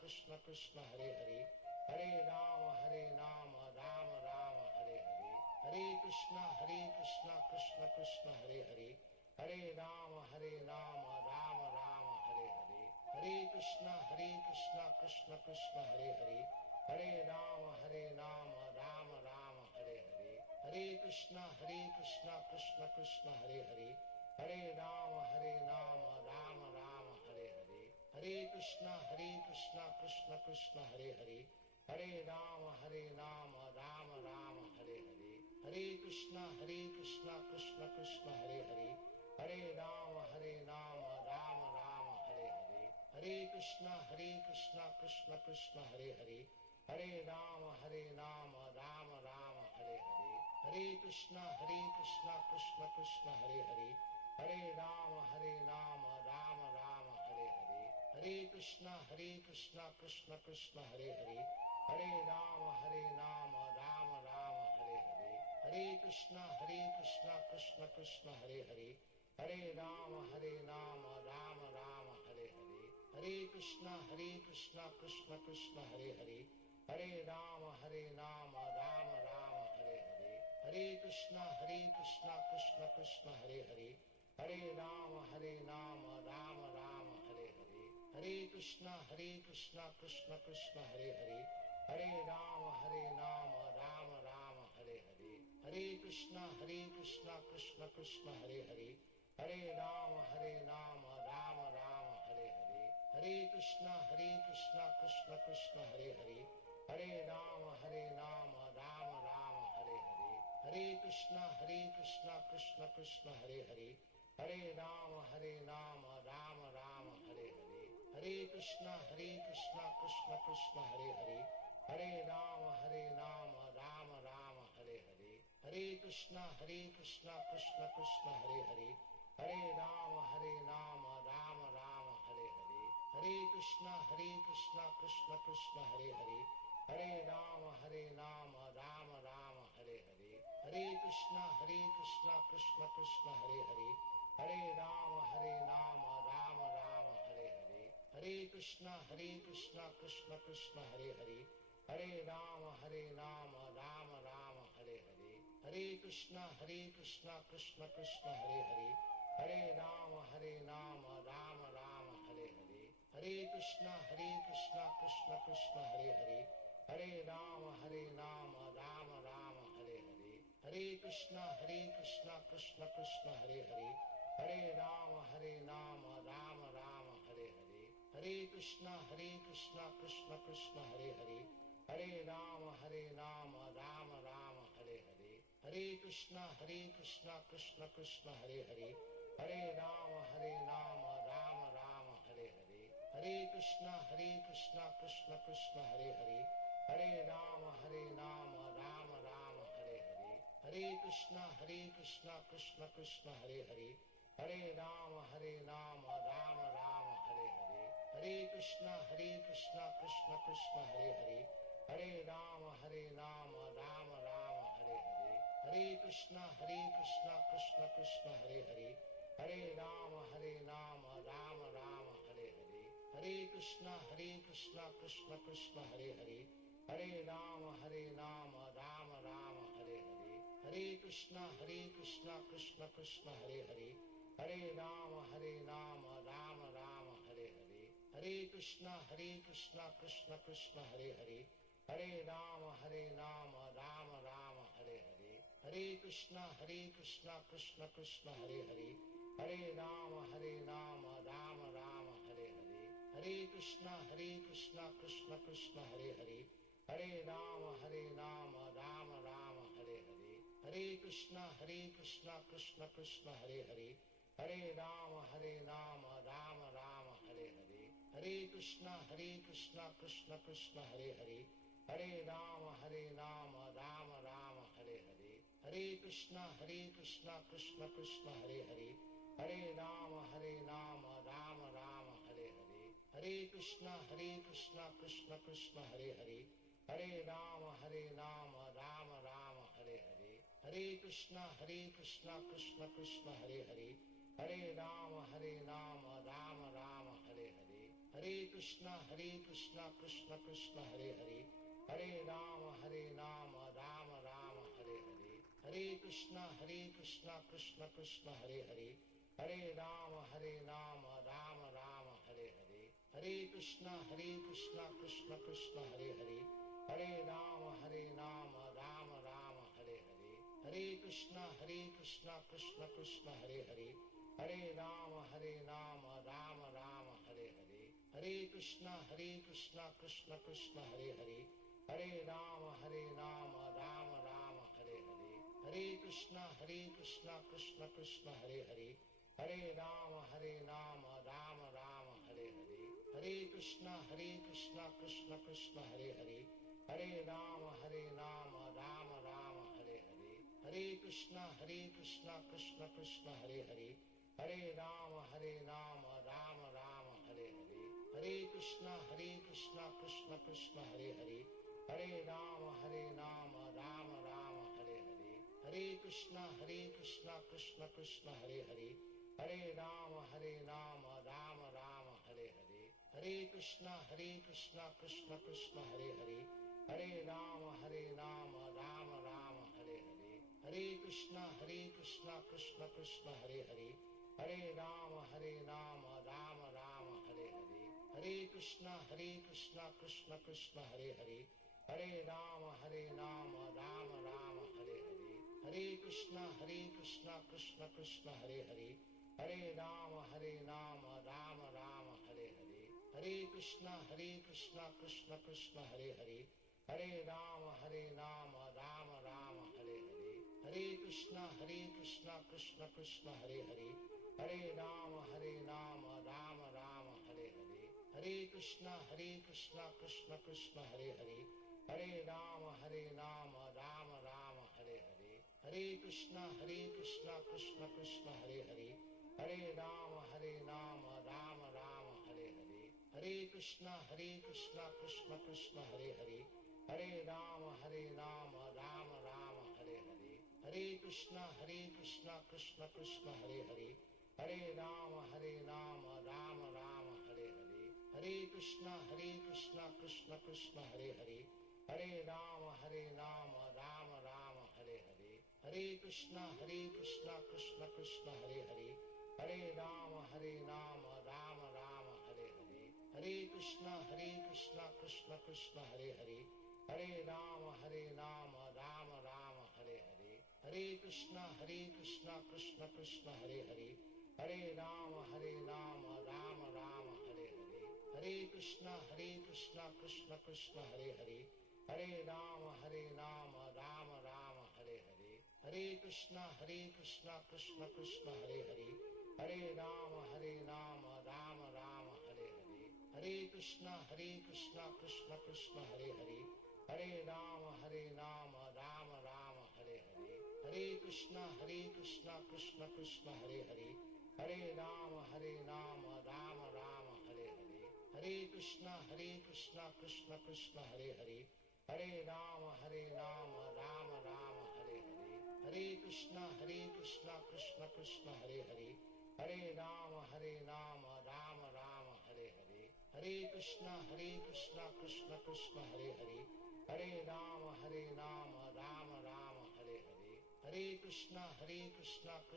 Krishna Krishna Hare Hare, Hare Rama Rama Rama Hare Hare, Hare Krishna Krishna Krishna Hare Hare, Hare Rama Rama Rama Hare Hare, Hare Krishna Krishna Krishna Hare Hare Hare Rama Rama Rama Hare Hare Hare Krishna Krishna Krishna Hare Hare Hare Rama Rama Rama Hare Hare Hare Krishna Krishna Krishna Hare Hare Hare Rama Rama Rama Hare Hare Hare Krishna Krishna Krishna Hare Hare Hare Rama Rama Rama Hare Hare Hare Krishna Krishna Krishna Hare Hare Hare Rama Rama Rama Hare Hare Hare Krishna Krishna Krishna Hare Hare Hare Rama Rama Rama Hare Hare Hare Krishna Krishna Krishna Hare Hare Hare Rama Rama Rama Hare Hare Hare Krishna Krishna Krishna Hare Hare Hare Rama Rama Rama Hare Hare Hare Krishna Krishna Krishna Hare Hare Hare Rama Rama Rama Hare Hare Hare Krishna Krishna Krishna Hare Hare Hare Rama Rama Rama Hare Hare Hare Krishna Krishna Krishna Hare Hare Hare Rama Rama Rama Hare Hare Hare Krishna Krishna Krishna Hare Hare Hare Rama Rama Rama Hare Hare Hare Krishna Krishna Krishna Hare Hare Hare Rama Rama Rama Hare Hare Hare Krishna Krishna Krishna Hare Hare Hare Rama Rama Rama Hare Hare Hare Krishna Krishna Krishna Hare Hare Hare Rama Rama Rama Hare Hare Hare Krishna Krishna Krishna Hare Hare Hare Rama Rama Rama Hare Hare Hare Krishna Krishna Krishna Hare Hare Hare Rama Rama Rama Hare Hare Hare Krishna Krishna Krishna Hare Hare Hare Rama Rama Rama Hare Hare Hare Krishna Krishna Krishna Hare Hare Hare Rama Rama Rama Hare Hare Hare Krishna Krishna Krishna Hare Hare Hare Rama Rama Rama Hare Hare Hare Krishna Krishna Krishna Hare Hare Hare Rama Rama Rama Hare Hare Hare Krishna Krishna Krishna Hare Hare Hare Rama Rama Rama Hare Hare Hare Krishna Krishna Krishna Hare Hare Hare Rama Rama Rama Hare Hare Hare Krishna Krishna Krishna Hare Hare Hare Rama Rama Rama Hare Hare Hare Krishna Krishna Krishna Hare Hare Hare Rama Rama Rama Hare Hare Hare Krishna Krishna Krishna Hare Hare Hare Rama Rama Rama Hare Hare Hare Krishna Krishna Krishna Hare Hare Hare Rama Rama Rama Hare Hare Hare Krishna Krishna Krishna Hare Hare Hare Rama Rama Rama Hare Hare Hare Krishna Krishna Krishna Hare Hare Hare Rama Rama Rama Hare Hare Hare Krishna Krishna Krishna Hare Hare Hare Rama Rama Rama Hare Hare Hare Krishna Krishna Krishna Hare Hare Hare Rama Rama Rama Hare Hare Hare Krishna Krishna Krishna Hare Hare Hare Rama Rama Rama Hare Hare Hare Krishna Krishna Krishna Hare Hare Hare Rama Rama Rama Hare Hare Hare Krishna Krishna Krishna Hare Hare Hare Rama Rama Rama Hare Hare Hare Krishna Krishna Krishna Hare Hare Hare Rama Rama Rama Hare Hare Hare Krishna Krishna Krishna Hare Hare Hare Rama Rama Rama Hare Hare Hare Krishna Krishna Krishna Hare Hare Hare Rama Rama Rama Hare Hare Hare Krishna Krishna Krishna Hare Hare Hare Rama Rama Rama Hare Hare Hare Krishna Krishna Krishna Hare Hare Hare Rama Rama Rama Hare Hare Hare Krishna Krishna Krishna Hare Hare Hare Rama Rama Rama Hare Hare Hare Krishna Krishna Krishna Hare Hare, Hare Rama Rama Rama Hare Hare, Hare Krishna Krishna Krishna Hare Hare, Hare Rama Rama Rama Hare Hare, Hare Krishna Krishna Krishna Hare Hare, Hare Rama Rama Rama Hare Hare, Hare Krishna Krishna Krishna Hare Hare, Hare Rama Rama Rama Hare Hare, Hare Krishna Krishna Krishna Hare Hare, Hare Rama Rama Rama Hare Hare, Hare Krishna Krishna Krishna Hare Hare, Hare Rama Rama Rama Hare Hare, Hare Krishna Krishna Krishna Hare Hare, Hare Rama Rama Rama Hare Hare, Hare Krishna Krishna Krishna Hare Hare, Hare Rama Rama Rama Hare Hare, Hare Krishna Krishna Krishna Hare Hare, Hare Rama Rama Rama Hare Hare, Hare Krishna Krishna Krishna Hare Hare, Hare Rama Rama Rama Hare Hare, Hare Krishna Krishna Krishna Hare Hare, Hare Rama Rama Rama Hare Hare, Hare Krishna Krishna Krishna Hare Hare, Hare Rama Rama Rama Hare Hare, Hare Krishna Krishna Krishna Hare Hare, Hare Rama Rama Rama Hare Hare, Hare Krishna Krishna Krishna Hare Hare, Hare Rama Rama Rama Hare Hare, Hare Krishna Krishna Krishna Hare Hare, Hare Rama Rama Rama Hare Hare, Hare Krishna Krishna Krishna Hare Hare, Hare Rama Rama Rama Hare Hare, Hare Krishna Krishna Krishna Hare Hare, Hare Rama Rama Rama Hare Hare, Hare Krishna Krishna Krishna Hare Hare, Hare Rama Rama Rama Hare Hare, Hare Krishna Krishna Krishna Hare Hare, Hare Rama Rama Rama Hare Hare, Hare Krishna Krishna Krishna Hare Hare, Hare Rama Rama Rama Hare Hare, Hare Krishna Krishna Krishna Hare Hare, Hare Rama Rama Rama Hare Hare, Hare Krishna Krishna Krishna Hare Hare, Hare Rama Rama Rama Hare Hare, Hare Krishna Krishna Krishna Hare Hare, Hare Rama Rama Rama Hare Hare, Hare Krishna Krishna Krishna Hare Hare, Hare Rama Rama Rama Hare Hare, Hare Krishna Krishna Krishna Hare Hare, Hare Rama Rama Rama Hare Hare, Hare Krishna Krishna Krishna Hare Hare, Hare Rama Rama Rama Hare Hare, Hare Krishna Krishna Krishna Hare Hare, Hare Rama Rama Rama Hare Hare, Hare Krishna Krishna Krishna Hare Hare, Hare Rama Rama Rama Hare Hare, Hare Krishna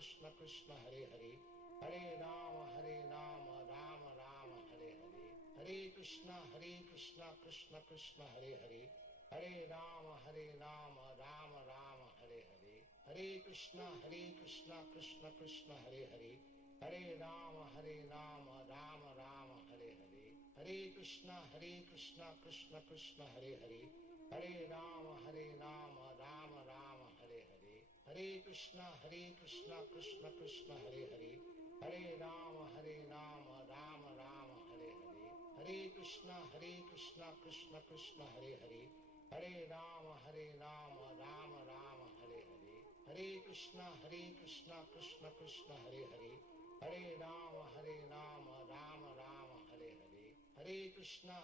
Krishna Krishna Hare Hare, Hare Rama Rama Rama Hare Hare, Hare Krishna Krishna Krishna Hare Hare, Hare Rama Rama Rama Hare Hare, Hare Krishna Krishna Krishna Hare Hare, Hare Rama Rama Rama Hare Hare, Hare Krishna Krishna Krishna Hare Hare, Hare Rama Rama Rama Hare Hare, Hare Krishna Krishna Krishna Hare Hare, Hare Rama Rama Rama Hare Hare, Hare Krishna Krishna Krishna Hare Hare, Hare Rama Rama Rama Hare Hare, Hare Krishna Krishna Krishna Hare Hare, Hare Rama Rama Rama Hare Hare, Hare Krishna Krishna Krishna Hare Hare, Hare Rama Rama Rama Hare Hare, Hare Krishna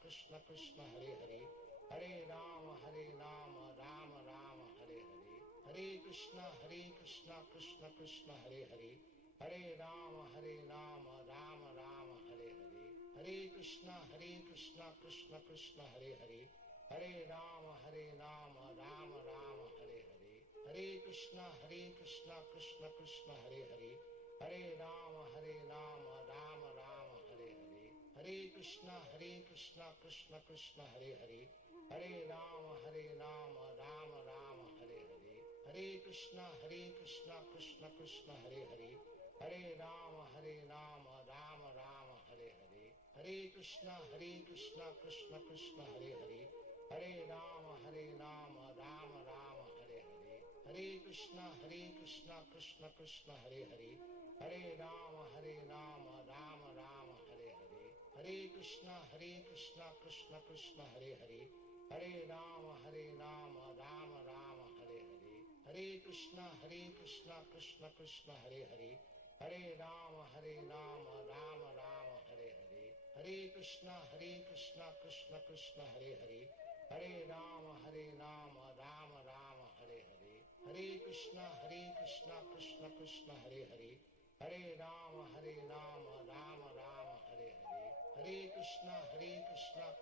Krishna Krishna Hare Hare, Hare Rama Rama Rama Hare Hare, Hare Krishna Krishna Krishna Hare Hare, Hare Rama Rama Rama Hare Hare, Hare Krishna Krishna Krishna Hare Hare, Hare Rama Rama Rama Hare Hare, Hare Krishna Krishna Krishna Hare Hare, Hare Rama Rama Rama Hare Hare, Hare Krishna Krishna Krishna Hare Hare, Hare Rama Rama Rama Hare Hare, Hare Krishna Krishna Krishna Hare Hare, Hare Rama Rama Rama Hare Hare, Hare Krishna Krishna Krishna Hare Hare, Hare Rama Rama Rama Hare Hare, Hare Krishna Krishna Krishna Hare Hare, Hare Rama Rama Rama Hare Hare, Hare Krishna Krishna Krishna Hare Hare, Hare Rama Rama Rama Hare Hare, Hare Krishna Krishna Krishna Hare Hare, Hare Rama Rama Rama Hare Hare, Hare Krishna Krishna Krishna Hare Hare, Hare Rama Rama Rama Hare Hare, Hare Krishna Krishna Krishna Hare Hare, Hare Rama Rama Rama Hare Hare, Hare Krishna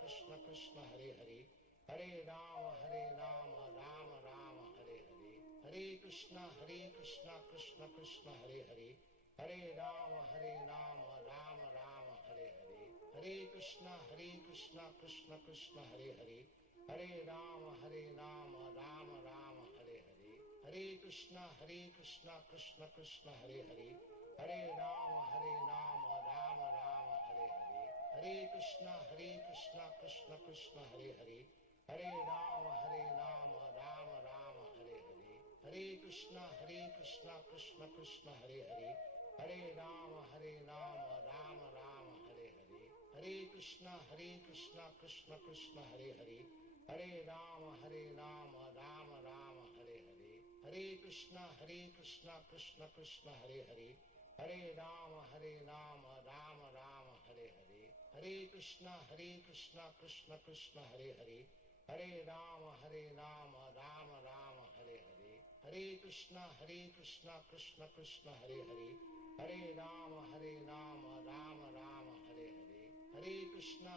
Krishna Krishna Hare Hare, Hare Rama Rama Rama Hare Hare, Hare Krishna Krishna Krishna Hare Hare, Hare Rama Rama Rama Hare Hare, Hare Krishna Krishna Krishna Hare Hare, Hare Rama Rama Rama Hare Hare, Hare Krishna Krishna Krishna Hare Hare, Hare Rama Rama Rama Hare Hare, Hare Krishna Krishna Krishna Hare Hare, Hare Rama Rama Rama Hare Hare, Hare Krishna Krishna Krishna Hare Hare, Hare Rama Rama Rama Hare Hare, Hare Krishna Krishna Krishna Hare Hare, Hare Rama Rama Rama Hare Hare, Hare Krishna Krishna Krishna Hare Hare, Hare Rama Rama Rama Hare Hare, Hare Krishna Krishna Krishna Hare Hare, Hare Rama Rama Rama Hare Hare, Hare Krishna Krishna Krishna Hare Hare, Hare Rama Rama Rama Hare Hare, Hare Krishna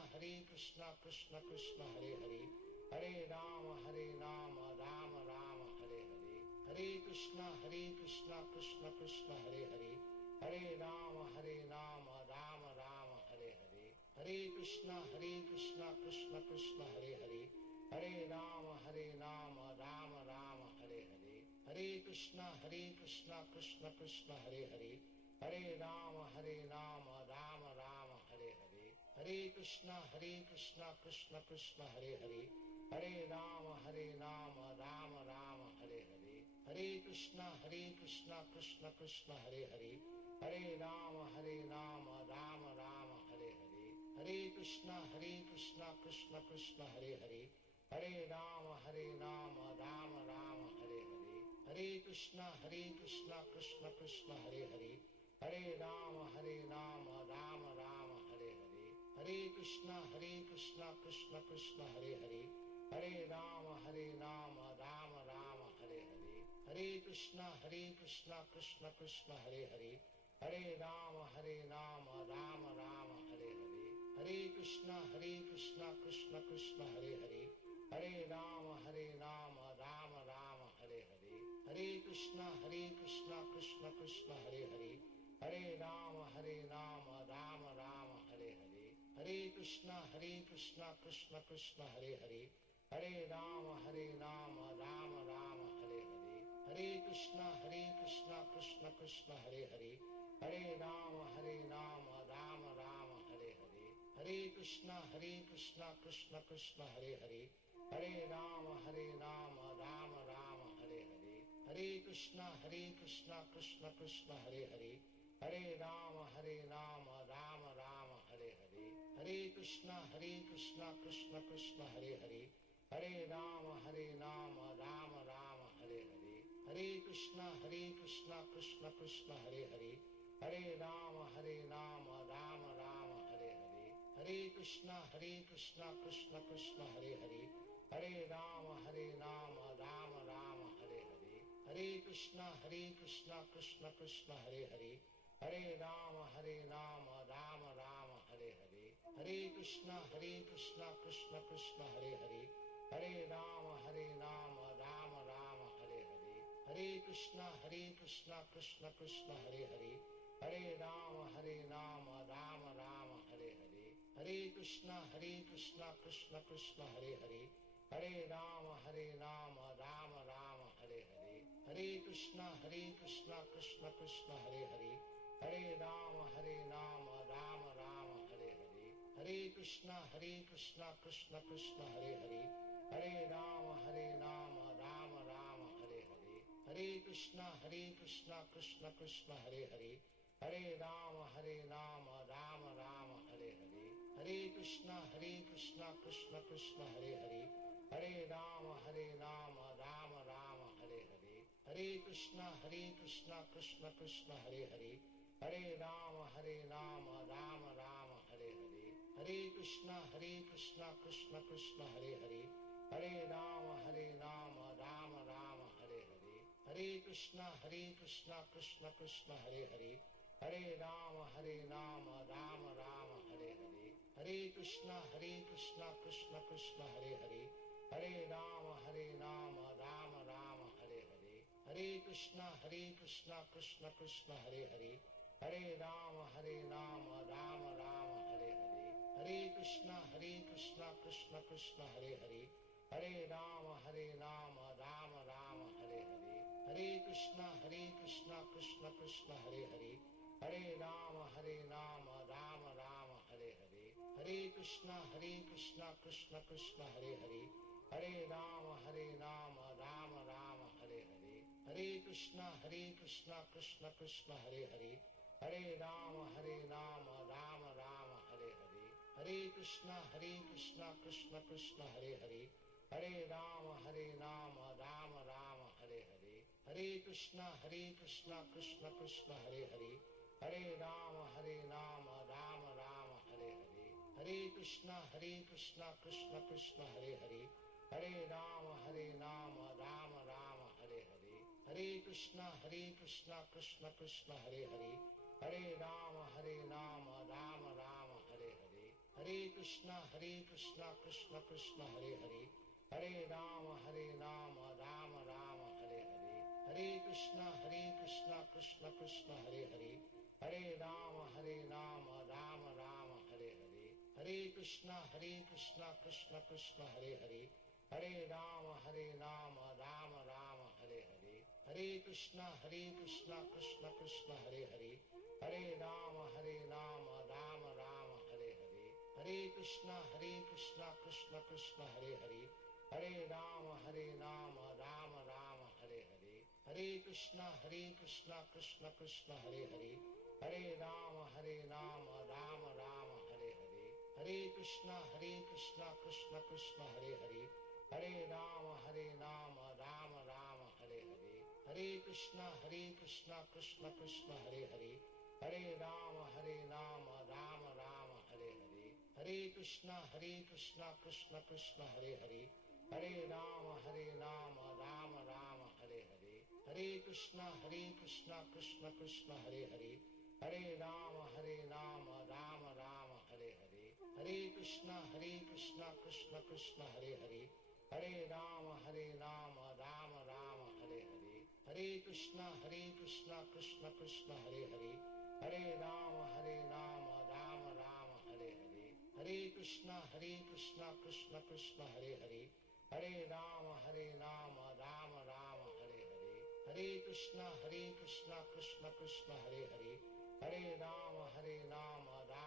Krishna Krishna Hare Hare, Hare Rama Rama Rama Hare Hare, Hare Krishna Krishna Krishna Hare Hare, Hare Rama Rama Rama Hare Hare, Hare Krishna Krishna Krishna Hare Hare, Hare Rama Rama Rama Hare Hare, Hare Krishna Krishna Krishna Hare Hare, Hare Rama Rama Rama Hare Hare, Hare Krishna Krishna Krishna Hare Hare, Hare Rama Rama Rama Hare Hare, Hare Krishna Krishna Krishna Hare Hare, Hare Rama Rama Rama Hare Hare, Hare Krishna Krishna Krishna Hare Hare, Hare Rama Rama Rama Hare Hare, Hare Krishna Krishna Krishna Hare Hare, Hare Rama Rama Rama Hare Hare, Hare Krishna Krishna Krishna Hare Hare, Hare Rama Rama Rama Hare Hare, Hare Krishna Krishna Krishna Hare Hare, Hare Rama Rama Rama Hare Hare, Hare Krishna Krishna Krishna Hare Hare, Hare Rama Rama Rama Hare Hare, Hare Krishna Krishna Krishna Hare Hare, Hare Rama Rama Rama Hare Hare, Hare Krishna Krishna Krishna Hare Hare, Hare Rama Rama Rama Hare Hare, Hare Krishna Krishna Krishna Hare Hare, Hare Rama Rama Rama Hare Hare, Hare Krishna Krishna Krishna Hare Hare, Hare Rama Rama Rama Hare Hare, Hare Krishna Krishna Krishna Hare Hare, Hare Rama Rama Rama Hare Hare, Hare Krishna Krishna Krishna Hare Hare, Hare Rama Rama Rama Hare Hare, Hare Krishna Krishna Krishna Hare Hare, Hare Rama Rama Rama Hare Hare, Hare Krishna Krishna Krishna Hare Hare, Hare Rama Rama Rama Hare Hare, Hare Krishna Krishna Krishna Hare Hare, Hare Rama Rama Rama Hare Hare, Hare Krishna Krishna Krishna Hare Hare, Hare Rama Rama Rama Hare Hare, Hare Krishna Krishna Krishna Hare Hare, Hare Rama Rama Rama Hare Hare, Hare Krishna Krishna Krishna Hare Hare, Hare Rama Rama Rama Hare Hare, Hare Krishna Krishna Krishna Hare Hare, Hare Rama Rama Rama Hare Hare, Hare Krishna Krishna Krishna Hare Hare, Hare Rama Rama Rama Hare Hare, Hare Krishna Krishna Krishna Hare Hare, Hare Rama Rama Rama Hare Hare, Hare Krishna Krishna Krishna Hare Hare, Hare Rama Rama Rama Hare Hare, Hare Krishna Krishna Krishna Hare Hare, Hare Rama Rama Rama Hare Hare, Hare Krishna Krishna Krishna Hare Hare, Hare Rama Rama Rama Hare Hare, Hare Krishna Krishna Krishna Hare Hare, Hare Rama Rama Rama Hare Hare, Hare Krishna Krishna Krishna Hare Hare, Hare Rama Rama Rama Hare Hare, Hare Krishna Krishna Krishna Hare Hare, Hare Rama Rama Rama Hare Hare, Hare Krishna Krishna Krishna Hare Hare, Hare Rama Rama Rama Hare Hare, Hare Krishna Krishna Krishna Hare Hare, Hare Rama Rama Rama Hare Hare, Hare Krishna Krishna Krishna Hare Hare, Hare Rama Rama Rama Hare Hare, Hare Krishna Krishna Krishna Hare Hare, Hare Rama Rama Rama Hare Hare, Hare Krishna Krishna Krishna Hare Hare, Hare Rama Rama Rama Hare Hare, Hare Krishna Krishna Krishna Hare Hare, Hare Rama Rama Rama Hare Hare, Hare Krishna Krishna Krishna Hare Hare, Hare Rama Rama Rama Hare Hare, Hare Krishna Krishna Krishna Hare Hare, Hare Rama Rama Rama Hare Hare, Hare Krishna Krishna Krishna Hare Hare, Hare Rama Rama Rama Hare Hare, Hare Krishna Krishna Krishna Hare Hare, Hare Rama Rama Rama Hare Hare, Hare Krishna Krishna Krishna Hare Hare, Hare Rama Rama Rama Hare Hare, Hare Krishna Krishna Krishna Hare Hare, Hare Rama Rama Rama Hare Hare, Hare Krishna Krishna Krishna Hare Hare, Hare Rama Rama Rama Hare Hare, Hare Krishna Krishna Krishna Hare Hare, Hare Rama Rama Rama Hare Hare, Hare Krishna Krishna Krishna Hare Hare, Hare Rama Rama Rama Hare Hare, Hare Krishna Krishna Krishna Hare Hare, Hare Rama Rama Rama Hare Hare, Hare Krishna Krishna Krishna Hare Hare, Hare Rama Rama Rama Hare Hare, Hare Krishna Krishna Krishna Hare Hare, Hare Rama Rama Rama Hare Hare, Hare Krishna Krishna Krishna Hare Hare, Hare Rama Rama Rama Hare Hare, Hare Krishna Krishna Krishna Hare Hare, Hare Rama Rama Rama Hare Hare, Hare Krishna Krishna Krishna Hare Hare, Hare Rama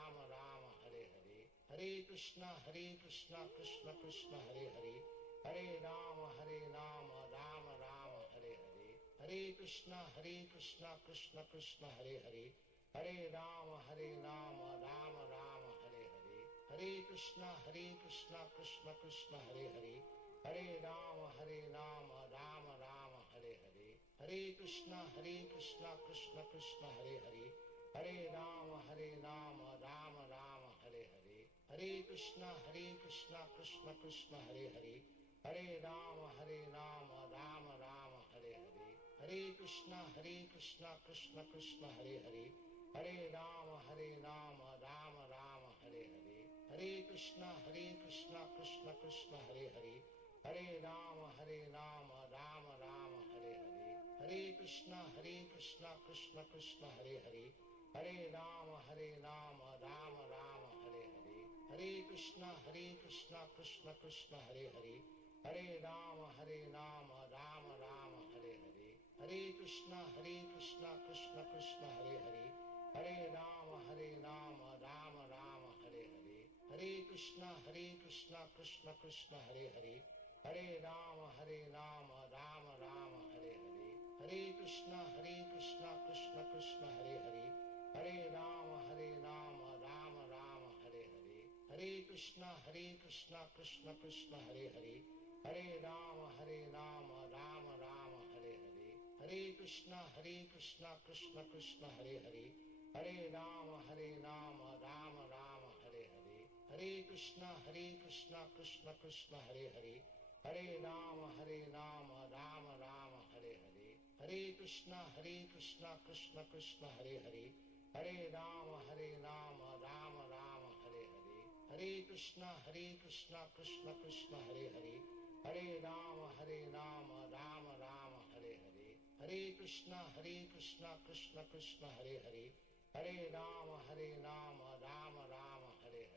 Rama Rama Hare Hare, Hare Krishna Krishna Krishna Hare Hare, Hare Rama Rama Rama Hare Hare, Hare Krishna Krishna Krishna Hare Hare, Hare Rama Rama Rama Hare Hare, Hare Krishna Krishna Krishna Hare Hare, Hare Rama Rama Rama Hare Hare, Hare Krishna Krishna Krishna Hare Hare, Hare Rama Rama Rama Hare Hare, Hare Krishna Krishna Krishna Hare Hare, Hare Rama Rama Rama Hare Hare, Hare Krishna Krishna Krishna Hare Hare, Hare Rama Rama Rama Hare Hare, Hare Krishna Krishna Krishna Hare Hare, Hare Rama Rama Rama Hare Hare, Hare Krishna Krishna Krishna Hare Hare, Hare Rama Rama Rama Hare Hare, Hare Krishna Krishna Krishna Hare Hare, Hare Rama Rama Rama Hare Hare, Hare Krishna Krishna Krishna Hare Hare, Hare Rama Rama Rama Hare Hare, Hare Krishna Krishna Krishna Hare Hare, Hare Rama Rama Rama Hare Hare, Hare Krishna Krishna Krishna Hare Hare, Hare Rama Rama Rama Hare Hare, Hare Krishna Krishna Krishna Hare Hare, Hare Rama Rama Rama Hare Hare, Hare Krishna Krishna Krishna Hare Hare, Hare Rama Rama Rama Hare Hare, Hare Krishna Krishna Krishna Hare Hare, Hare Rama Rama Rama Hare Hare, Hare Krishna Krishna Krishna Hare Hare, Hare Rama Rama Rama Hare Hare, Hare Krishna Krishna Krishna Hare Hare, Hare Rama Rama Rama Hare Hare, Hare Krishna Krishna Krishna Hare Hare, Hare Rama Rama Rama Hare Hare, Hare Krishna Krishna Krishna Hare Hare, Hare Rama Rama Rama Hare Hare.